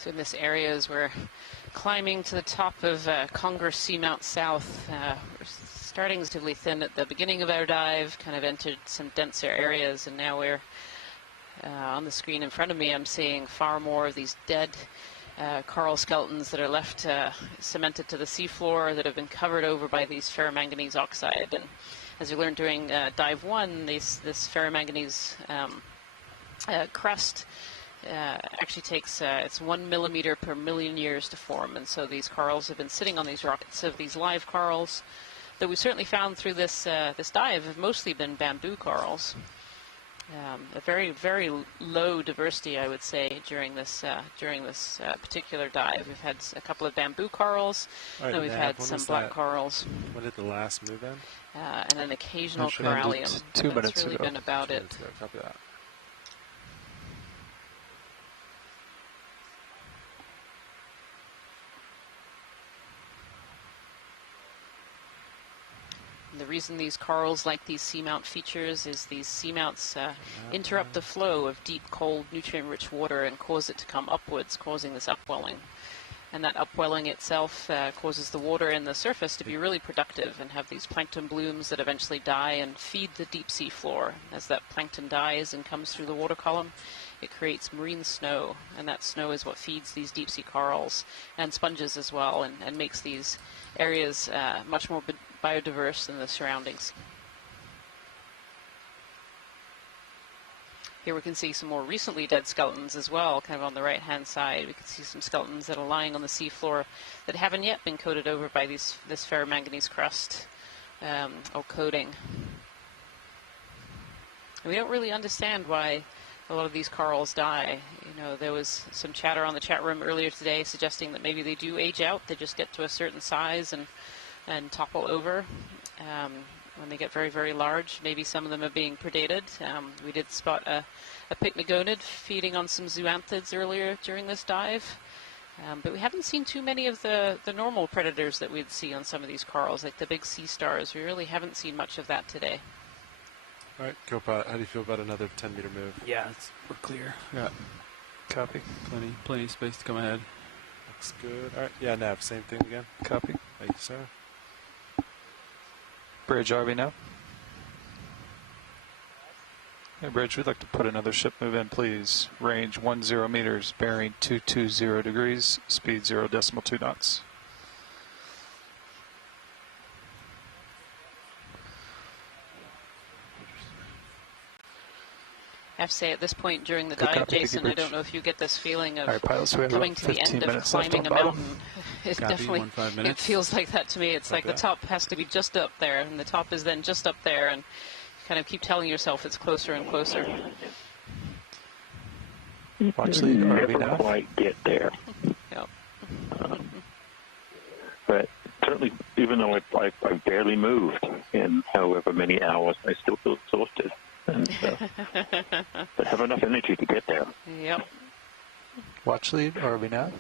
So in this area, as we're climbing to the top of Congress Seamount South, we're starting relatively thin at the beginning of our dive, kind of entered some denser areas, and now we're on the screen in front of me, I'm seeing far more of these dead coral skeletons that are left cemented to the seafloor that have been covered over by these ferromanganese oxide. And as you learned during dive 1, this ferromanganese crust actually takes, it's 1 millimeter per million years to form, and so these corals have been sitting on these rockets of these live corals that we certainly found through this this dive have mostly been bamboo corals. A very, very low diversity, I would say, during this particular dive. We've had a couple of bamboo corals, and we've had some black corals. When did the last move end? And an occasional corallium. 2 minutes That's really ago. been about it. Copy that. The reason these corals like these seamount features is these seamounts interrupt the flow of deep, cold, nutrient-rich water and cause it to come upwards, causing this upwelling. And that upwelling itself causes the water in the surface to be really productive and have these plankton blooms that eventually die and feed the deep sea floor. As that plankton dies and comes through the water column, it creates marine snow, and that snow is what feeds these deep sea corals and sponges as well, and makes these areas much more biodiverse than the surroundings. Here we can see some more recently dead skeletons as well, kind of on the right-hand side. We can see some skeletons that are lying on the seafloor that haven't yet been coated over by this ferromanganese crust or coating. And we don't really understand why a lot of these corals die. You know, there was some chatter on the chat room earlier today suggesting that maybe they do age out. They just get to a certain size and topple over. When they get very, very large, maybe some of them are being predated. We did spot a pycnogonid feeding on some zoanthids earlier during this dive. But we haven't seen too many of the normal predators that we'd see on some of these corals, like the big sea stars. We really haven't seen much of that today. All right, Copilot, how do you feel about another 10-meter move? Yeah, we're clear. Yeah. Copy. Plenty of space to come ahead. Looks good. All right, yeah, Nav, same thing again. Copy. Thank you, sir. Bridge, RV now. Hey, Bridge, we'd like to put another ship move in, please. Range 10 meters, bearing 220 degrees, speed 0.2 knots. I have to say, at this point during the dive, Jason, I don't know if you get this feeling of pilots, coming to the end of climbing a mountain. It definitely, it feels like that to me. It's like the top has to be just up there, and the top is then just up there, and you kind of keep telling yourself it's closer and closer. Actually, never quite get there. Yep. But certainly, even though I barely moved in however many hours, I still feel exhausted. And, but have enough energy to get there. Yep. Watch lead, RV nav.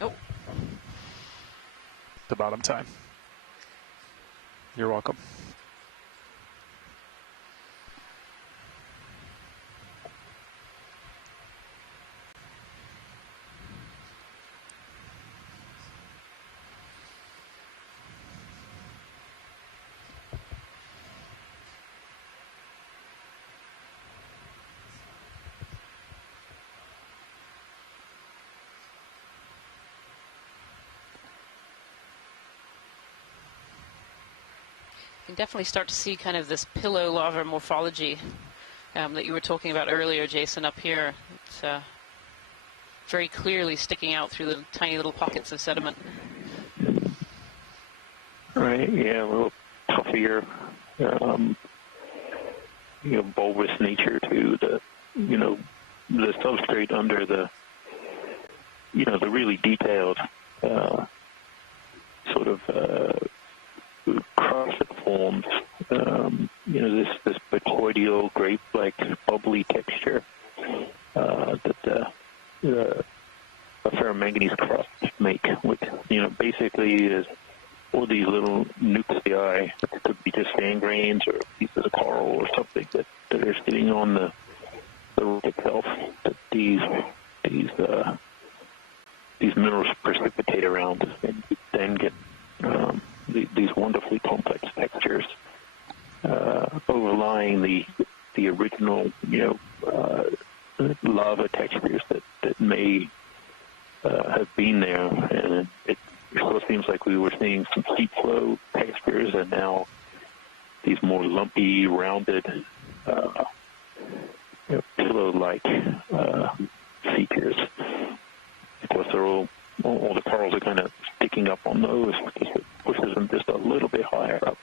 Oh. The bottom time. You're welcome. You can definitely start to see kind of this pillow lava morphology that you were talking about earlier, Jason, up here. It's very clearly sticking out through the tiny little pockets of sediment. Right, yeah, a little puffier, bulbous nature to the substrate under the, the really detailed sort of crust that forms, this botoidal, grape-like, bubbly texture that the ferromanganese crusts make, which, basically is or these little nuclei. It could be just sand grains or pieces of coral or something that are sitting on the rock itself. That these minerals precipitate around and then get these wonderfully complex textures overlying the original, lava textures that may have been there. And it sort of seems like we were seeing some heat flow textures, and now these more lumpy, rounded, pillow-like features. Of course, they're all the corals are kind of sticking up on those, because it pushes them just a little bit higher up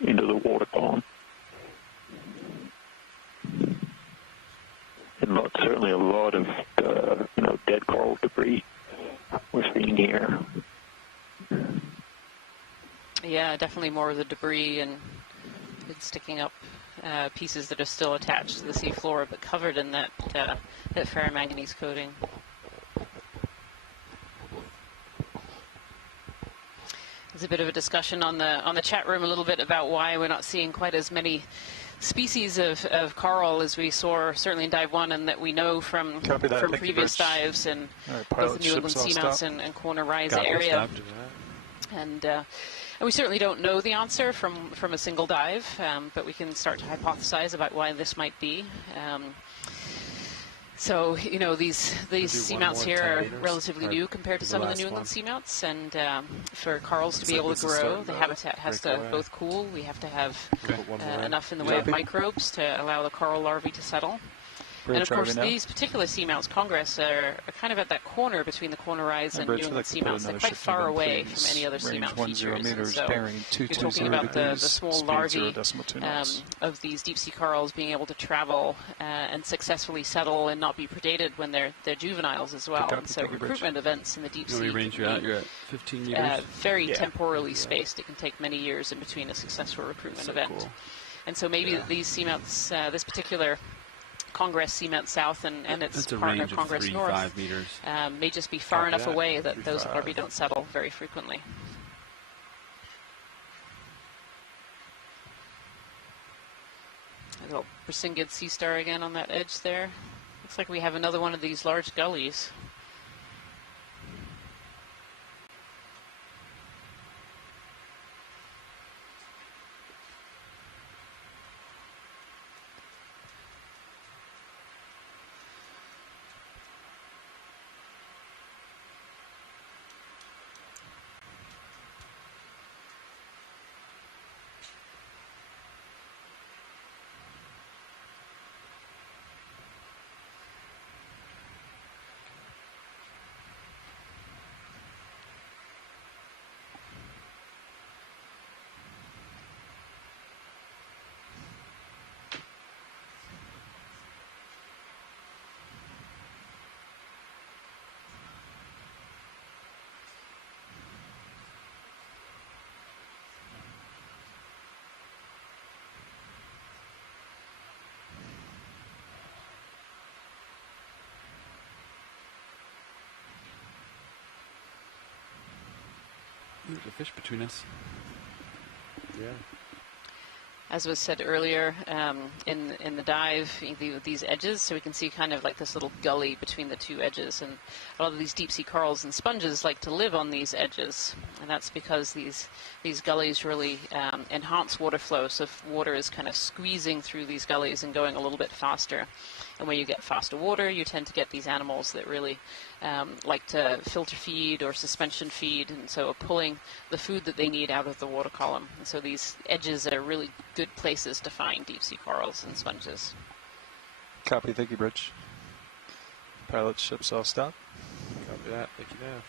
into the water column. And certainly a lot of dead coral debris we're seeing here. Yeah, definitely more of the debris and sticking up pieces that are still attached to the seafloor, but covered in that ferromanganese coating. There's a bit of a discussion on the chat room a little bit about why we're not seeing quite as many species of coral as we saw certainly in dive 1, and that we know from previous dives in both the New England Seamounts and Corner Rise area. And we certainly don't know the answer from a single dive, but we can start to hypothesize about why this might be. So, these seamounts here are relatively new compared to some of the New England seamounts, and for corals to be able to grow, the habitat has to both cool. We have to have enough in the way of microbes to allow the coral larvae to settle. And of course, these particular seamounts, Congress, are kind of at that corner between the Corner Rise and New England seamounts. They're quite far away from any other seamount features. And so you're talking about the small larvae of these deep-sea corals being able to travel and successfully settle and not be predated when they're juveniles as well. And so recruitment events in the deep sea can be 15 meters. Very temporally spaced. It can take many years in between a successful recruitment event. Cool. And so maybe these seamounts, this particular Congress Seamount South and its partner Congress North may just be far enough away that those larvae don't settle very frequently. A little Brisingid sea star again on that edge there. Looks like we have another one of these large gullies. There's a fish between us. Yeah. As was said earlier, in the dive, these edges, so we can see kind of like this little gully between the two edges, and a lot of these deep sea corals and sponges like to live on these edges, and that's because these gullies really enhance water flow. So if water is kind of squeezing through these gullies and going a little bit faster, and when you get faster water, you tend to get these animals that really like to filter feed or suspension feed, and so are pulling the food that they need out of the water column. And so these edges are really good places to find deep sea corals and sponges. Copy, thank you, Bridge. Pilot ships all stop. Copy that, thank you, Nav.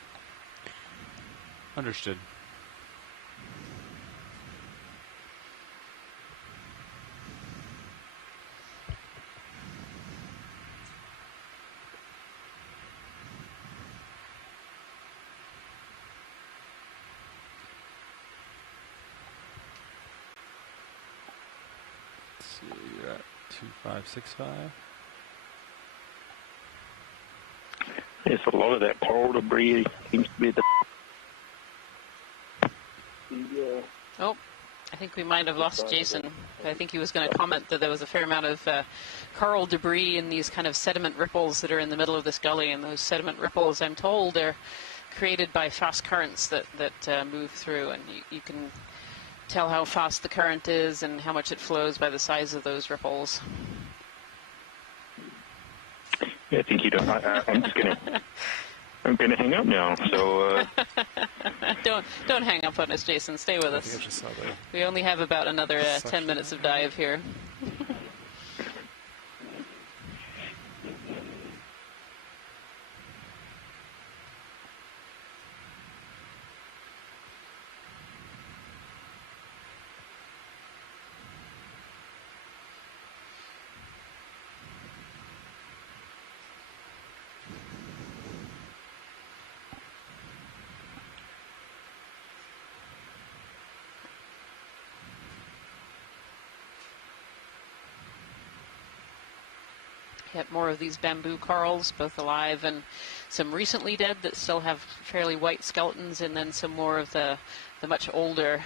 Understood. You're at 2565. Yes, a lot of that coral debris seems to be Oh, I think we might have lost Jason. I think he was going to comment that there was a fair amount of coral debris in these kind of sediment ripples that are in the middle of this gully, and those sediment ripples, I'm told, are created by fast currents that move through, and you can tell how fast the current is and how much it flows by the size of those ripples. Yeah, I think you don't. I'm gonna hang up now. So don't hang up on us, Jason. Stay with us. We only have about another 10 minutes of dive here. Get more of these bamboo corals, both alive and some recently dead that still have fairly white skeletons, and then some more of the much older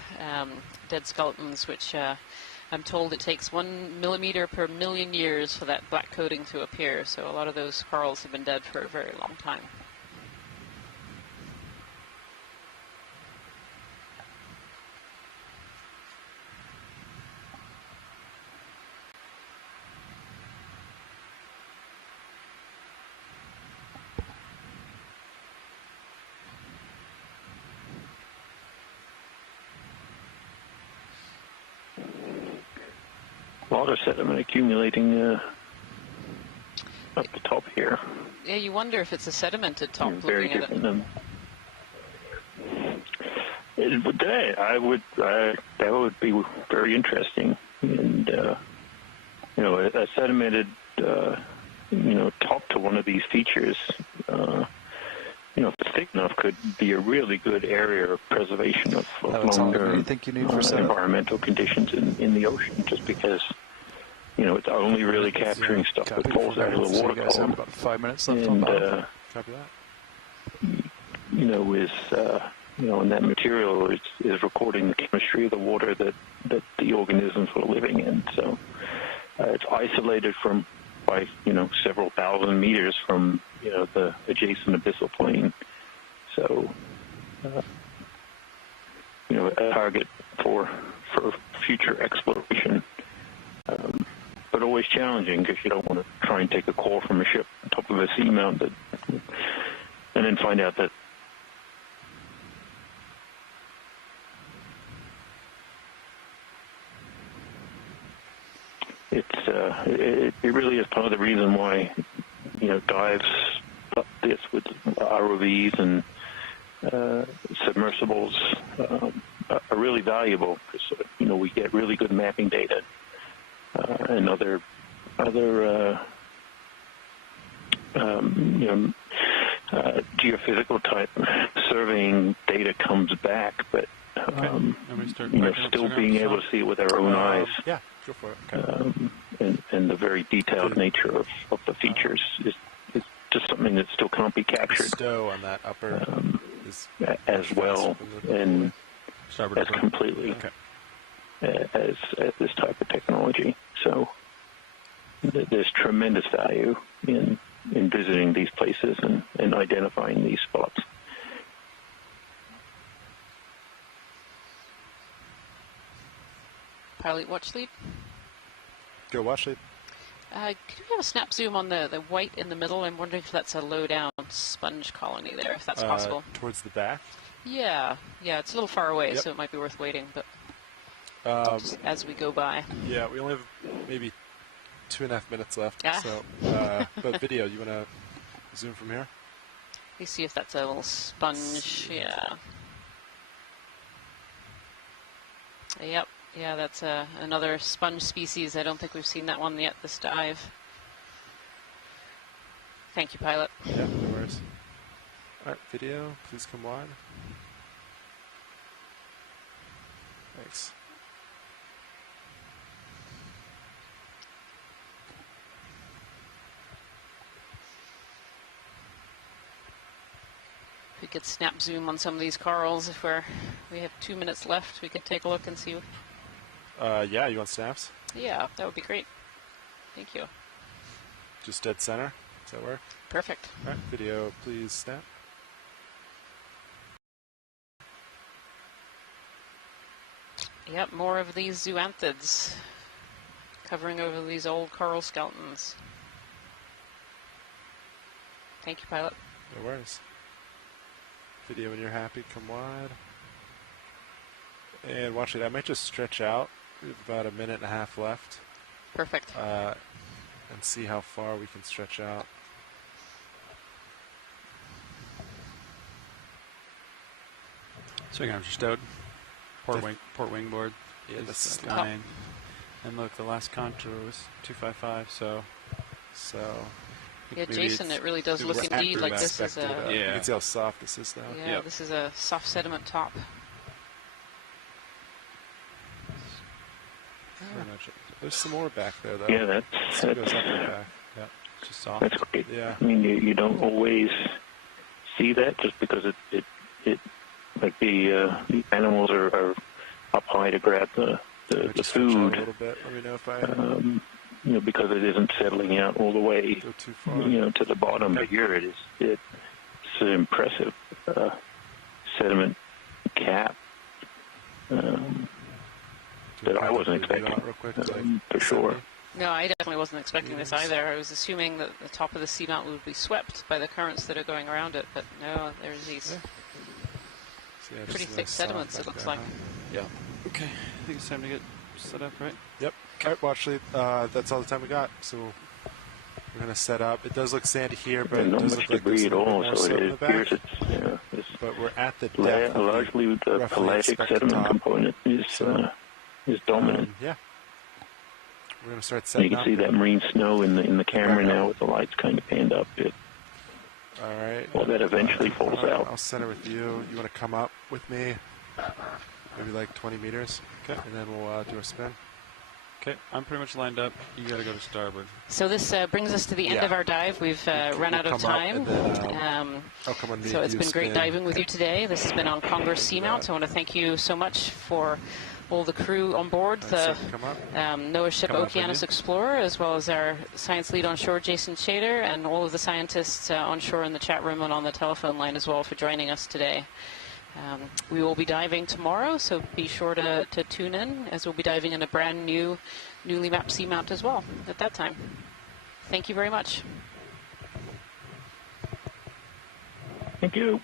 dead skeletons, which I'm told it takes 1 millimeter per million years for that black coating to appear. So a lot of those corals have been dead for a very long time. A lot of sediment accumulating up the top here. Yeah, you wonder if it's a sedimented top. Very different than that would be very interesting, and a sedimented top to one of these features, if it's thick enough, could be a really good area of preservation of long-term environmental conditions in the ocean, just because it's only really capturing stuff that falls out of the water column. About 5 minutes left and, on copy that. And that material is recording the chemistry of the water that the organisms were living in. So it's isolated by several thousand meters from the adjacent abyssal plain. So a target for future exploration. But always challenging, because you don't want to try and take a core from a ship on top of a seamount and then find out that it really is part of the reason why dives like this with ROVs and submersibles are really valuable, because we get really good mapping data and other geophysical type surveying data comes back, but still being able to see it with our own eyes. Yeah, go for it. Okay. And the very detailed nature of the features is just something that still can't be captured. The stow on that upper is as well, and as completely as this type of technology. So there's tremendous value in visiting these places and identifying these spots. Pilot watch lead. Go watch lead. Could we have a snap zoom on the white in the middle? I'm wondering if that's a low-down sponge colony there, if that's possible. Towards the back? Yeah, it's a little far away, so it might be worth waiting, but just as we go by. Yeah, we only have maybe 2.5 minutes left. So, but video, you want to zoom from here? Let me see if that's a little sponge. Yeah. Yep. Yeah, that's another sponge species. I don't think we've seen that one yet this dive. Thank you, pilot. Yeah, no worries. All right, video, please come wide. Thanks. Could could snap zoom on some of these corals if we have 2 minutes left. We could take a look and see. Yeah, you want snaps? Yeah, that would be great. Thank you. Just dead center. Does that work? Perfect. All right, video, please snap. Yep, more of these zoanthids covering over these old coral skeletons. Thank you, pilot. No worries. Video when you're happy, come wide. And watch it. I might just stretch out. We have about a minute and a half left. Perfect. And see how far we can stretch out. Swing arms are stowed. Port wing board is 9. And look, the last contour was 255, so yeah, Jason, it really does look indeed like this is a... Yeah. You can see how soft this is now. Yeah, this is a soft sediment top. There's some more back there, though. Yeah, goes up and back. Yeah, it's just soft. That's great. Yeah. I mean, you don't always see that just because it like the animals are up high to grab the food. A little bit. Let me know if I. You know, because it isn't settling out all the way, too far. You know, to the bottom. But here it's an impressive sediment cap that I wasn't expecting, for sure. No, I definitely wasn't expecting this either. I was assuming that the top of the seamount would be swept by the currents that are going around it, but no, there's these pretty thick sediments, it looks like. Yeah. Okay, I think it's time to get set up, right? Yep. All right, well, actually, that's all the time we got, so we're going to set up. It does look sandy here, but it does look like there's a little bit more soap in the back. But we're at the depth. Largely the pelagic sediment component is dominant. Yeah. We're going to start setting up. You can see that marine snow in the camera now with the lights kind of panned up. All right. Well, that eventually falls out. I'll center with you. You want to come up with me? Maybe like 20 meters. Okay. And then we'll do a spin. Okay, I'm pretty much lined up. You got to go to starboard. So this brings us to the end of our dive. We've run out of time. So it's been great diving with you today. This has been on Congress Seamount. So I want to thank you so much for all the crew on board, the NOAA ship Okeanos Explorer, as well as our science lead on shore, Jason Chater, and all of the scientists on shore in the chat room and on the telephone line as well for joining us today. We will be diving tomorrow, so be sure to tune in, as we'll be diving in a brand new, newly mapped seamount as well at that time. Thank you very much. Thank you.